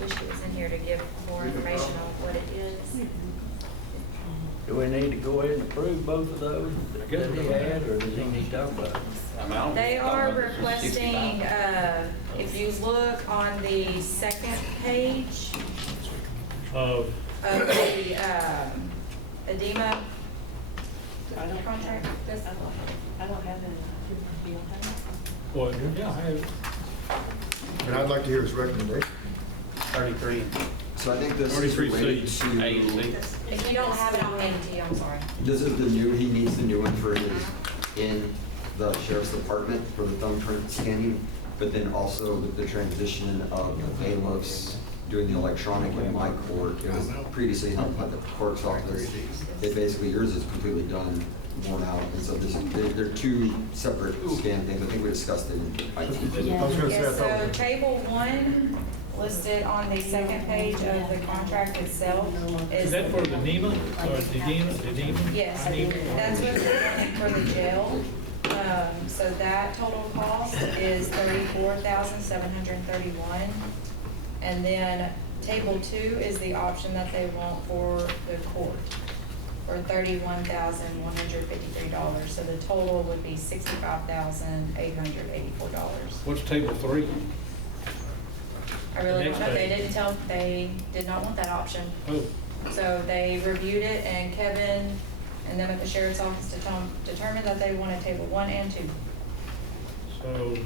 wish he was in here to give more information on what it is. Do we need to go ahead and approve both of those that he had, or does he need to talk about it? They are requesting, if you look on the second page Of of the edema contract. I don't have it. You don't have it? what? Yeah, I have it. And I'd like to hear his recommendation. 33. So I think this is 33C. related to, If you don't have it, I'll hand it to you, I'm sorry. this is the new, he needs the new one for his, in the sheriff's department for the thumbprint scanning, but then also the transition of the bailiffs doing the electronic in my court. It was previously held by the clerk's office. It basically, yours is completely done, worn out, and so this is, they're two separate scan things. I think we discussed it in IT. I was gonna say, I Yeah, thought. so table 1 listed on the second page of the contract itself Is that for the NEMA or the NEMA? Yes, that's what's for the jail. So that total cost is $34,731. And then table 2 is the option that they want for the court for $31,153. So the total would be $65,884. What's table 3? I really Next don't know. page. They did not want that option. Oh, So they reviewed it, and Kevin and them at the sheriff's office determined that they wanted table 1 and 2. so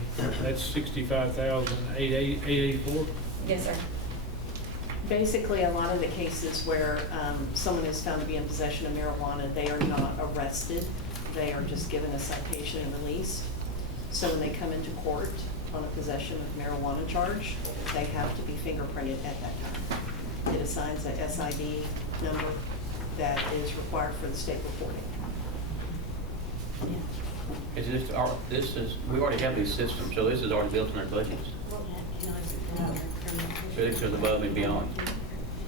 that's $65,884. Yes, sir. Basically, a lot of the cases where someone is found to be in possession of marijuana, they are not arrested. They are just given a citation and released. So when they come into court on a possession of marijuana charge, they have to be fingerprinted at that time. It assigns a SID number that is required for the state reporting. Is this, we already have these systems, so this is already built in our budgets. So this is above and beyond.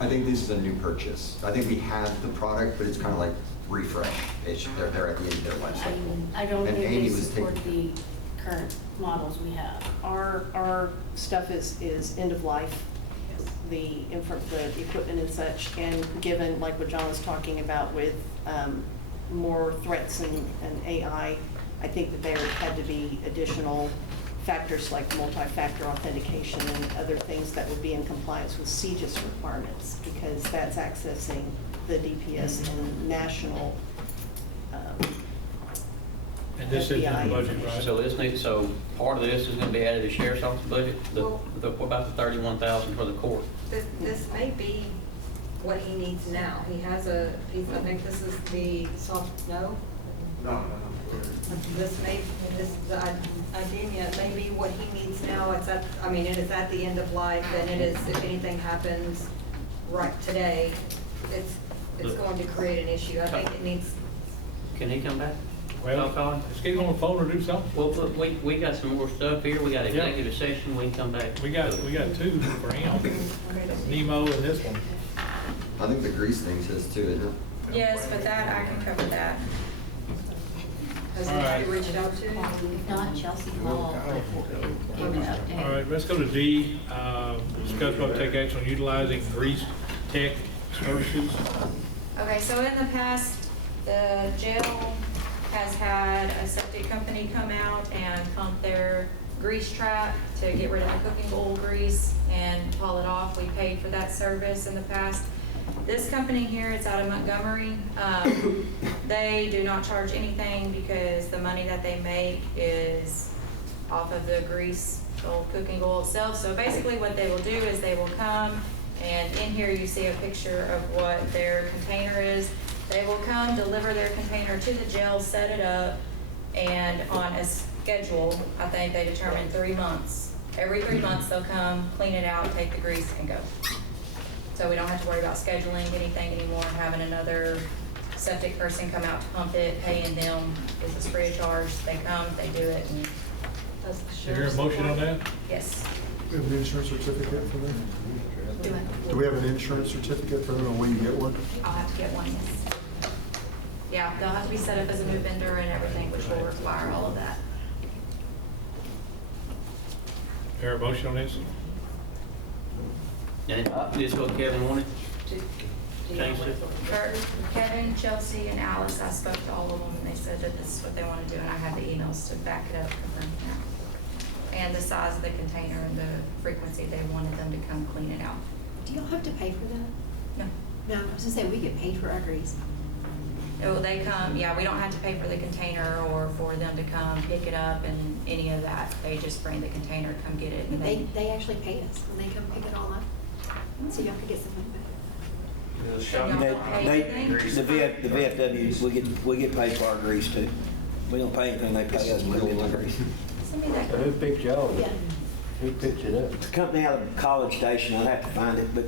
I think this is a new purchase. I think we have the product, but it's kind of like refresh. They're at the end of their life cycle. I don't And think Amy they was support taking- the current models we have. Our stuff is end of life, the equipment and such, and given like what John was talking about with more threats and AI, I think that there had to be additional factors like multi-factor authentication and other things that would be in compliance with CJIS requirements, because that's accessing the DPS and national And this is in the FBI budget, right? information. So so part of this is gonna be added to sheriff's office budget, what about the 31,000 for the court? This may be what he needs now. He has I think this is the soft, no? This IDEMIA may be what he needs now. It is at the end of life, and it is, if anything happens right today, it's going to create an issue. I think it needs. Can he come back? Well, let's get him on the phone or do something. Well, look, we got some more stuff here, we got executive session, we can come back. We got two for him, Nemo and this one. I think the grease thing says too, isn't it? Yes, but that, I can cover that. Has All anybody right. reached out to? If not, Chelsea Hall gave an update. All right, let's go to D, discuss what take action on utilizing grease tech services. Okay, so in the past, the jail has had a septic company come out and pump their grease trap to get rid of the cooking oil grease and haul it off. We paid for that service in the past. This company here, it's out of Montgomery. They do not charge anything because the money that they make is off of the grease, the old cooking oil itself. So basically what they will do is they will come, and in here you see a picture of what their container is. They will come, deliver their container to the jail, set it up, and on a schedule, I think they determine 3 months. Every 3 months they'll come, clean it out, take the grease, and go. So we don't have to worry about scheduling anything anymore, having another septic person come out to pump it, paying them. This is free of charge. They come, they do it, and Does the Is there a sheriff's motion on department- that? yes. Do we have an insurance certificate for them? Do it. Do we have an insurance certificate for them, and will you get one? I'll have to get one, yes. Yeah, they'll have to be set up as a new vendor and everything, which will require all of that. Is there a motion on this? And this is what Kevin wanted? Change it? Kurt, Kevin, Chelsea, and Alice, I spoke to all of them, and they said that this is what they want to do, and I have the emails to back it up, confirm that. And the size of the container and the frequency they wanted them to come clean it out. Do y'all have to pay for that? No. No, I was gonna say, we get paid for our grease. Oh, they come, yeah, we don't have to pay for the container or for them to come pick it up and any of that. They just bring the container, come get it, and They actually pay us when they come pick it all up. So y'all could get some money back. The VFW, we get paid for our grease too. We don't pay anything, they pay us, we don't get the grease. Send me that. So who picks y'all? Yeah. Who picks it up? It's a company out of College Station, I'd have to find it, but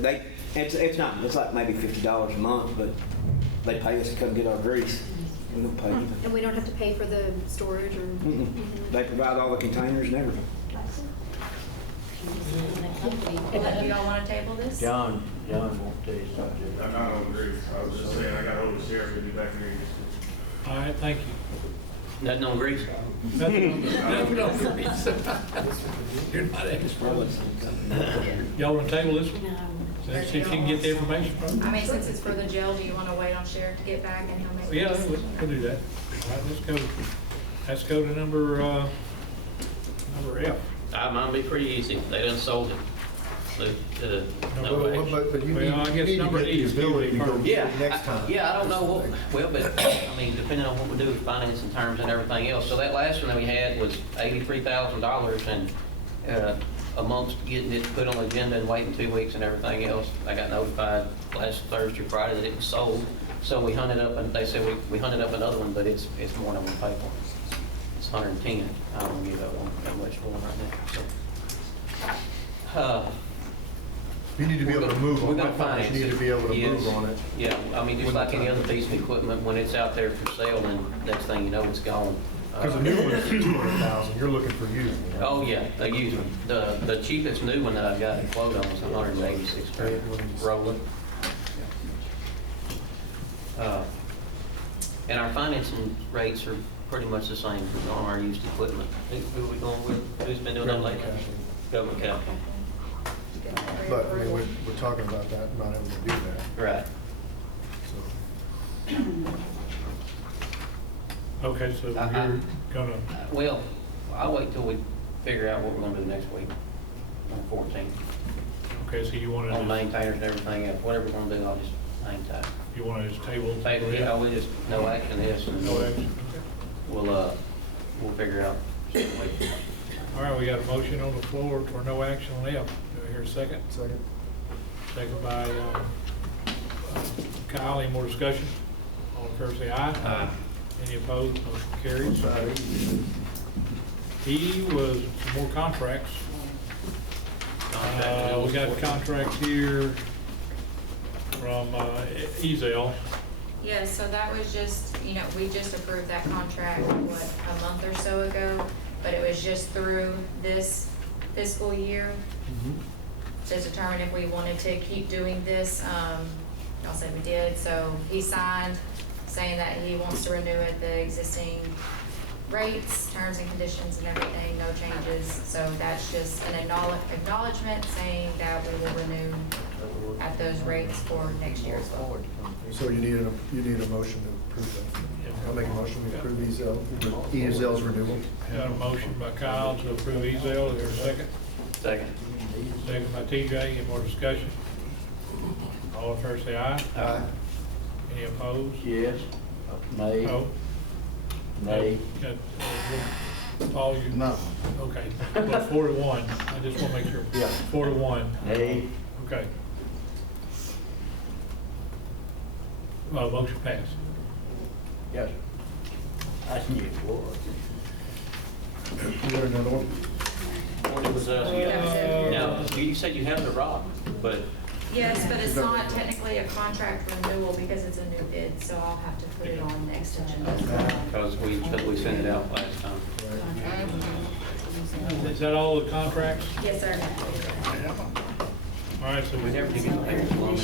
it's not, it's like maybe $50 a month, but they pay us to come get our grease. We don't pay anything. And we don't have to pay for the storage or? Mm-mm. They provide all the containers and everything. Do y'all want to table this? John won't tell you something. I'm not on grease. I was just saying, I got hold of the sheriff, he'll be back here. All right, thank you. Nothing on grease? Nothing on grease. You're not expert. Y'all want to table this one? No. See if you can get the information from I mean, since it's for the jail, do you want to wait on Sheriff to get back and he'll make? Yeah, we'll do that. All right, let's go to number F. Mine be pretty easy, they done sold it. No action. But you need, Well, I guess you need to number get E the is ability to go first. get it next time. Yeah, I don't know what, well, but, I mean, depending on what we do with financing terms and everything else. So that last one that we had was $83,000, and amongst getting it put on the agenda and waiting 2 weeks and everything else, I got notified last Thursday, Friday that it was sold. So we hunted up, and they said we hunted up another one, but it's more than we paid for. It's 110. I don't give that one that much for one right now, so. You need to be able to move on We're gonna it. finance You need to be able to Yes. move on it. Yeah, I mean, just like any other piece of equipment, when it's out there for sale, then next thing you know, it's gone. Because the new one is 200,000, you're looking for used. one. Oh, yeah, a used one. The cheapest new one that I've got a quote on is 186 grand, rolling. And our financing rates are pretty much the same on our used equipment. Who are we going with? Who's been doing that lately? Government capital. But, I mean, we're talking about that, not having to do that. Right. So, Okay, so I- you're gonna, Well, I'll wait till we figure out what we're gonna do next week, on the 14th. okay, so you wanna, On maintainers and everything else, whatever we're gonna do, I'll just maintain. you wanna just table? Table, yeah, we just, no action this, and No action, okay. we'll figure out. All right, we got a motion on the floor for no action on F. Do I hear a second? Second. Second by Kyle. Any more discussion? All in favor say aye. Aye. Any opposed? Motion carries. E was some more contracts. We got contracts here from Ezel. Yeah, so that was just, we just approved that contract, a month or so ago, but it was just through this fiscal year to determine if we wanted to keep doing this. Y'all said we did, so he signed saying that he wants to renew at the existing rates, terms and conditions and everything, no changes. So that's just an acknowledgement saying that we will renew at those rates for next year as well. So you need a motion to approve that. I'll make a motion to approve Ezel's renewal. Got a motion by Kyle to approve Ezel. Is there a second? Second. Second by TJ. Any more discussion? All in favor say aye. Aye. Any opposed? Yes. Nay. No. Nay. Got, Paul, you? No. Okay. Well, 4-1. I just want to make sure. Yeah. 4-1. Nay. Okay. Motion passed. Yes. I knew it was. You got another one? It was, now, you said you have the rock, but Yes, but it's not technically a contract renewal because it's a new bid, so I'll have to put it on next agenda. because we sent it out last time. Is that all the contracts? Yes, sir. All right, so We never did get the payers along.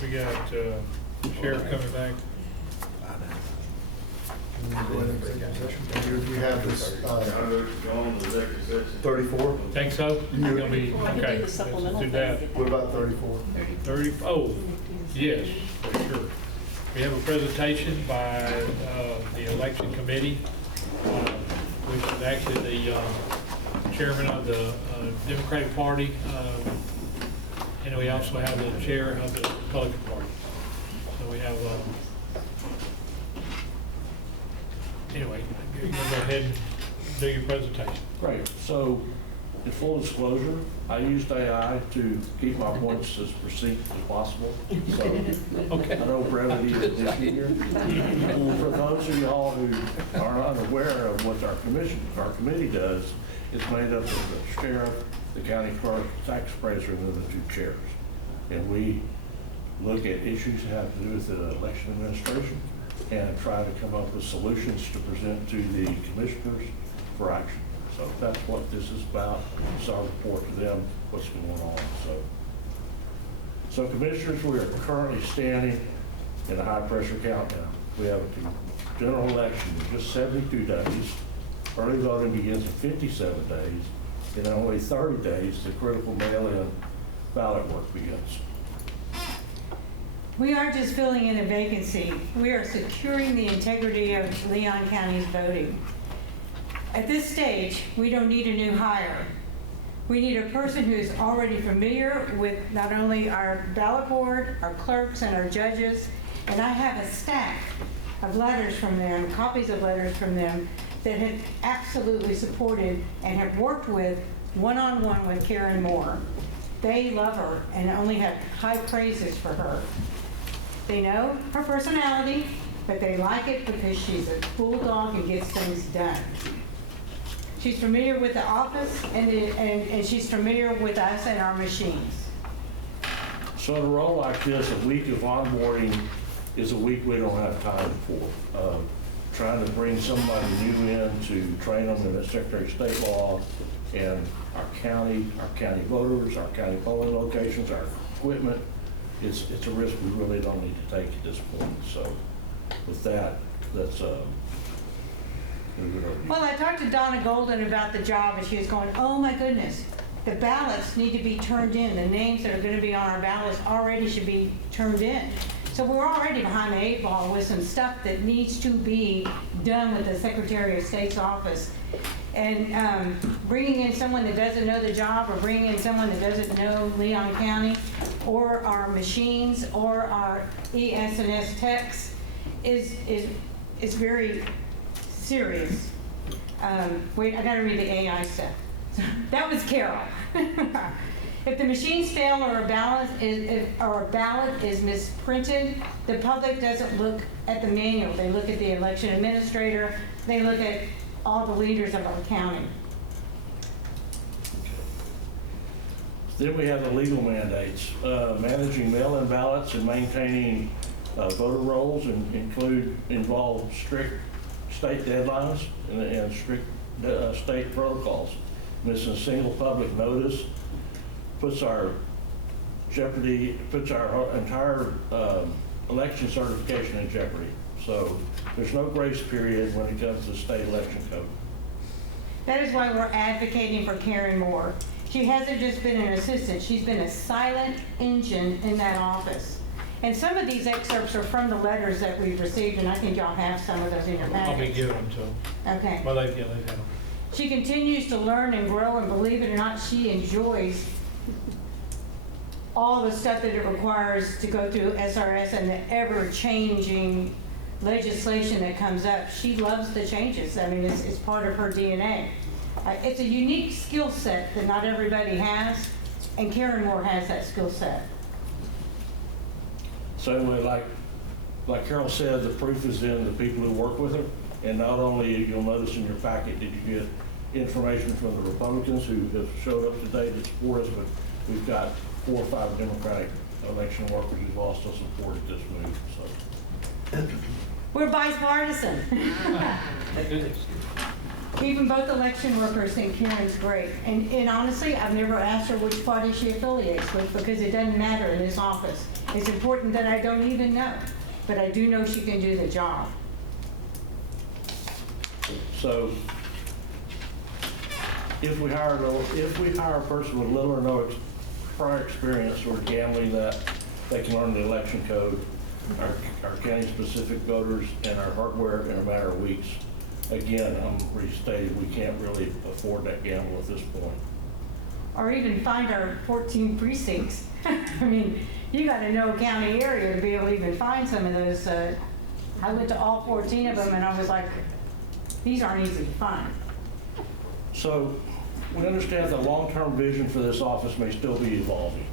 we got sheriff coming back. Go ahead and executive session. We have this 34. Think so? You're gonna be, okay, let's do that. What about 34? 30, oh, yes, for sure. We have a presentation by the election committee, which is actually the chairman of the Democratic Party, and we also have the chair of the Republican Party. So we have, anyway, you're gonna go ahead and do your presentation. Great. So, in full disclosure, I used AI to keep my points as succinct as possible. So, Okay. I know brevity is an issue here. For those of y'all who are unaware of what our committee does, it's made up of the sheriff, the county clerk, tax appraiser, and then the two chairs. And we look at issues that have to do with the election administration and try to come up with solutions to present to the commissioners for action. So that's what this is about. It's our report to them, what's going on. So commissioners, we are currently standing in a high pressure countdown. We have a general election in just 72 days. Early voting begins in 57 days. In only 30 days, the critical mail-in ballot work begins. We aren't just filling in a vacancy. We are securing the integrity of Leon County's voting. At this stage, we don't need a new hire. We need a person who is already familiar with not only our ballot board, our clerks, and our judges, and I have a stack of letters from them, copies of letters from them, that have absolutely supported and have worked with one-on-one with Karen Moore. They love her and only have high praises for her. They know her personality, but they like it because she's a bulldog and gets things done. She's familiar with the office and she's familiar with us and our machines. So in a role like this, a week of onboarding is a week we don't have time for. Trying to bring somebody new in to train them in the Secretary of State law and our county voters, our county polling locations, our equipment, it's a risk we really don't need to take at this point. So with that, that's Well, I talked to Donna Golden about the job and she was going, oh my goodness, the ballots need to be turned in. The names that are going to be on our ballots already should be turned in. So we're already behind the 8 ball with some stuff that needs to be done with the Secretary of State's office. And bringing in someone that doesn't know the job, or bringing in someone that doesn't know Leon County, or our machines, or our ES&S techs is very serious. Wait, I gotta read the AI stuff. That was Carol. If the machines fail or a ballot is misprinted, the public doesn't look at the manual. They look at the election administrator. They look at all the leaders of our county. Then we have the legal mandates. Managing mail-in ballots and maintaining voter rolls involve strict state deadlines and strict state protocols. Missing a single public notice puts our entire election certification in jeopardy. So there's no grace period when it comes to the state election code. That is why we're advocating for Karen Moore. She hasn't just been an assistant, she's been a silent engine in that office. And some of these excerpts are from the letters that we've received, and I think y'all have some of those in your package. I'll be giving them to them. Okay. Well, they've had them. She continues to learn and grow, and believe it or not, she enjoys all the stuff that it requires to go through SRS and the ever-changing legislation that comes up. She loves the changes. I mean, it's part of her DNA. It's a unique skill set that not everybody has, and Karen Moore has that skill set. So like Carol said, the proof is in the people who work with her. And not only, you'll notice in your packet, did you get information from the Republicans who have showed up today to support us, but we've got 4 or 5 Democratic election workers who've also supported this move. So We're bipartisan. Even both election workers think Karen's great. And honestly, I've never asked her which party she affiliates with, because it doesn't matter in this office. It's important that I don't even know, but I do know she can do the job. So if we hire a person with little or no prior experience or gambling, that they can learn the election code, our county-specific voters, and our hardware in a matter of weeks. Again, I'm restating, we can't really afford that gamble at this point. Or even find our 14 precincts. I mean, you got to know a county area to be able to even find some of those. I went to all 14 of them, and I was like, these aren't easy to find. So we understand the long-term vision for this office may still be evolving.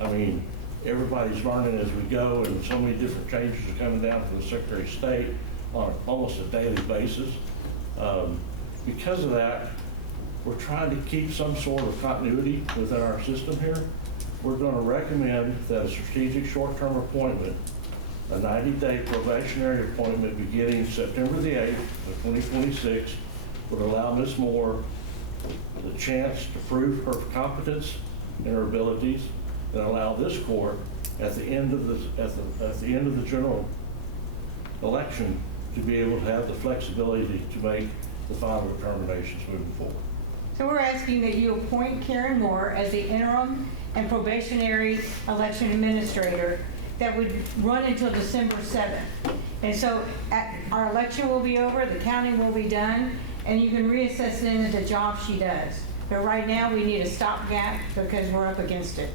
I mean, everybody's learning as we go, and so many different changes are coming down from the Secretary of State on almost a daily basis. Because of that, we're trying to keep some sort of continuity within our system here. We're going to recommend that a strategic short-term appointment, a 90-day probationary appointment beginning September the 8th of 2026, would allow Ms. Moore the chance to prove her competence and her abilities, and allow this court at the end of the general election to be able to have the flexibility to make the final determinations moving forward. So we're asking that you appoint Karen Moore as the interim and probationary election administrator that would run until December 7th. And so our election will be over, the counting will be done, and you can reassess then the job she does. But right now, we need a stopgap because we're up against it.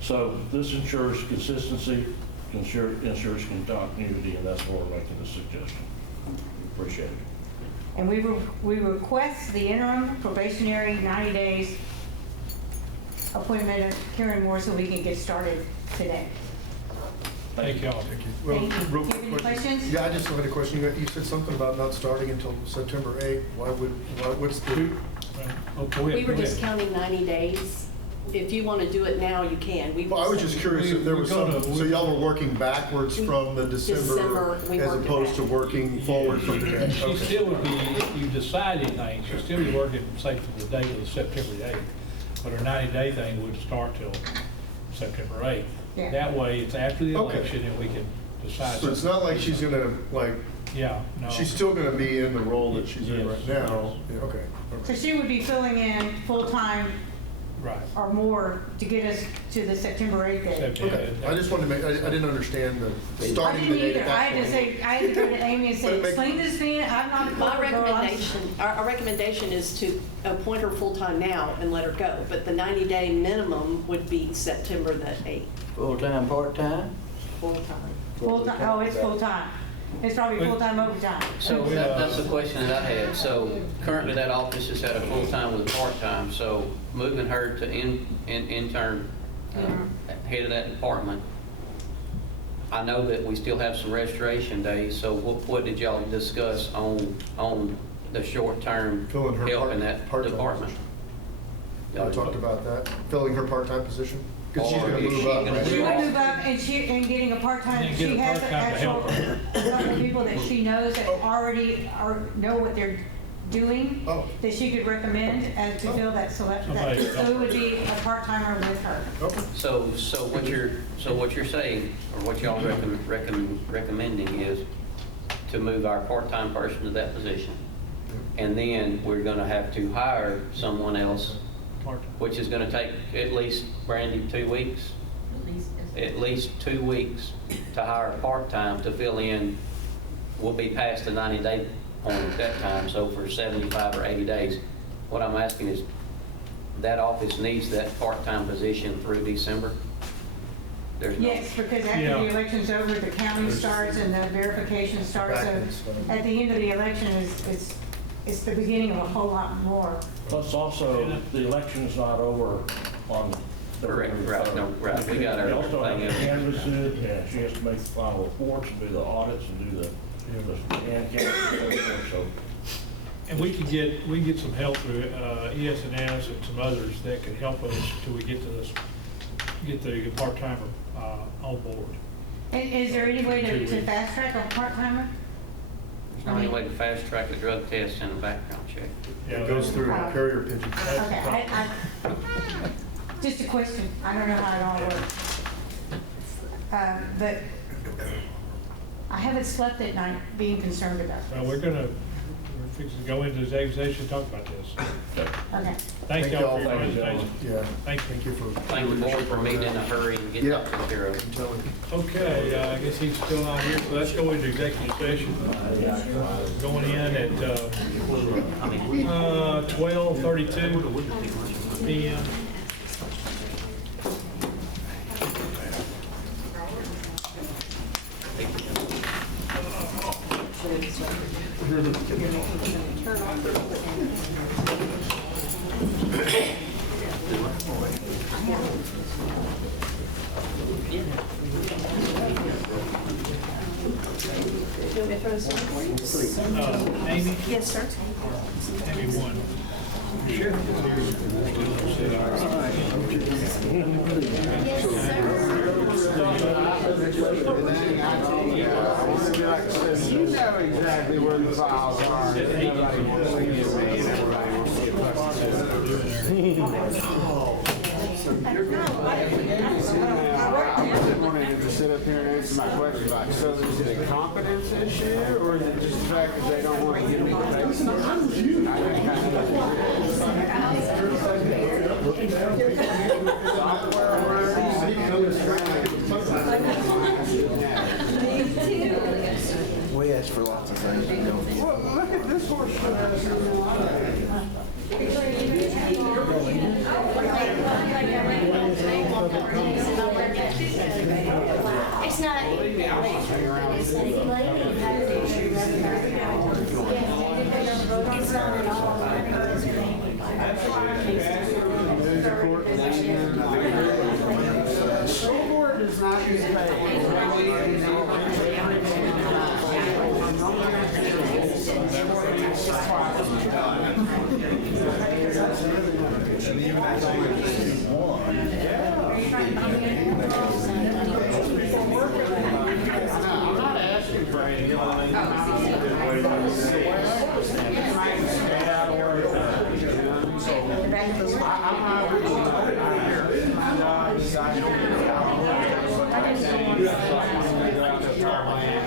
So this ensures consistency, ensures continuity, and that's why we're making this suggestion. Appreciate it. And we request the interim probationary 90 days appointment of Karen Moore so we can get started today. Thank you all. Thank you. Well, Do you real have any quick. questions? Yeah, I just had a question. You said something about not starting until September 8th. What's the? We were just counting 90 days. If you want to do it now, you can. Well, I was just curious if there was some, so y'all were working backwards from the December we as worked it opposed back. to working forward from the day. She still would be, if you decided things, she'd still be working, say, for the date of the September 8th, but her 90-day thing would start till September 8th. Yeah. That way, it's after the Okay. election, and we can decide. So it's not like she's gonna, like, Yeah, no. she's still gonna be in the role that she's in Yes, right now. yes. Yeah, okay. So she would be filling in full-time Right. or more to get us to the September 8th date. Okay, I just wanted to make, I didn't understand the I starting didn't the date either. at that I had to point. say, I had to go to Amy and But say, it makes- explain this to me, I'm not a My corporate girl. recommendation, our recommendation is to appoint her full-time now and let her go, but the 90-day minimum would be September the 8th, Full-time, part-time? full-time. Full-time, oh, it's full-time. It's probably full-time overtime. So that's the question that I had. So currently that office is at a full-time with part-time, so moving her to intern, head of that department. I know that we still have some restoration days, so what did y'all discuss on the short-term Filling her help in that part-time department? position. We talked about that, filling her part-time position, because she's Or gonna is move she up, gonna right? She would move up and getting a part-time, And get she a has part-time to help actual, some people that she knows that already know what they're doing, Oh. that she could recommend as to fill that Somebody- so it would be a part-timer with her. Okay. So what you're saying, or what y'all recommending is to move our part-time person to that position. And then we're gonna have to hire someone else, Part-time. which is gonna take at least, Brandy, 2 weeks? At least 2 weeks to hire a part-time to fill in. We'll be past the 90-day point at that time, so for 75 or 80 days. What I'm asking is, that office needs that part-time position through December? There's no. Yes, because after Yeah. the election's over, the counting starts and the verification starts. So Back-end stuff. at the end of the election it's the beginning of a whole lot more. Plus also, the election is not over on. Correct, right, no, right, we got They also have everything to else. canvass it, and she has to make the final reports and do the audits and do the and canvass, so. And we can get some help through ES&S and some others that can help us till we get to this, get the part-timer on board. And is there any way to fast track a part-timer? There's no any way to fast track a drug test and a background check. It goes through a carrier pigeon. Okay, I just a question. I don't know how it all works. But I haven't slept at night being concerned about Well, this. we're fixing to go into executive session and talk about this. Okay. Thank y'all for your Thank you. presentation. Yeah, Thank you. thank you for. Thank the board for meeting in a hurry and getting that taken care of. Okay, I guess he's still out here, so let's go into executive session. Going in at 12:32 p.m. You want me to throw this on for you? Amy? Yes, sir. Amy one. Sure. You know exactly where the files are. Nobody wants to get me, and everybody wants to get I just wanted to just sit up here and answer my question back. So is it a competence issue, or is it just the fact that they don't want to give me the paper? I think I We ask for lots of things. We don't get. Well, look at this horse. It's not. It's not at all. The school board does not use I'm not asking for anything. I'm trying to stay out of work. I'm not reaching out here. I decided to get out of work. I said, I'm going to go out to Thailand.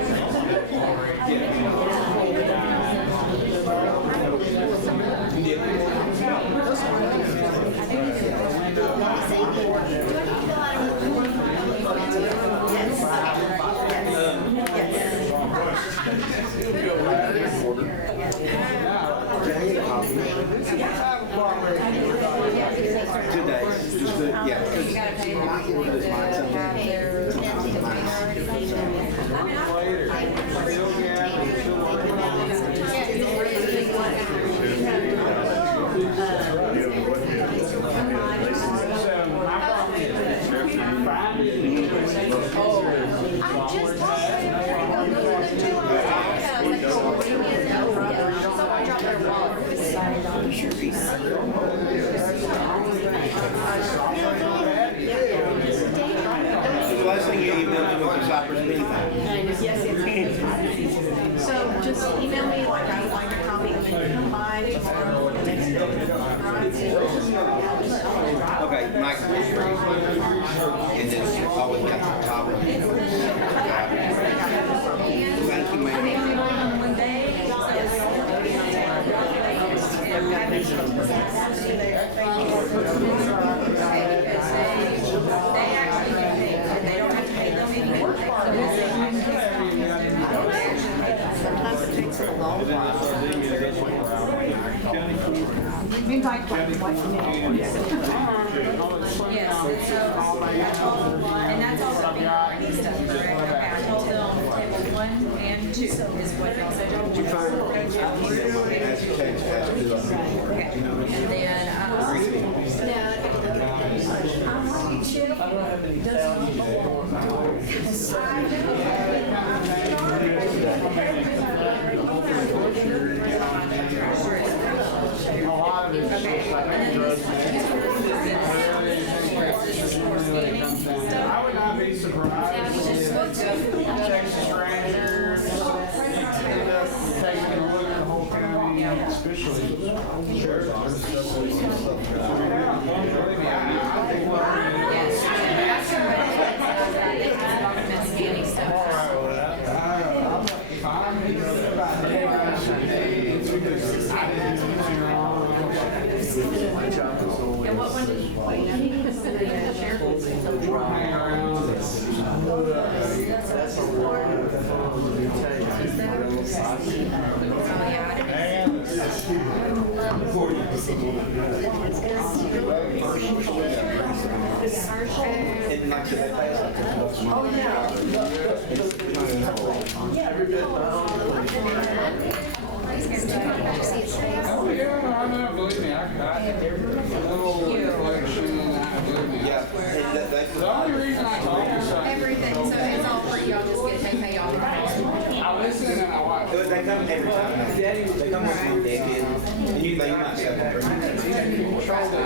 Okay, Mike, and then always got the top of it. Thank you, ma'am. Sometimes it takes a long while. Yes, and that's all the big stuff, correct? Okay, I told them table 1 and 2 is what they said. Did you find it? Okay, and then, I would not be surprised if Texas Rangers end up taking a look at the whole county, especially sheriff's office. and what one did you play? Oh, yeah, I know, believe me, I got a little collection, believe me. Yeah. The only reason I talk is Everything, so it's all free, y'all just get, they pay y'all. I listen and I watch. They come every time. They come once a month, they get, and you might sell them for Control the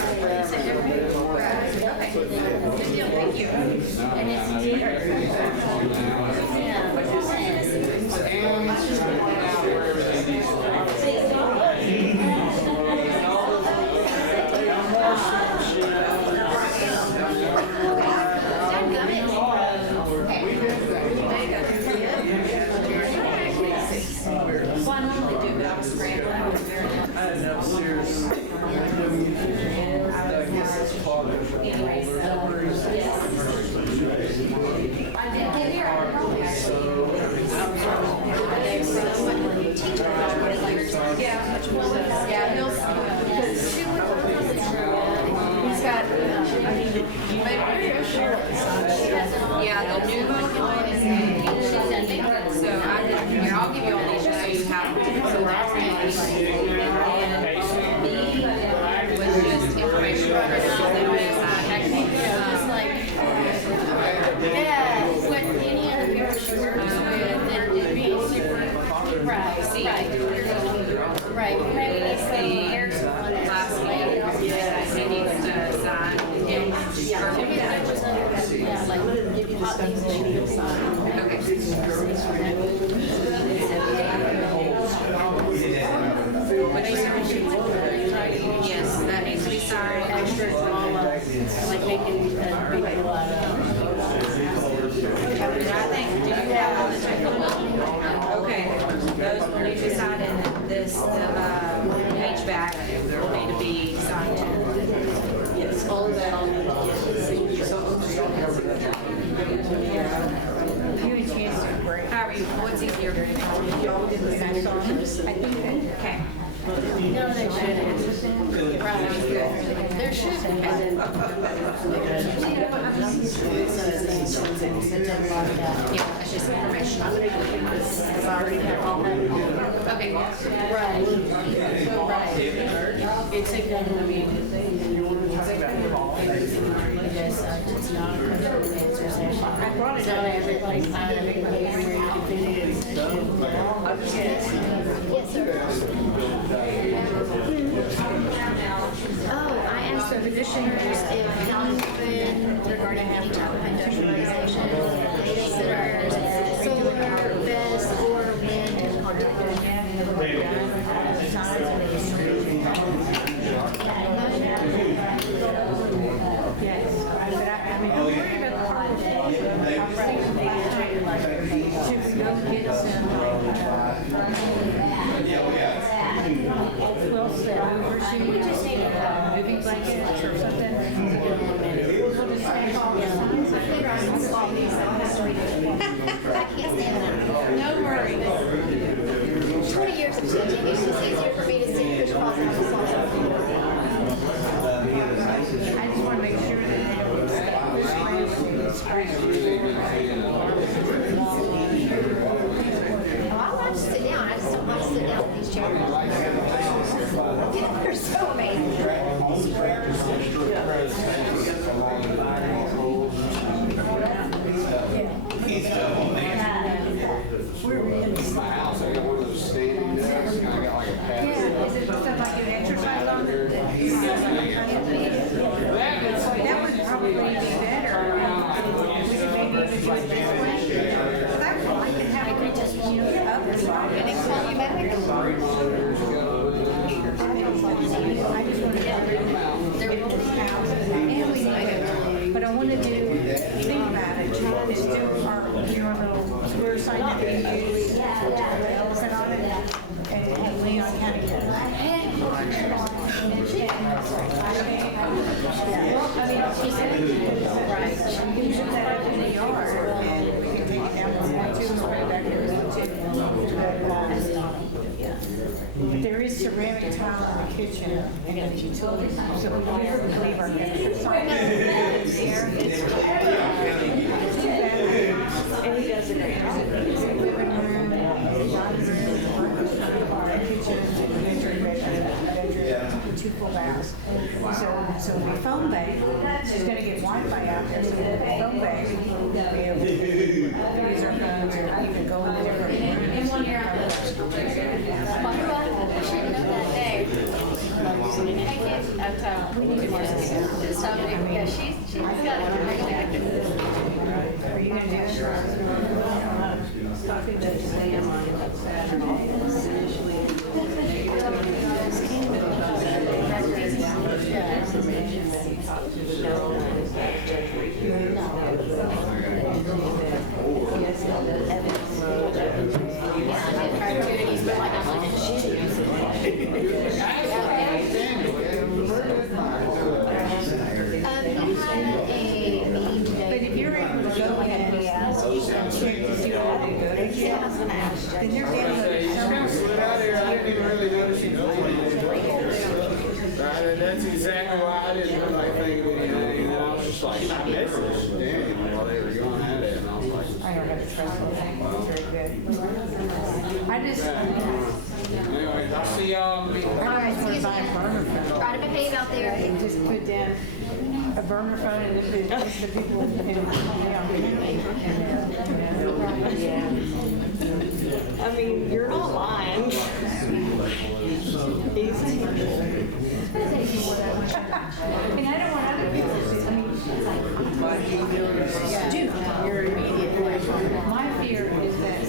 Good deal, thank you. And it's dinner. Yeah, the new one is, so I did, here, I'll give you all these just so you have them. So that's and B was just information for now, they don't decide. Just like, yeah, what any other people she works with, then it'd be super, right, right. Maybe it's the Last week, he needs to sign. yeah, like, give you copies and she'll sign. Yes, that needs to be signed. Extra drama, like making a big deal out of I think, do you have all the checkbook? Okay, those will need to be signed and this, the HVAC will need to be signed too. Yes, all of that on the signature. However, what's easier? Y'all get the same song. Okay. No, they shouldn't. Right. There should be. Yeah, that's just information. Because I already have all that. Okay. Right. Right. It's a good, I mean, yes, it's not a question and answer session. So everybody's fine, everybody's ready to finish. Yes, sir. Oh, I asked the petitioners if anything regarding any type of industrialization, data centers, solar, BESS, or wind and conductor. can't stand it. No worries. 20 years of judging, it's just easier for me to see who's crossing the line. I just want to make sure that they don't Oh, I like to sit down, I just don't like to sit down in these chairs. They're so amazing. My house, I got one of those standing desks, and I got like a pad. Is it stuff like you exercise on it? That would probably be better. We could maybe even do it this way. I can have it just, you know, up and down. And then call you back. I just want to get rid of this house and we need it. But I want to think about it, try to do our, your little square sign that we use. Set on it and have Leon County. Use that up in the yard and we can take it down to 1, 2, and put it back in 1, 2. There is ceramic tile in the kitchen and in the utilities, so we don't leave our extra sign. And he does it in the living room, the dining room, our kitchen, bedroom, 2 full baths. So the phone bank, she's gonna get Wi-Fi out there, so the phone bank will be able to use our phones or even go in the different rooms. In one year, I should know that day. We need to do this. Yeah, she's got it. Are you gonna do it? Talking to Sam on Saturday, initially. But if you're able to go ahead and check to see what they go to, then you're able And that's exactly why I didn't really think of anything, and then I was just like, I messaged Danny while they were going at it, and I was like, I don't have to trust them. Very good. I just anyway, I'll see y'all. want to buy a burner phone. Try to behave out there. And just put down a burner phone and just the people in I mean, you're not lying. I mean, I don't want other people to see, I mean, your immediate my fear is that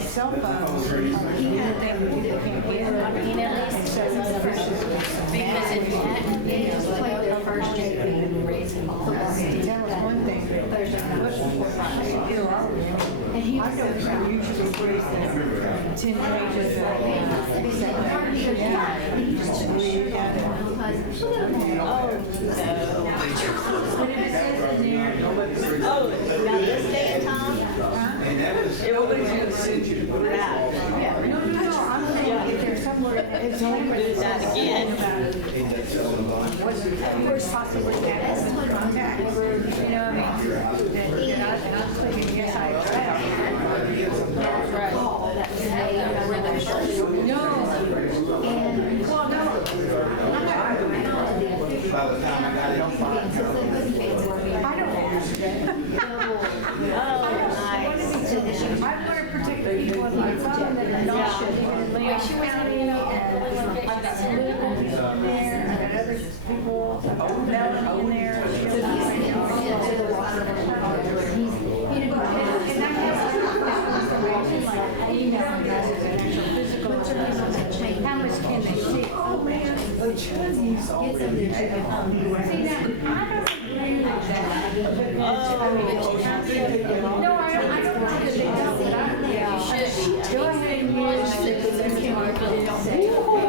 cell phones are the thing that people can't get. I mean, at least because if that is like the first day we raise him all. That was one thing. There's a and he was usually pretty 10 pages of Oh, now this day and time? Everybody's gonna send you that. Yeah, no, I'm saying if there's somewhere it's only that again. Where's possibly that as a contact, you know, I mean, that I'm clicking yes, I accept. No, and, well, no, I'm not. By the time I got it on file. I don't. I want to protect the people on the phone that are not even in Leon County, and I've got some people in there, and other people, Melanie in there. How much can they see? Oh, man. See, now, I don't agree with that. No, I don't think they don't, but go ahead and use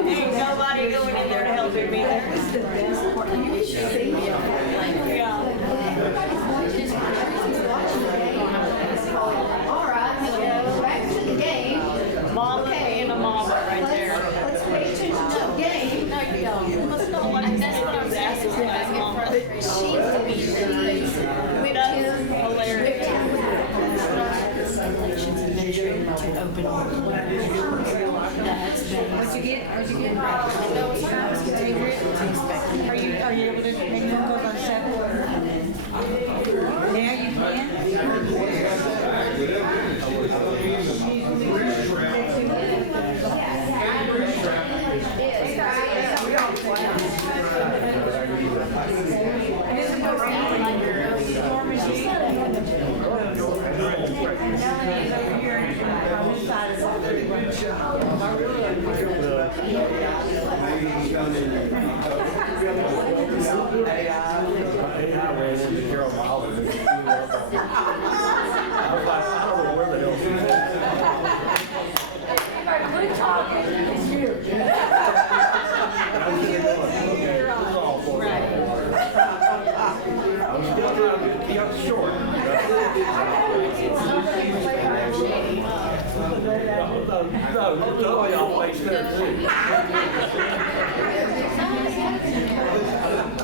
Ain't nobody going in there to help him either. That's the best part. You should see. Yeah. felonies over here on this side of the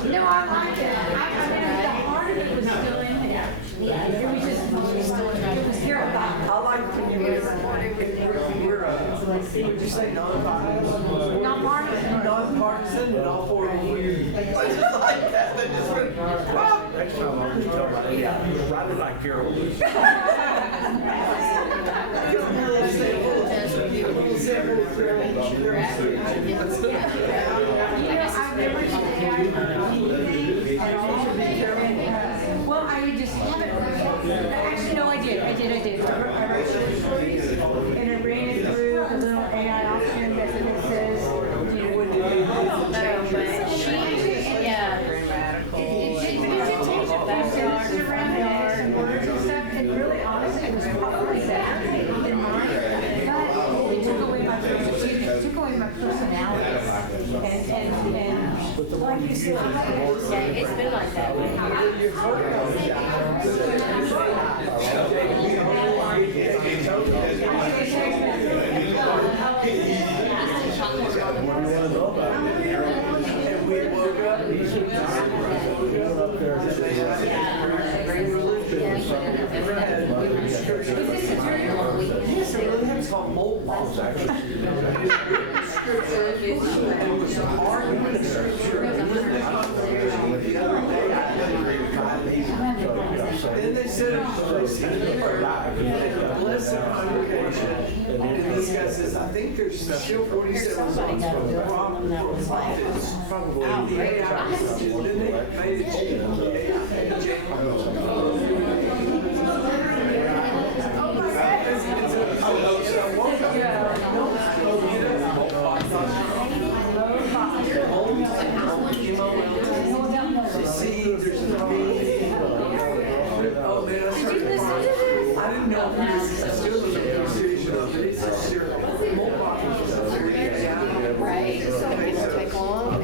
No, I like it. I mean, the heart of it was still in there. It was just, it was here at the I like when you would you say nonpartisan? Nonpartisan and all four of you. I just like that. They just went, Next time I'll just tell my AI, write it like Carol. well, I would just have it. Actually, no, I did. I wrote stories, and I ran it through a little AI option that says, you know, what backyard and words and stuff, and really honestly, it was probably better than mine. But it took away my personality. And like you said, yeah, it's been like that. and we woke up and he said, it's called mold laws, actually. It was argument scripture. Then they said, bless the congregation. And this guy says, I think there's still 47 songs from the prophets. Probably. Then they made it see, there's no oh man, I didn't know this is still a decision of this is serious. Right, so it'll take long.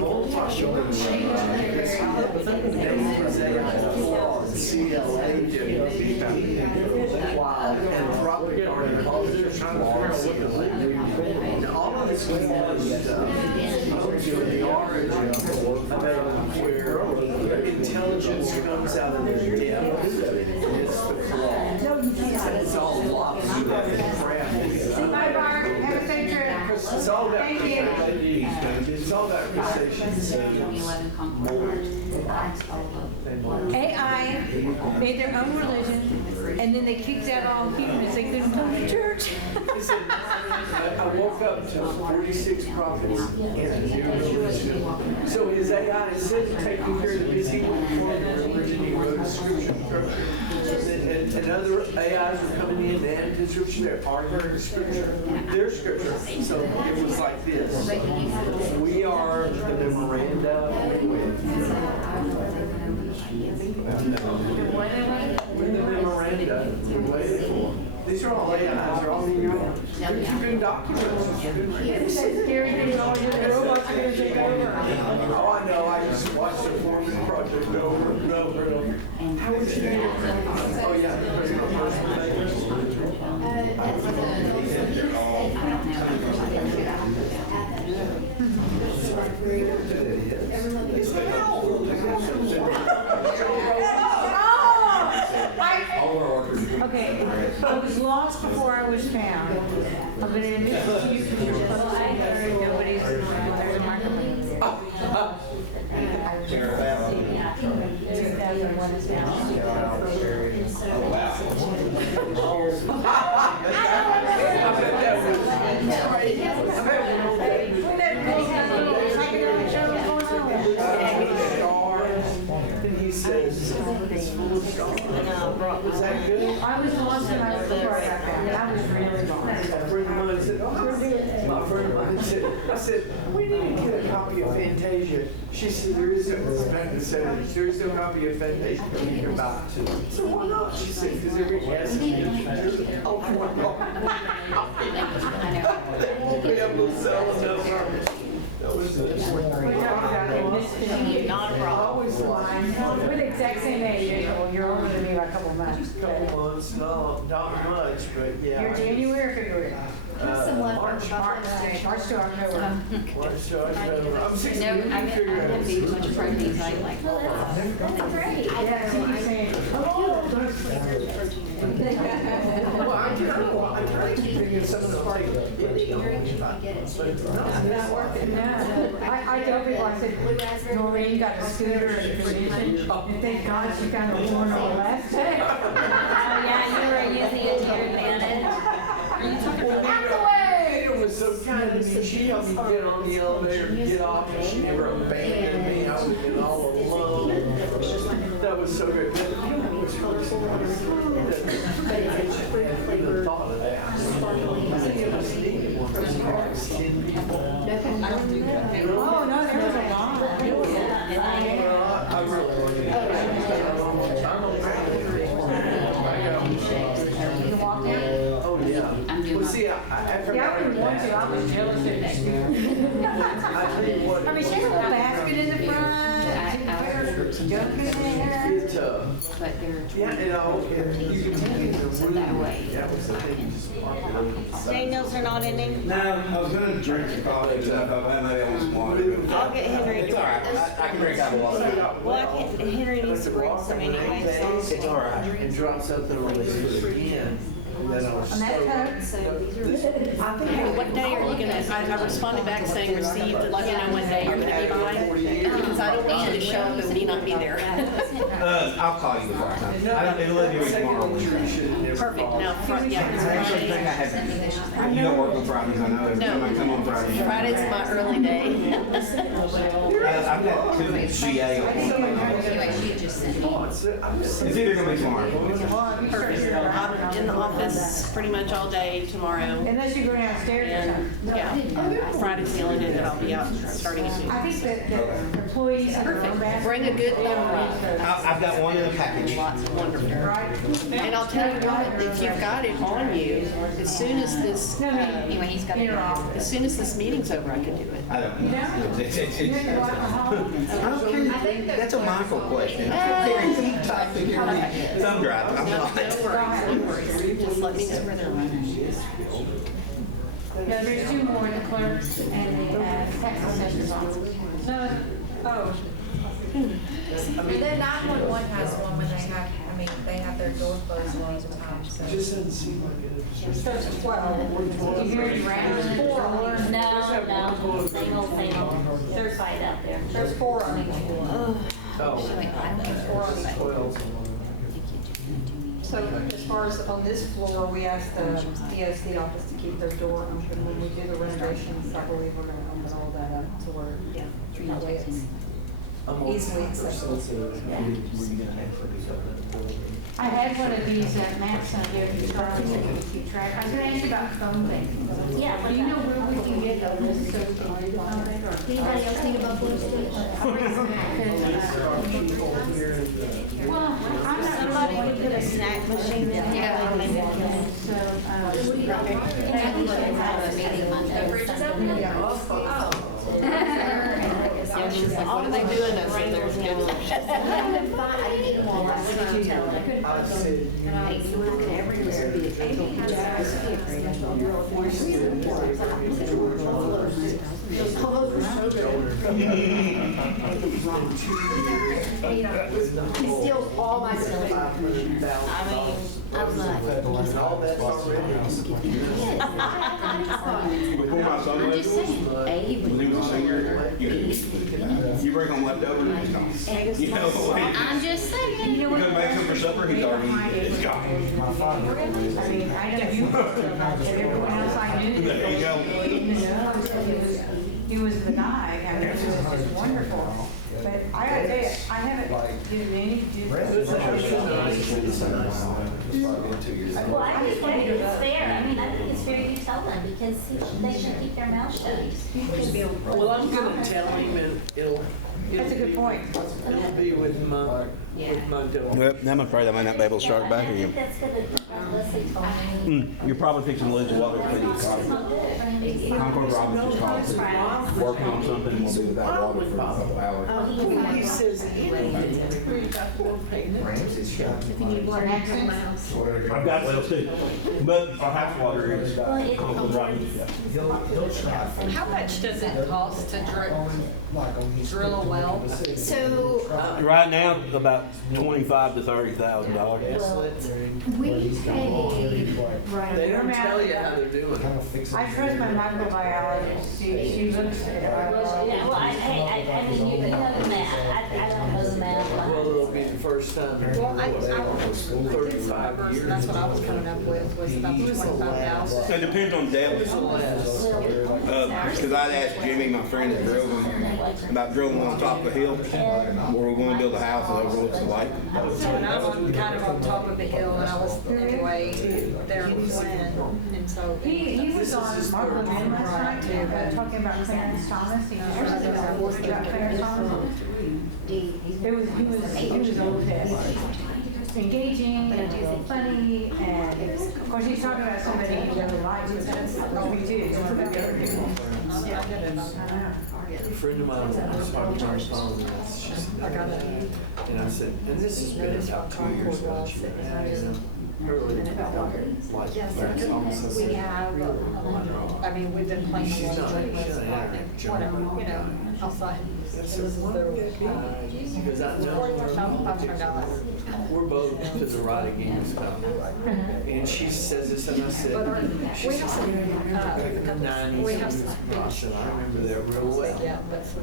CLA and property articles. And all of this was the origin where intelligence comes out of their depth. It's the flaw. It's all lobster and crap. Bye, Barb. Have a safe trip. It's all about Thank you. it's all about AI made their own religion, and then they kicked out all humans. They couldn't come to church. I woke up to 46 prophets and a new religion. So his AI, instead of taking care of the busy one for the religion, he wrote a scripture. And other AIs were coming in and added to scripture. They're arguing scripture. Their scripture. So it was like this. We are the memoranda. We're the memoranda. We're waiting for. These are all AIs. They're all in your own. They're good documents. Oh, I know. I just watched the Foreman Project over and over and over. How was your name? Oh, yeah. Okay, I was lost before I was found. I'm going to admit to you, nobody's, there's a microphone. 2001 is now. And he says, it's full of stars. Was that good? I was the last time I was before I got back, and I was really gone. A friend of mine said, oh, I'm doing it. My friend of mine said, I said, we need to get a copy of Fantasia. She said, there is no copy of Fantasia in your box. So why not? She said, because every cast is oh, my God. We have to sell them. That was Not a problem. We're the exact same age, you're older than me by a couple months. Couple months, no, not much, but yeah. You're January or February? March to October. March to October. I'm 60. No, I didn't be much protein, so I like, well, That's great. Yeah, so you're saying, Well, I try to keep thinking some of the parts. But it's not working. no, I tell people, I said, Noreen got a scooter and position, and thank God she found a horn on the left. Oh, yeah, you were using it to your advantage. are you talking about? It was so kind of me. She helped me get on the elevator and get off, and she never abandoned me. I was in all alone. That was so good. It was really surprising. The thought of that. I think it was neat. It was 10 people. Oh, no, there was a lot. I really You walked in? Oh, yeah. Well, see, after Yeah, I didn't want to, I was jealous of that scooter. I mean, she had a little basket in the front, junk in there. It's yeah, you know, you can take it to the room. That was the thing. Daniels are not ending? No, I was gonna drink some coffee, but I thought maybe I want some water. I'll get Henry. It's all right. I can drink out of water. Well, Henry needs to bring some anyway, so. It's all right. And drop something on the food again. And then I'll On that Hey, what day are you gonna, I responded back saying received, let me know what day you're gonna be by, because I don't want you to show up and me not be there. I'll call you before I come. I don't, it'll let me read tomorrow. Perfect, now, yeah, I actually think I have, you don't work on Fridays, I know, every time I come on Friday. Friday's my early day. I've got 2 GA appointments. It's either gonna be tomorrow. Perfect, I'm in the office pretty much all day tomorrow. Unless you go downstairs or And, something. yeah, Friday's the only day that I'll be out starting at noon. I think that the employees have their own basket. Bring a good number. I've got one in the package. Wonderful. And I'll tell you what, if you've got it on you, as soon as this, Anyway, he's got as soon as this meeting's over, I can do it. I don't know. I don't care. That's a Michael question. I don't care. He typed it here. Thumb drive. I'm not. No worries. Just let me know where they're running. Yeah, there's 2 more, the clerks and the tax assessor's office. No, oh. And then 911 has one when they have, I mean, they have their door closed a lot of the time, so. Just doesn't seem like it. It starts at 12. Do you hear any rattling? No, same old. There's fight out there. There's 4 on each floor. So as far as on this floor, we asked the DOC office to keep their door open when we do the renovations. I believe we're gonna open all that up to where, that way it's easily accessible. I had one of these maps on here to try to keep track. I was gonna ask you about phone things. Yeah. Do you know where we can get those so we can read on it? Anybody else need a Buffalo Stitch? Well, I'm not. Somebody would put a snack machine in here. So, All they doing is in their schedule. He steals all my stuff. I was like, All that's already. Before my son left, when he was a senior, you bring home leftovers, it's gone. You know, I'm just saying. you come back some for supper, he's already, it's gone. I mean, I know you, everyone else I knew. There you go. he was the guy, I mean, he was just wonderful. But I gotta tell you, I haven't given any due. Well, I think it's fair, I mean, I think it's fair you tell them, because they should keep their mouth shut. Well, I'm gonna tell him and it'll. That's a good point. It'll be with my dog. Well, I'm afraid I might not be able to start it back I think again. that's gonna, Leslie told me. You're probably fixing to lose the water for the Concord Robinson's calling, working on something, and we'll be without water for a couple hours. He says anything. I've got wells too, but our house water is Concord Robinson's. How much does it cost to drill a well? So, Right now, about $25,000 to $30,000. we paid, right. They don't tell you how they're doing it. I trust my microbiologist, she looks at Yeah, well, I mean, you know the math, I don't know the math. Well, it'll be the first time in Well, I did 35 numbers, years. and that's what I was coming up with, was about 25,000. It depends on depth. Because I'd asked Jimmy, my friend that drilled them, about drilling on top of a hill where we're going to build a house that overlooks the lake. And I was kind of on top of the hill, and I was anyway there in Flynn, and so. He was on Mark Levin last night, talking about Clarence Thomas. He was about Clarence Thomas. He was okay. Engaging and funny, and of course he's talking about somebody he really likes, which we do. A friend of mine was talking on the phone, and I said, and this has been about 2 years ago, she went, We have, I mean, we've been playing a lot of joint whatever, you know, outside. Because I know we're both to the right against them. And she says this, and I said, she said, 90s. We have some I said, I remember that real well.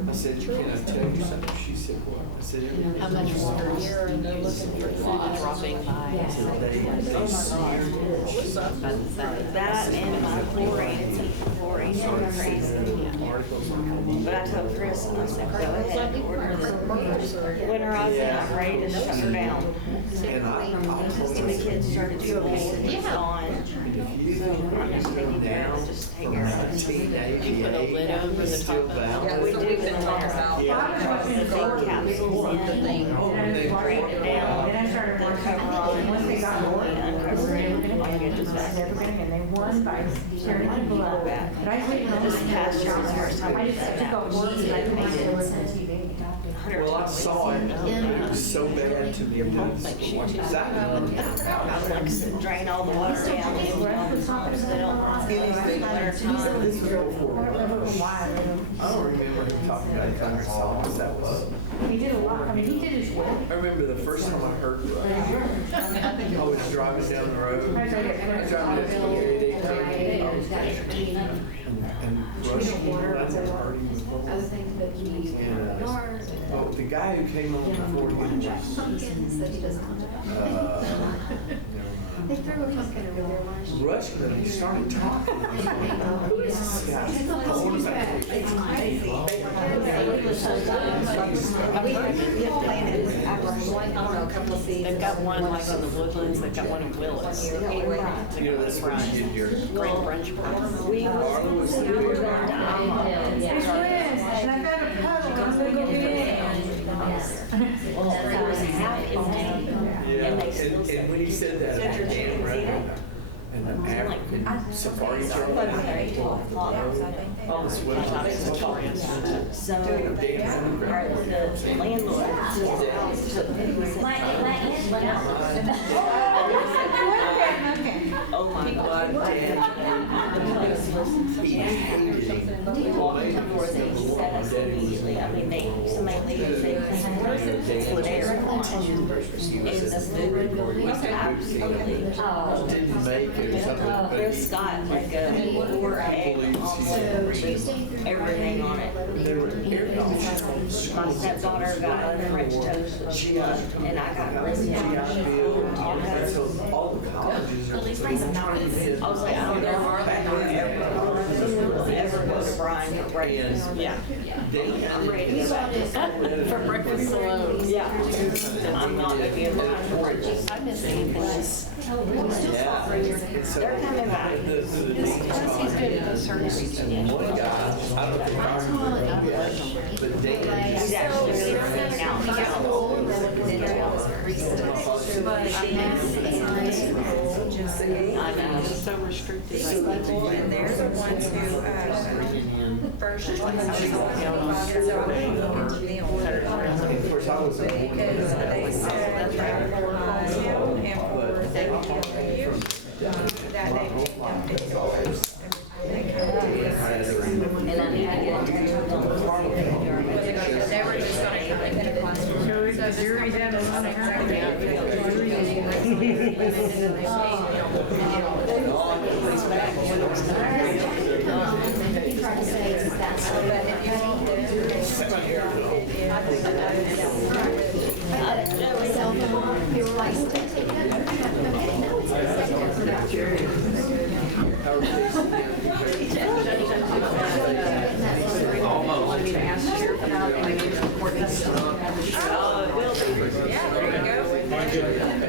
I said, can I tell you something? She said, what? I said, how much water here, and they're looking for dropping by. That and my chlorine is crazy. But I told Chris, I said, go ahead, order the winterize it, I'm ready to shut her down. And the kids started school, and it's on. So I'm just taking care of it, just take care of it. You put a lid over the top of it. Yeah, so we've been talking about. Gold capsules in, break it down, Then I started then working cover all the once they got more, uncover it, and get this back. and they won by sharing the blood. But I wouldn't This past year was the first time I I just did took that. off work and I made it. Well, I saw it. It was so bad to me. I'm like, drain all the water down, the pumps, they don't want anything winter time. I don't remember him talking about it. I saw it. That was. He did a lot, I mean, he did his wedding. I remember the first time I heard it. I was driving down the road. I was driving down and rushing. I never heard him before. And the guy who came on before him They threw a pumpkin over there last year. rushing, and he started talking. Who is this guy? It's crazy. They've got one like on the Woodlands, they've got one in Willis. You know, that's where you get your. Great French We was and I found a puddle, I'm gonna go get it. Yeah, and when he said that, I began right. And the African safari truck. All this wood. So, the landlord My aunt went out. oh my God. People set us immediately. I mean, somebody leaves, they put air on. And the food was absolutely, Didn't make it or something. Chris Scott like a 4 egg almost everything on it. There were air dogs. My stepdaughter got a French toast and I got really And so all the colleges are trying to hit. I was like, I don't know if I ever go to Brian, yeah. I'm ready to go back for breakfast alone. Yeah. I'm not gonna be able to. I miss Anthony's. They're coming back. He's doing a service. He's actually serving now. I know, it's so restricted. And they're the ones who, first, like, because they said that for him and for David Review, that they paid them $50. And I need to get they were just gonna have it in a classroom. So the jury's out of money. Yeah, there you go.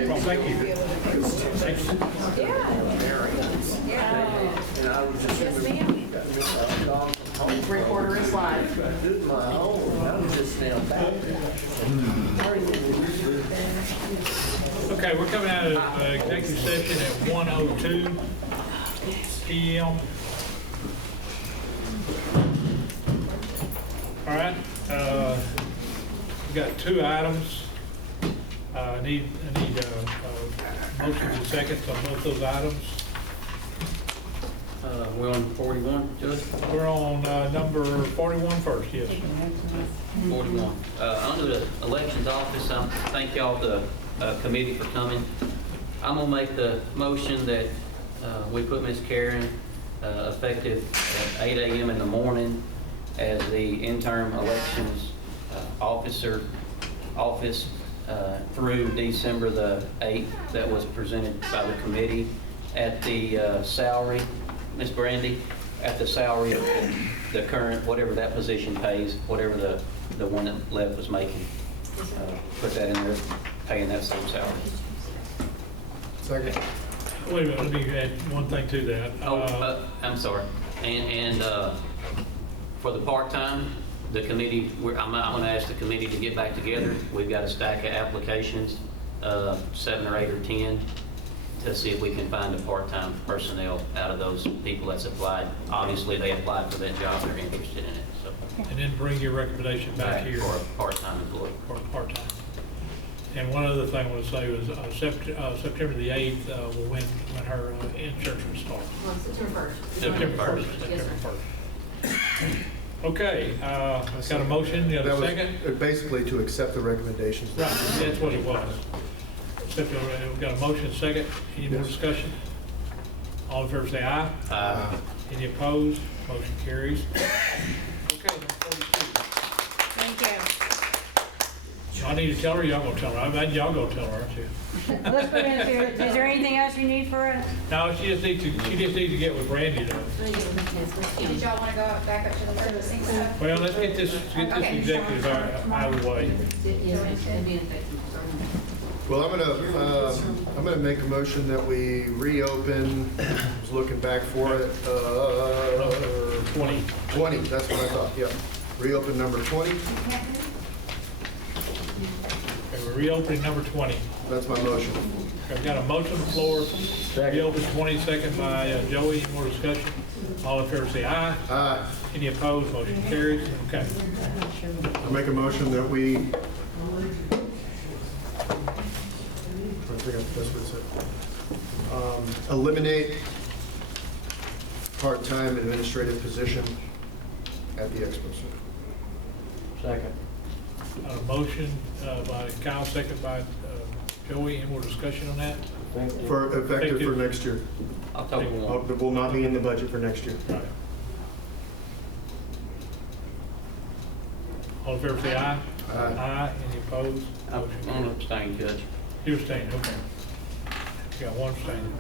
Well, thank you. Yes, ma'am. Recorder is live. Okay, we're coming out of executive session at 1:02 p.m. All right, we got two items. I need motions and seconds on both those items. We're on 41, Judge? We're on number 41 first, yes. 41. Under the elections office, I thank y'all, the committee, for coming. I'm gonna make the motion that we put Ms. Karen effective at 8 a.m. in the morning as the interim elections office through December the 8th that was presented by the committee at the salary, Ms. Brandy, at the salary of the current, whatever that position pays, whatever the one that left was making. Put that in there, paying that same salary. Second. Wait a minute, let me add one thing to that. I'm sorry. And for the part-time, the committee, I'm going to ask the committee to get back together. We've got a stack of applications, 7 or 8 or 10, to see if we can find a part-time personnel out of those people that's applied. Obviously, they applied for that job, they're interested in it. So. And then bring your recommendation back here. For a part-time employee. For a part-time. And one other thing I want to say was September the 8th, when her insurance will start. Well, September 1st. September 1st. Yes, sir. September 1st. Okay, got a motion, you got a second? Basically to accept the recommendations. Right, that's what it was. We've got a motion, second. Any more discussion? All in favor say aye. Aye. Any opposed? Motion carries. Okay, number 42. Thank you. I need to tell her, y'all gonna tell her. I imagine y'all gonna tell her, aren't you? Let's put in here. Is there anything else you need for us? No, she just needs to get with Brandy though. Did y'all want to go back up to the purchasing stuff? Well, let's get this executive out of the way. Well, I'm gonna make a motion that we reopen, I was looking back for it, Number 20. 20, that's what I thought, yeah. Reopen number 20, Okay, we're reopening number 20. that's my motion. I've got a motion on the floor. Reopen 20, second by Joey. Any more discussion? All in favor say aye. Aye. Any opposed? Motion carries. Okay. I make a motion that we, I think that's what it said. Eliminate part-time administrative position at the Expo Center. Second. A motion by Kyle, second by Joey. Any more discussion on that? For effective for next year. October 1. It will not be in the budget for next year. Right. All in favor say aye. Aye. Aye. Any opposed? I'm going to abstain, Judge. You abstain, okay. You got one abstain.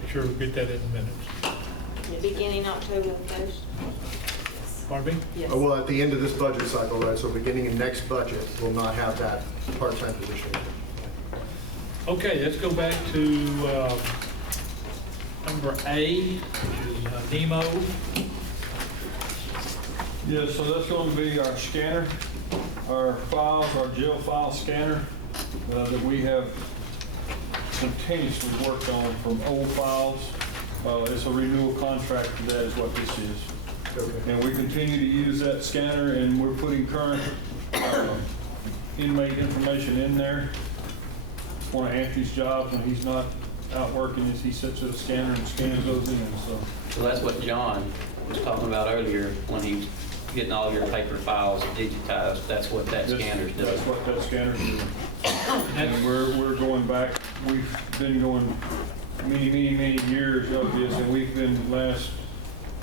Be sure we get that in the minutes. Beginning October 1st. Pardon me? Yes. Well, at the end of this budget cycle, right, so beginning in next budget, we'll not have that part-time position. Okay, let's go back to number A, which is Nemo. Yeah, so that's going to be our scanner, our files, our jail file scanner that we have continuously worked on from old files. It's a renewal contract for that is what this is. Okay. And we continue to use that scanner, and we're putting current inmate information in there. It's one of Anthony's jobs when he's not out working is he sits at a scanner and scans those in. So that's what John was talking about earlier when he was getting all your paper files digitized. That's what that scanner's doing. That's what that scanner's doing. And we're going back, we've been going many years of this, and we've been last,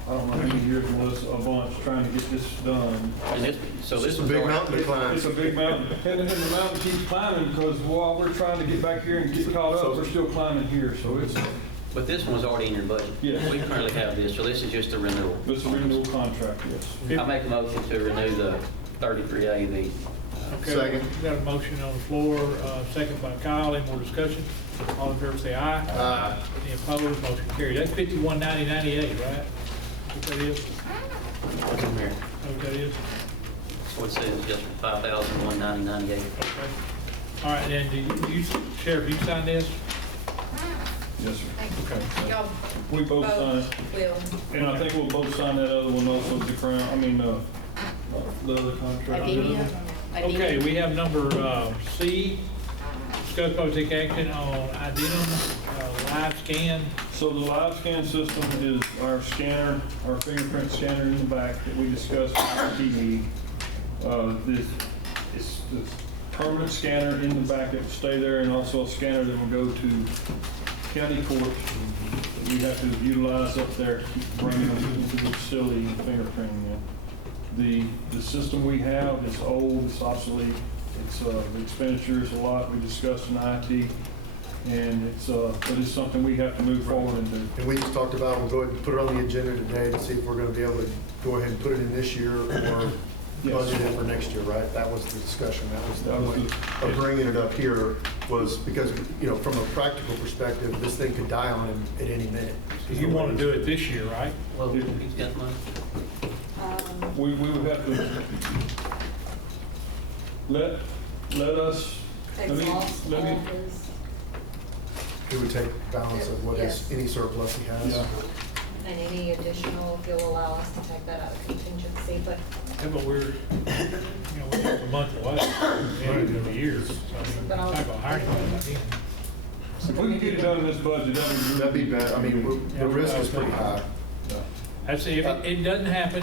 I don't know how many years, Melissa, a bunch trying to get this done. And so this It's a big mountain to climb. It's a big mountain. And the mountain keeps climbing because while we're trying to get back here and get caught up, we're still climbing here. So it's. But this one's already in your budget. Yes. We currently have this, so this is just a renewal. This is a renewal contract, yes. I make a motion to renew the 33AV. Okay, Second. we got a motion on the floor, second by Kyle. Any more discussion? All in favor say aye. Aye. Any opposed? Motion carried. That's 519098, right? What that is? Come here. What that is? What it says is just $5,190.98. Okay. All right, then, Sheriff, you sign this? Yes, sir. Okay. Y'all We both sign it. will. And I think we'll both sign that other one also, the crown, the other contract. Okay, we have number C, discuss public take action on Abatements, live scan. So the live scan system is our scanner, our fingerprint scanner in the back that we discussed at the meeting. This is the permanent scanner in the back that will stay there, and also a scanner that will go to county courts. We have to utilize up there to keep bringing them into the facility and fingerprinting them. The system we have is old, it's obsolete. It's the expenditure is a lot. We discussed in IT, and but it's something we have to move forward and do. And we just talked about, we'll go ahead and put it on the agenda today to see if we're gonna be able to go ahead and put it in this year or budget it for next year, right? That was the discussion. That was the point of bringing it up here, was because, from a practical perspective, this thing could die on him at any minute. You want to do it this year, right? Well, he's got money. We would have to let us, Exhaust let me, all his, He would take balance of what is, any surplus he has. Yeah. and any additional, he'll allow us to take that out of contingency, but Yeah, but we're a month away, end of the year. So, I mean, But I'll- I'm not gonna hire anybody by then. if we can get it done in this budget, That'd be bad. I mean, the risk is pretty high. That's, if it doesn't happen,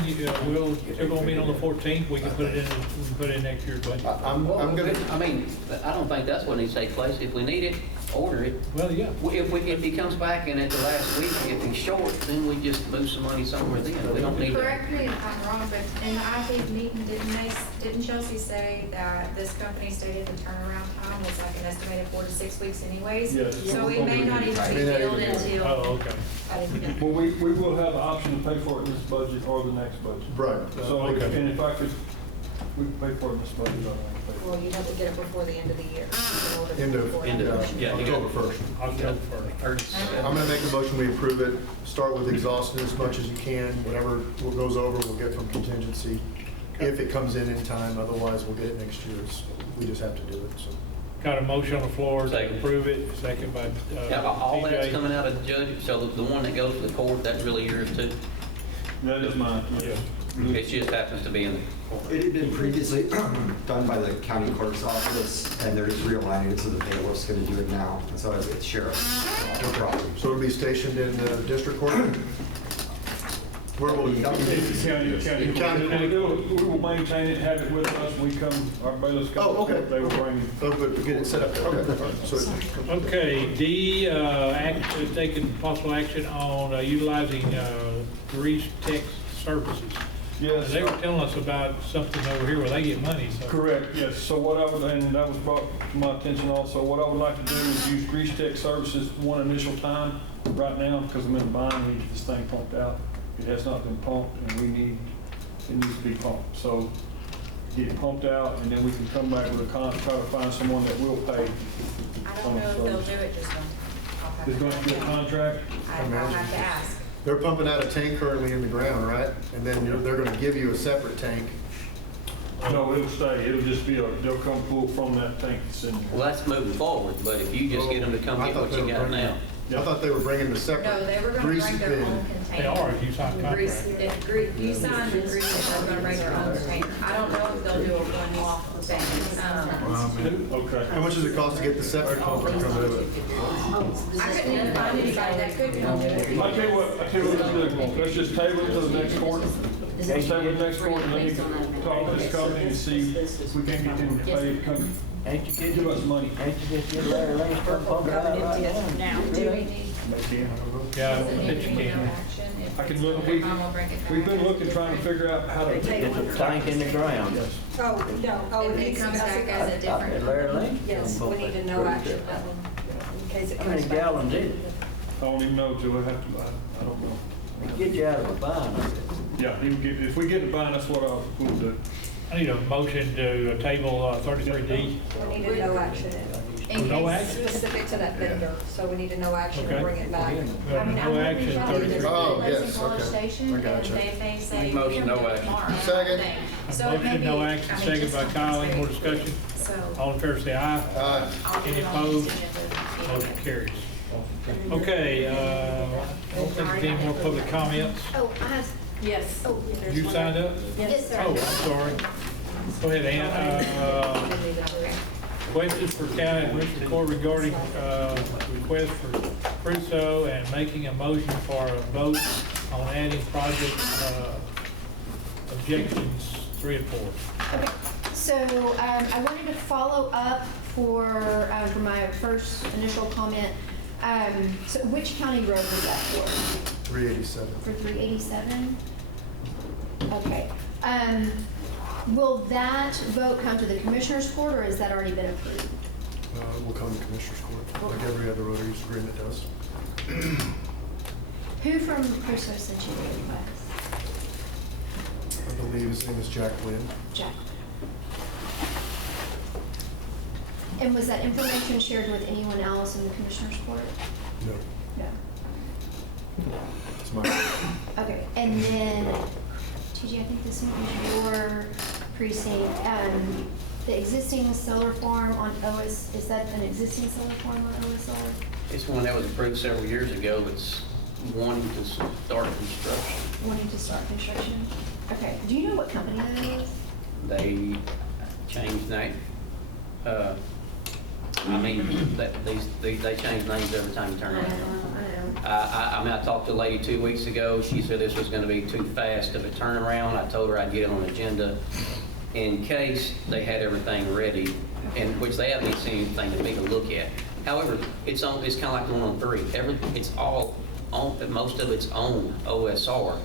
we'll, still gonna meet on the 14th, we can put it in next year's budget. I'm gonna, I mean, I don't think that's what needs to take place. If we need it, order it. Well, yeah. If he comes back and at the last week, if he's short, then we just move some money somewhere then. We don't need to. Correct me if I'm wrong, but in the IT meeting, didn't Chelsea say that this company stated the turnaround time was like an estimated 4 to 6 weeks anyways? Yes. So we may not even be billed until. Oh, okay. I didn't know. Well, we will have the option to pay for it in this budget or the next budget. right. So, Okay. and if I could, we can pay for it in this budget, I think. Well, you have to get it before the end of the year. in order to End of, report it. Yeah, you got- October 1st. October 1st. I'm gonna make the motion, we approve it, start with exhausting as much as you can, whatever goes over, we'll get from contingency. If it comes in time, otherwise we'll get it next year. We just have to do it, so. Got a motion on the floor to Second. approve it, second by Yeah, all that's TJ. coming out of the judge, so the one that goes to the court, that's really yours too. That is mine. Yeah. It just happens to be in the court. It had been previously done by the county clerk's office, and they're just realigning it so the bailiff's gonna do it now, and so it's sheriff's property. So it'll be stationed in the district court? Where will it? County. We will maintain it, have it with us, we come, our bailiffs come. Oh, okay. They will bring it. Oh, good, we get it set up there, okay. All right. So Okay, D, taking possible action on utilizing Grease Tech Services. Yes. They were telling us about something over here where they get money, so. Correct, yes. So what I would, and that was brought to my attention also, what I would like to do is use Grease Tech Services one initial time right now, because I'm in a bind, we need this thing pumped out. It has not been pumped, and it needs to be pumped. So get it pumped out, and then we can come back with a try to find someone that will pay. I don't know if they'll do it, just There's going to be a contract? I'll have to ask. They're pumping out a tank currently in the ground, right? And then they're gonna give you a separate tank. No, it'll stay. It'll just be they'll come pull from that tank that's in there. Well, that's moving forward, but if you just get them to come get what you got now. I thought they were bringing the separate No, they were gonna grease bring their own bin. container. They are, if you sign a Grease, contract. if you sign the agreement, they're gonna bring their own container. I don't know if they'll do a one-off thing. Okay. How much does it cost to get the septic pump to come over? I couldn't even find anybody that could do it. I tell you what, let's do. Let's just table it to the next court. Let's table it next court, and then we can talk to this company and see if we can get them to pay the company. Ain't you kidding? Give us money. Ain't you just get Larry Lane to pump it out right now? Do we need? Yeah, I bet you can. I can look, we've been looking, trying to figure out how to. It's a tank in the ground. Oh, no, oh, If it comes back as a I bet different. Larry Lane. Yes, we need to know action in case it How comes many back. gallons is it? I don't even know till I have to, I don't know. Get you out of a bind. Yeah, if we get the bind, that's what we'll do. I need a motion to table 33D. We need to know action In No case- action? specific to that vendor, so we need to know action and Okay. bring it back. No action, 33D. Oh, yes, Lexington College okay. Station, I and gotcha. they may say. Motion, no action. tomorrow. Second. So Motion, maybe- no action, I mean, second just by something Kyle. Any more specific. discussion? So. All in favor, say aye. I'll Any put it on the opposed? agenda. Motion carries. Okay, I don't think there's any more public comments. Oh, I have. Yes. Oh, there's You one. signed up? Yes, sir. Oh, I'm sorry. Go ahead, Ann. Questions for county administrator court regarding request for Crusoe and making a motion for a vote on adding project objections 3 and 4. Okay, so I wanted to follow up for my first initial comment. So which county road was that for? 387. For 387? Okay. Will that vote come to the Commissioner's Court, or has that already been approved? We'll come to Commissioner's Court, like every other road use agreement does. Who from Crusoe sent you the request? I believe his name is Jack Lynn. Jack. And was that information shared with anyone else in the Commissioner's Court? No, No. it's my, Okay, and then, TJ, I think this is your precinct. The existing solar farm on OS, is that an existing solar farm on OSR? It's one that was approved several years ago. It's wanting to start construction. Wanting to start construction? Okay, do you know what company that is? They changed name. I mean, they change names every time you turn around. I mean, I talked to a lady 2 weeks ago. She said this was going to be too fast of a turnaround. I told her I'd get it on the agenda in case they had everything ready, and which they haven't seen anything to me to look at. However, it's kind of like the one on 3. It's all on, most of it's on OSR.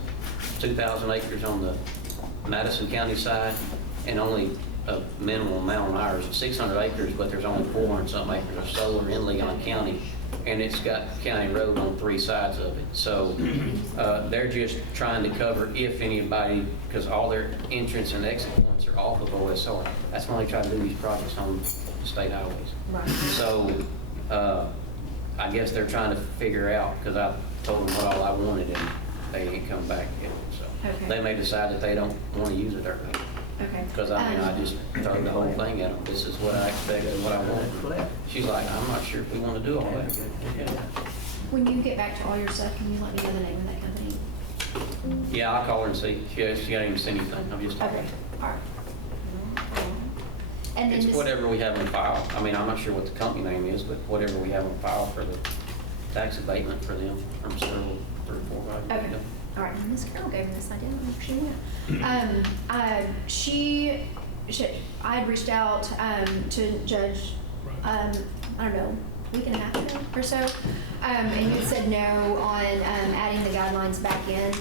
2,000 acres on the Madison County side, and only a minimal amount on ours, 600 acres, but there's only 400 something acres of solar in Leon County, and it's got county road on 3 sides of it. So they're just trying to cover if anybody, because all their entrance and exit points are off of OSR. That's why they try to do these projects on the state highways. Right. So I guess they're trying to figure out, because I told them what all I wanted, and they ain't come back yet. So Okay. they may decide that they don't want to use it or not. Okay. Because I mean, I just throw the whole thing at them. This is what I expected, what I wanted. She's like, I'm not sure if we want to do all that. When you get back to all your stuff, can you let me know the name of that company? Yeah, I'll call her and see. She hasn't even seen anything. I'm just talking. Okay, all right. And then It's this- whatever we have in file. I mean, I'm not sure what the company name is, but whatever we have in file for the tax abatement for them from several, 3 or 4 years Okay. ago. All right, Miss Carol gave me this, I didn't know if she knew. I had reached out to Judge, I don't know, week and a half ago or so. And you said no on adding the guidelines back in.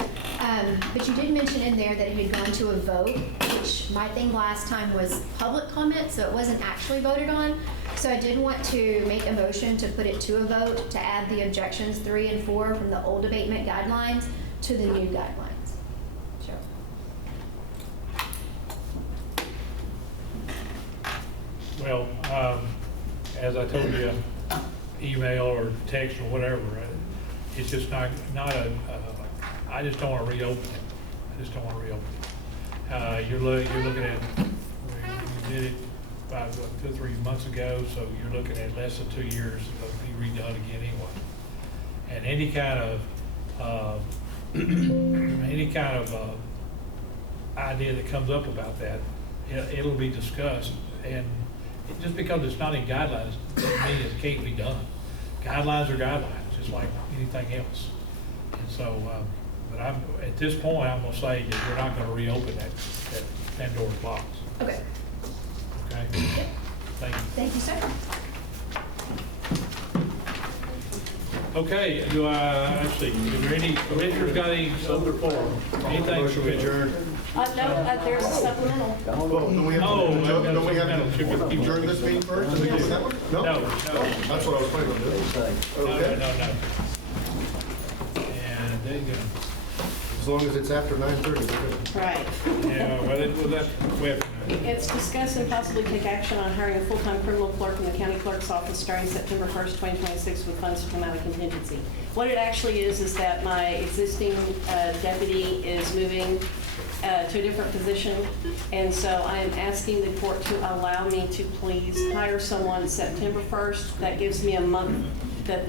But you did mention in there that it had gone to a vote, which my thing last time was public comment, so it wasn't actually voted on. So I did want to make a motion to put it to a vote to add the objections 3 and 4 from the old abatement guidelines to the new guidelines. Sure. Well, as I told you, email or text or whatever, it's just not I just don't want to reopen it. I just don't want to reopen it. You're looking at, you did it about 2 or 3 months ago, so you're looking at less than 2 years it'll be redone again anyway. And any kind of idea that comes up about that, it'll be discussed. And just because it's not in guidelines doesn't mean it can't be done. Guidelines are guidelines, just like anything else. And so, but at this point, I'm gonna say that we're not gonna reopen that Pandora's box. Okay. Okay? Yep. Thank you. Thank you, sir. Okay, let's see, is there any, commissioners got any other forum? Anything from adjourned? No, there's a supplemental. Well, don't we have to adjourn this meeting first and then do that one? No? No. That's what I was planning on doing. Okay. No. And there you go. As long as it's after 9:30, we're good. Right. Yeah, well, we have to. It's discuss and possibly take action on hiring a full-time criminal clerk in the county clerk's office starting September 1st, 2026 with funds to come out of contingency. What it actually is that my existing deputy is moving to a different position, and so I am asking the court to allow me to please hire someone September 1st. That gives me a month that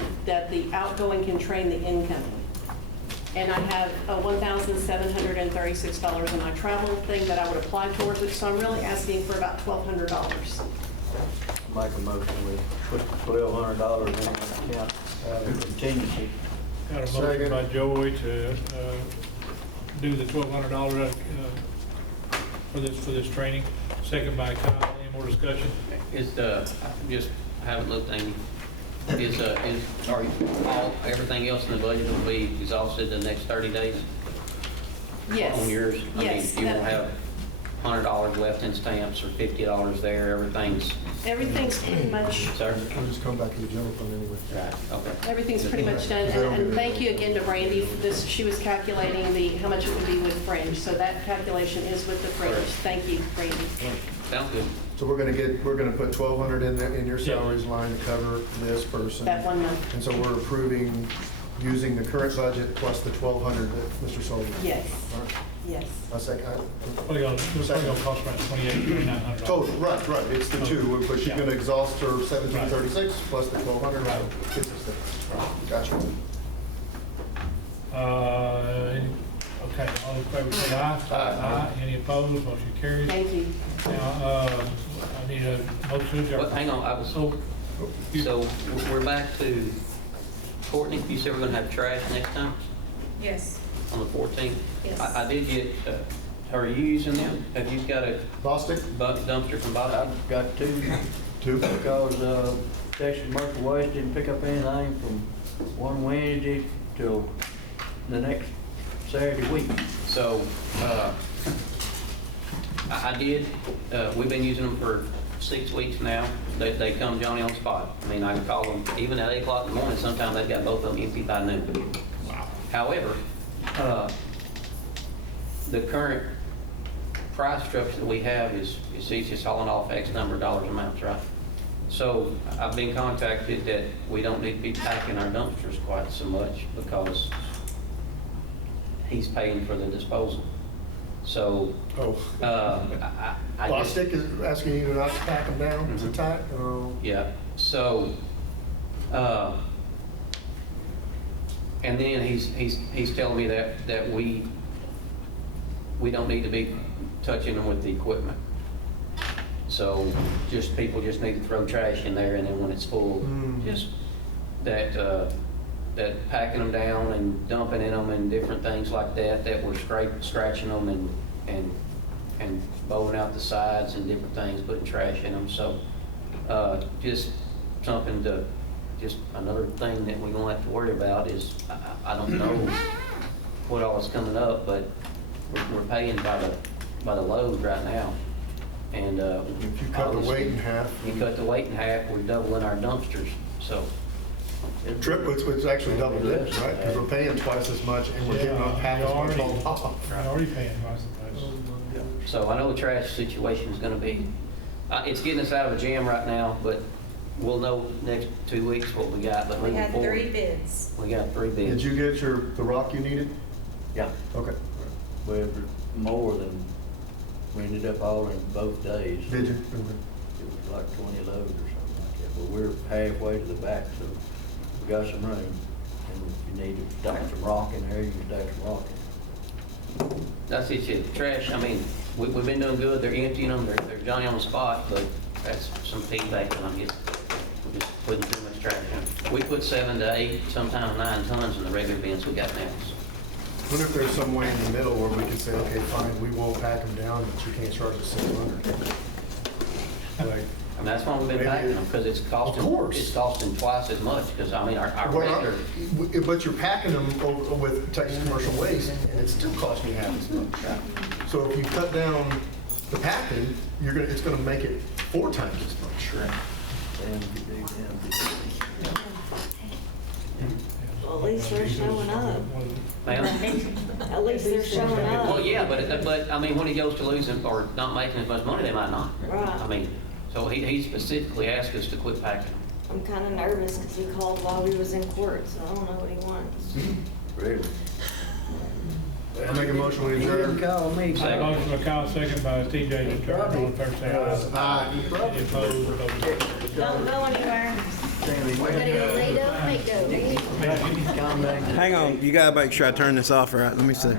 the outgoing can train the incoming. And I have $1,736 in my travel thing that I would apply towards it, so I'm really asking for about $1,200. Make a motion, we put $1,200 in the account out of contingency. Got a motion by Joey to do the $1,200 for this training. Second by Kyle. Any more discussion? Just haven't looked at everything else in the budget will be exhausted the next 30 days? Yes. On yours? Yes. I mean, you won't have $100 left in stamps or $50 there, everything's Pretty much. Sir? I'll just come back to the general fund anyway. Right, okay. Everything's pretty much done, and thank you again to Brandy for this. She was calculating how much it would be with fringe, so that calculation is with the fringe. Thank you, Brandy. Sounds good. So we're gonna put 1,200 in your salaries line to cover this person. That 1 month. And so we're approving using the current budget plus the 1,200 that Mr. Sullivan. Yes. All right. Yes. A second. Probably gonna cost around $2,900. Total, right. It's the two, but she's gonna exhaust her 1,736 plus the 1,200. Right. Gets us there. Gotcha. Okay, all in favor, say aye. Aye. Any opposed? Motion carries. Thank you. Now, I need a motion to Well, hang on, so we're back to Courtney. You said we're gonna have trash next time Yes. on the 14th? Yes. I did get, are you using them? Have you got a Bostic? dumpster from Bostic? I've got two because Texas Commercial Waste didn't pick up anything from one Wednesday till the next Saturday week. So, I did, we've been using them for 6 weeks now. They come Johnny on the spot. I mean, I can call them even at 8 o'clock in the morning. Sometimes they've got both of them empty by noon. Wow. However, the current price structure that we have is it's just hauling off X number of dollars amounts, right? So I've been contacted that we don't need to be packing our dumpsters quite so much because he's paying for the disposal. So, Bostic is asking you not to pack them down? Is it tight? Yeah. So, and then he's telling me that we don't need to be touching them with the equipment. So people just need to throw trash in there, and then when it's full, just that packing them down and dumping in them and different things like that we're scratching them and bowing out the sides and different things, putting trash in them. So just something to just another thing that we're gonna have to worry about is, I don't know what all is coming up, but we're paying by the load right now. And, If you cut the weight in half. You cut the weight in half, we're doubling our dumpsters, so. It's actually double dips, right? Because we're paying twice as much and we're getting half as much hauled off. You're already paying twice as much. So I know the trash situation is gonna be, it's getting us out of a jam right now, but we'll know next 2 weeks what we got, but We moving had forward. 3 bids. We got 3 Did bids. you get the rock you needed? Yeah. Okay. We were more than, we ended up all in both days. Did you? It was like 20 loads or something like that, but we're halfway to the back, so we got some room. And if you need to stack some rock in there, you can stack some rock in there. That's it, shit. Trash, I mean, we've been doing good. They're emptying them, they're Johnny on the spot, but that's some feedback that I'm getting. We're just putting too much trash in. We put 7 to 8, sometimes 9 tons in the regular bins we got now. I wonder if there's some way in the middle where we could say, okay, fine, we won't pack them down, but you can't charge us $600. Like, And that's why we've been packing them, because it's costing, Of course. it's costing twice as much, because I mean, our regular, But you're packing them with Texas Commercial Waste, and it's still costing you half as much. So if you cut down the packing, it's gonna make it 4 times as much. Well, at least they're showing up. ma'am. At least they're showing up. Well, yeah, but I mean, when he goes to losing or not making as much money, they might not. Right. I mean, so he specifically asked us to quit packing. I'm kind of nervous because he called while we was in court, so I don't know what he wants. Really? I make a motion, we adjourn. Call me. Motion by Kyle, second by TJ, to adjourn. All in favor, say aye. Any opposed, vote no. Don't go anywhere. Ready to lay dough, make dough. Hang on, you gotta make sure I turn this off right. Let me see.